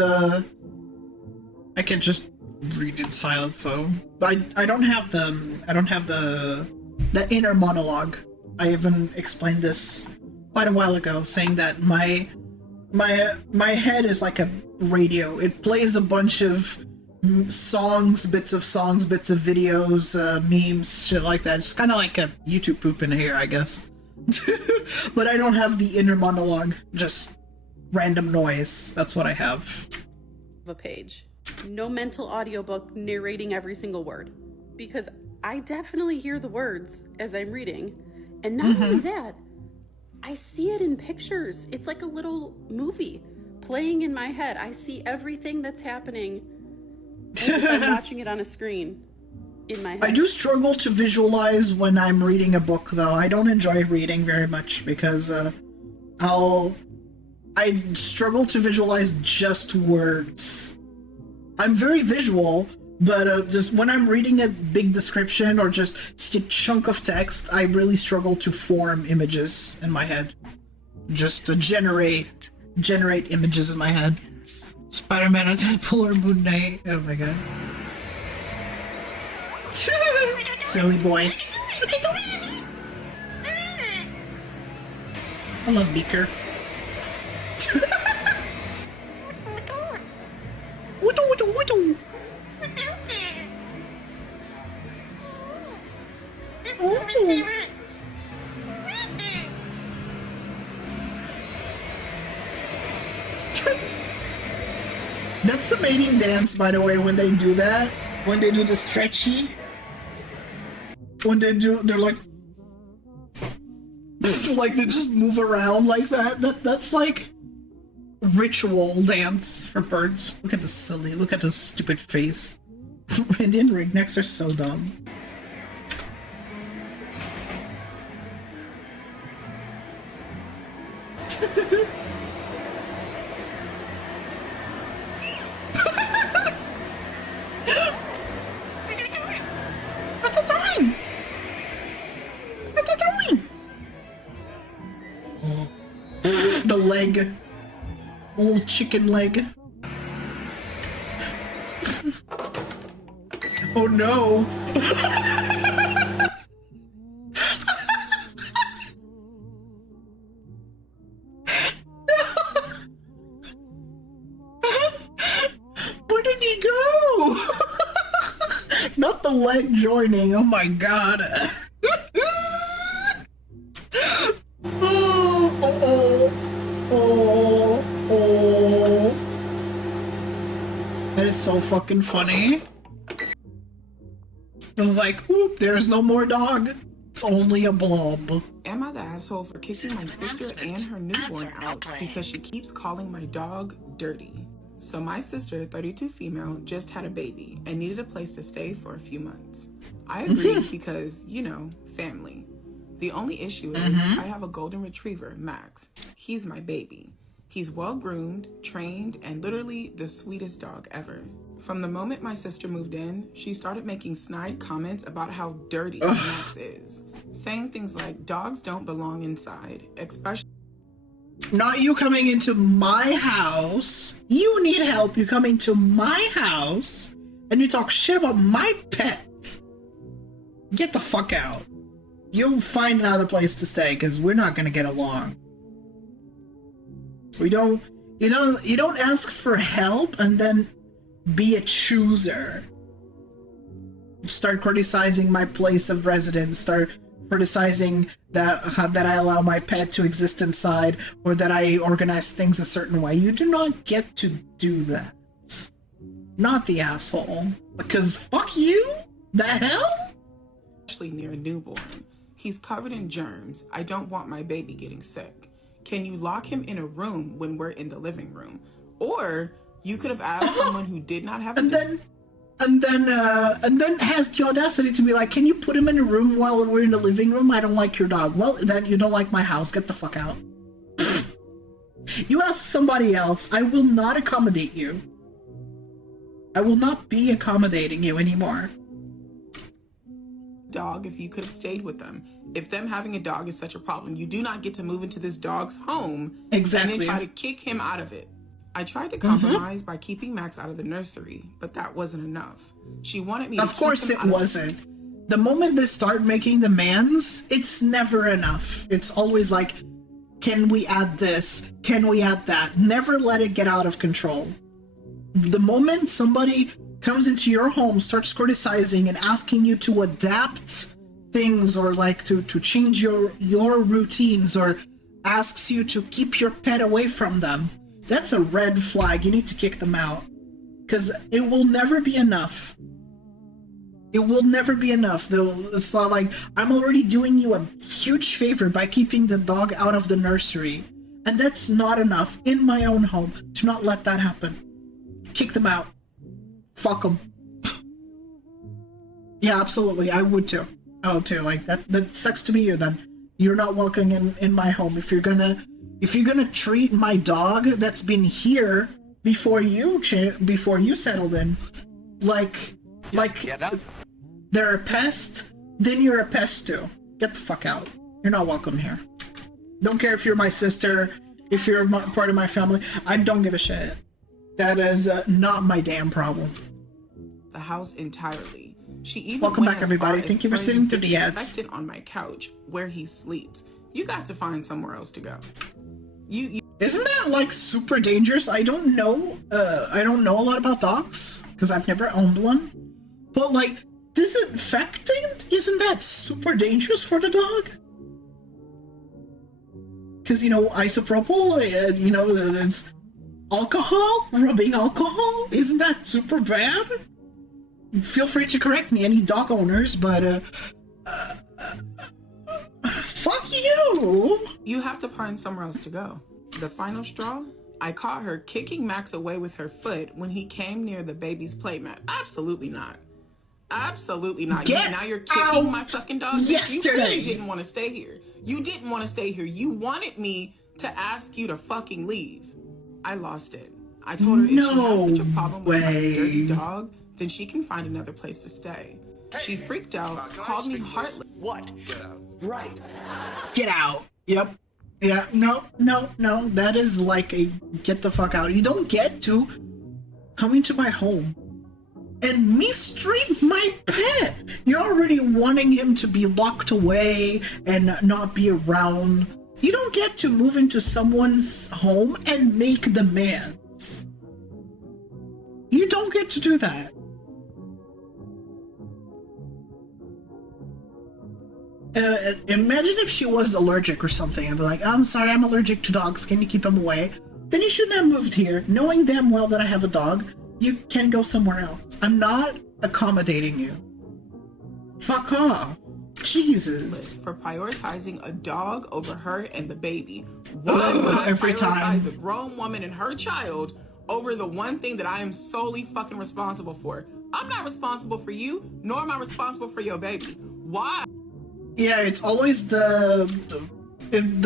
read in silence, though. I don't have the inner monologue. I even explained this quite a while ago, saying that my head is like a radio. It plays a bunch of songs, bits of videos, memes, shit like that. It's kind of like a YouTube poop in here, I guess. But I don't have the inner monologue, just random noise. That's what I have. A page. No mental audiobook narrating every single word. Because I definitely hear the words as I'm reading. And not only that, I see it in pictures. It's like a little movie playing in my head. I see everything that's happening as if I'm watching it on a screen in my head. I do struggle to visualize when I'm reading a book, though. I don't enjoy reading very much because I struggle to visualize just words. I'm very visual, but just when I'm reading a big description or just a chunk of text, I really struggle to form images in my head. Just to generate images in my head. Spider-Man or Deadpool or Moon Knight. Oh my god. Silly boy. I love Beaker. That's the mating dance, by the way, when they do that. When they do the stretchy. When they do, they're like... like, they just move around like that. That's like... ritual dance for birds. Look at this silly, look at this stupid face. Indian ringnecks are so dumb. What's it doing? What's it doing? Oh. The leg. Little chicken leg. Oh no. Where did he go? Not the leg joining. Oh my god. That is so fucking funny. I was like, oop, there's no more dog. It's only a blob. Am I the asshole for kicking my sister and her newborn out because she keeps calling my dog dirty? So my sister, 32 female, just had a baby and needed a place to stay for a few months. I agreed because, you know, family. The only issue is I have a golden retriever, Max. He's my baby. He's well-groomed, trained, and literally the sweetest dog ever. From the moment my sister moved in, she started making snide comments about how dirty Max is. Saying things like, dogs don't belong inside, especially... Not you coming into my house. You need help. You come into my house, and you talk shit about my pet. Get the fuck out. You'll find another place to stay, because we're not gonna get along. You don't ask for help and then be a chooser. Start criticizing my place of residence, start criticizing that I allow my pet to exist inside, or that I organize things a certain way. You do not get to do that. Not the asshole. Because fuck you? The hell? Especially near a newborn. He's covered in germs. I don't want my baby getting sick. Can you lock him in a room when we're in the living room? Or you could have asked someone who did not have a and then has the audacity to be like, can you put him in a room while we're in the living room? I don't like your dog. Well, then you don't like my house. Get the fuck out. You ask somebody else. I will not accommodate you. I will not be accommodating you anymore. Dog if you could have stayed with them. If them having a dog is such a problem, you do not get to move into this dog's home and then try to kick him out of it. I tried to compromise by keeping Max out of the nursery, but that wasn't enough. She wanted me to Of course it wasn't. The moment they start making demands, it's never enough. It's always like, can we add this? Can we add that? Never let it get out of control. The moment somebody comes into your home, starts criticizing and asking you to adapt things, or like to change your routines, or asks you to keep your pet away from them, that's a red flag. You need to kick them out. Because it will never be enough. It will never be enough. It's not like, I'm already doing you a huge favor by keeping the dog out of the nursery. And that's not enough in my own home. Do not let that happen. Kick them out. Fuck them. Yeah, absolutely. I would too. I would too. Like, that sucks to be you then. You're not welcome in my home. If you're gonna treat my dog that's been here before you settled in, like they're a pest, then you're a pest too. Get the fuck out. You're not welcome here. Don't care if you're my sister, if you're part of my family. I don't give a shit. That is not my damn problem. The house entirely. She even Welcome went back, as everybody. far Thank as you for spraying sitting through the ads. disinfectant on my couch where he sleeps. You got to find somewhere else to go. You Isn't that like super dangerous? I don't know a lot about dogs because I've never owned one. But like, disinfectant, isn't that super dangerous for the dog? Because, you know, isopropyl, there's alcohol, rubbing alcohol. Isn't that super bad? Feel free to correct me, any dog owners, but fuck you! You have to find somewhere else to go. The final straw? I caught her kicking Max away with her foot when he came near the baby's playmat. Absolutely not. Absolutely not. Now you're kicking my fucking dog. Yesterday. You clearly didn't want to stay here. You didn't want to stay here. You wanted me to ask you to fucking leave. I lost it. I told her if she has such a problem with my dirty dog, then she can find another place to stay. She freaked out, called me heartless. What? Get out. Right. Get out. Yep. Yeah, no. That is like a get the fuck out. You don't get to come into my home and mistreat my pet. You're already wanting him to be locked away and not be around. You don't get to move into someone's home and make demands. You don't get to do that. Imagine if she was allergic or something and be like, I'm sorry, I'm allergic to dogs, can you keep them away? Then you shouldn't have moved here. Knowing damn well that I have a dog, you can go somewhere else. I'm not accommodating you. Fuck off. Jesus. For prioritizing a dog over her and the baby. Why would I every prioritize time. a grown woman and her child over the one thing that I am solely fucking responsible for? I'm not responsible for you, nor am I responsible for your baby. Why? Yeah, it's always the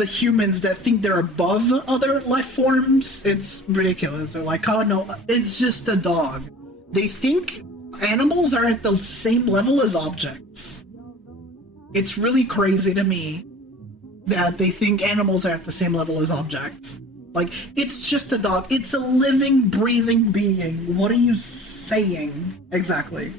humans that think they're above other life forms. It's ridiculous. They're like, oh no, it's just a dog. They think animals are at the same level as objects. It's really crazy to me that they think animals are at the same level as objects. Like, it's just a dog. It's a living, breathing being. What are you saying exactly?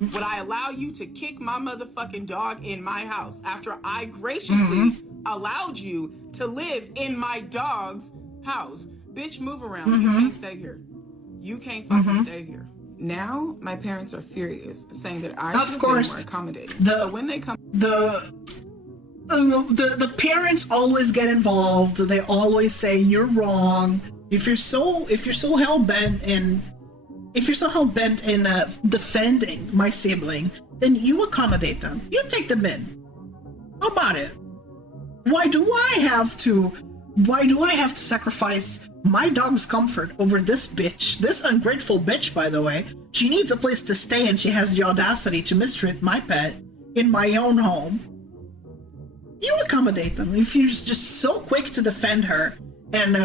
Would I allow you to kick my motherfucking dog in my house after I graciously allowed you to live in my dog's house? Bitch, move around. You can't stay here. You can't fucking stay here. Now, my parents are furious, saying that I should have been more accommodating. So when they come... The parents always get involved. They always say, you're wrong. If you're so hell-bent in... If you're so hell-bent in defending my sibling, then you accommodate them. You take them in. How about it? Why do I have to sacrifice my dog's comfort over this bitch? This ungrateful bitch, by the way. She needs a place to stay and she has the audacity to mistreat my pet in my own home. You accommodate them. If you're just so quick to defend her and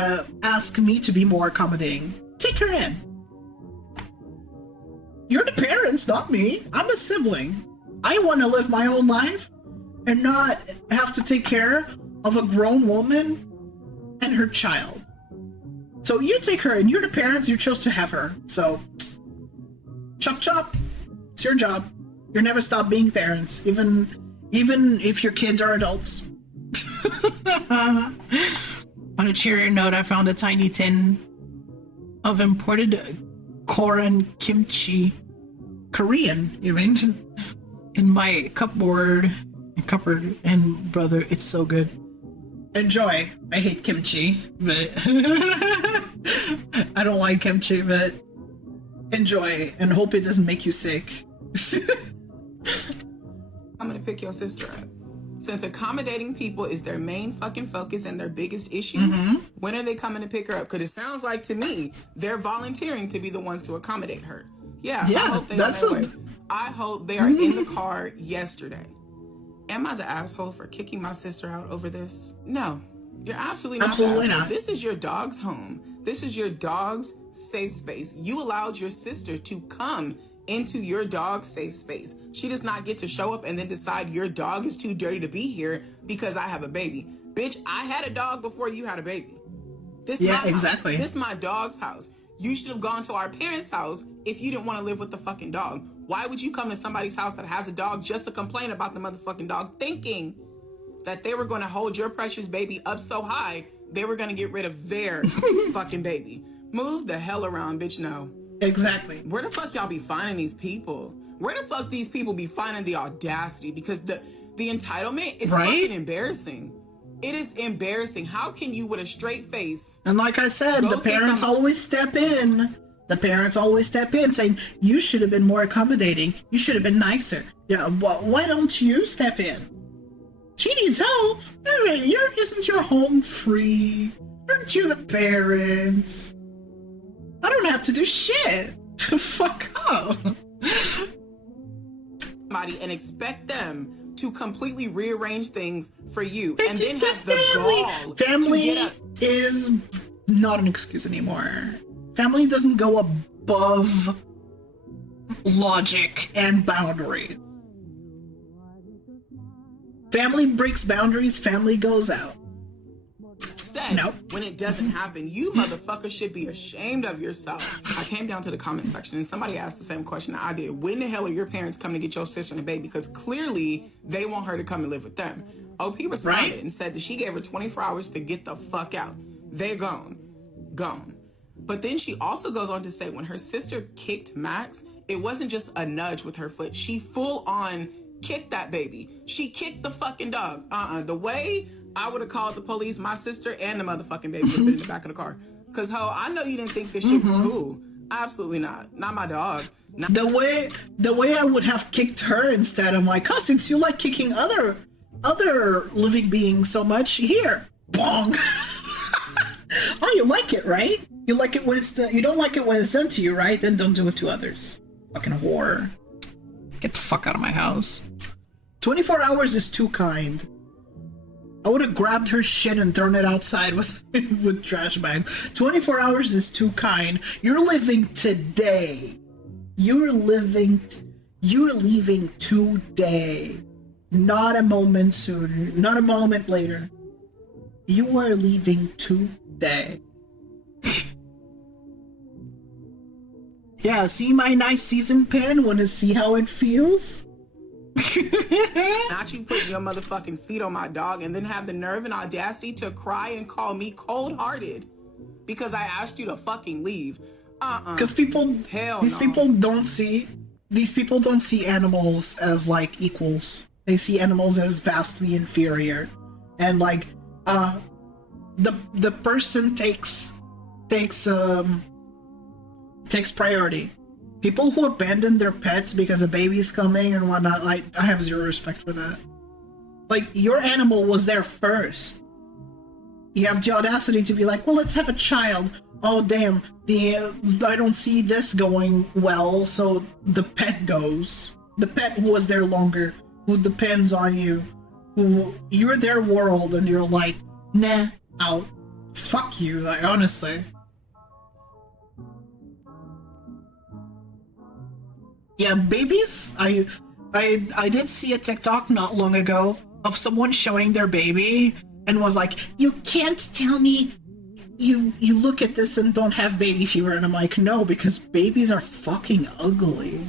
ask me to be more accommodating, take her in. You're the parents, not me. I'm a sibling. I want to live my own life and not have to take care of a grown woman and her child. So you take her in. You're the parents. You chose to have her. So, chop chop. It's your job. You'll never stop being parents, even if your kids are adults. On a cheerier note, I found a tiny tin of imported Korean kimchi, Korean, you mean, in my cupboard, and brother, it's so good. Enjoy. I hate kimchi, but I don't like kimchi, but enjoy and hope it doesn't make you sick. I'm gonna pick your sister up. Since accommodating people is their main fucking focus and their biggest issue, when are they coming to pick her up? Because it sounds like to me they're volunteering to be the ones to accommodate her. I hope they that's on their way. I hope they are in the car yesterday. Am I the asshole for kicking my sister out over this? No, you're absolutely not. Absolutely not. This is your dog's home. This is your dog's safe space. You allowed your sister to come into your dog's safe space. She does not get to show up and then decide your dog is too dirty to be here because I have a baby. Bitch, I had a dog before you had a baby. This is my house. Exactly. This is my dog's house. You should have gone to our parents' house if you didn't want to live with the fucking dog. Why would you come to somebody's house that has a dog just to complain about the motherfucking dog, thinking that they were going to hold your precious baby up so high they were going to get rid of their fucking baby? Move the hell around, bitch. No. Exactly. Where the fuck y'all be finding these people? Where the fuck these people be finding the audacity? Because the entitlement is fucking embarrassing. It is embarrassing. How can you, with a straight face, and like I said, the parents always step in. The parents always step in saying, you should have been more accommodating. You should have been nicer. Yeah, well, why don't you step in? She needs help. Isn't your home free? Aren't you the parents? I don't have to do shit. Fuck up. And expect them to completely rearrange things for you, and then the have the gall family to get up. is not an excuse anymore. Family doesn't go above logic and boundaries. Family breaks boundaries, family goes out. When it doesn't happen, you motherfuckers should be ashamed of yourself. I came down to the comment section and somebody asked the same question that I did. When the hell are your parents coming to get your sister and a baby? Because clearly they want her to come and live with them. OP responded and said that she gave her 24 hours to get the fuck out. They're gone. But then she also goes on to say when her sister kicked Max, it wasn't just a nudge with her foot. She full on kicked that baby. She kicked the fucking dog. The way I would have called the police, my sister and the motherfucking baby would have been in the back of the car. Cause I know you didn't think this shit was cool. Absolutely not. Not my dog. The way I would have kicked her instead, I'm like, since you like kicking other living beings so much, here, bong. Oh, you like it, right? You like it when you don't like it when it's done to you, right? Then don't do it to others. Fucking whore. Get the fuck out of my house. 24 hours is too kind. I would have grabbed her shit and thrown it outside with trash bag. 24 hours is too kind. You're living today. You're leaving today. Not a moment soon. Not a moment later. You are leaving today. Yeah, see my nice season pen? Wanna see how it feels? Not you putting your motherfucking feet on my dog and then have the nerve and audacity to cry and call me cold-hearted because I asked you to fucking leave. Because people don't see animals as like equals. They see animals as vastly inferior, and like the person takes priority. People who abandon their pets because a baby's coming and whatnot, like, I have zero respect for that. Like, your animal was there first. You have the audacity to be like, well, let's have a child. Oh, damn, I don't see this going well, so the pet goes. The pet who was there longer, who depends on you, who you're their world, and you're like, nah, out. Fuck you, like, honestly. Yeah, babies, I did see a TikTok not long ago of someone showing their baby and was like, you can't tell me you look at this and don't have baby fever. And I'm like, no, because babies are fucking ugly.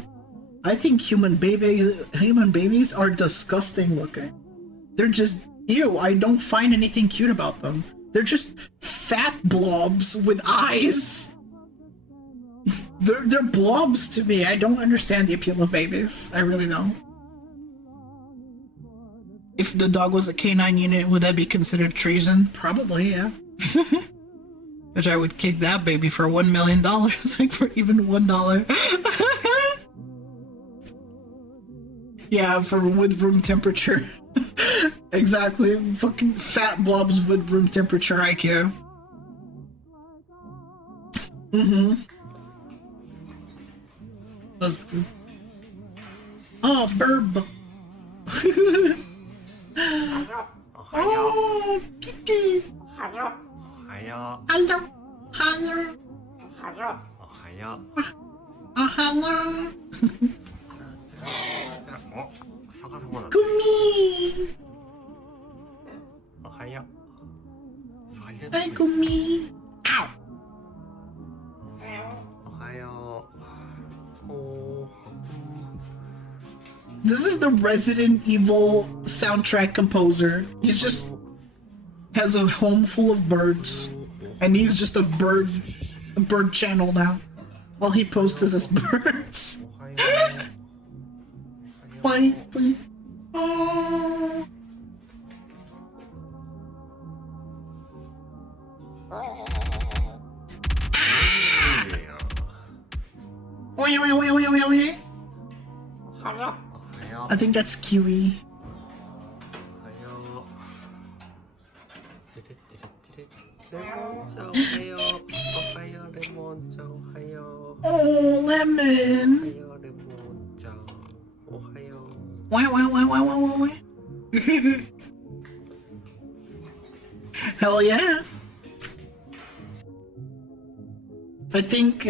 I think human babies are disgusting looking. They're just, ew, I don't find anything cute about them. They're just fat blobs with eyes. They're blobs to me. I don't understand the appeal of babies. I really don't. If the dog was a canine unit, would that be considered treason? Probably, yeah. Which I would kick that baby for $1 million, like for even $1. Yeah, with room temperature. Exactly. Fucking fat blobs with room temperature IQ. Mm-hmm. Oh, burb. Oh, pee-pee. Hello. Hello. Hello. Oh, hello. Gumi. Hi, Gumi. Ow. This is the Resident Evil soundtrack composer. He's just has a home full of birds, and he's just a bird channel now. All he posts is his birds. Bye. Oh. Wait. I think that's Kiwi. Oh, Lemon. Why? Hell yeah. I think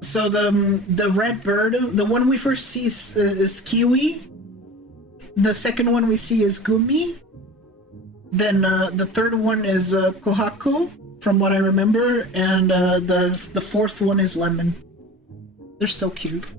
so. The red bird, the one we first see is Kiwi. The second one we see is Gumi. Then the third one is Kohaku, from what I remember, and the fourth one is Lemon. They're so cute.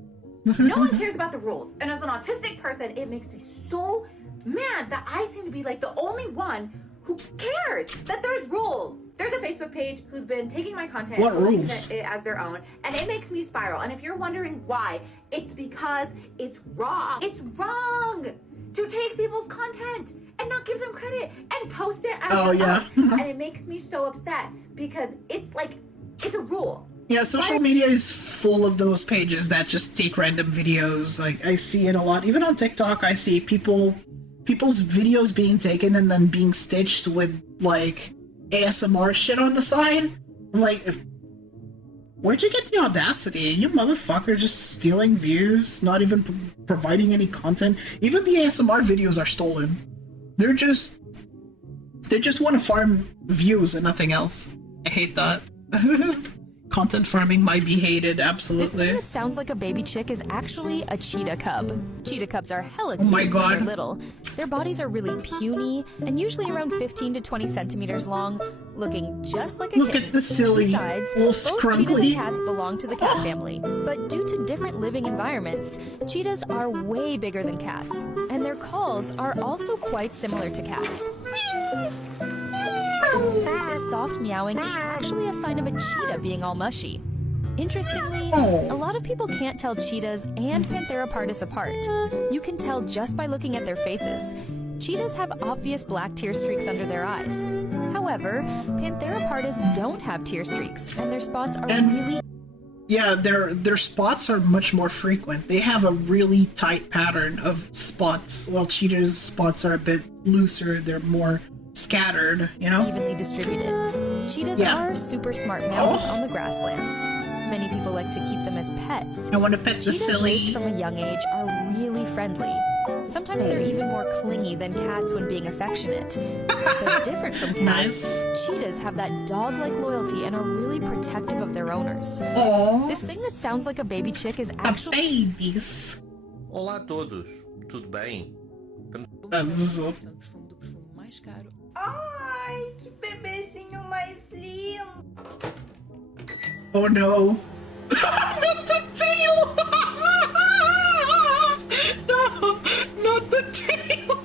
No one cares about the rules, and as an autistic person, it makes me so mad that I seem to be like the only one who cares that there's rules. There's a Facebook page who's been taking my content What and rules? posting it as their own, and it makes me spiral. And if you're wondering why, it's because it's wrong. It's wrong to take people's content and not give them credit and post it as their own. And it makes me so upset because it's like, it's a rule. Yeah, social media is full of those pages that just take random videos. Like, I see it a lot. Even on TikTok, I see people's videos being taken and then being stitched with, like, ASMR shit on the side. Like, where'd you get the audacity? You motherfucker just stealing views, not even providing any content. Even the ASMR videos are stolen. They just want to farm views and nothing else. I hate that. Content farming might be hated, absolutely. This thing that sounds like a baby chick is actually a cheetah cub. Cheetah cubs are hella Oh cute my when God. they're little. Their bodies are really puny and usually around 15 to 20 centimeters long, looking just like a Look kitten. at the silly, Besides, little both cheetahs and scrunkly. cats belong to the cat family, but due to different living environments, cheetahs are way bigger than cats, and their calls are also quite similar to cats. This soft meowing is actually a sign of a cheetah being all mushy. Interestingly, a lot of people can't tell cheetahs and Panthera pardus apart. You can tell just by looking at their faces. Cheetahs have obvious black tear streaks under their eyes. However, Panthera pardus don't have tear streaks, and their spots are really... Yeah, their spots are much more frequent. They have a really tight pattern of spots, while cheetahs' spots are a bit looser. They're more scattered, you know? Evenly distributed. Cheetahs are super smart mammals on the grasslands. Many people like to keep them as pets. I want to pet the Cheetahs silly. raised from a young age are really friendly. Sometimes they're even more clingy than cats when being affectionate. But different from cats, cheetahs have that dog-like loyalty and are really protective of their owners. This thing that sounds like a baby chick is actually... babies. Olá a todos, tudo bem? Ai, que bebezinho mais lindo. Oh no. Not the tail! No, not the tail!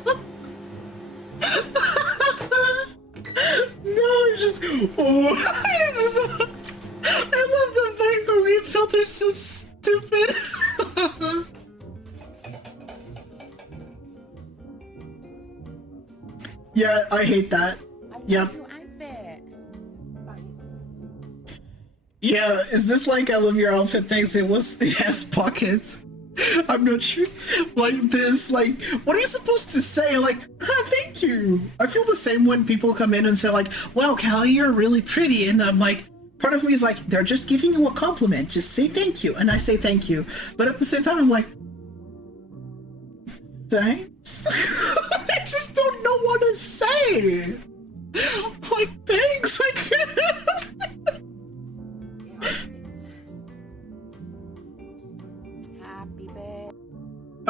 No, it's just... Oh, I love the microwave filter, so stupid. Yeah, I hate that. Yep. Yeah, is this like I love your outfit thanks it has pockets? I'm not sure. Like this, like, what are you supposed to say? Like, thank you. I feel the same when people come in and say like, wow, Callie, you're really pretty. And I'm like, part of me is like, they're just giving you a compliment. Just say thank you. And I say thank you. But at the same time, I'm like, thanks? I just don't know what to say. Like, thanks, I guess.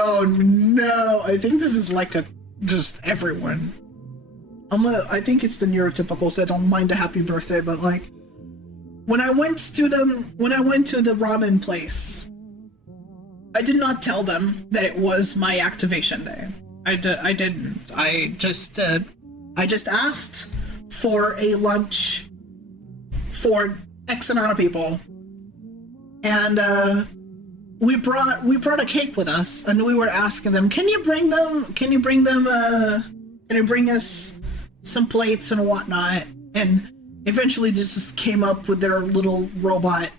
Oh no, I think this is like just everyone. I think it's the neurotypicals that don't mind a happy birthday, but like, when I went to the ramen place, I did not tell them that it was my activation day. I didn't. I just asked for a lunch for X amount of people, and we brought a cake with us, and we were asking them, can you bring us some plates and whatnot? And eventually they just came up with their little robot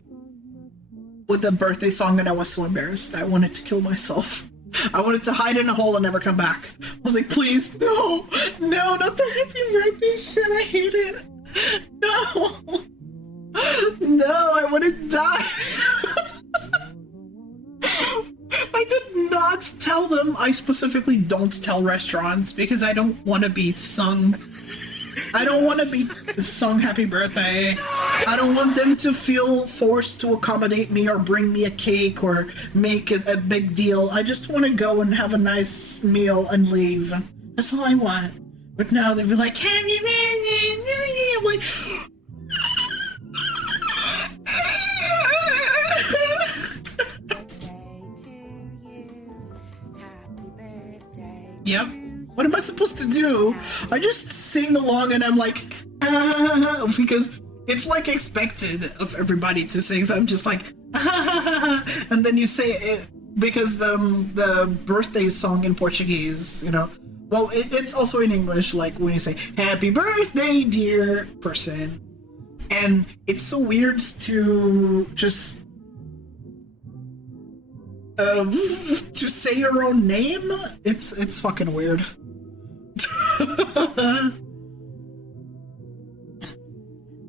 with a birthday song, and I was so embarrassed. I wanted to kill myself. I wanted to hide in a hole and never come back. I was like, please, no, not the happy birthday shit, I hate it. No, I want to die. I did not tell them. I specifically don't tell restaurants because I don't want to be sung. I don't want to be sung happy birthday. I don't want them to feel forced to accommodate me or bring me a cake or make it a big deal. I just want to go and have a nice meal and leave. That's all I want. But now they'll be like, happy birthday. I'm like, yep. What am I supposed to do? I just sing along and I'm like, because it's like expected of everybody to sing. So I'm just like, and then you say it because the birthday song in Portuguese, you know. Well, it's also in English, like when you say "Happy birthday, dear person," and it's so weird to just to say your own name. It's fucking weird.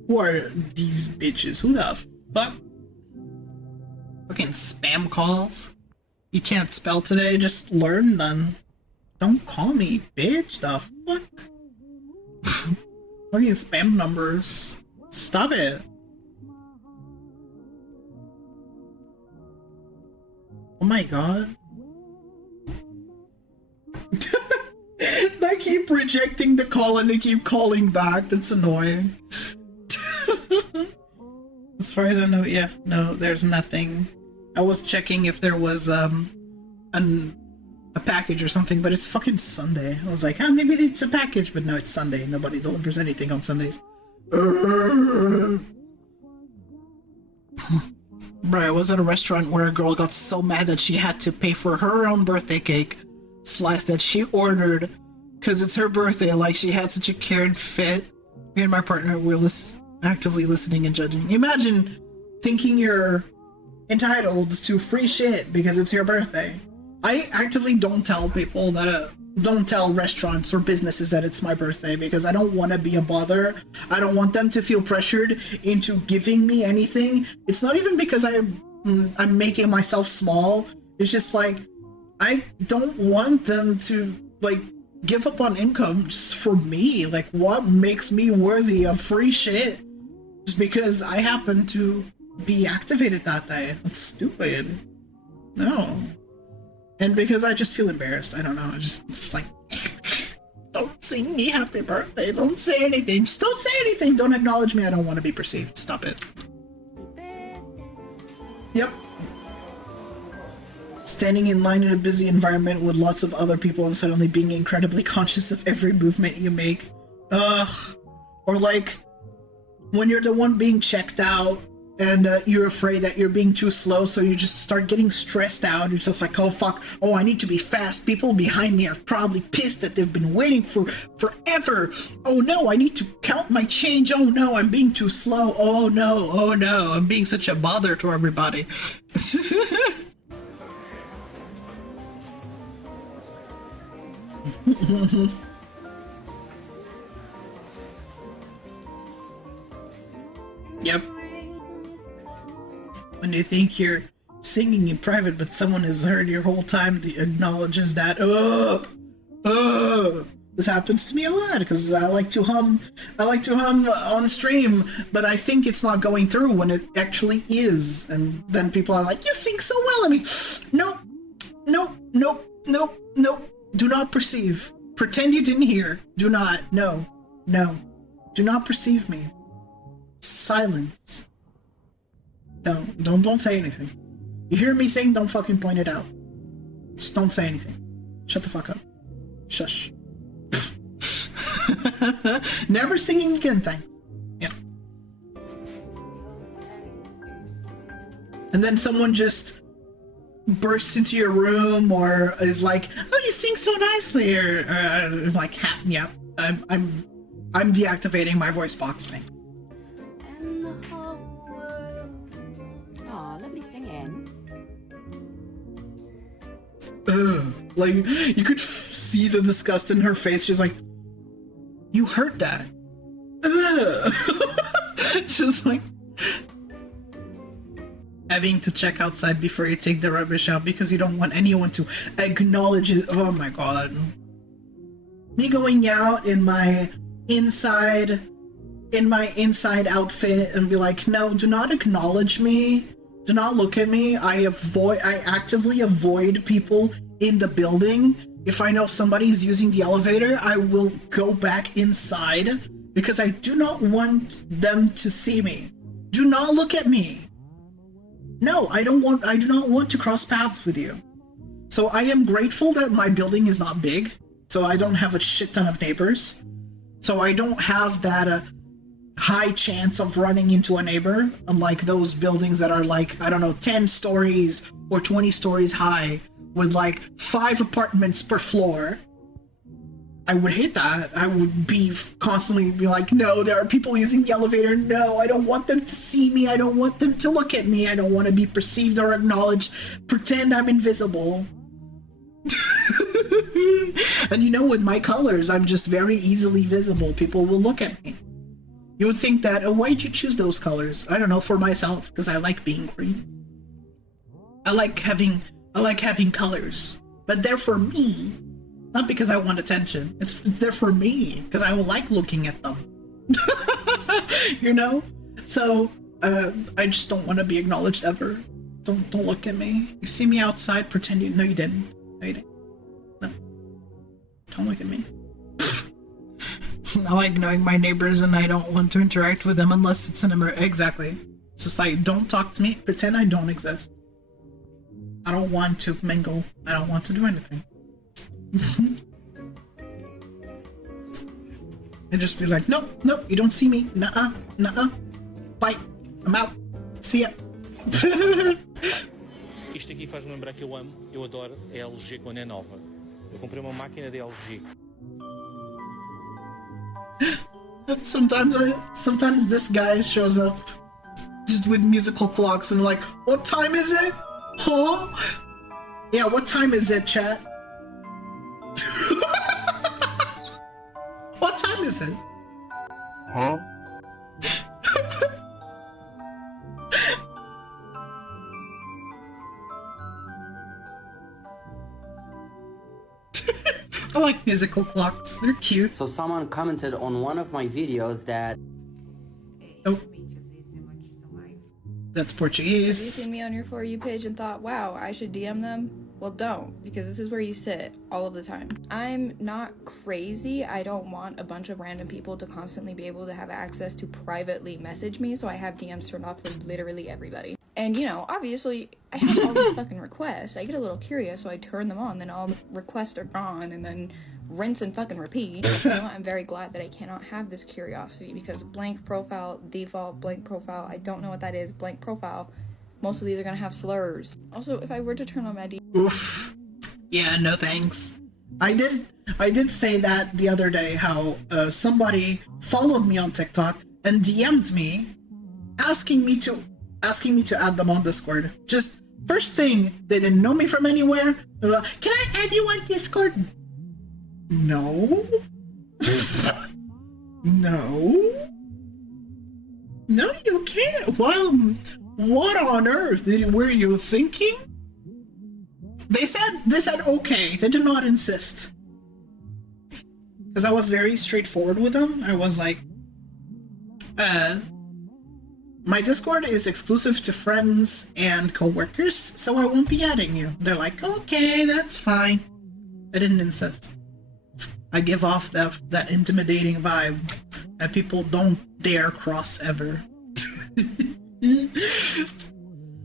Who are these bitches? Who the fuck? Fucking spam calls. You can't spell today, just learn then. Don't call me, bitch. The fuck? Fucking spam numbers. Stop it. Oh my god. I keep rejecting the call and they keep calling back. That's annoying. As far as I know, yeah, no, there's nothing. I was checking if there was a package or something, but it's fucking Sunday. I was like, maybe it's a package, but no, it's Sunday. Nobody delivers anything on Sundays. Bro, I was at a restaurant where a girl got so mad that she had to pay for her own birthday cake slice that she ordered because it's her birthday. Like, she had such a cared fit. Me and my partner were actively listening and judging. Imagine thinking you're entitled to free shit because it's your birthday. I actively don't tell people that don't tell restaurants or businesses that it's my birthday because I don't want to be a bother. I don't want them to feel pressured into giving me anything. It's not even because I'm making myself small. It's just like, I don't want them to like give up on income just for me. Like, what makes me worthy of free shit just because I happen to be activated that day? That's stupid. No. And because I just feel embarrassed. I don't know. Just like, don't sing me happy birthday. Don't say anything. Just don't say anything. Don't acknowledge me. I don't want to be perceived. Stop it. Yep. Standing in line in a busy environment with lots of other people and suddenly being incredibly conscious of every movement you make. Ugh. Or like, when you're the one being checked out and you're afraid that you're being too slow, so you just start getting stressed out. You're just like, oh fuck, oh I need to be fast. People behind me are probably pissed that they've been waiting for forever. Oh no, I need to count my change. Oh no, I'm being too slow. Oh no, I'm being such a bother to everybody. Yep. When you think you're singing in private, but someone has heard your whole time, acknowledges that. This happens to me a lot because I like to hum on stream, but I think it's not going through when it actually is, and then people are like, "You sing so well." I mean, nope. Do not perceive. Pretend you didn't hear. Do not. No. Do not perceive me. Silence. Don't say anything. You hear me sing, don't fucking point it out. Just don't say anything. Shut the fuck up. Shush. Never singing again, thanks. Yeah. And then someone just bursts into your room or is like, "Oh, you sing so nicely," or like, yeah, I'm deactivating my voice box thing. Like, you could see the disgust in her face. She's like, "You heard that?" Just like having to check outside before you take the rubbish out because you don't want anyone to acknowledge it. Oh my god. Me going out in my inside outfit and be like, "No, do not acknowledge me. Do not look at me." I actively avoid people in the building. If I know somebody's using the elevator, I will go back inside because I do not want them to see me. Do not look at me. No, I do not want to cross paths with you. So I am grateful that my building is not big, so I don't have a shit ton of neighbors. So I don't have that high chance of running into a neighbor, unlike those buildings that are like, I don't know, 10 stories or 20 stories high with like 5 apartments per floor. I would hate that. I would be constantly be like, "No, there are people using the elevator. No, I don't want them to see me. I don't want them to look at me. I don't want to be perceived or acknowledged. Pretend I'm invisible." And you know, with my colors, I'm just very easily visible. People will look at me. You would think that, "Oh, why'd you choose those colors?" I don't know, for myself, because I like being green. I like having colors, but they're for me, not because I want attention. They're for me because I like looking at them. You know? So I just don't want to be acknowledged ever. Don't look at me. You see me outside, pretend you. No, you didn't. No, you didn't. No. Don't look at me. I like knowing my neighbors and I don't want to interact with them unless it's an emergency. Exactly. It's just like, don't talk to me. Pretend I don't exist. I don't want to mingle. I don't want to do anything. And just be like, "Nope, you don't see me. Nuh-uh. Bye. I'm out. See ya." Isto aqui faz-me lembrar que eu adoro a LG quando é nova. Eu comprei uma máquina de LG. Sometimes this guy shows up just with musical clocks and like, "What time is it? Huh? Yeah, what time is it, chat?" What time is it? Huh? I like musical clocks. They're cute. So someone commented on one of my videos that... Oh. That's Portuguese. Have you seen me on your For You page and thought, "Wow, I should DM them"? Well, don't, because this is where you sit all of the time. I'm not crazy. I don't want a bunch of random people to constantly be able to have access to privately message me, so I have DMs turned off for literally everybody. And, you know, obviously, I have all these fucking requests. I get a little curious, so I turn them on, then all the requests are gone, and then rinse and fucking repeat. You know, I'm very glad that I cannot have this curiosity, because blank profile, default, blank profile, I don't know what that is, blank profile, most of these are gonna have slurs. Also, if I were to turn on my Oof. Yeah, no thanks. I did say that the other day, how somebody followed me on TikTok and DM'd me asking me to add them on Discord. Just first thing, they didn't know me from anywhere. They're like, "Can I add you on Discord?" No. No, you can't. Well, what on earth were you thinking? They said okay. They did not insist. Because I was very straightforward with them. I was like, my Discord is exclusive to friends and coworkers, so I won't be adding you. They're like, okay, that's fine. I didn't insist. I give off that intimidating vibe that people don't dare cross ever.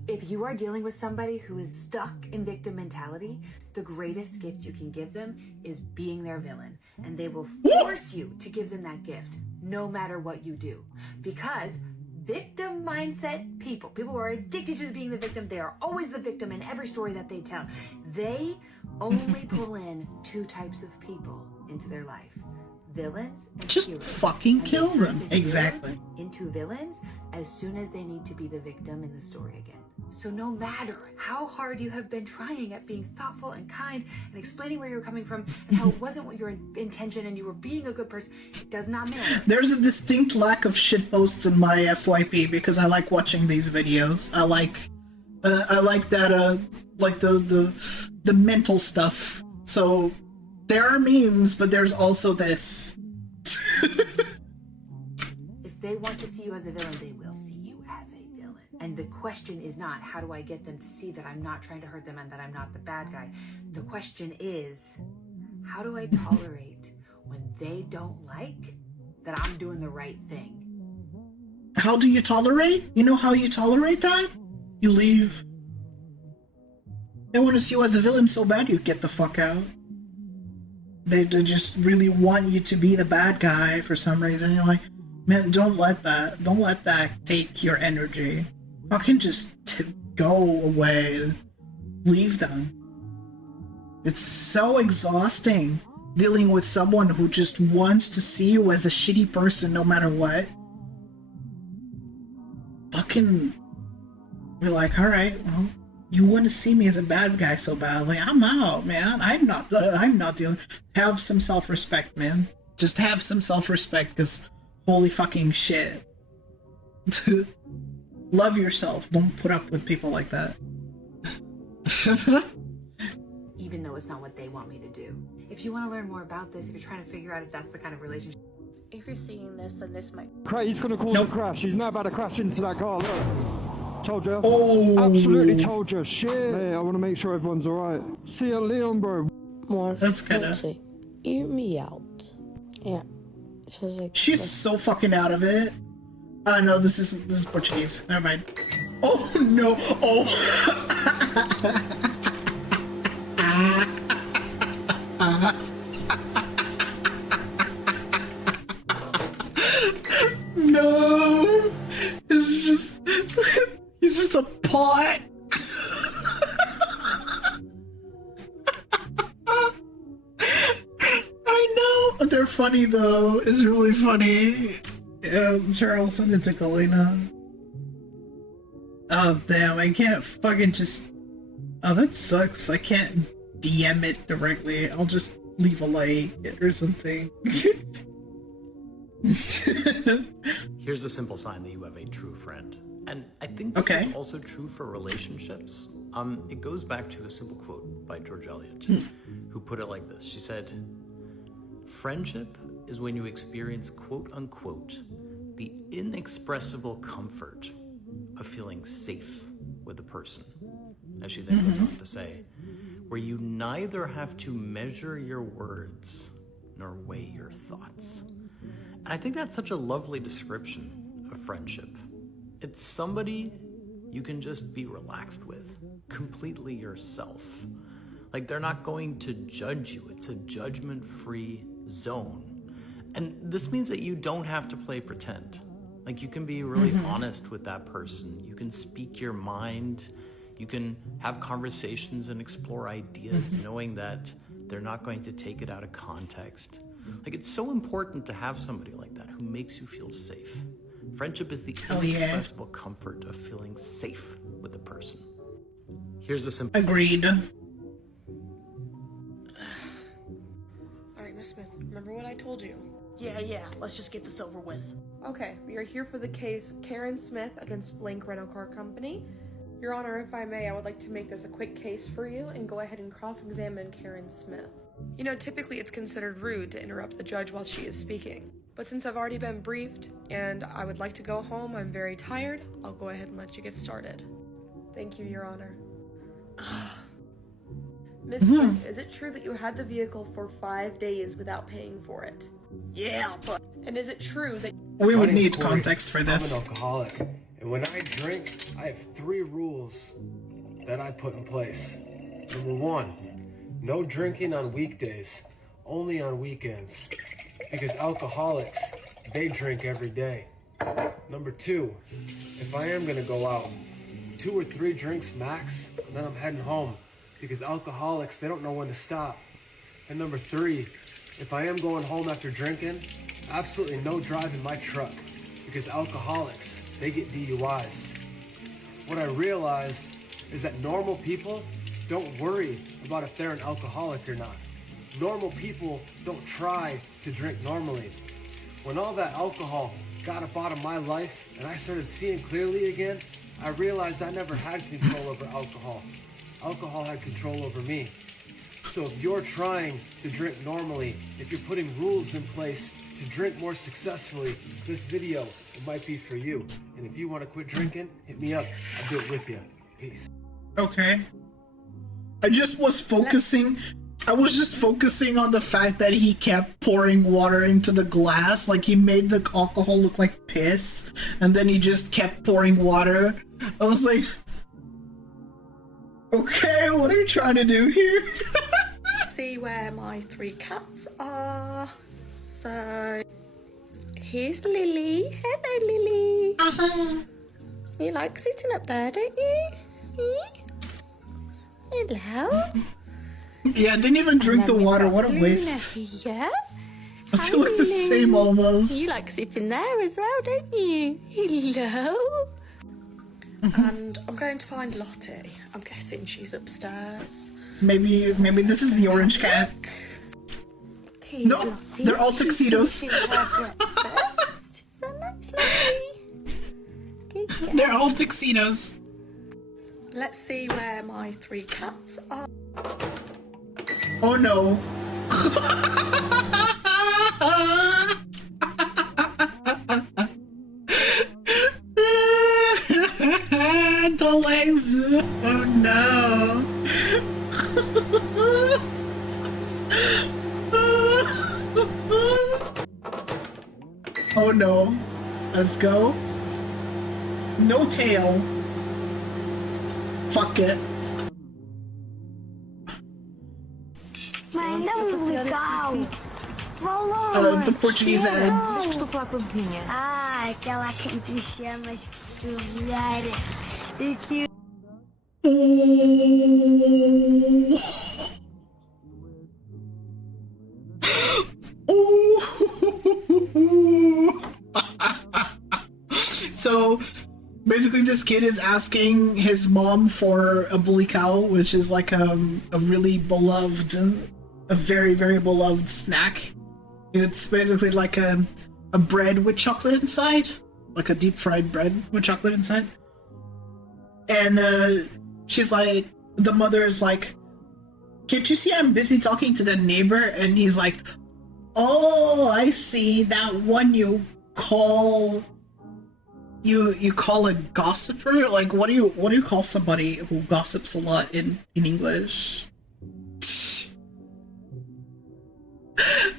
If you are dealing with somebody who is stuck in victim mentality, the greatest gift you can give them is being their villain. And they will force you to give them that gift, no matter what you do. Because victim mindset people who are addicted to being the victim, they are always the victim in every story that they tell. They only pull in two types of people into their life. Villains and just heroes. fucking kill them. Exactly. Into villains as soon as they need to be the victim in the story again. So no matter how hard you have been trying at being thoughtful and kind and explaining where you're coming from and how it wasn't what your intention and you were being a good person, it does not matter. There's a distinct lack of shitposts in my FYP because I like watching these videos. I like that like the mental stuff. So there are memes, but there's also this. If they want to see you as a villain, they will see you as a villain. And the question is not, how do I get them to see that I'm not trying to hurt them and that I'm not the bad guy? The question is, how do I tolerate when they don't like that I'm doing the right thing? How do you tolerate? You know how you tolerate that? You leave. They want to see you as a villain so bad you get the fuck out. They just really want you to be the bad guy for some reason. You're like, man, don't let that take your energy. Fucking just go away. Leave them. It's so exhausting dealing with someone who just wants to see you as a shitty person no matter what. Fucking, you're like, alright, well, you want to see me as a bad guy so badly. I'm out, man. I'm not dealing. Have some self-respect, man. Just have some self-respect, because holy fucking shit. Love yourself. Don't put up with people like that. Even though it's not what they want me to do. If you want to learn more about this, if you're trying to figure out if that's the kind of relationship. If you're seeing this, then this might. He's gonna cause a crash. He's now about to crash into that car. Look. Told you. Oh. Absolutely told you. Shit. Hey, I want to make sure everyone's alright. See ya, Leon, bro. That's kinda. Hear me out. Yeah. She's so fucking out of it. Oh no, this is Portuguese. Never mind. Oh no! Oh! No! He's just a pot! I know! They're funny though. It's really funny. Sure, I'll send it to Kalina. Oh damn, I can't fucking just... Oh, that sucks. I can't DM it directly. I'll just leave a like or something. Here's a simple sign that you have a true friend. And I think this is also true for relationships. It goes back to a simple quote by George Eliot, who put it like this. She said, "Friendship is when you experience, quote unquote, the inexpressible comfort of feeling safe with a person." As she then goes on to say, where you neither have to measure your words nor weigh your thoughts. And I think that's such a lovely description of friendship. It's somebody you can just be relaxed with, completely yourself. Like, they're not going to judge you. It's a judgment-free zone. And this means that you don't have to play pretend. Like, you can be really honest with that person. You can speak your mind. You can have conversations and explore ideas, knowing that they're not going to take it out of context. Like, it's so important to have somebody like that who makes you feel safe. Friendship is the inexpressible comfort of feeling safe with a person. Here's a simple... Agreed. Alright, Miss Smith, remember what I told you? Yeah, let's just get this over with. Okay, we are here for the case Karen Smith against Blank Rental Car Company. Your Honor, if I may, I would like to make this a quick case for you and go ahead and cross-examine Karen Smith. You know, typically it's considered rude to interrupt the judge while she is speaking. But since I've already been briefed and I would like to go home, I'm very tired, I'll go ahead and let you get started. Thank you, Your Honor. Miss Smith, is it true that you had the vehicle for 5 days without paying for it? Yeah, but... And is it true that... We would need context for this. I'm an alcoholic, and when I drink, I have 3 rules that I put in place. Number 1, no drinking on weekdays, only on weekends, because alcoholics, they drink every day. Number 2, if I am gonna go out, 2 or 3 drinks max, and then I'm heading home, because alcoholics, they don't know when to stop. And number 3, if I am going home after drinking, absolutely no driving my truck, because alcoholics, they get DUIs. What I realized is that normal people don't worry about if they're an alcoholic or not. Normal people don't try to drink normally. When all that alcohol got up out of my life and I started seeing clearly again, I realized I never had control over alcohol. Alcohol had control over me. So if you're trying to drink normally, if you're putting rules in place to drink more successfully, this video, it might be for you. And if you want to quit drinking, hit me up. I'll do it with you. Peace. Okay. I was just focusing on the fact that he kept pouring water into the glass, like he made the alcohol look like piss, and then he just kept pouring water. I was like, okay, what are you trying to do here? See where my 3 cats are. So, here's Lily. Hello, Lily. You like sitting up there, don't you? Hello. Yeah, I didn't even drink the water. What a waste. Yeah. Does it look the same almost? You like sitting there as well, don't you? Hello. And I'm going to find Lottie. I'm guessing she's upstairs. Maybe this is the orange cat. No, they're all tuxedos. They're all tuxedos. Let's see where my 3 cats are. Oh no. The legs. Oh no. Oh no. Let's go. No tail. Fuck it. Mãe, não legal. The Portuguese ad. Estou a falar com a vizinha. Ah, aquela que te chamas que estudar. E que... So basically this kid is asking his mom for a bully cow, which is like a really beloved, a very, very beloved snack. It's basically like a bread with chocolate inside, like a deep fried bread with chocolate inside. And she's like, the mother is like, can't you see I'm busy talking to the neighbor? And he's like, oh, I see, that one you call a gossiper? Like, what do you call somebody who gossips a lot in English?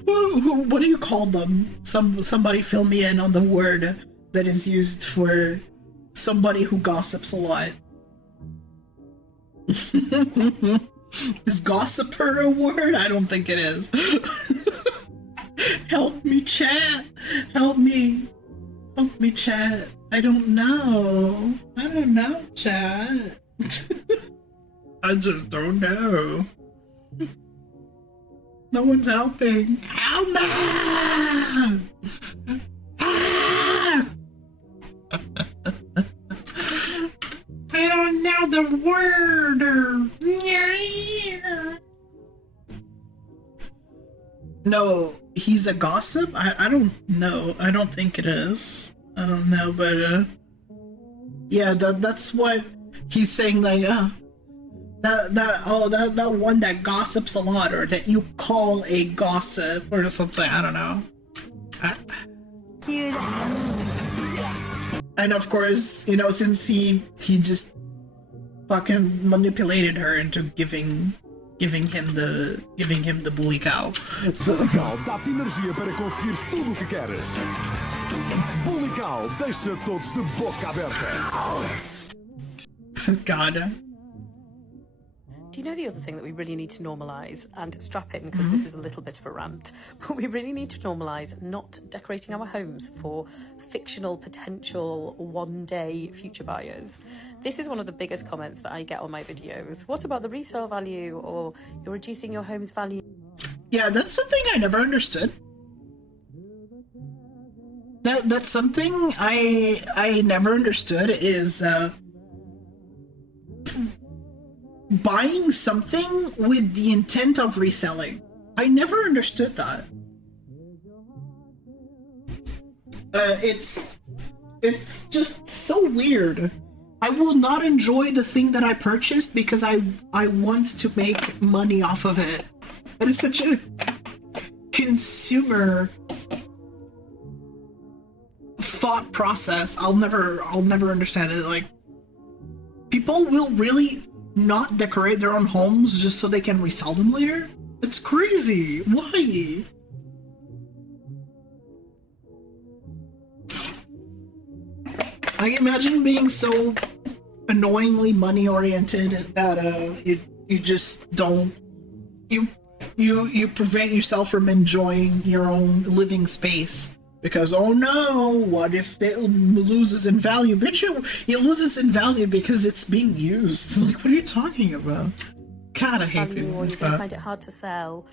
What do you call them? Somebody fill me in on the word that is used for somebody who gossips a lot. Is gossiper a word? I don't think it is. Help me, chat. Help me. Help me, chat. I don't know. I don't know, chat. I just don't know. No one's helping. Help me! Ah! I don't know the word. No, he's a gossip? I don't know. I don't think it is. I don't know, but yeah, that's what he's saying, like that one that gossips a lot, or that you call a gossip or something. I don't know. And of course, you know, since he just fucking manipulated her into giving him the bully cow. So, dá-te energia para conseguires tudo o que queres. Bully cow deixa todos de boca aberta. God. Do you know the other thing that we really need to normalise, and strap in because this is a little bit of a rant, but we really need to normalise not decorating our homes for fictional potential one-day future buyers. This is one of the biggest comments that I get on my videos. What about the resale value, or you're reducing your home's value? Yeah, that's something I never understood. That's something I never understood is buying something with the intent of reselling. I never understood that. It's just so weird. I will not enjoy the thing that I purchased because I want to make money off of it. That is such a consumer thought process. I'll never understand it. Like, people will really not decorate their own homes just so they can resell them later? It's crazy. Why? I imagine being so annoyingly money oriented that you just don't you prevent yourself from enjoying your own living space. Because, oh no, what if it loses in value? Bitch, it loses in value because it's being used. Like, what are you talking about? God, I hate people like that. You find it hard to sell.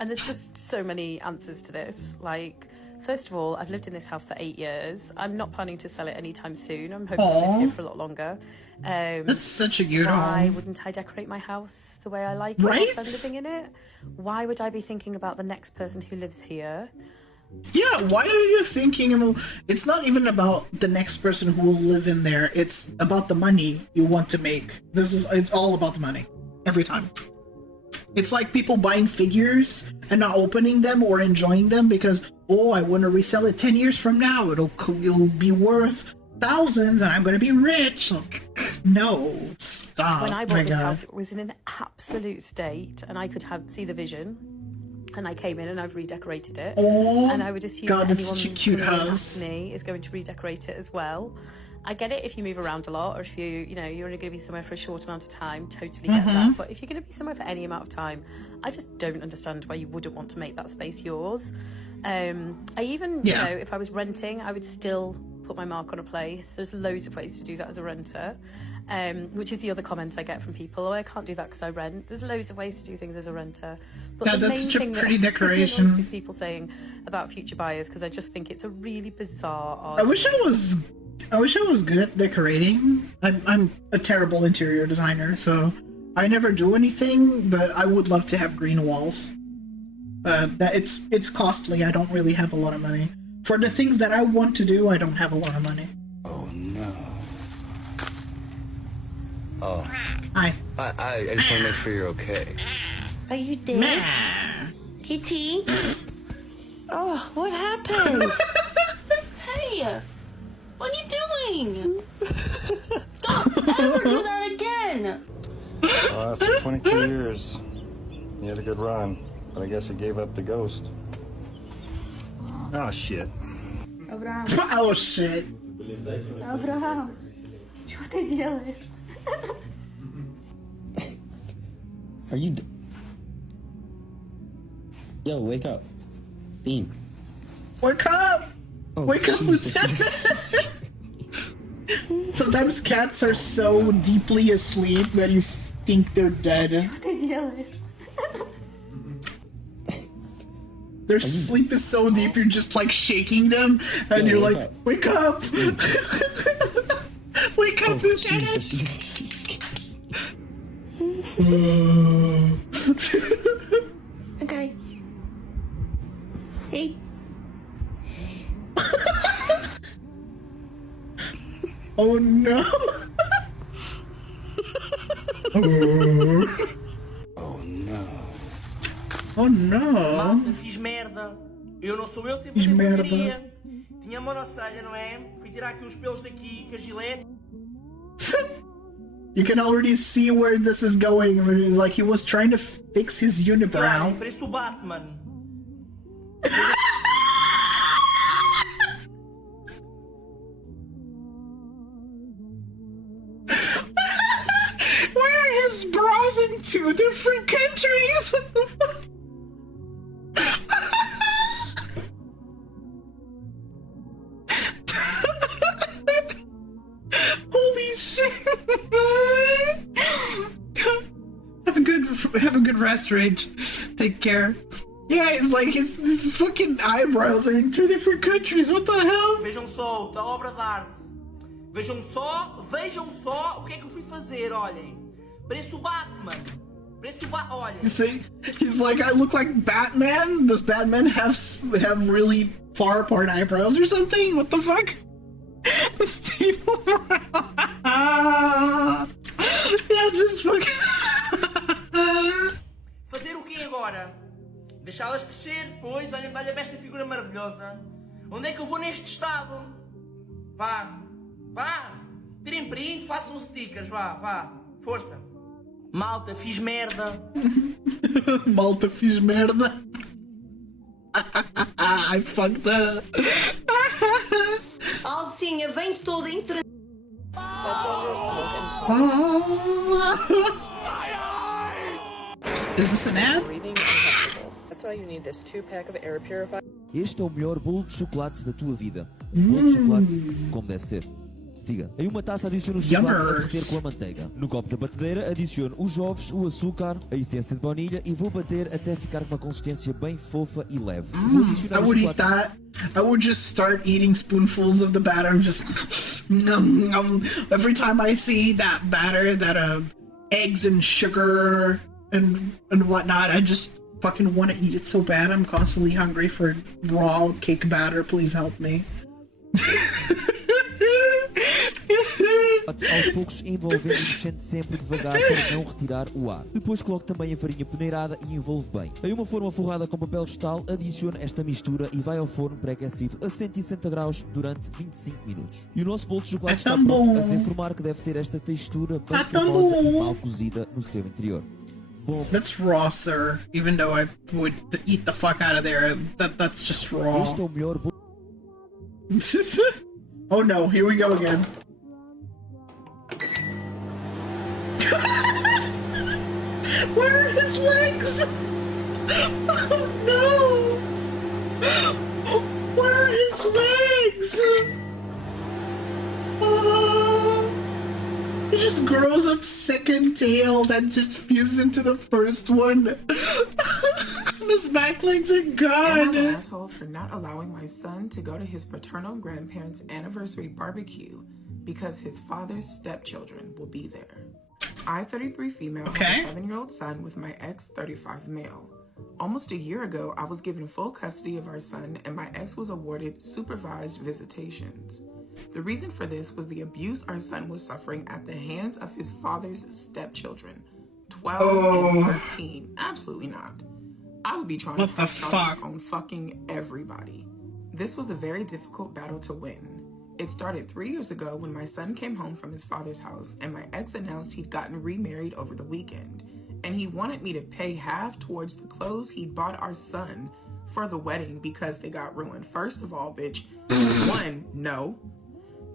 And there's just so many answers to this. Like, first of all, I've lived in this house for 8 years. I'm not planning to sell it anytime soon. I'm hoping to live here for a lot longer. That's such a cute home. Why wouldn't I decorate my house the way I like it whilst I'm living in it? Why would I be thinking about the next person who lives here? Yeah, why are you thinking it's not even about the next person who will live in there, it's about the money you want to make. It's all about the money. Every time. It's like people buying figures and not opening them or enjoying them because, oh, I want to resell it 10 years from now. It'll be worth thousands and I'm going to be rich. Like, no, stop. When I bought this house, it was in an absolute state and I could see the vision. And I came in and I've redecorated it. Oh, and I would assume God, that that's anyone such a cute house. After me is going to redecorate it as well. I get it if you move around a lot, or if you're only going to be somewhere for a short amount of time. Totally get that. But if you're going to be somewhere for any amount of time, I just don't understand why you wouldn't want to make that space yours. I even, you know, if I was renting, I would still put my mark on a place. There's loads of ways to do that as a renter. Which is the other comments I get from people. Oh, I can't do that because I rent. There's loads of ways to do things as a renter. But yeah, the that's main such a thing pretty that decoration. Is people saying about future buyers, because I just think it's a really bizarre argument. I wish I was good at decorating. I'm a terrible interior designer, so I never do anything. But I would love to have green walls. That it's costly. I don't really have a lot of money for the things that I want to do. I don't have a lot of money. Oh no. Oh. Hi. I just want to make sure you're okay. Are you dead? Kitty? Oh, what happened? Hey! What are you doing? Don't ever do that again! After 22 years, he had a good run, but I guess he gave up the ghost. Oh, shit. Abraham. Oh, shit. Abraham. Что ты делаешь? Are you... Yo, wake up. Bean. Wake up! Oh, Wake up, Lieutenant! Sometimes cats are so deeply asleep that you think they're dead. Their sleep is so deep, you're just like shaking them, and you're like, wake up! Wake up, Lieutenant! Okay. Hey. Oh no! Oh no. Oh no! Malta, fiz merda. Eu não sou eu sem Fiz fazer merda. porcaria. Tinha monocelha, não é? Fui tirar aqui os pelos daqui com a gilete. You can already see where this is going. Like he was trying to fix his unibrow. Olha, parece o Batman. Why are his brows in 2 different countries? What the fuck? Holy shit! Have a good rest, Rage. Take care. Yeah, it's like his fucking eyebrows are in 2 different countries. What the hell? Vejam só, da obra de arte. Vejam só o que é que eu fui fazer, olhem. Parece o Batman. Parece o Batman, olhem. You see, he's like, I look like Batman. Does Batman have really far apart eyebrows or something? What the fuck? The Steve. Yeah, just fucking. Fazer o quê agora? Deixá-las crescer depois? Olhem para esta figura maravilhosa. Onde é que eu vou neste estado? Vá. Tirem print, façam stickers, vá. Força. Malta, fiz merda. Malta, fiz merda. I fucked up. Alcinha, vem toda entre... Is this an ad? That's why you need this 2-pack of air purifier. Este é o melhor bolo de chocolate da tua vida. Bolo de chocolate como deve ser. Siga. Em uma taça adicione o chocolate a derreter com a manteiga. No copo da batedeira adicione os ovos, o açúcar, a essência de baunilha e vou bater até ficar com uma consistência bem fofa e leve. Vou adicionar I would eat that. I would just start eating spoonfuls of the batter. Just every time I see that batter, that eggs and sugar and whatnot, I just fucking want to eat it so bad. I'm constantly hungry for raw cake batter. Please help me. Aos poucos envolvendo e mexendo sempre devagar para não retirar o ar. Depois coloque também a farinha peneirada e envolve bem. Em uma forma forrada com papel vegetal, adicione esta mistura e vai ao forno pré-aquecido a 160 graus durante 25 minutos. E o nosso bolo de chocolate está pronto, a desenformar que deve ter esta textura bem cremosa e mal cozida no seu interior. Bom, that's raw, sir. Even though I would eat the fuck out of there, that's just raw. Este é o melhor bolo. Oh no, here we go again. Where are his legs? Oh no! Where are his legs? Oh, he just grows a second tail that just fuses into the first one. His back legs are gone. I'm an asshole for not allowing my son to go to his paternal grandparents' anniversary barbecue because his father's stepchildren will be there. I, 33 female, have a 7-year-old son with my ex, 35 male. Almost a year ago, I was given full custody of our son and my ex was awarded supervised visitations. The reason for this was the abuse our son was suffering at the hands of his father's stepchildren, 12 and 13. Absolutely not. I would be trying to press charges on fucking everybody. This was a very difficult battle to win. It started 3 years ago when my son came home from his father's house and my ex announced he'd gotten remarried over the weekend. And he wanted me to pay half towards the clothes he'd bought our son for the wedding because they got ruined. First of all, bitch, 1, no.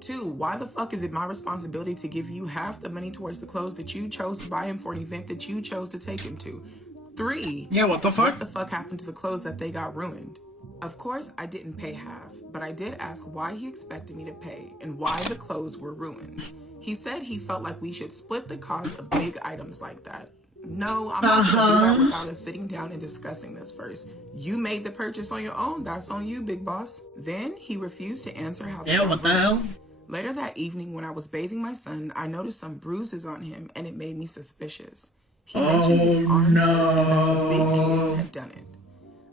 2, why the fuck is it my responsibility to give you half the money towards the clothes that you chose to buy him for an event that you chose to take him to? 3, yeah, what the fuck? What the fuck happened to the clothes that they got ruined? Of course, I didn't pay half, but I did ask why he expected me to pay and why the clothes were ruined. He said he felt like we should split the cost of big items like that. No, I'm not gonna do that without us sitting down and discussing this first. You made the purchase on your own. That's on you, big boss. Then he refused to answer how they got what the hell? Later that evening, when I was bathing my son, I noticed some bruises on him, and it made me suspicious. He mentioned his arms hurt and that the big kids had done it.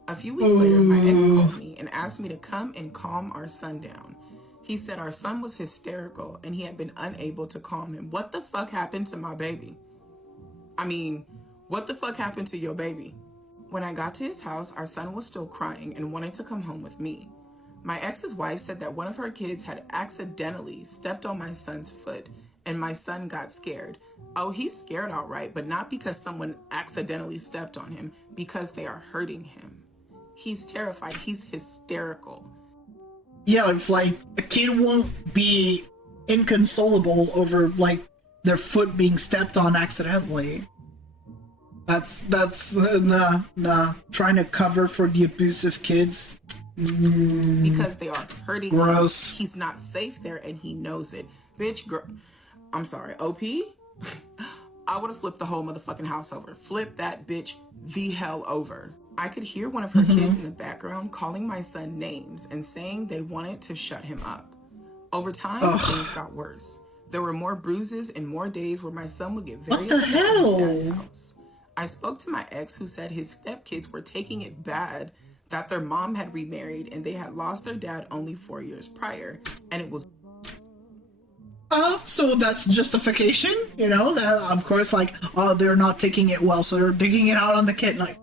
A few weeks later, my ex called me and asked me to come and calm our son down. He said our son was hysterical and he had been unable to calm him. What the fuck happened to my baby? I mean, what the fuck happened to your baby? When I got to his house, our son was still crying and wanted to come home with me. My ex's wife said that one of her kids had accidentally stepped on my son's foot and my son got scared. Oh, he's scared all right, but not because someone accidentally stepped on him, because they are hurting him. He's terrified. He's hysterical. Yeah, if like a kid won't be inconsolable over like their foot being stepped on accidentally. That's nah. Trying to cover for the abusive kids. Because they are hurting gross. him. He's not safe there and he knows it. Bitch, I'm sorry, OP? I would have flipped the whole motherfucking house over. Flip that bitch the hell over. I could hear one of her kids in the background calling my son names and saying they wanted to shut him up. Over time, things got worse. There were more bruises and more days where my son would get very upset at his dad's house. I spoke to my ex who said his stepkids were taking it bad, that their mom had remarried and they had lost their dad only 4 years prior, and it was... So that's justification, you know, that of course, like, oh, they're not taking it well, so they're digging it out on the kid, like,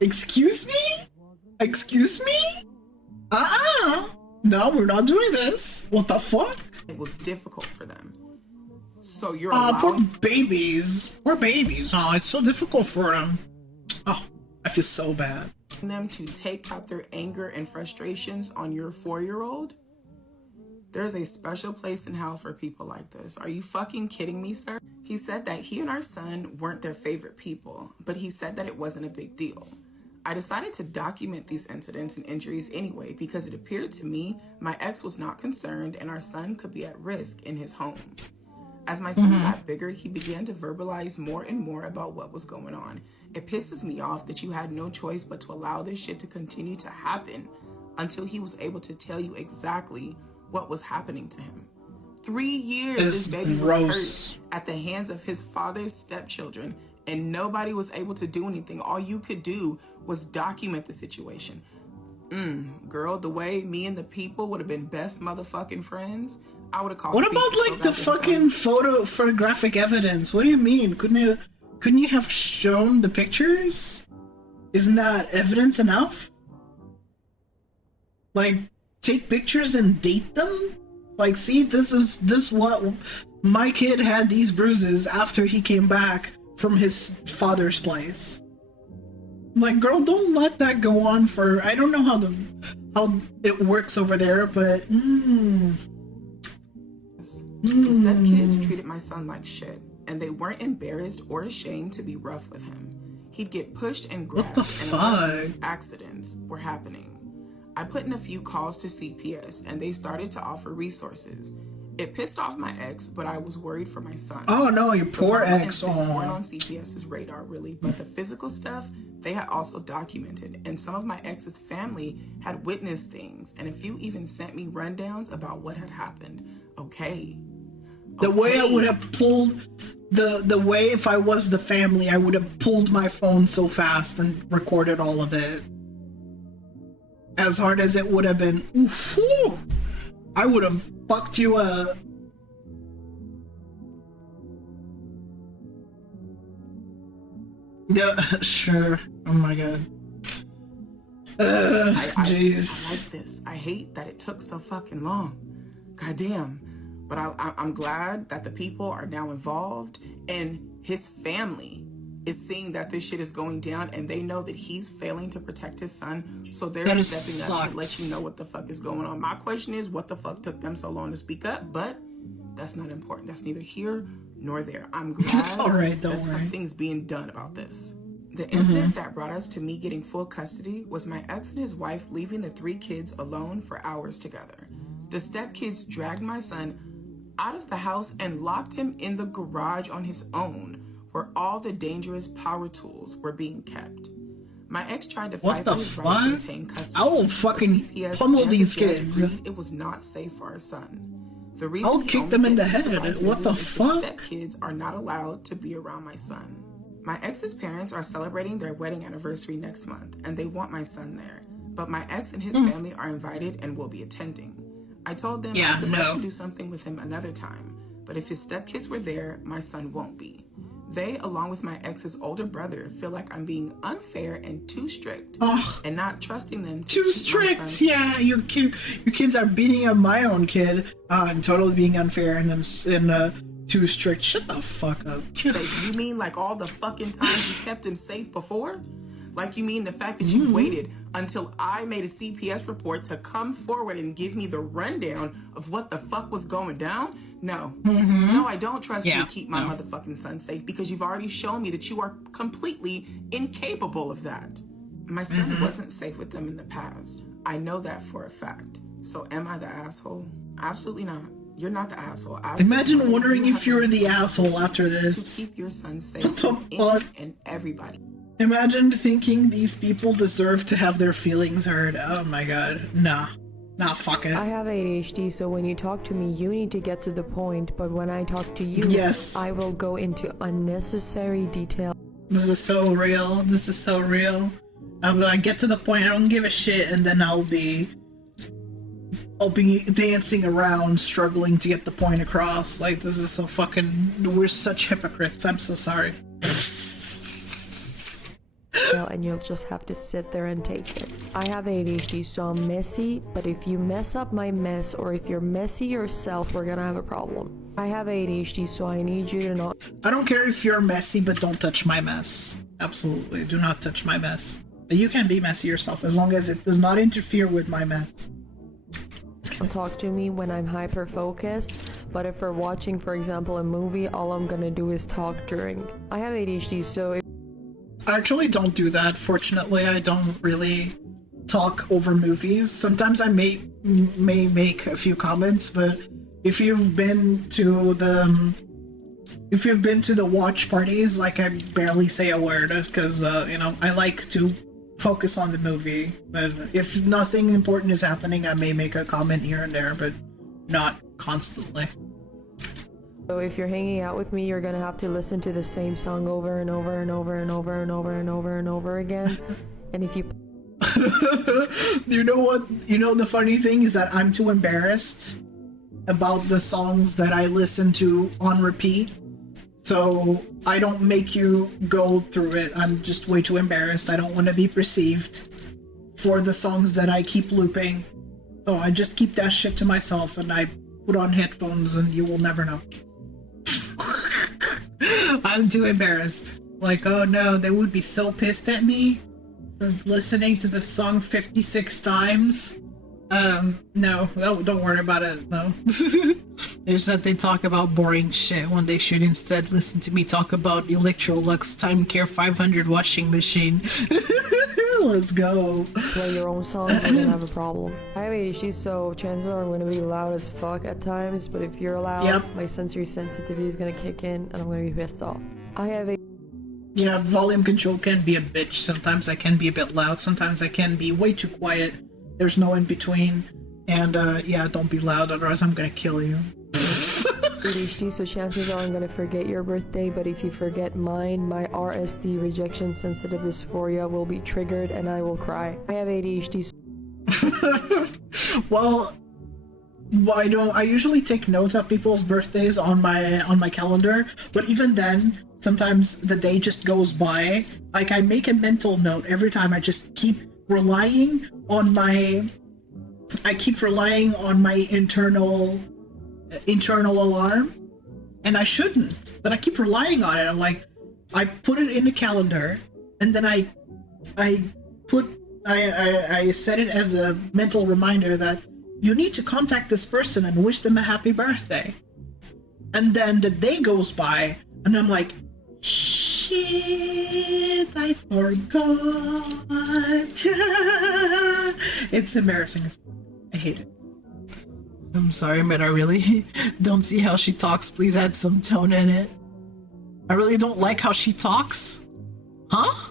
excuse me? Excuse me? No, we're not doing this. What the fuck? It was difficult for them. So you're poor babies. Poor babies. Oh, it's so difficult for them. Oh, I feel so bad. Them to take out their anger and frustrations on your 4-year-old? There's a special place in hell for people like this. Are you fucking kidding me, sir? He said that he and our son weren't their favorite people, but he said that it wasn't a big deal. I decided to document these incidents and injuries anyway because it appeared to me my ex was not concerned and our son could be at risk in his home. As my son got bigger, he began to verbalize more and more about what was going on. It pisses me off that you had no choice but to allow this shit to continue to happen until he was able to tell you exactly what was happening to him. 3 years this baby was hurt at the hands of his father's stepchildren, and nobody was able to do anything. All you could do was document the situation. Girl, the way me and the people would have been best motherfucking friends, I would have called. What about like the fucking photographic evidence? What do you mean? Couldn't you have shown the pictures? Isn't that evidence enough? Like, take pictures and date them? Like, see, this what my kid had these bruises after he came back from his father's place. Like, girl, don't let that go on for, I don't know how it works over there, but The stepkids treated my son like shit, and they weren't embarrassed or ashamed to be rough with him. He'd get pushed and grabbed, and a lot of these accidents were happening. I put in a few calls to CPS, and they started to offer resources. It pissed off my ex, but I was worried for my son. Oh no, your poor ex. weren't on CPS's radar really, but the physical stuff they had also documented, and some of my ex's family had witnessed things, and a few even sent me rundowns about what had happened. Okay. The way I would have pulled the way if I was the family, I would have pulled my phone so fast and recorded all of it. As hard as it would have been, oof, I would have fucked you up. Yeah, sure. Oh my god. Jeez. I like this. I hate that it took so fucking long. Goddamn. But I'm glad that the people are now involved, and his family is seeing that this shit is going down and they know that he's failing to protect his son, so they're That stepping up to let sucks. you know what the fuck is going on. My question is, what the fuck took them so long to speak up? But that's not important. That's neither here nor there. I'm glad It's all right, don't that worry. something's being done about this. The incident that brought us to me getting full custody was my ex and his wife leaving the 3 kids alone for hours together. The stepkids dragged my son out of the house and locked him in the garage on his own, where all the dangerous power tools were being kept. My ex tried to What fight the for his right to fuck? retain custody. I will but fucking CPS pummel and the these judge kids. agreed it was not safe for our son. The reason I'll he kick only them in gets the head. supervised What the visits is fuck? stepkids are not allowed to be around my son. My ex's parents are celebrating their wedding anniversary next month, and they want my son there. But my ex and his family are invited and will be attending. I told them I could let them do something with him another time, but if his stepkids were there, my son won't be. They, along with my ex's older brother, feel like I'm being unfair and too strict, and not trusting them to Too keep my strict. son Yeah, your kids are beating up my own kid. I'm totally being unfair and too strict. Shut the fuck up. safe. You mean like all the fucking times you kept him safe before? Like you mean the fact that you waited until I made a CPS report to come forward and give me the rundown of what the fuck was going down? No. No, I don't trust you to keep my motherfucking son safe because you've already shown me that you are completely incapable of that. My son wasn't safe with them in the past. I know that for a fact. So am I the asshole? Absolutely not. You're not the asshole. Imagine wondering if you're the asshole after this. To keep your son safe from and everybody. Imagine thinking these people deserve to have their feelings heard. Oh my god. Nah. Nah, fuck it. I have ADHD, so when you talk to me, you need to get to the point, but when I talk to you, Yes. I will go into unnecessary detail. This is so real. This is so real. I'm gonna get to the point, I don't give a shit, and then I'll be dancing around, struggling to get the point across. Like, this is so fucking... We're such hypocrites. I'm so sorry. And you'll just have to sit there and take it. I have ADHD, so I'm messy, but if you mess up my mess, or if you're messy yourself, we're gonna have a problem. I have ADHD, so I need you to not... I don't care if you're messy, but don't touch my mess. Absolutely. Do not touch my mess. You can be messy yourself, as long as it does not interfere with my mess. Talk to me when I'm hyper focused, but if we're watching, for example, a movie, all I'm gonna do is talk during. I have ADHD, so if I actually don't do that. Fortunately, I don't really talk over movies. Sometimes I may make a few comments, but if you've been to the watch parties, like, I barely say a word because you know, I like to focus on the movie. But if nothing important is happening, I may make a comment here and there, but not constantly. So if you're hanging out with me, you're gonna have to listen to the same song over and over and over and over and over and over and over again. And if you you know what? You know, the funny thing is that I'm too embarrassed about the songs that I listen to on repeat. So I don't make you go through it. I'm just way too embarrassed. I don't want to be perceived for the songs that I keep looping. So I just keep that shit to myself and I put on headphones and you will never know. I'm too embarrassed. Like, oh no, they would be so pissed at me for listening to the song 56 times. No, don't worry about it, no. There's that they talk about boring shit when they should instead listen to me talk about Electrolux Time Care 500 washing machine. Let's go. play your own song, you're gonna have a problem. I have ADHD, so chances are I'm gonna be loud as fuck at times, but if you're loud, my sensory sensitivity is gonna kick in and I'm gonna be pissed off. I have a Yeah, volume control can be a bitch. Sometimes I can be a bit loud, sometimes I can be way too quiet. There's no in between. And yeah, don't be loud, otherwise I'm gonna kill you. ADHD, so chances are I'm gonna forget your birthday, but if you forget mine, my RSD, rejection sensitive dysphoria, will be triggered and I will cry. I have ADHD. Well, I usually take notes of people's birthdays on my calendar, but even then, sometimes the day just goes by. Like, I make a mental note every time. I just keep relying on my internal alarm, and I shouldn't, but I keep relying on it. I'm like, I put it in the calendar, and then I set it as a mental reminder that you need to contact this person and wish them a happy birthday. And then the day goes by, and I'm like, shit, I forgot. It's embarrassing as fuck. I hate it. I'm sorry, but I really don't see how she talks. Please add some tone in it. I really don't like how she talks. Huh?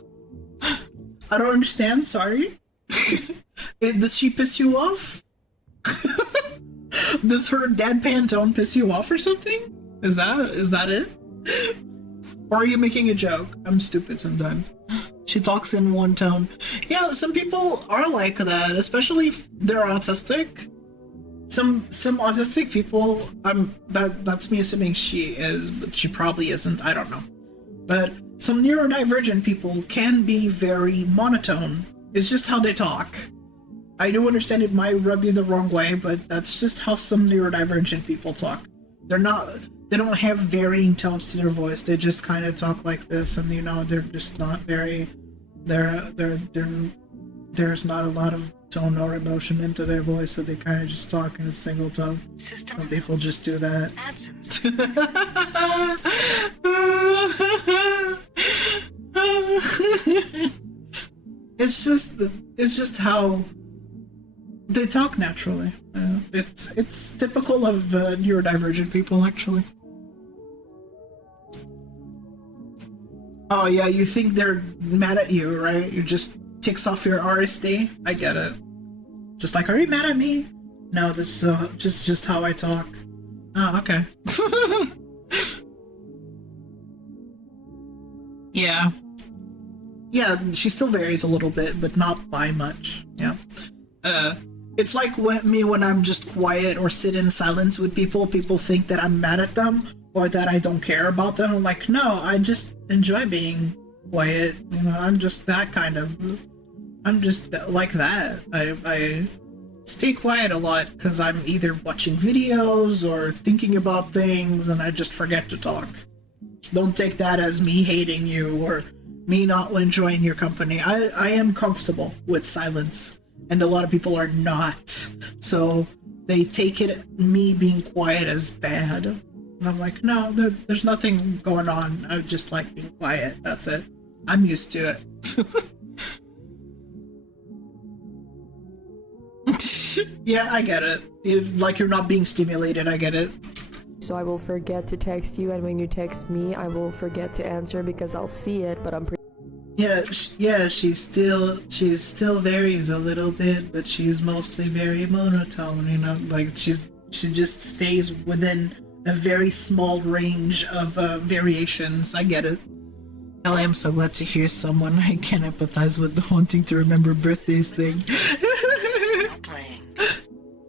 I don't understand, sorry. Does she piss you off? Does her deadpan tone piss you off or something? Is that it? Or are you making a joke? I'm stupid sometimes. She talks in one tone. Yeah, some people are like that, especially if they're autistic. Some autistic people, that's me assuming she is, but she probably isn't, I don't know. But some neurodivergent people can be very monotone. It's just how they talk. I do understand it might rub you the wrong way, but that's just how some neurodivergent people talk. They don't have varying tones to their voice. They just kind of talk like this, and you know, they're just not very. There's not a lot of tone or emotion into their voice, so they kind of just talk in a single tone. Some people just do that. It's just how they talk naturally. It's typical of neurodivergent people, actually. Oh yeah, you think they're mad at you, right? You just ticks off your RSD. I get it. Just like, are you mad at me? No, this is just how I talk. Oh, okay. Yeah. Yeah, she still varies a little bit, but not by much. Yeah. It's like when I'm just quiet or sit in silence with people think that I'm mad at them or that I don't care about them. I'm like, no, I just enjoy being quiet. You know, I'm just that kind of. I'm just like that. I stay quiet a lot because I'm either watching videos or thinking about things and I just forget to talk. Don't take that as me hating you or me not enjoying your company. I am comfortable with silence, and a lot of people are not. So they take me being quiet as bad. And I'm like, no, there's nothing going on. I just like being quiet. That's it. I'm used to it. Yeah, I get it. Like you're not being stimulated, I get it. So I will forget to text you, and when you text me, I will forget to answer because I'll see it, but I'm pretty... Yeah, she still varies a little bit, but she's mostly very monotone, you know, like she just stays within a very small range of variations. I get it. Hell, I am so glad to hear someone I can empathize with the wanting to remember birthdays thing.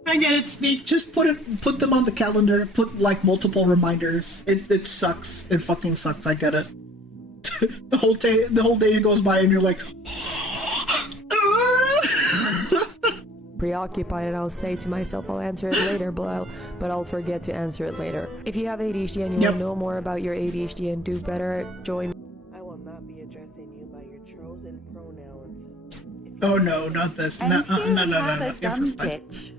I get it, Sneak. Just put them on the calendar. Put like multiple reminders. It sucks. It fucking sucks. I get it. the whole day goes by and you're like preoccupied, and I'll say to myself I'll answer it later, but I'll forget to answer it later. If you have ADHD and you want to know more about your ADHD and do better, join. I will not be addressing you by your chosen pronouns. Oh no, not this. No. Bitch.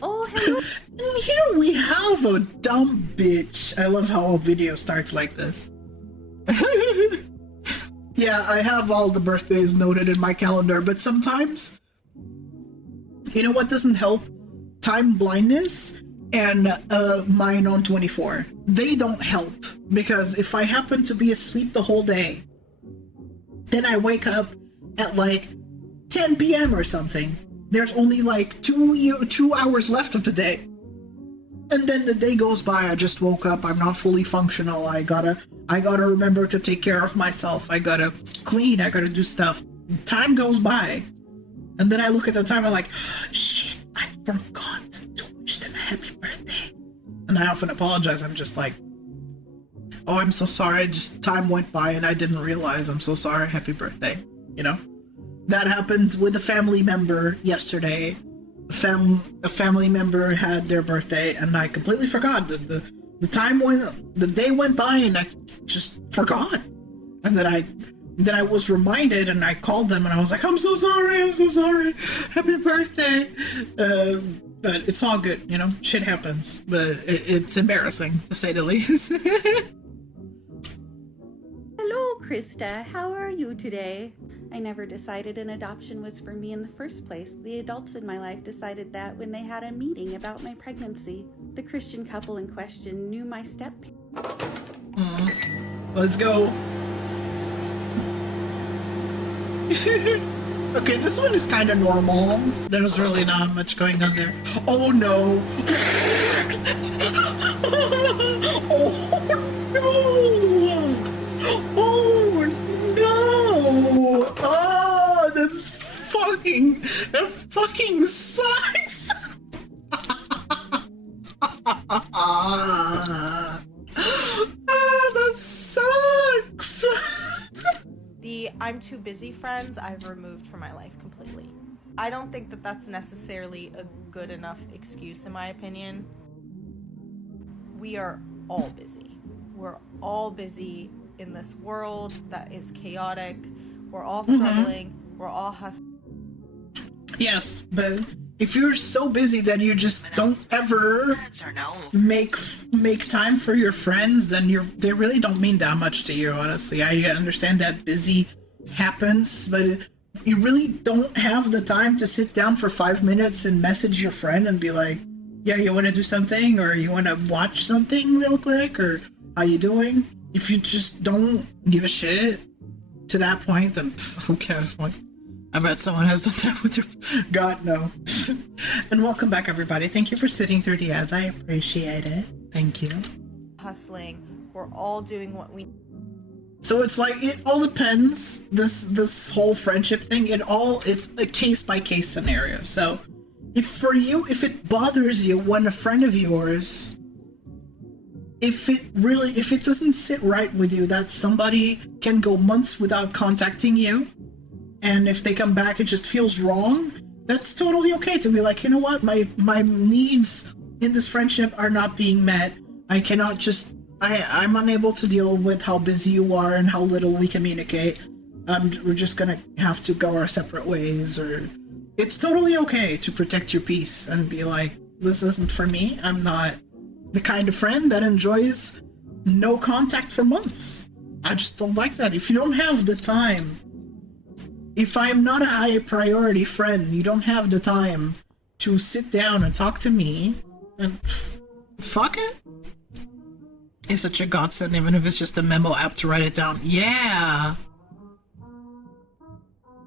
Oh, hello. And here we have a dumb bitch. I love how a video starts like this. Yeah, I have all the birthdays noted in my calendar, but sometimes, you know what doesn't help? Time blindness and mine on 24. They don't help, because if I happen to be asleep the whole day, then I wake up at like 10 p.m. or something. There's only like 2 hours left of the day. And then the day goes by, I just woke up, I'm not fully functional, I gotta remember to take care of myself, I gotta clean, I gotta do stuff. Time goes by. And then I look at the time, I'm like, shit, I forgot to wish them a happy birthday. And I often apologize, I'm just like, oh, I'm so sorry, just time went by and I didn't realize, I'm so sorry, happy birthday, you know? That happened with a family member yesterday. A family member had their birthday and I completely forgot. The day went by and I just forgot. And then I was reminded, and I called them, and I was like, I'm so sorry, happy birthday. But it's all good, you know, shit happens, but it's embarrassing, to say the least. Hello, Krista. How are you today? I never decided an adoption was for me in the first place. The adults in my life decided that when they had a meeting about my pregnancy. The Christian couple in question knew my step-parents. Let's go. Okay, this one is kind of normal. There's really not much going on there. Oh no! Oh no! Oh no! Oh, that fucking sucks! That sucks! The I'm too busy friends I've removed from my life completely. I don't think that that's necessarily a good enough excuse in my opinion. We are all busy. We're all busy in this world that is chaotic. We're all struggling. We're all hustling. Yes, but if you're so busy that you just don't ever make time for your friends, then they really don't mean that much to you, honestly. I understand that busy happens, but you really don't have the time to sit down for 5 minutes and message your friend and be like, yeah, you want to do something, or you want to watch something real quick, or how you doing? If you just don't give a shit to that point, then who cares? Like, I bet someone has done that with their... God, no. And welcome back, everybody. Thank you for sitting through the ads. I appreciate it. Thank you. Hustling. We're all doing what we... So it's like, it all depends. This whole friendship thing, it's a case-by-case scenario. So if it bothers you when a friend of yours, if it doesn't sit right with you that somebody can go months without contacting you, and if they come back, it just feels wrong, that's totally okay to be like, you know what, my needs in this friendship are not being met. I cannot just, I'm unable to deal with how busy you are and how little we communicate. We're just gonna have to go our separate ways, or it's totally okay to protect your peace and be like, this isn't for me. I'm not the kind of friend that enjoys no contact for months. I just don't like that. If you don't have the time, if I'm not a high priority friend, you don't have the time to sit down and talk to me, and fuck it. It's such a godsend, even if it's just a memo app to write it down. Yeah.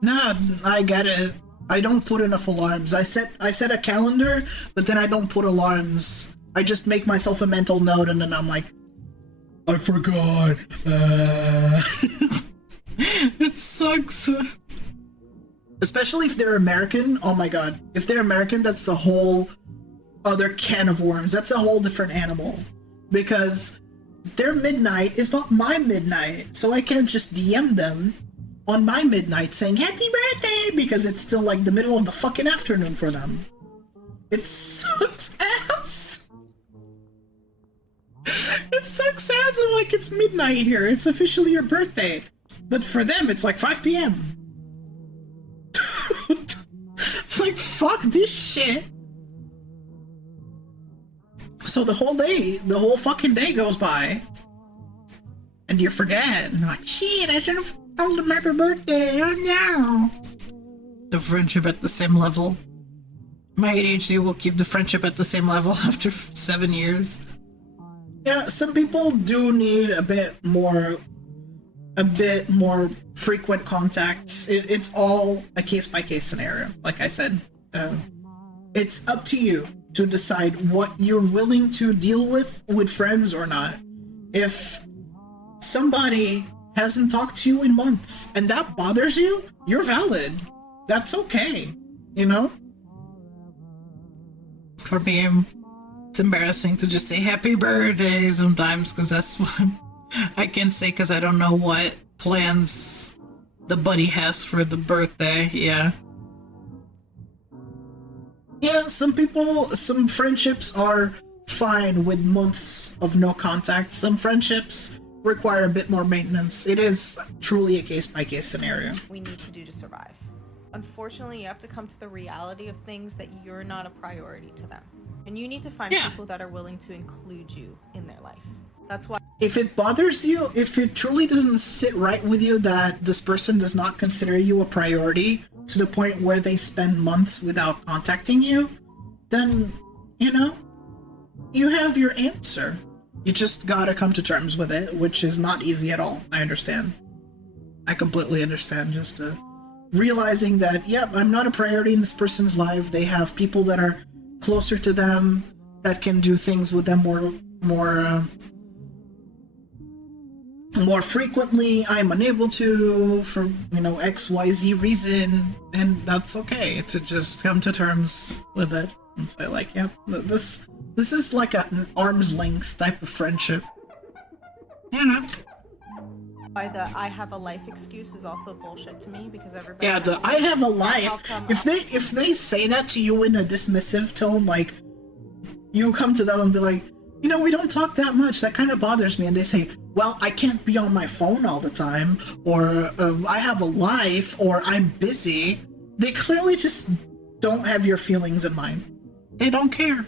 No, I get it. I don't put enough alarms. I set a calendar, but then I don't put alarms. I just make myself a mental note, and then I'm like, I forgot. It sucks. Especially if they're American. Oh my god. If they're American, that's a whole other can of worms. That's a whole different animal. Because their midnight is not my midnight. So I can't just DM them on my midnight saying happy birthday, because it's still like the middle of the fucking afternoon for them. It sucks ass. It sucks ass. I'm like, it's midnight here. It's officially your birthday. But for them, it's like 5 p.m. Like, fuck this shit. So the whole fucking day goes by, and you forget, and you're like, shit, I should have told him happy birthday, oh no. The friendship at the same level. My ADHD will keep the friendship at the same level after 7 years. Yeah, some people do need a bit more frequent contacts. It's all a case-by-case scenario, like I said. It's up to you to decide what you're willing to deal with friends or not. If somebody hasn't talked to you in months and that bothers you, you're valid. That's okay, you know? For me, it's embarrassing to just say happy birthday sometimes, because that's what I can say, because I don't know what plans the buddy has for the birthday. Yeah. Yeah, some friendships are fine with months of no contact. Some friendships require a bit more maintenance. It is truly a case-by-case scenario. We need to do to survive. Unfortunately, you have to come to the reality of things that you're not a priority to them. And you need to find people that are willing to include you in their life. That's why. If it bothers you, if it truly doesn't sit right with you that this person does not consider you a priority to the point where they spend months without contacting you, then, you know, you have your answer. You just gotta come to terms with it, which is not easy at all. I understand. I completely understand. Just realizing that, yep, I'm not a priority in this person's life. They have people that are closer to them that can do things with them more frequently. I'm unable to for, you know, XYZ reason, and that's okay to just come to terms with it and say like, yeah, this is like an arm's length type of friendship. You know. Why the I have a life excuse is also bullshit to me, because everybody. Yeah, the I have a life. If they say that to you in a dismissive tone, like you come to them and be like, you know, we don't talk that much. That kind of bothers me. And they say, well, I can't be on my phone all the time, or I have a life, or I'm busy. They clearly just don't have your feelings in mind. They don't care.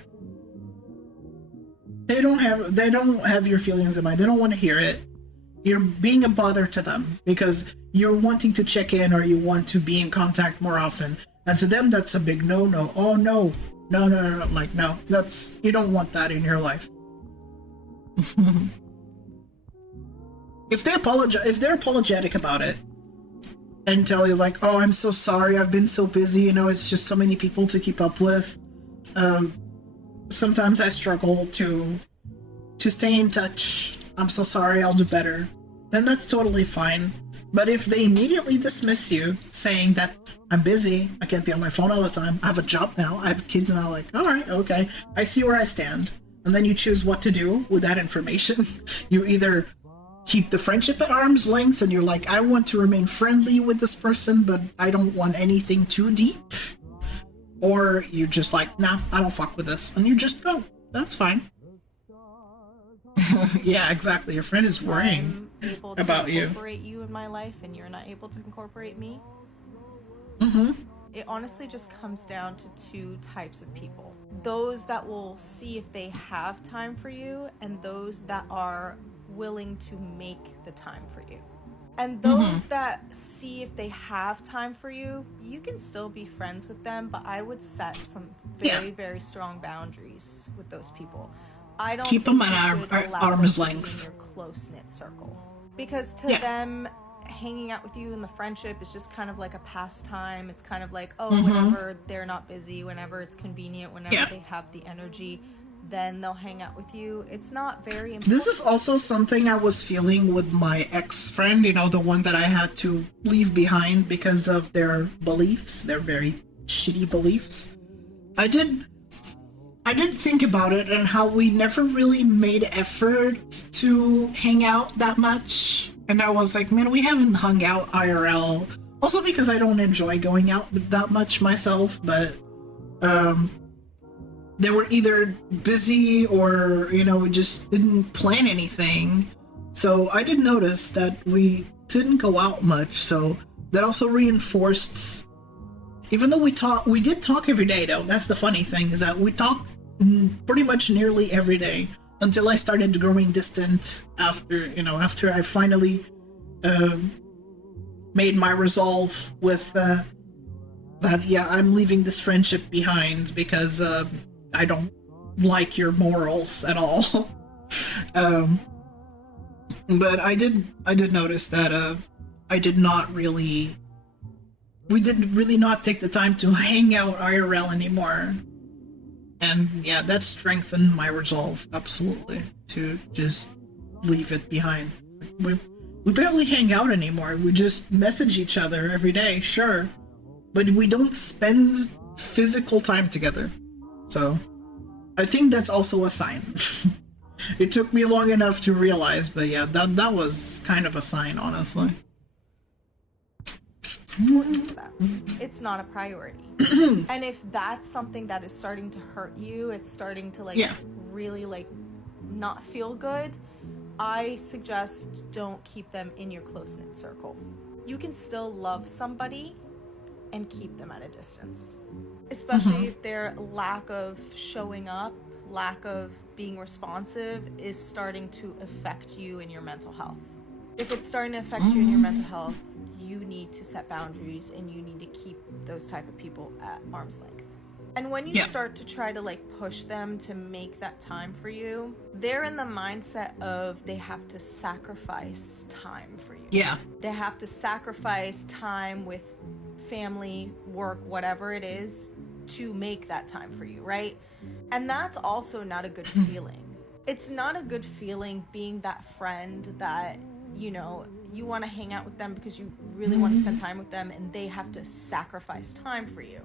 They don't have your feelings in mind. They don't want to hear it. You're being a bother to them because you're wanting to check in, or you want to be in contact more often. And to them, that's a big no-no. Oh, no. No. Like, no. You don't want that in your life. If they're apologetic about it and tell you like, oh, I'm so sorry, I've been so busy, you know, it's just so many people to keep up with. Sometimes I struggle to stay in touch. I'm so sorry, I'll do better. Then that's totally fine. But if they immediately dismiss you, saying that I'm busy, I can't be on my phone all the time, I have a job now, I have kids now, like, alright, okay, I see where I stand. And then you choose what to do with that information. You either keep the friendship at arm's length and you're like, I want to remain friendly with this person, but I don't want anything too deep. Or you're just like, nah, I don't fuck with this. And you just go. That's fine. Yeah, exactly. Your friend is worrying about you. I'm able to incorporate you in my life and you're not able to incorporate me. Mm-hmm. It honestly just comes down to two types of people. Those that will see if they have time for you, and those that are willing to make the time for you. And those that see if they have time for you, you can still be friends with them, but I would set some very, very strong boundaries with those people. I don't keep them at arm's length. In your close-knit circle. Because to them, hanging out with you in the friendship is just kind of like a pastime. It's kind of like, oh, whenever they're not busy, whenever it's convenient, whenever they have the energy, then they'll hang out with you. It's not very important. This is also something I was feeling with my ex-friend, you know, the one that I had to leave behind because of their beliefs, their very shitty beliefs. I did think about it and how we never really made effort to hang out that much. And I was like, man, we haven't hung out IRL. Also because I don't enjoy going out that much myself, but they were either busy or, you know, we just didn't plan anything. So I did notice that we didn't go out much, so that also reinforced, even though we did talk every day though. That's the funny thing, is that we talked pretty much nearly every day until I started growing distant after I finally made my resolve with that, yeah, I'm leaving this friendship behind because I don't like your morals at all. But I did notice that we did really not take the time to hang out IRL anymore. And yeah, that strengthened my resolve, absolutely, to just leave it behind. We barely hang out anymore. We just message each other every day, sure, but we don't spend physical time together. So I think that's also a sign. It took me long enough to realize, but yeah, that was kind of a sign, honestly. It's not a priority. And if that's something that is starting to hurt you, it's starting to really not feel good, I suggest don't keep them in your close-knit circle. You can still love somebody and keep them at a distance, especially if their lack of showing up, lack of being responsive is starting to affect you in your mental health. If it's starting to affect you in your mental health, you need to set boundaries and you need to keep those type of people at arm's length. And when you start to try to like push them to make that time for you, they're in the mindset of they have to sacrifice time for you. Yeah. They have to sacrifice time with family, work, whatever it is, to make that time for you, right? And that's also not a good feeling. It's not a good feeling being that friend that, you know, you want to hang out with them because you really want to spend time with them and they have to sacrifice time for you.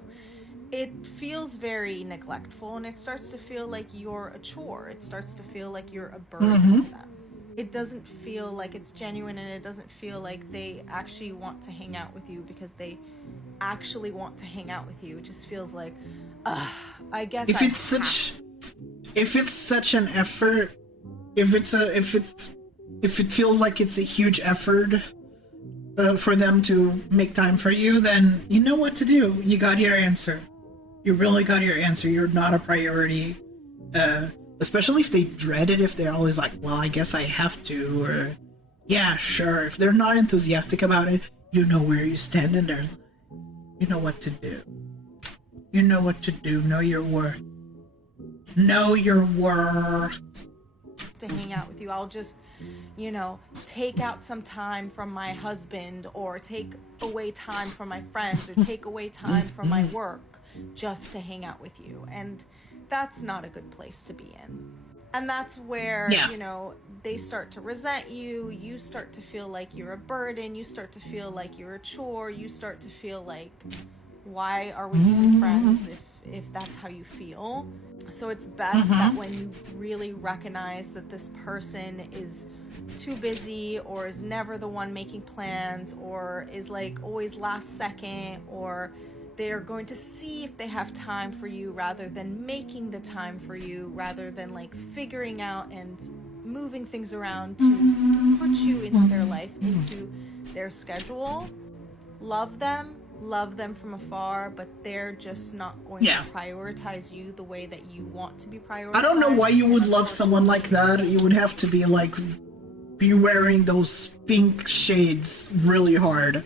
It feels very neglectful and it starts to feel like you're a chore. It starts to feel like you're a burden to them. It doesn't feel like it's genuine and it doesn't feel like they actually want to hang out with you because they actually want to hang out with you. It just feels like, I guess if it's such an effort, if it feels like it's a huge effort for them to make time for you, then you know what to do. You got your answer. You really got your answer. You're not a priority. Especially if they dread it, if they're always like, well, I guess I have to, or yeah, sure. If they're not enthusiastic about it, you know where you stand in their life. You know what to do. You know what to do. Know your worth. Know your worth. To hang out with you, I'll just, you know, take out some time from my husband or take away time from my friends or take away time from my work just to hang out with you. And that's not a good place to be in. And that's where, you know, they start to resent you. You start to feel like you're a burden. You start to feel like you're a chore. You start to feel like, why are we even friends if that's how you feel? So it's best that when you really recognize that this person is too busy or is never the one making plans or is like always last second, or they're going to see if they have time for you rather than making the time for you, rather than like figuring out and moving things around to put you into their life, into their schedule. Love them from afar, but they're just not going to prioritize you the way that you want to be prioritized. I don't know why you would love someone like that. You would have to be like, be wearing those pink shades really hard.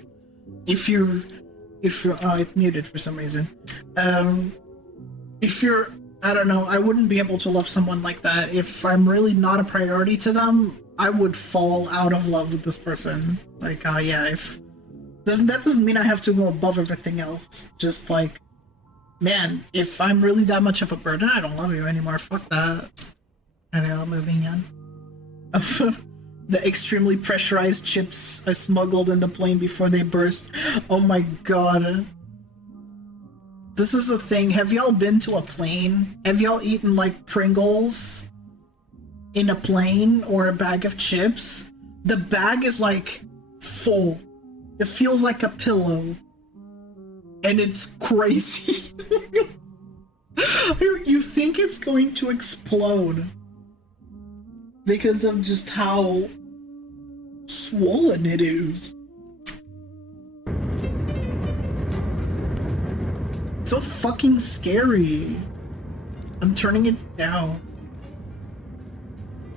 If you're, it muted for some reason. If you're, I don't know, I wouldn't be able to love someone like that. If I'm really not a priority to them, I would fall out of love with this person. Like, yeah, if, that doesn't mean I have to go above everything else. Just like, man, if I'm really that much of a burden, I don't love you anymore. Fuck that. And I'm moving in. The extremely pressurized chips I smuggled in the plane before they burst. Oh my god. This is a thing. Have y'all been to a plane? Have y'all eaten like Pringles in a plane or a bag of chips? The bag is like full. It feels like a pillow. And it's crazy. You think it's going to explode because of just how swollen it is. It's so fucking scary. I'm turning it down.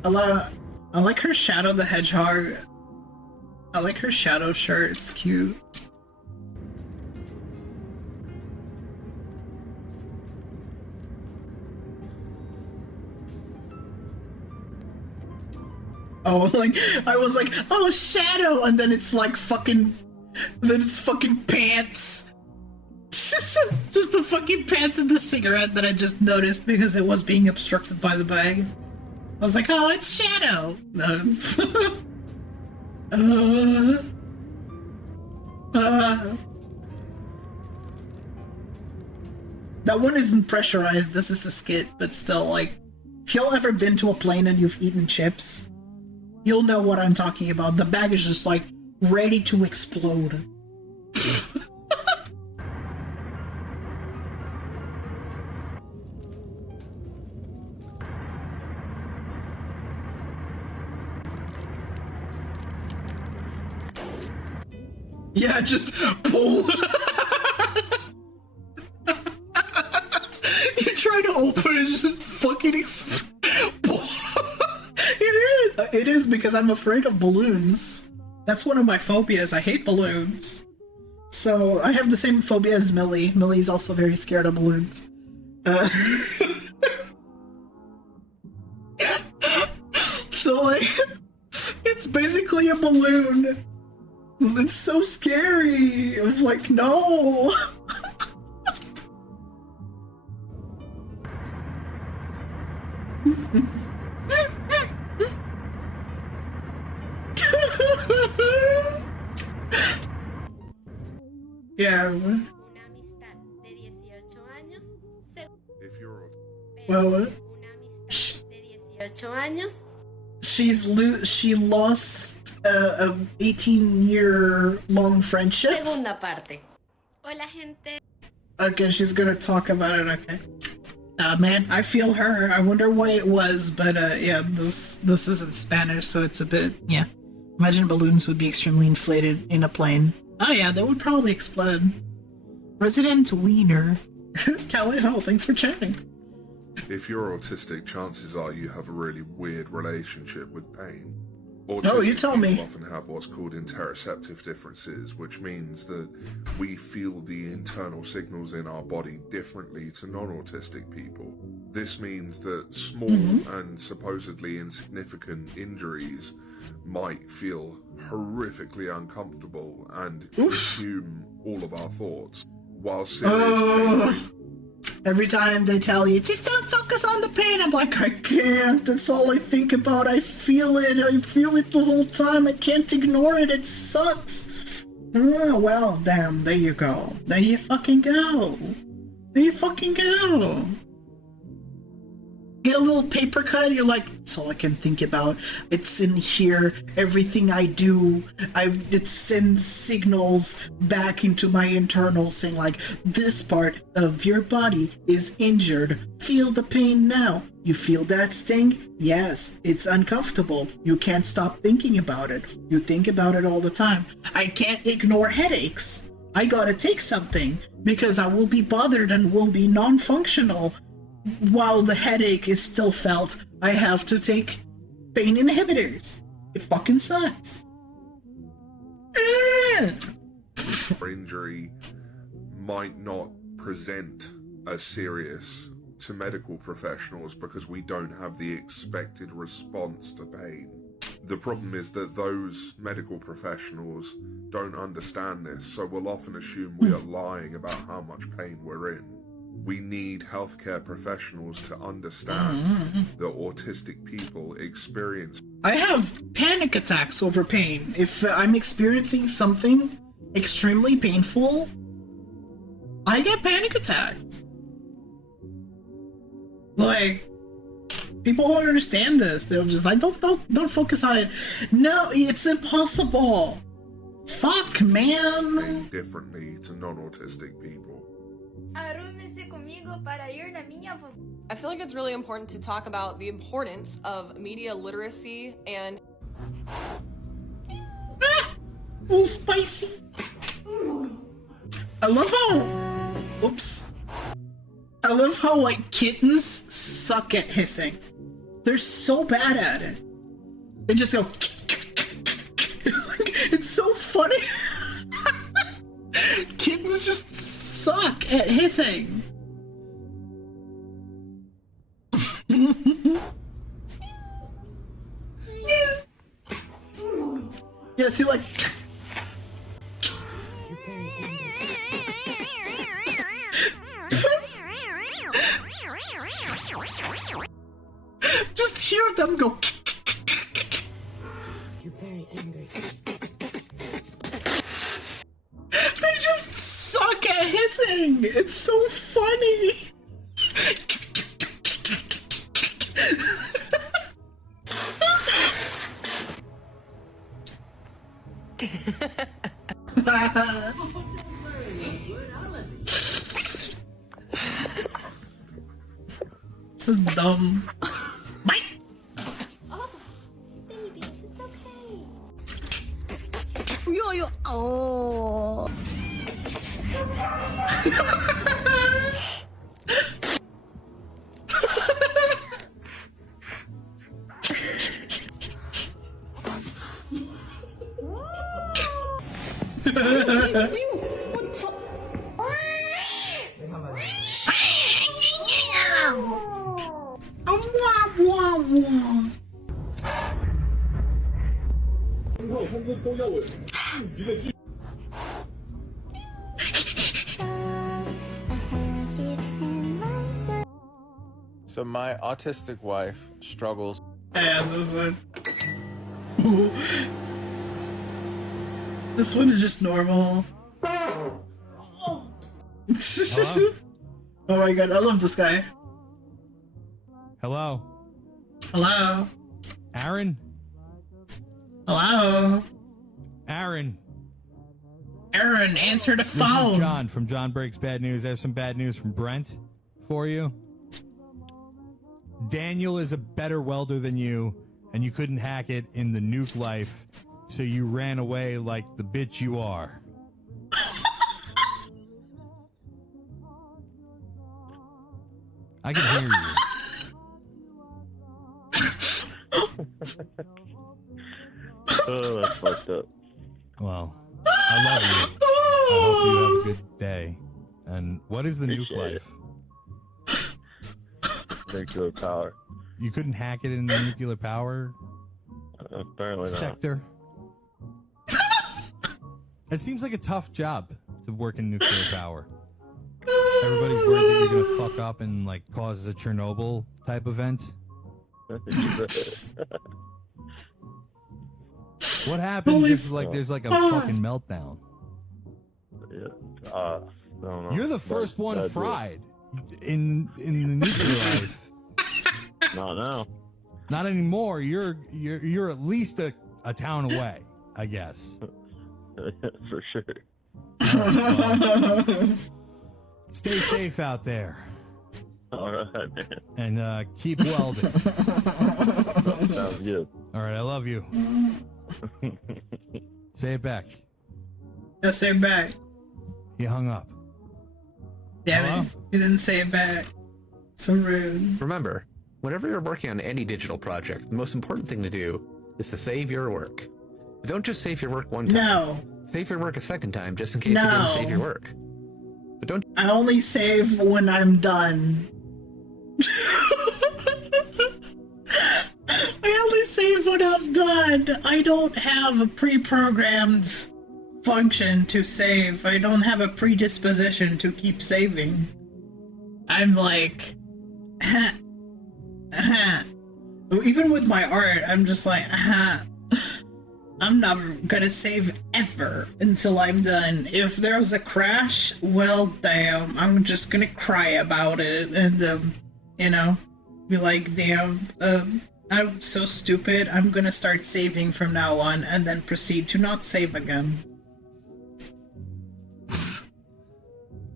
I like her Shadow the Hedgehog. I like her Shadow shirt, it's cute. Oh, like, I was like, oh, Shadow, and then it's like fucking, then it's fucking pants. Just the fucking pants and the cigarette that I just noticed because it was being obstructed by the bag. I was like, oh, it's Shadow. No. That one isn't pressurized, this is a skit, but still, like, if y'all ever been to a plane and you've eaten chips, you'll know what I'm talking about. The bag is just like ready to explode. Yeah, just pull. You try to open it, just fucking pull. It is because I'm afraid of balloons. That's one of my phobias. I hate balloons. So I have the same phobia as Millie. Millie's also very scared of balloons. So like, it's basically a balloon. It's so scary. I was like, no. Yeah. Well, she lost a 18-year long friendship. Segunda parte. Hola, gente. Okay, she's gonna talk about it. Okay. Man, I feel her. I wonder why it was, but yeah, this is in Spanish, so it's a bit, yeah. Imagine balloons would be extremely inflated in a plane. Oh yeah, they would probably explode. Resident Wiener. Callie Hall, thanks for chatting. If you're autistic, chances are you have a really weird relationship with pain. Oh, you tell me. People often have what's called interoceptive differences, which means that we feel the internal signals in our body differently to non-autistic people. This means that small and supposedly insignificant injuries might feel horrifically uncomfortable and consume all of our thoughts, while serious pain. Every time they tell you, just don't focus on the pain, I'm like, I can't. That's all I think about. I feel it. I feel it the whole time. I can't ignore it. It sucks. Well, damn. There you go. There you fucking go. There you fucking go. Get a little paper cut, you're like, that's all I can think about. It's in here, everything I do, it sends signals back into my internals saying like, this part of your body is injured. Feel the pain now. You feel that sting? Yes, it's uncomfortable. You can't stop thinking about it. You think about it all the time. I can't ignore headaches. I gotta take something because I will be bothered and will be non-functional. While the headache is still felt, I have to take pain inhibitors. It fucking sucks. Injury might not present as serious to medical professionals because we don't have the expected response to pain. The problem is that those medical professionals don't understand this, so we'll often assume we are lying about how much pain we're in. We need healthcare professionals to understand that autistic people experience. I have panic attacks over pain. If I'm experiencing something extremely painful, I get panic attacks. Like, people won't understand this. They're just like, don't focus on it. No, it's impossible. Fuck, man. Differently to non-autistic people. I feel like it's really important to talk about the importance of media literacy and... Oh, spicy. I love how... Oops. I love how, like, kittens suck at hissing. They're so bad at it. They just go... It's so funny. Kittens just suck at hissing. Yeah, see, like... Just hear them go... You're very angry. They just suck at hissing! It's so funny! So dumb. Mike! Oh, babies, it's okay. Yo, oh. So my autistic wife struggles. Yeah, this one. This one is just normal. Oh my god, I love this guy. Hello. Hello. Aaron? Hello. Aaron. Aaron, answer the phone. This is John from John Breaks Bad News. I have some bad news from Brent for you. Daniel is a better welder than you, and you couldn't hack it in the nuke life, so you ran away like the bitch you are. I can hear you. Oh, that's fucked up. Well, I love you. I hope you have a good day. And what is the nuke life? Nuclear power. You couldn't hack it in the nuclear power Apparently not. sector? It seems like a tough job to work in nuclear power. Everybody's worried that you're gonna fuck up and like cause a Chernobyl type event. What happens if like there's like a fucking meltdown? Yeah. I don't know. You're the first one fried in the nuclear life. Not now. Not anymore. You're at least a town away, I guess. For sure. Well, stay safe out there. All right, man. And keep welding. Sounds good. All right, I love you. Say it back. Yeah, say it back. He hung up. Damn it. You didn't say it back. So rude. Remember, whenever you're working on any digital project, the most important thing to do is to save your work. But don't just save your work one time. No. Save your work a second time just in case you didn't save your work. But don't. I only save when I'm done. I only save when I'm done. I don't have a pre-programmed function to save. I don't have a predisposition to keep saving. I'm like, even with my art, I'm just like, I'm not gonna save ever until I'm done. If there's a crash, well, damn, I'm just gonna cry about it and, you know, be like, damn, I'm so stupid. I'm gonna start saving from now on and then proceed to not save again.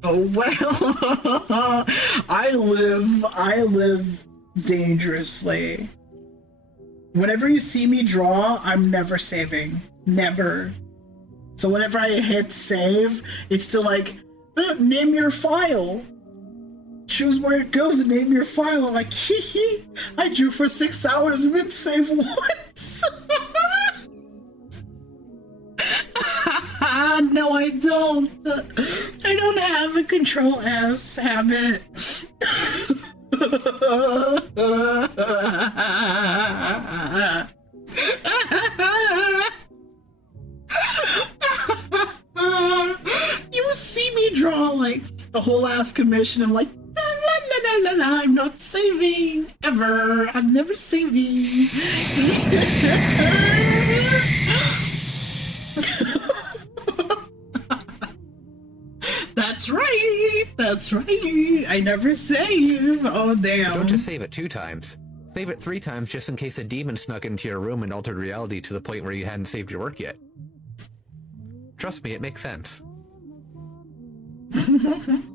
Oh well, I live dangerously. Whenever you see me draw, I'm never saving. Never. So whenever I hit save, it's still like, name your file. Choose where it goes and name your file. I'm like, hee hee, I drew for 6 hours and then save once. No, I don't. I don't have a Control S habit. You see me draw like the whole ass commission. I'm like, la la la la la. I'm not saving ever. I'm never saving. That's right. That's right. I never save. Oh damn. Don't just save it 2 times. Save it 3 times just in case a demon snuck into your room and altered reality to the point where you hadn't saved your work yet. Trust me, it makes sense.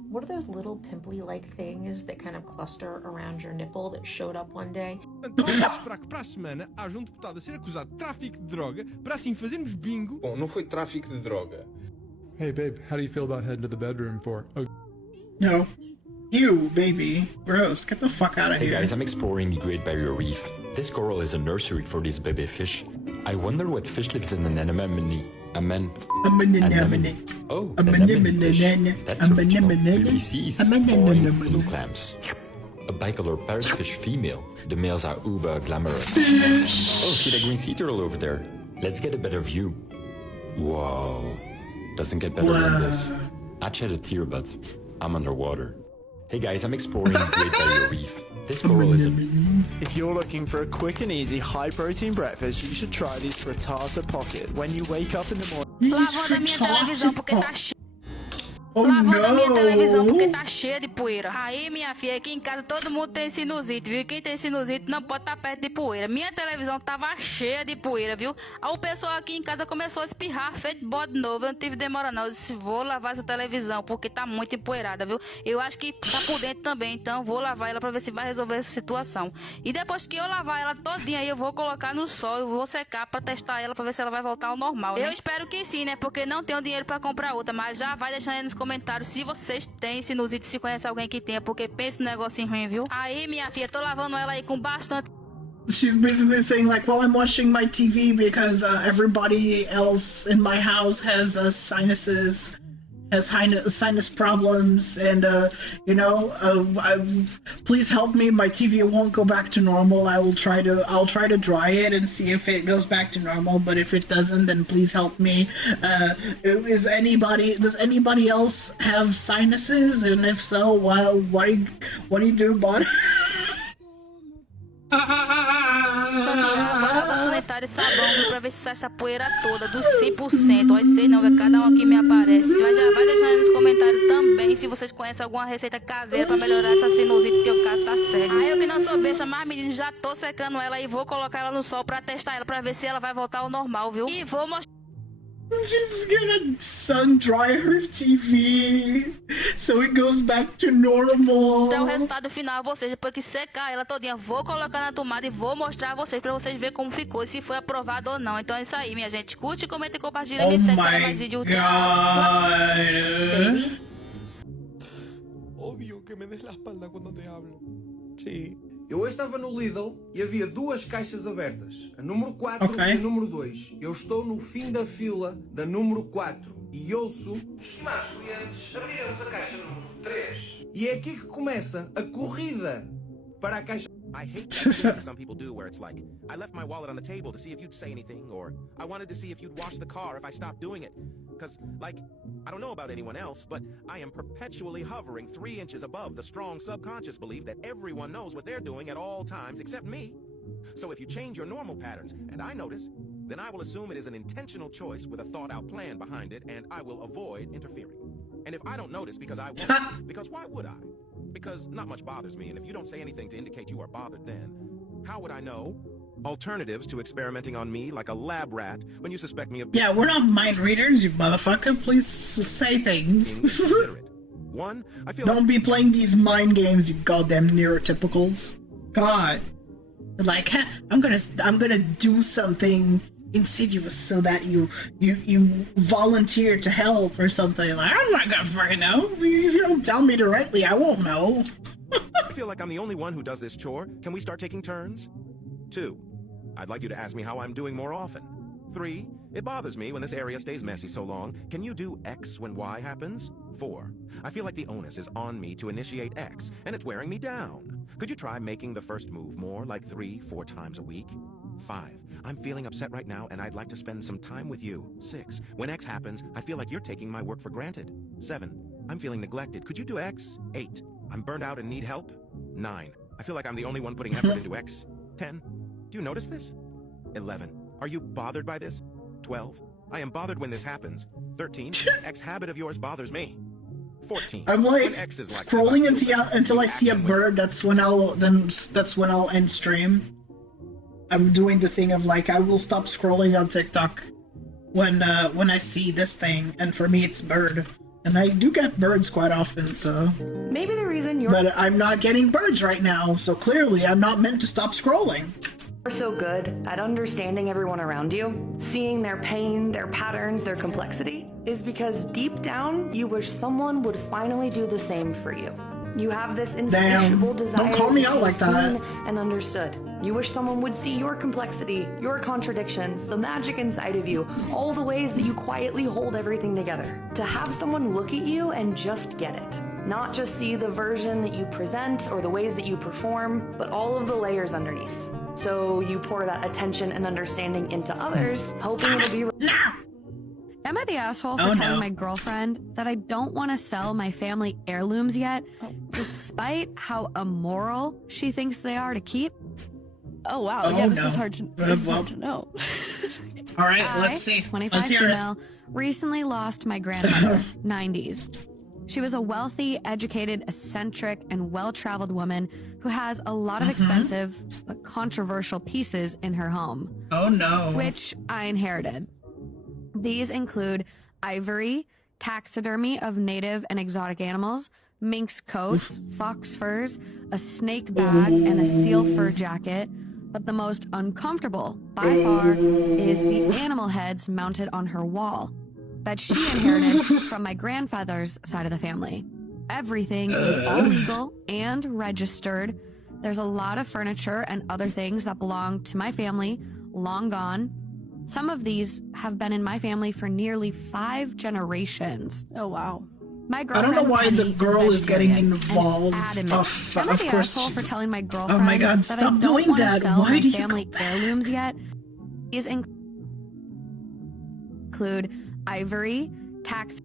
What are those little pimply-like things that kind of cluster around your nipple that showed up one day? Então vamos esperar que para a semana haja deputado a ser acusado de tráfico de droga para assim fazermos bingo. Bom, não foi tráfico de droga. Hey babe, how do you feel about heading to the bedroom for? Oh. No. You, baby. Gross. Get the fuck out of here. Hey guys, I'm exploring the Great Barrier Reef. This coral is a nursery for these baby fish. I wonder what fish lives in an anemone. Amen. Amen. Oh, Amen. that's original. Ulysses, boy, blue clams. A bicolor parrotfish female. The males are uber glamorous. Oh, see the green sea turtle over there. Let's get a better view. Whoa. Doesn't get better than this. I'd shed a tear, but I'm underwater. Hey guys, I'm exploring Great Barrier Reef. This coral is a... If you're looking for a quick and easy high-protein breakfast, you should try these frittata pockets. When you wake up in the morning... Lavando a minha televisão porque tá cheia. Lavando a minha televisão porque tá cheia de poeira. Aí, minha filha, aqui em casa todo mundo tem sinusite, viu? Quem tem sinusite não pode estar perto de poeira. Minha televisão tava cheia de poeira, viu? Aí o pessoal aqui em casa começou a espirrar, feito bode novo. Eu não tive demora não. Eu disse, vou lavar essa televisão porque tá muito empoeirada, viu? Eu acho que tá por dentro também, então vou lavar ela pra ver se vai resolver essa situação. E depois que eu lavar ela todinha aí, eu vou colocar no sol, eu vou secar pra testar ela pra ver se ela vai voltar ao normal, né? Eu espero que sim, né? Porque não tenho dinheiro pra comprar outra, mas já vai deixando aí nos comentários se vocês têm sinusite, se conhece alguém que tenha, porque pensa no negocinho ruim, viu? Aí, minha filha, tô lavando ela aí com bastante. She's basically saying like, well, I'm watching my TV because everybody else in my house has sinuses, has sinus problems, and please help me. My TV won't go back to normal. I'll try to dry it and see if it goes back to normal. But if it doesn't, then please help me. Does anybody else have sinuses? And if so, well, what do you do about it? Água sanitária e sabão pra ver se sai essa poeira toda dos 100%. Olha, sei não, cada um aqui me aparece. Mas já vai deixando aí nos comentários também se vocês conhecem alguma receita caseira pra melhorar essa sinusite, porque o caso tá sério. Aí eu que não sou besta, mas menino, já tô secando ela e vou colocar ela no sol pra testar ela pra ver se ela vai voltar ao normal, viu? E vou mostrar. She's gonna sun dry her TV so it goes back to normal. Então o resultado final, vocês, depois que secar ela todinha, vou colocar na tomada e vou mostrar a vocês pra vocês verem como ficou e se foi aprovado ou não. Então é isso aí, minha gente. Curte, comenta e compartilha. Me segue para mais vídeo. Odio que me des la espalda cuando te hablo. Sí. Eu hoje estava no Lidl e havia duas caixas abertas, a número 4 e a número 2. Eu estou no fim da fila da número 4 e ouço... Estimados clientes, abriremos a caixa número 3. E é aqui que começa a corrida para a caixa... I hate that thing some people do where it's like, I left my wallet on the table to see if you'd say anything, or I wanted to see if you'd wash the car if I stopped doing it. Because, like, I don't know about anyone else, but I am perpetually hovering 3 inches above the strong subconscious belief that everyone knows what they're doing at all times except me. So if you change your normal patterns, and I notice, then I will assume it is an intentional choice with a thought-out plan behind it, and I will avoid interfering. And if I don't notice because I won't, because why would I? Because not much bothers me, and if you don't say anything to indicate you are bothered then, how would I know? Alternatives to experimenting on me like a lab rat when you suspect me of... Yeah, we're not mind readers, you motherfucker. Please say things. One, I feel Don't be playing these mind games, you goddamn neurotypicals. God. Like, I'm gonna do something insidious so that you volunteer to help or something. Like, I'm not gonna fucking know. If you don't tell me directly, I won't know. I feel like I'm the only one who does this chore. Can we start taking turns? 2, I'd like you to ask me how I'm doing more often. 3, it bothers me when this area stays messy so long. Can you do X when Y happens? 4, I feel like the onus is on me to initiate X, and it's wearing me down. Could you try making the first move more, like 3-4 times a week? 5, I'm feeling upset right now, and I'd like to spend some time with you. 6, when X happens, I feel like you're taking my work for granted. 7, I'm feeling neglected. Could you do X? 8, I'm burned out and need help. 9, I feel like I'm the only one putting effort into X. 10, do you notice this? 11, are you bothered by this? 12, I am bothered when this happens. 13, X habit of yours bothers me. 14, I'm like X is like scrolling until I see a bird. That's when I'll end stream. I'm doing the thing of like I will stop scrolling on TikTok when I see this thing, and for me it's bird, and I do get birds quite often. So maybe the reason you're but I'm not getting birds right now, so clearly I'm not meant to stop scrolling. You're so good at understanding everyone around you, seeing their pain, their patterns, their complexity, is because deep down you wish someone would finally do the same for you. You have this insatiable desire don't call me to out feel like that. seen and understood. You wish someone would see your complexity, your contradictions, the magic inside of you, all the ways that you quietly hold everything together. To have someone look at you and just get it. Not just see the version that you present or the ways that you perform, but all of the layers underneath. So you pour that attention and understanding into others, hoping it'll be... Am I the asshole for telling my girlfriend that I don't want to sell my family heirlooms yet, despite how immoral she thinks they are to keep? Oh wow, yeah, this is hard to know. All right, let's see. 25 let's hear female, recently lost my grandmother, 90s. She was a wealthy, educated, eccentric, and well-traveled woman who has a lot of expensive but controversial pieces in her home. Oh no. Which I inherited. These include ivory, taxidermy of native and exotic animals, minx coats, fox furs, a snake bag, and a seal fur jacket. But the most uncomfortable, by far, is the animal heads mounted on her wall that she inherited from my grandfather's side of the family. Everything is all legal and registered. There's a lot of furniture and other things that belong to my family, long gone. Some of these have been in my family for nearly 5 generations. Oh, wow. My I girlfriend don't know why the girl is getting involved. Of course. For telling my girlfriend oh my god, that stop I don't doing want to that. sell Why my do you family heirlooms yet? These include ivory, tax.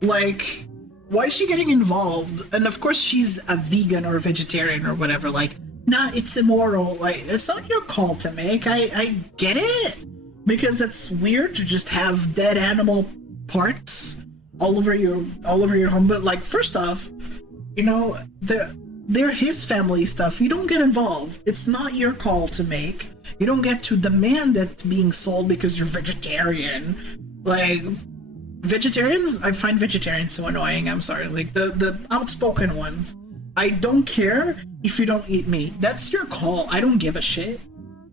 Like, why is she getting involved? And of course she's a vegan or a vegetarian or whatever. Like, nah, it's immoral. Like, it's not your call to make. I get it. Because it's weird to just have dead animal parts all over your home. But like, first off, you know, they're his family stuff. You don't get involved. It's not your call to make. You don't get to demand it being sold because you're vegetarian. Like, vegetarians, I find vegetarians so annoying. I'm sorry. Like, the outspoken ones. I don't care if you don't eat meat. That's your call. I don't give a shit.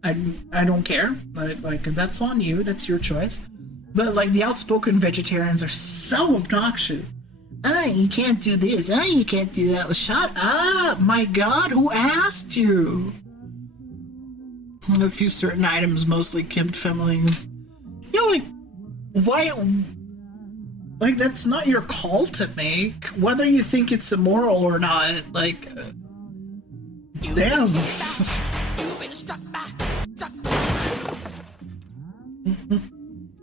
I don't care. Like, that's on you. That's your choice. But like, the outspoken vegetarians are so obnoxious. You can't do this. You can't do that. Shut up! My God, who asked you? A few certain items, mostly Kimmed families. Yeah, like, why? Like, that's not your call to make. Whether you think it's immoral or not, like, damn.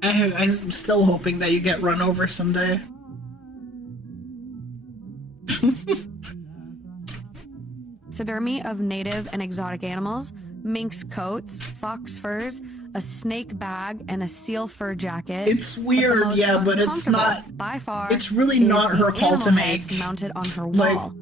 I'm still hoping that you get run over someday. Taxidermy of native and exotic animals, minx coats, fox furs, a snake bag, and a seal fur jacket. It's weird, yeah, but it's not. By far, it's really not her call to make. Mounted on her wall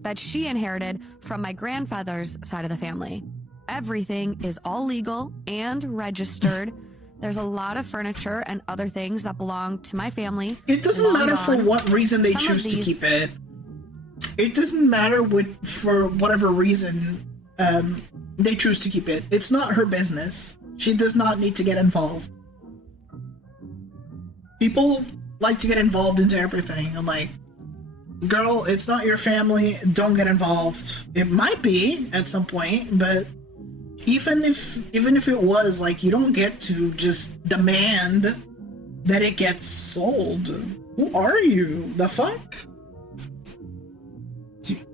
that she inherited from my grandfather's side of the family. Everything is all legal and registered. There's a lot of furniture and other things that belong to my family. It doesn't matter for what reason they choose to keep it. It doesn't matter for whatever reason they choose to keep it. It's not her business. She does not need to get involved. People like to get involved into everything. I'm like, girl, it's not your family. Don't get involved. It might be at some point, but even if it was, like, you don't get to just demand that it gets sold. Who are you? The fuck?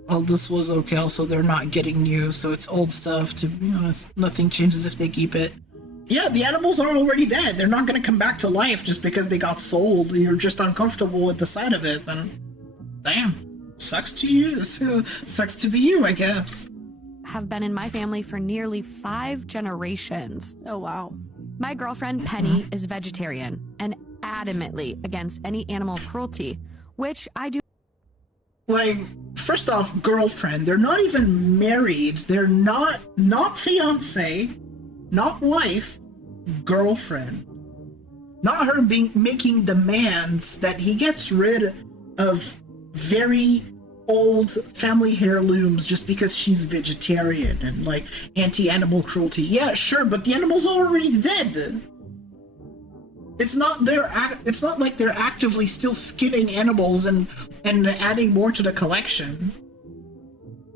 Well, this was okay. Also, they're not getting new, so it's old stuff. To be honest, nothing changes if they keep it. Yeah, the animals are already dead. They're not gonna come back to life just because they got sold. You're just uncomfortable with the sight of it. Then, damn, sucks to you. Sucks to be you, I guess. Have been in my family for nearly 5 generations. Oh, wow. My girlfriend Penny is vegetarian and adamantly against any animal cruelty, which I do. Like, first off, girlfriend, they're not even married. They're not fiance, not wife, girlfriend. Not her making demands that he gets rid of very old family heirlooms just because she's vegetarian and like anti-animal cruelty. Yeah, sure, but the animal's already dead. It's not like they're actively still skinning animals and adding more to the collection.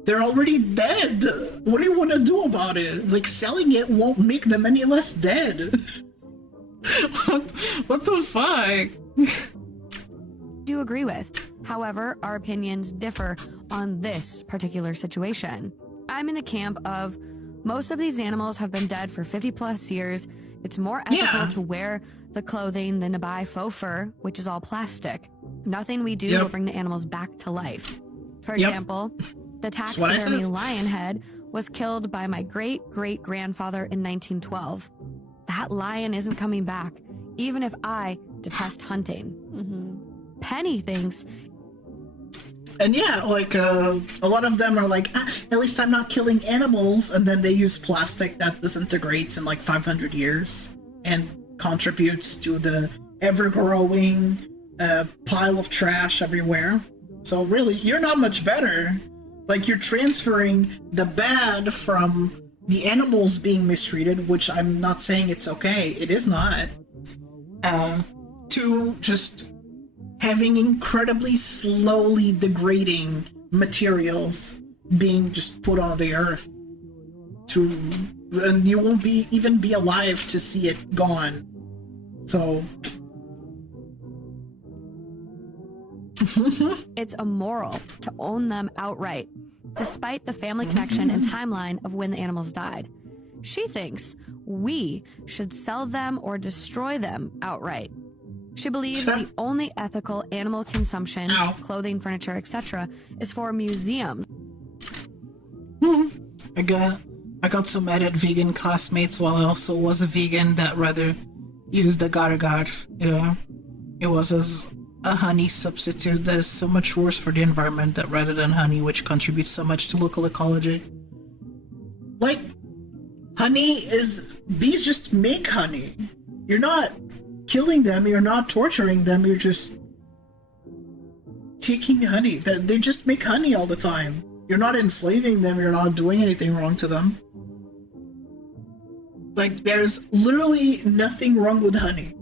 They're already dead. What do you want to do about it? Like, selling it won't make them any less dead. What the fuck? Do agree with. However, our opinions differ on this particular situation. I'm in the camp of most of these animals have been dead for 50 plus years. It's more ethical to wear the clothing than to buy faux fur, which is all plastic. Nothing we do will bring the animals back to life. For example, the taxidermy lion head was killed by my great-great-grandfather in 1912. That lion isn't coming back, even if I detest hunting. Penny thinks... And yeah, like, a lot of them are like, at least I'm not killing animals, and then they use plastic that disintegrates in like 500 years and contributes to the ever-growing pile of trash everywhere. So really, you're not much better. Like, you're transferring the bad from the animals being mistreated, which I'm not saying it's okay, it is not, to just having incredibly slowly degrading materials being just put on the earth. And you won't even be alive to see it gone. So... It's immoral to own them outright, despite the family connection and timeline of when the animals died. She thinks we should sell them or destroy them outright. She believes the only ethical animal consumption, clothing, furniture, etc., is for museums. I got so mad at vegan classmates while I also was a vegan that rather used agar-agar. Yeah, it was as a honey substitute that is so much worse for the environment that rather than honey, which contributes so much to local ecology. Like, honey is... bees just make honey. You're not killing them, you're not torturing them, you're just taking honey. They just make honey all the time. You're not enslaving them, you're not doing anything wrong to them. Like, there's literally nothing wrong with honey.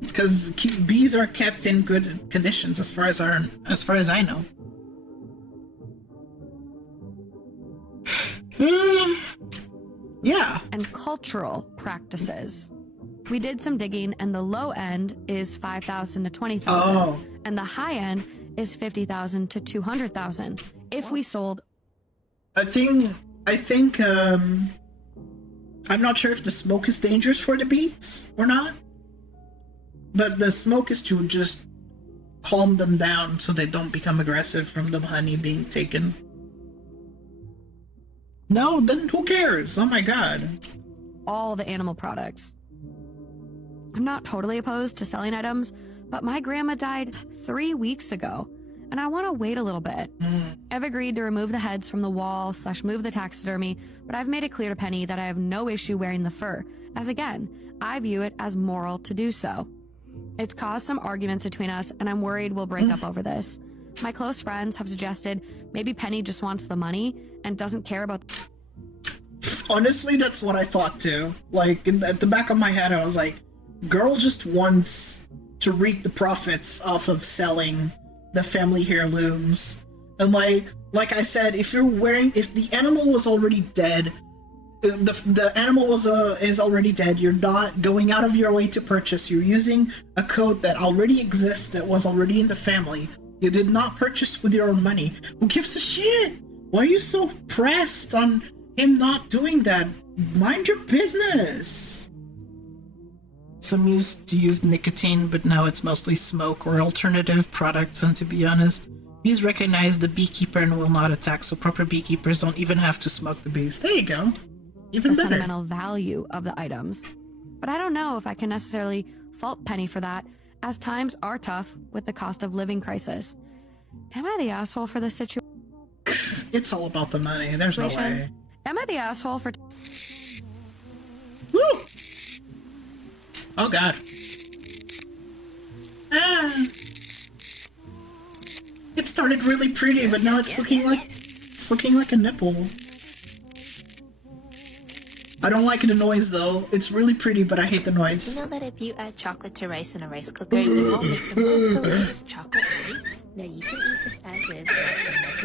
Because bees are kept in good conditions as far as I know. Yeah. And cultural practices. We did some digging, and the low end is 5,000 to 20,000, and the high end is 50,000 to 200,000. If we sold, I think I'm not sure if the smoke is dangerous for the bees or not, but the smoke is to just calm them down so they don't become aggressive from the honey being taken. No, then who cares? Oh my god. all the animal products. I'm not totally opposed to selling items, but my grandma died 3 weeks ago, and I want to wait a little bit. I've agreed to remove the heads from the wall / move the taxidermy, but I've made it clear to Penny that I have no issue wearing the fur, as again, I view it as moral to do so. It's caused some arguments between us, and I'm worried we'll break up over this. My close friends have suggested maybe Penny just wants the money and doesn't care about... Honestly, that's what I thought too. Like, at the back of my head, I was like, girl just wants to reap the profits off of selling the family heirlooms. And like I said, if the animal was already dead, the animal is already dead, you're not going out of your way to purchase, you're using a code that already exists, that was already in the family. You did not purchase with your own money. Who gives a shit? Why are you so pressed on him not doing that? Mind your business. Some used to use nicotine, but now it's mostly smoke or alternative products, and to be honest, bees recognize the beekeeper and will not attack, so proper beekeepers don't even have to smoke the bees. There you go. Even the better. Sentimental value of the items. But I don't know if I can necessarily fault Penny for that, as times are tough with the cost of living crisis. Am I the asshole for this situation? It's all about the money. There's no way. Am I the asshole for... Woo! Oh god. Ah. It started really pretty, but now it's looking like a nipple. I don't like the noise though. It's really pretty, but I hate the noise. You know that if you add chocolate to rice in a rice cooker, you won't make the most delicious chocolate rice? Now you can eat this as is,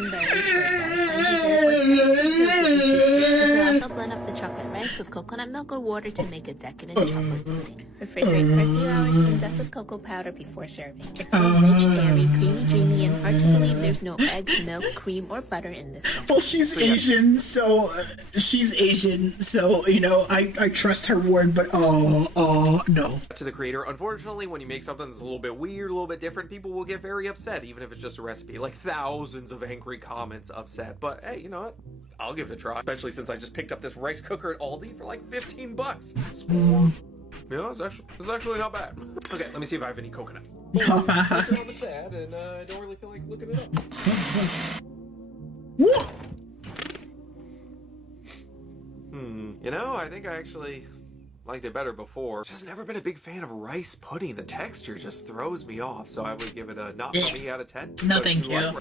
without some milk and berries for a satisfying dessert with you can also blend up the chocolate rice with coconut milk or water to make a decadent chocolate pudding. Refrigerate for a few hours and dust with cocoa powder before serving. It's so rich, airy, creamy, dreamy, and hard to believe there's no eggs, milk, cream, or butter in this one. Well, she's Asian, so you know, I trust her word, but no. To the creator, unfortunately, when you make something that's a little bit weird, a little bit different, people will get very upset, even if it's just a recipe. Like thousands of angry comments upset. But hey, you know what? I'll give it a try. Especially since I just picked up this rice cooker at Aldi for like 15 bucks. Yeah, it's actually not bad. Okay, let me see if I have any coconut. Looking on the bad, and I don't really feel like looking it up. You know, I think I actually liked it better before. Just never been a big fan of rice pudding. The texture just throws me off, so I would give it a not for me out of 10. No, thank you.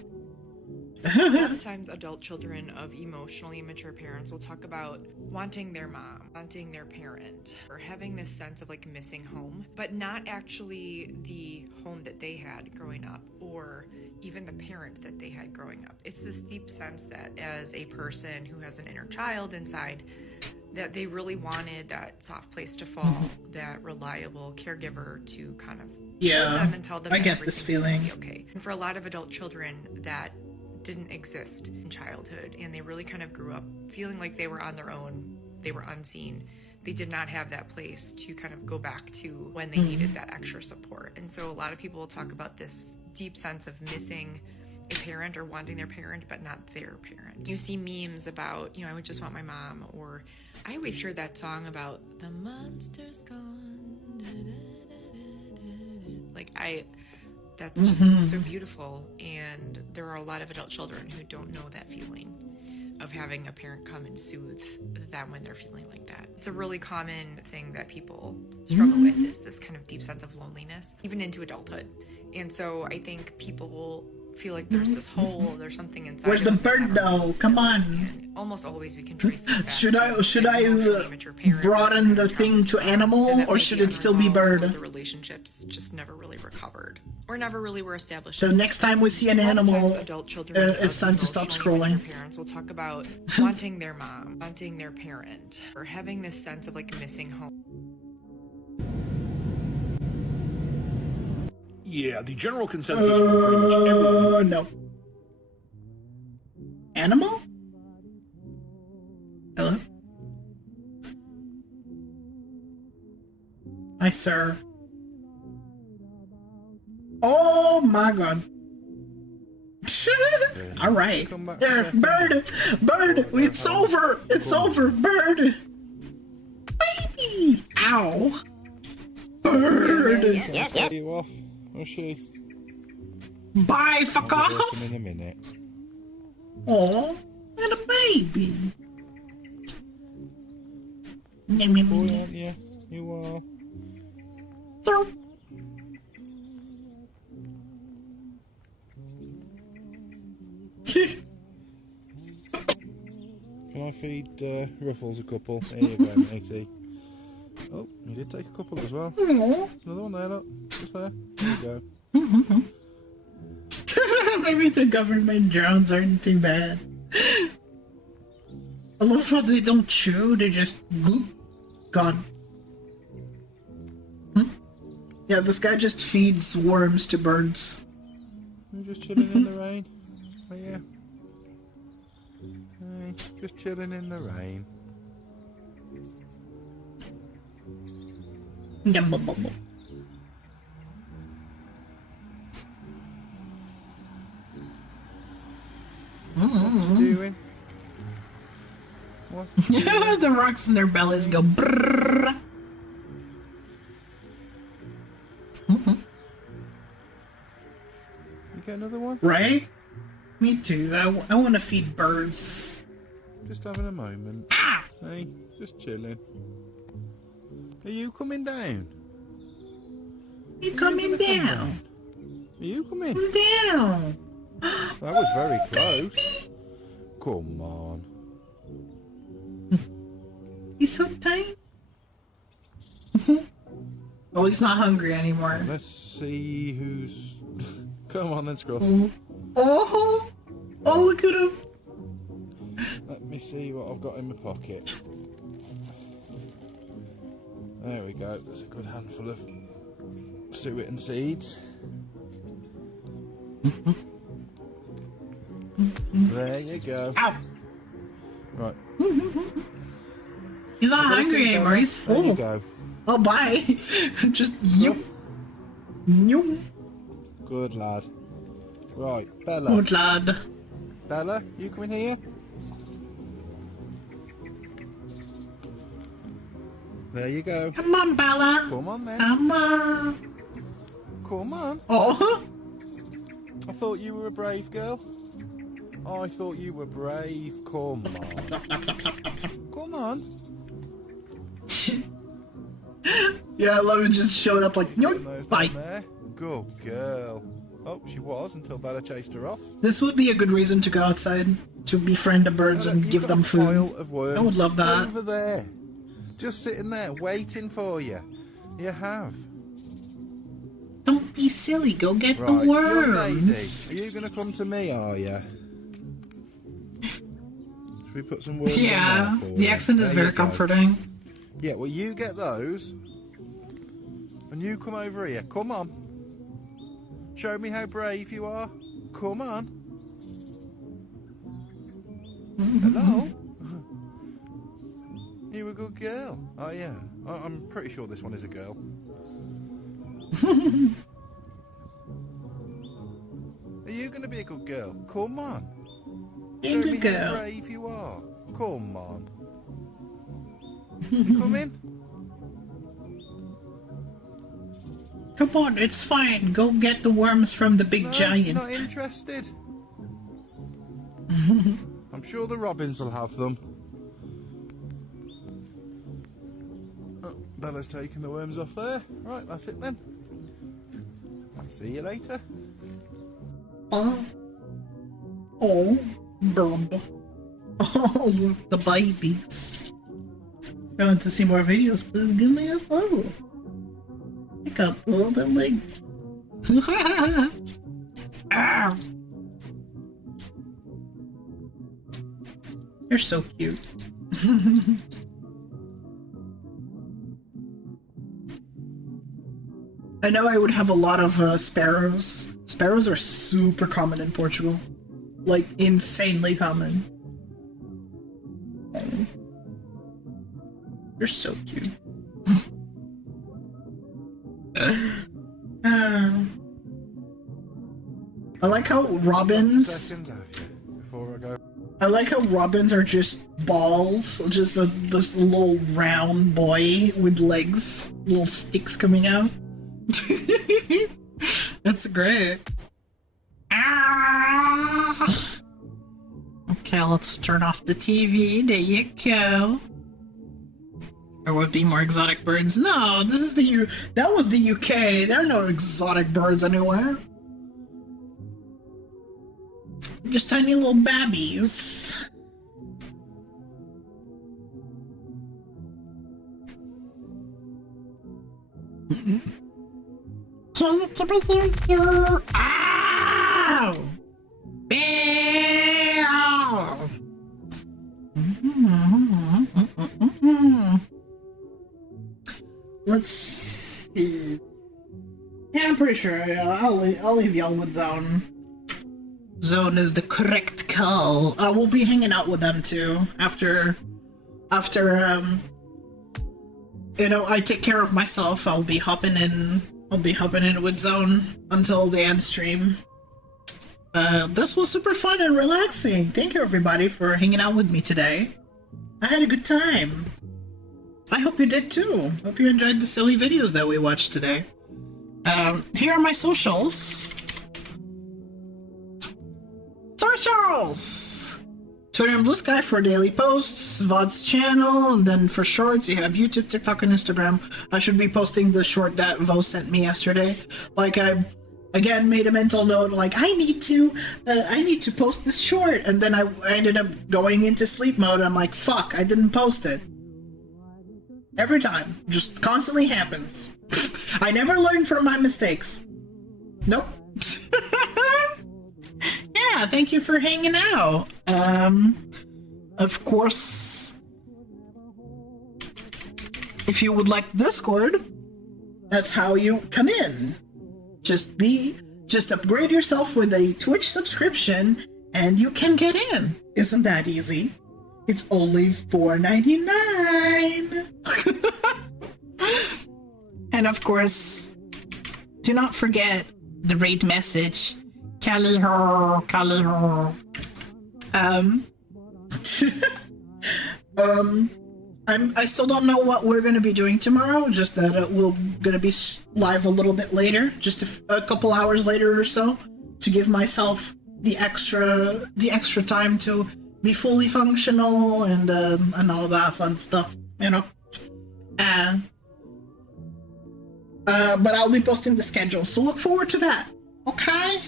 A lot of times adult children of emotionally immature parents will talk about wanting their mom, wanting their parent, or having this sense of like missing home, but not actually the home that they had growing up or even the parent that they had growing up. It's this deep sense that as a person who has an inner child inside, that they really wanted that soft place to fall, that reliable caregiver to kind of hold them and tell them I get this feeling. Okay. And for a lot of adult children, that didn't exist in childhood, and they really kind of grew up feeling like they were on their own, they were unseen. They did not have that place to kind of go back to when they needed that extra support. And so a lot of people will talk about this deep sense of missing a parent or wanting their parent, but not their parent. You see memes about, you know, I would just want my mom, or I always hear that song about the monster's gone. Like that's just so beautiful. And there are a lot of adult children who don't know that feeling of having a parent come and soothe them when they're feeling like that. It's a really common thing that people struggle with, is this kind of deep sense of loneliness, even into adulthood. And so I think people will feel like there's this hole, there's something inside. Where's the bird though? Come on. And almost always we can trace it back. Should I broaden the thing to animal, or should it still be bird? The relationships just never really recovered, or never really were established. So next time we see an animal, it's time to stop scrolling. Parents will talk about wanting their mom, wanting their parent, or having this sense of like missing home. Yeah, the general consensus from pretty much everyone. No. Animal? Hello? Hi, sir. Oh my god. Alright. There, bird! Bird! It's over! It's over! Bird! Baby! Ow! Bird! Yes. You off, was she? Bye, fuck off! In a minute. Aw, and a baby. Boy, aren't you? You are. Can I feed Ruffles a couple? There you go, matey. Oh, you did take a couple as well. Aww. Another one there, look. Just there. There you go. Maybe the government drones aren't too bad. I love how they don't chew, they just gone. Yeah, this guy just feeds worms to birds. I'm just chilling in the rain. Oh yeah. Hey, just chilling in the rain. What you doing? What? The rocks in their bellies go brrrr. You get another one? Right? Me too. I want to feed birds. Just having a moment. Hey, just chilling. Are you coming down? You coming down? Are you coming down? That was very close. Come on. He's so tiny. Oh, he's not hungry anymore. Let's see who's... Come on then, Scruff. Oh, look at him. Let me see what I've got in my pocket. There we go. There's a good handful of suet and seeds. There you go. Ow. Right. He's not hungry anymore. He's full. There you go. Oh, bye. Just you. Good lad. Right, Bella. Good lad. Bella, you come in here. There you go. Come on, Bella. Come on, then. Come on. Come on. Oh. I thought you were a brave girl. I thought you were brave. Come on. Come on. Yeah, I love it. Just showed up like, nope, bye. Good girl. Oh, she was until Bella chased her off. This would be a good reason to go outside to befriend the birds and give them food. I would love that. Over there. Just sitting there waiting for you. You have. Don't be silly. Go get the Right, worms. are you going to come to me, are you? Should we put some worms Yeah, in there for the you? accent is There very you go. comforting. Yeah, well, you get those. And you come over here. Come on. Show me how brave you are. Come on. Hello? You a good girl. Oh, yeah. I'm pretty sure this one is a girl. Are you going to be a good girl? Come on. Be a Show good me girl. how brave you are. Come on. You come in? Come on, it's fine. Go get the worms from the big giant. Not interested. I'm sure the robins will have them. Oh, Bella's taking the worms off there. Right, that's it then. I'll see you later. Oh, bird. Oh, the babies. If you want to see more videos, please give me a follow. Pick up all the links. Ah. You're so cute. I know I would have a lot of sparrows. Sparrows are super common in Portugal. Like, insanely common. You're so cute. I like how robins... I like how robins are just balls, just this little round boy with legs, little sticks coming out. That's great. Okay, let's turn off the TV. There you go. There would be more exotic birds. No, this is the that was the UK. There are no exotic birds anywhere. Just tiny little babbies. Ow! Let's see. Yeah, I'm pretty sure. Yeah, I'll leave y'all with Zone. Zone is the correct call. I will be hanging out with them too after you know, I take care of myself. I'll be hopping in with Zone until the end stream. This was super fun and relaxing. Thank you everybody for hanging out with me today. I had a good time. I hope you did too. Hope you enjoyed the silly videos that we watched today. Here are my socials. Twitter and Blue Sky for daily posts, VOD's channel, and then for shorts you have YouTube, TikTok, and Instagram. I should be posting the short that Vo sent me yesterday. Like, I again made a mental note, like I need to post this short, and then I ended up going into sleep mode. I'm like, fuck, I didn't post it. Every time. Just constantly happens. I never learn from my mistakes. Nope. Yeah, thank you for hanging out. Of course, if you would like Discord, that's how you come in. Just upgrade yourself with a Twitch subscription and you can get in. Isn't that easy? It's only $4.99. And of course, do not forget the raid message. Kaliho. I still don't know what we're gonna be doing tomorrow. Just that we're gonna be live a little bit later, just a couple hours later or so, to give myself the extra time to be fully functional and all that fun stuff, you know. But I'll be posting the schedule, so look forward to that. Okay.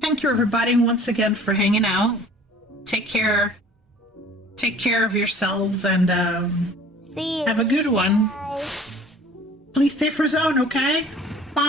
Thank you, everybody, once again for hanging out. Take care of yourselves and have a good one. Please stay for zone, okay? Bye.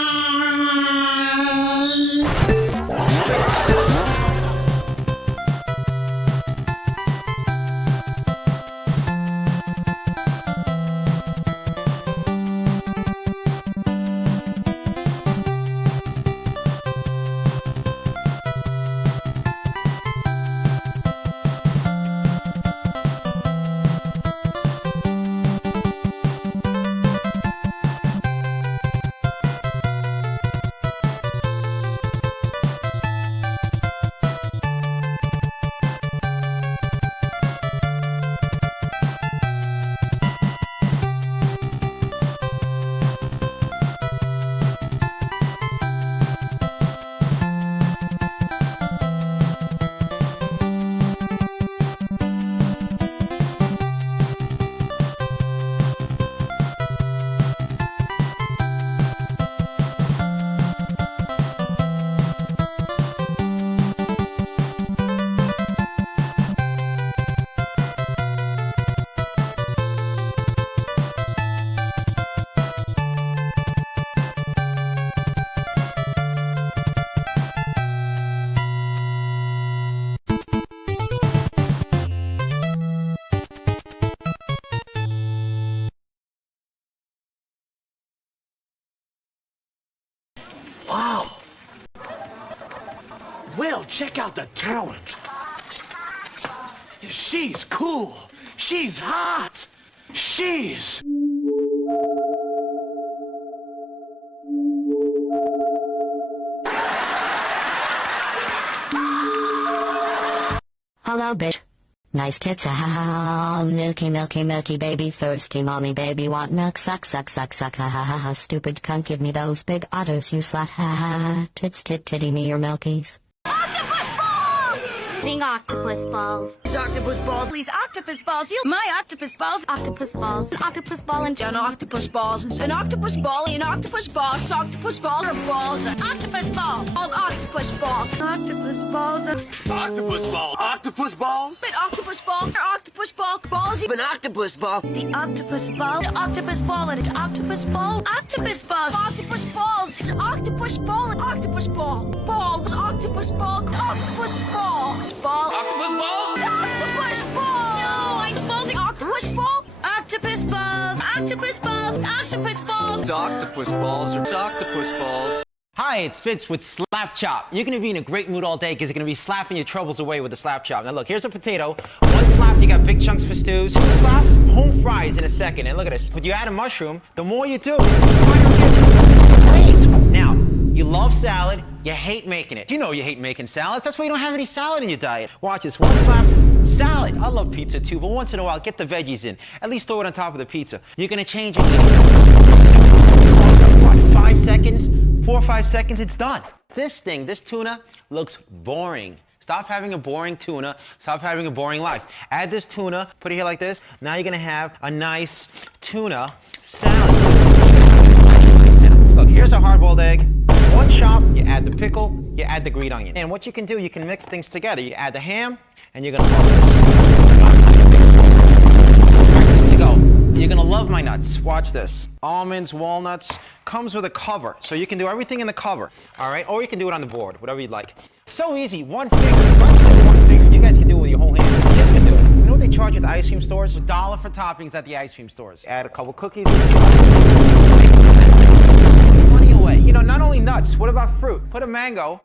Wow! Will, check out the talent. She's cool. She's hot. She's... Hello, bitch. Nice tits, ha ha ha. Milky, milky, milky baby, thirsty mommy baby, want milk, suck, suck, suck, suck, ha ha ha ha. Stupid cunt, give me those big otters, you slut, ha ha ha. Tits, titty me your milkies. Octopus balls! Being octopus balls. Octopus balls. Please, octopus balls. You, my octopus balls. Octopus balls. An octopus ball and an octopus balls. An octopus ball. An octopus ball. It's octopus ball or balls. Octopus ball. Called octopus balls. Octopus balls. Octopus ball. Octopus balls? An octopus ball or octopus ball. Balls. An octopus ball. The octopus ball. The octopus ball and an octopus ball. Octopus balls. Octopus balls. It's octopus ball and octopus ball. Balls. Octopus ball. Octopus ball. Ball. Octopus balls? Octopus ball! No, I'm supposing octopus ball? Octopus balls! Octopus balls! Octopus balls! It's octopus balls or octopus balls. Hi, it's Fitz with Slap Chop. You're gonna be in a great mood all day because you're gonna be slapping your troubles away with the Slap Chop. Now look, here's a potato. One slap, you got big chunks for stews. Two slaps, home fries in a second. And look at this. When you add a mushroom, the more you do, the higher it gets. Great! Now, you love salad, you hate making it. You know you hate making salads. That's why you don't have any salad in your diet. Watch this. One slap, salad. I love pizza too, but once in a while, get the veggies in. At least throw it on top of the pizza. You're gonna change it. What, 5 seconds? 4 or 5 seconds, it's done. This tuna looks boring. Stop having a boring tuna. Stop having a boring life. Add this tuna, put it here like this. Now you're gonna have a nice tuna salad. Look, here's a hard-boiled egg. One chop, you add the pickle, you add the green onion. And what you can do, you can mix things together. You add the ham, and you're gonna love this. Breakfast to go. You're gonna love my nuts. watch this. Almonds, walnuts, comes with a cover. So you can do everything in the cover, all right? Or you can do it on the board, whatever you'd like. So easy, one finger, one finger. You guys can do it with your whole hand. You guys can do it. You know what they charge at the ice cream stores? $1 for toppings at the ice cream stores. Add a couple cookies. Money away. You know, not only nuts, what about fruit? Put a mango.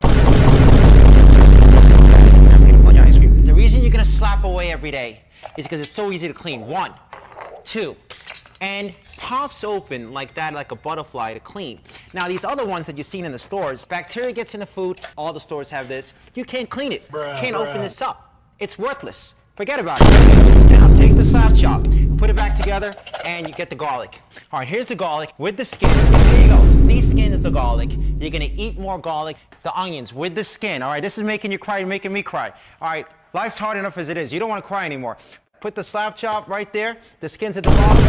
On your ice cream. The reason you're gonna slap away every day is because it's so easy to clean. 1, 2, and pops open like that, like a butterfly to clean. Now these other ones that you've seen in the stores, bacteria gets in the food, all the stores have this. You can't clean it. You can't open this up. It's worthless. Forget about it. Now take the slap chop, put it back together, and you get the garlic. All right, here's the garlic with the skin. There you go. So these skin is the garlic. You're gonna eat more garlic. The onions with the skin. All right, this is making you cry, you're making me cry. All right, life's hard enough as it is. You don't want to cry anymore. Put the slap chop right there. The skin's at the bottom.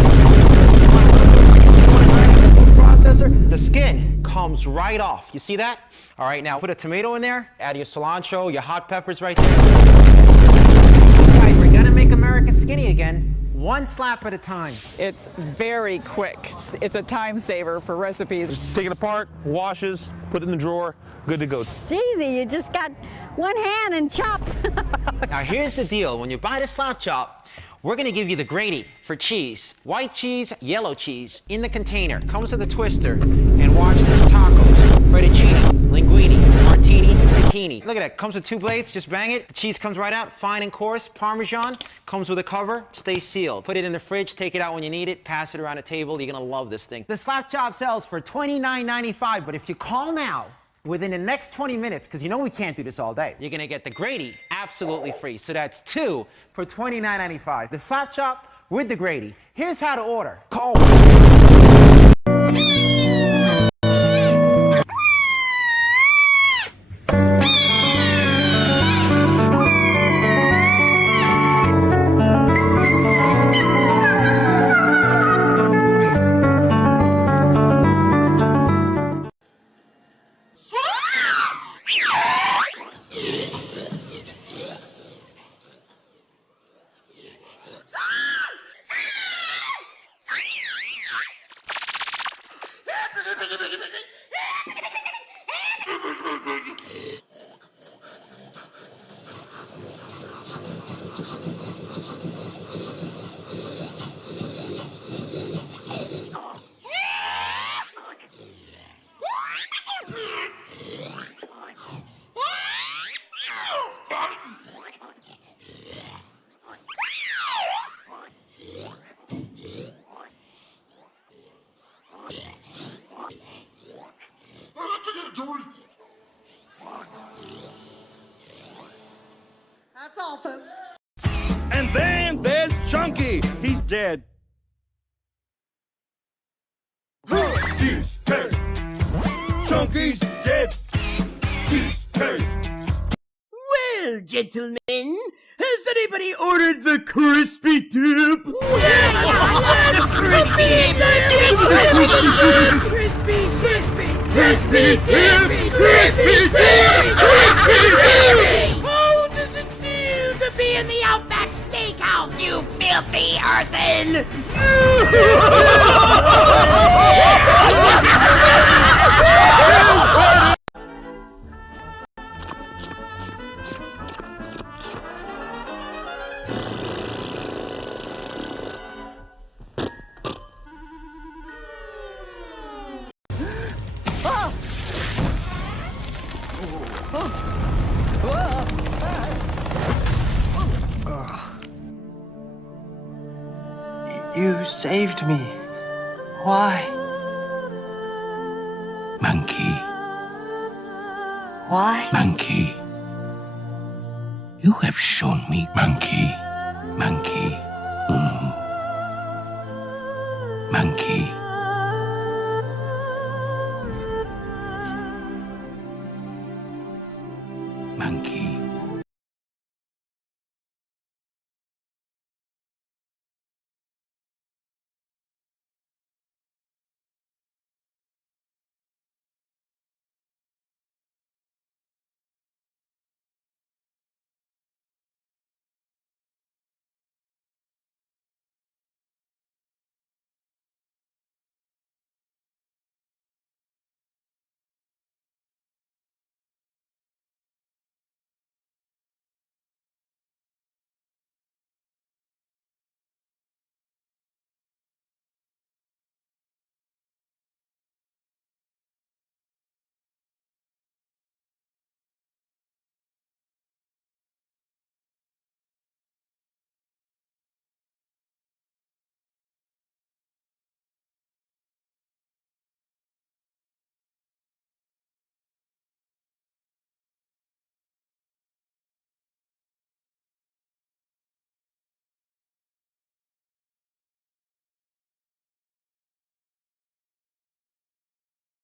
Processor, the skin comes right off. You see that? All right, now put a tomato in there. Add your cilantro, your hot peppers right there. Guys, we're gonna make America skinny again. One slap at a time. It's very quick. It's a time saver for recipes. Just take it apart, washes, put it in the drawer, good to go. It's easy, you just got one hand and chop. Now here's the deal, when you buy the slap chop, we're gonna give you the grady for cheese. White cheese, yellow cheese, in the container. Comes with a twister. And watch this, tacos, fettuccine, linguine, martini, zucchini. Look at that, comes with 2 blades, just bang it. The cheese comes right out, fine and coarse. Parmesan, comes with a cover, stays sealed. Put it in the fridge, take it out when you need it, pass it around the table, you're gonna love this thing. The slap chop sells for $29.95, but if you call now, within the next 20 minutes, because you know we can't do this all day, you're gonna get the grady absolutely free. So that's 2 for $29.95. The slap chop with the grady. Here's how to order. Call. That's all, folks. And then there's Chunky. He's dead. Cheesecake. Chunky's dead. Cheesecake. Well, gentlemen, has anybody ordered the crispy dip? Yes, crispy dip! Crispy dip! Crispy dip! Crispy dip! Crispy dip! How does it feel to be in the Outback Steakhouse, you filthy earthen? You saved me. Why? Monkey. Why? Monkey. You have shown me, monkey. Monkey. Monkey.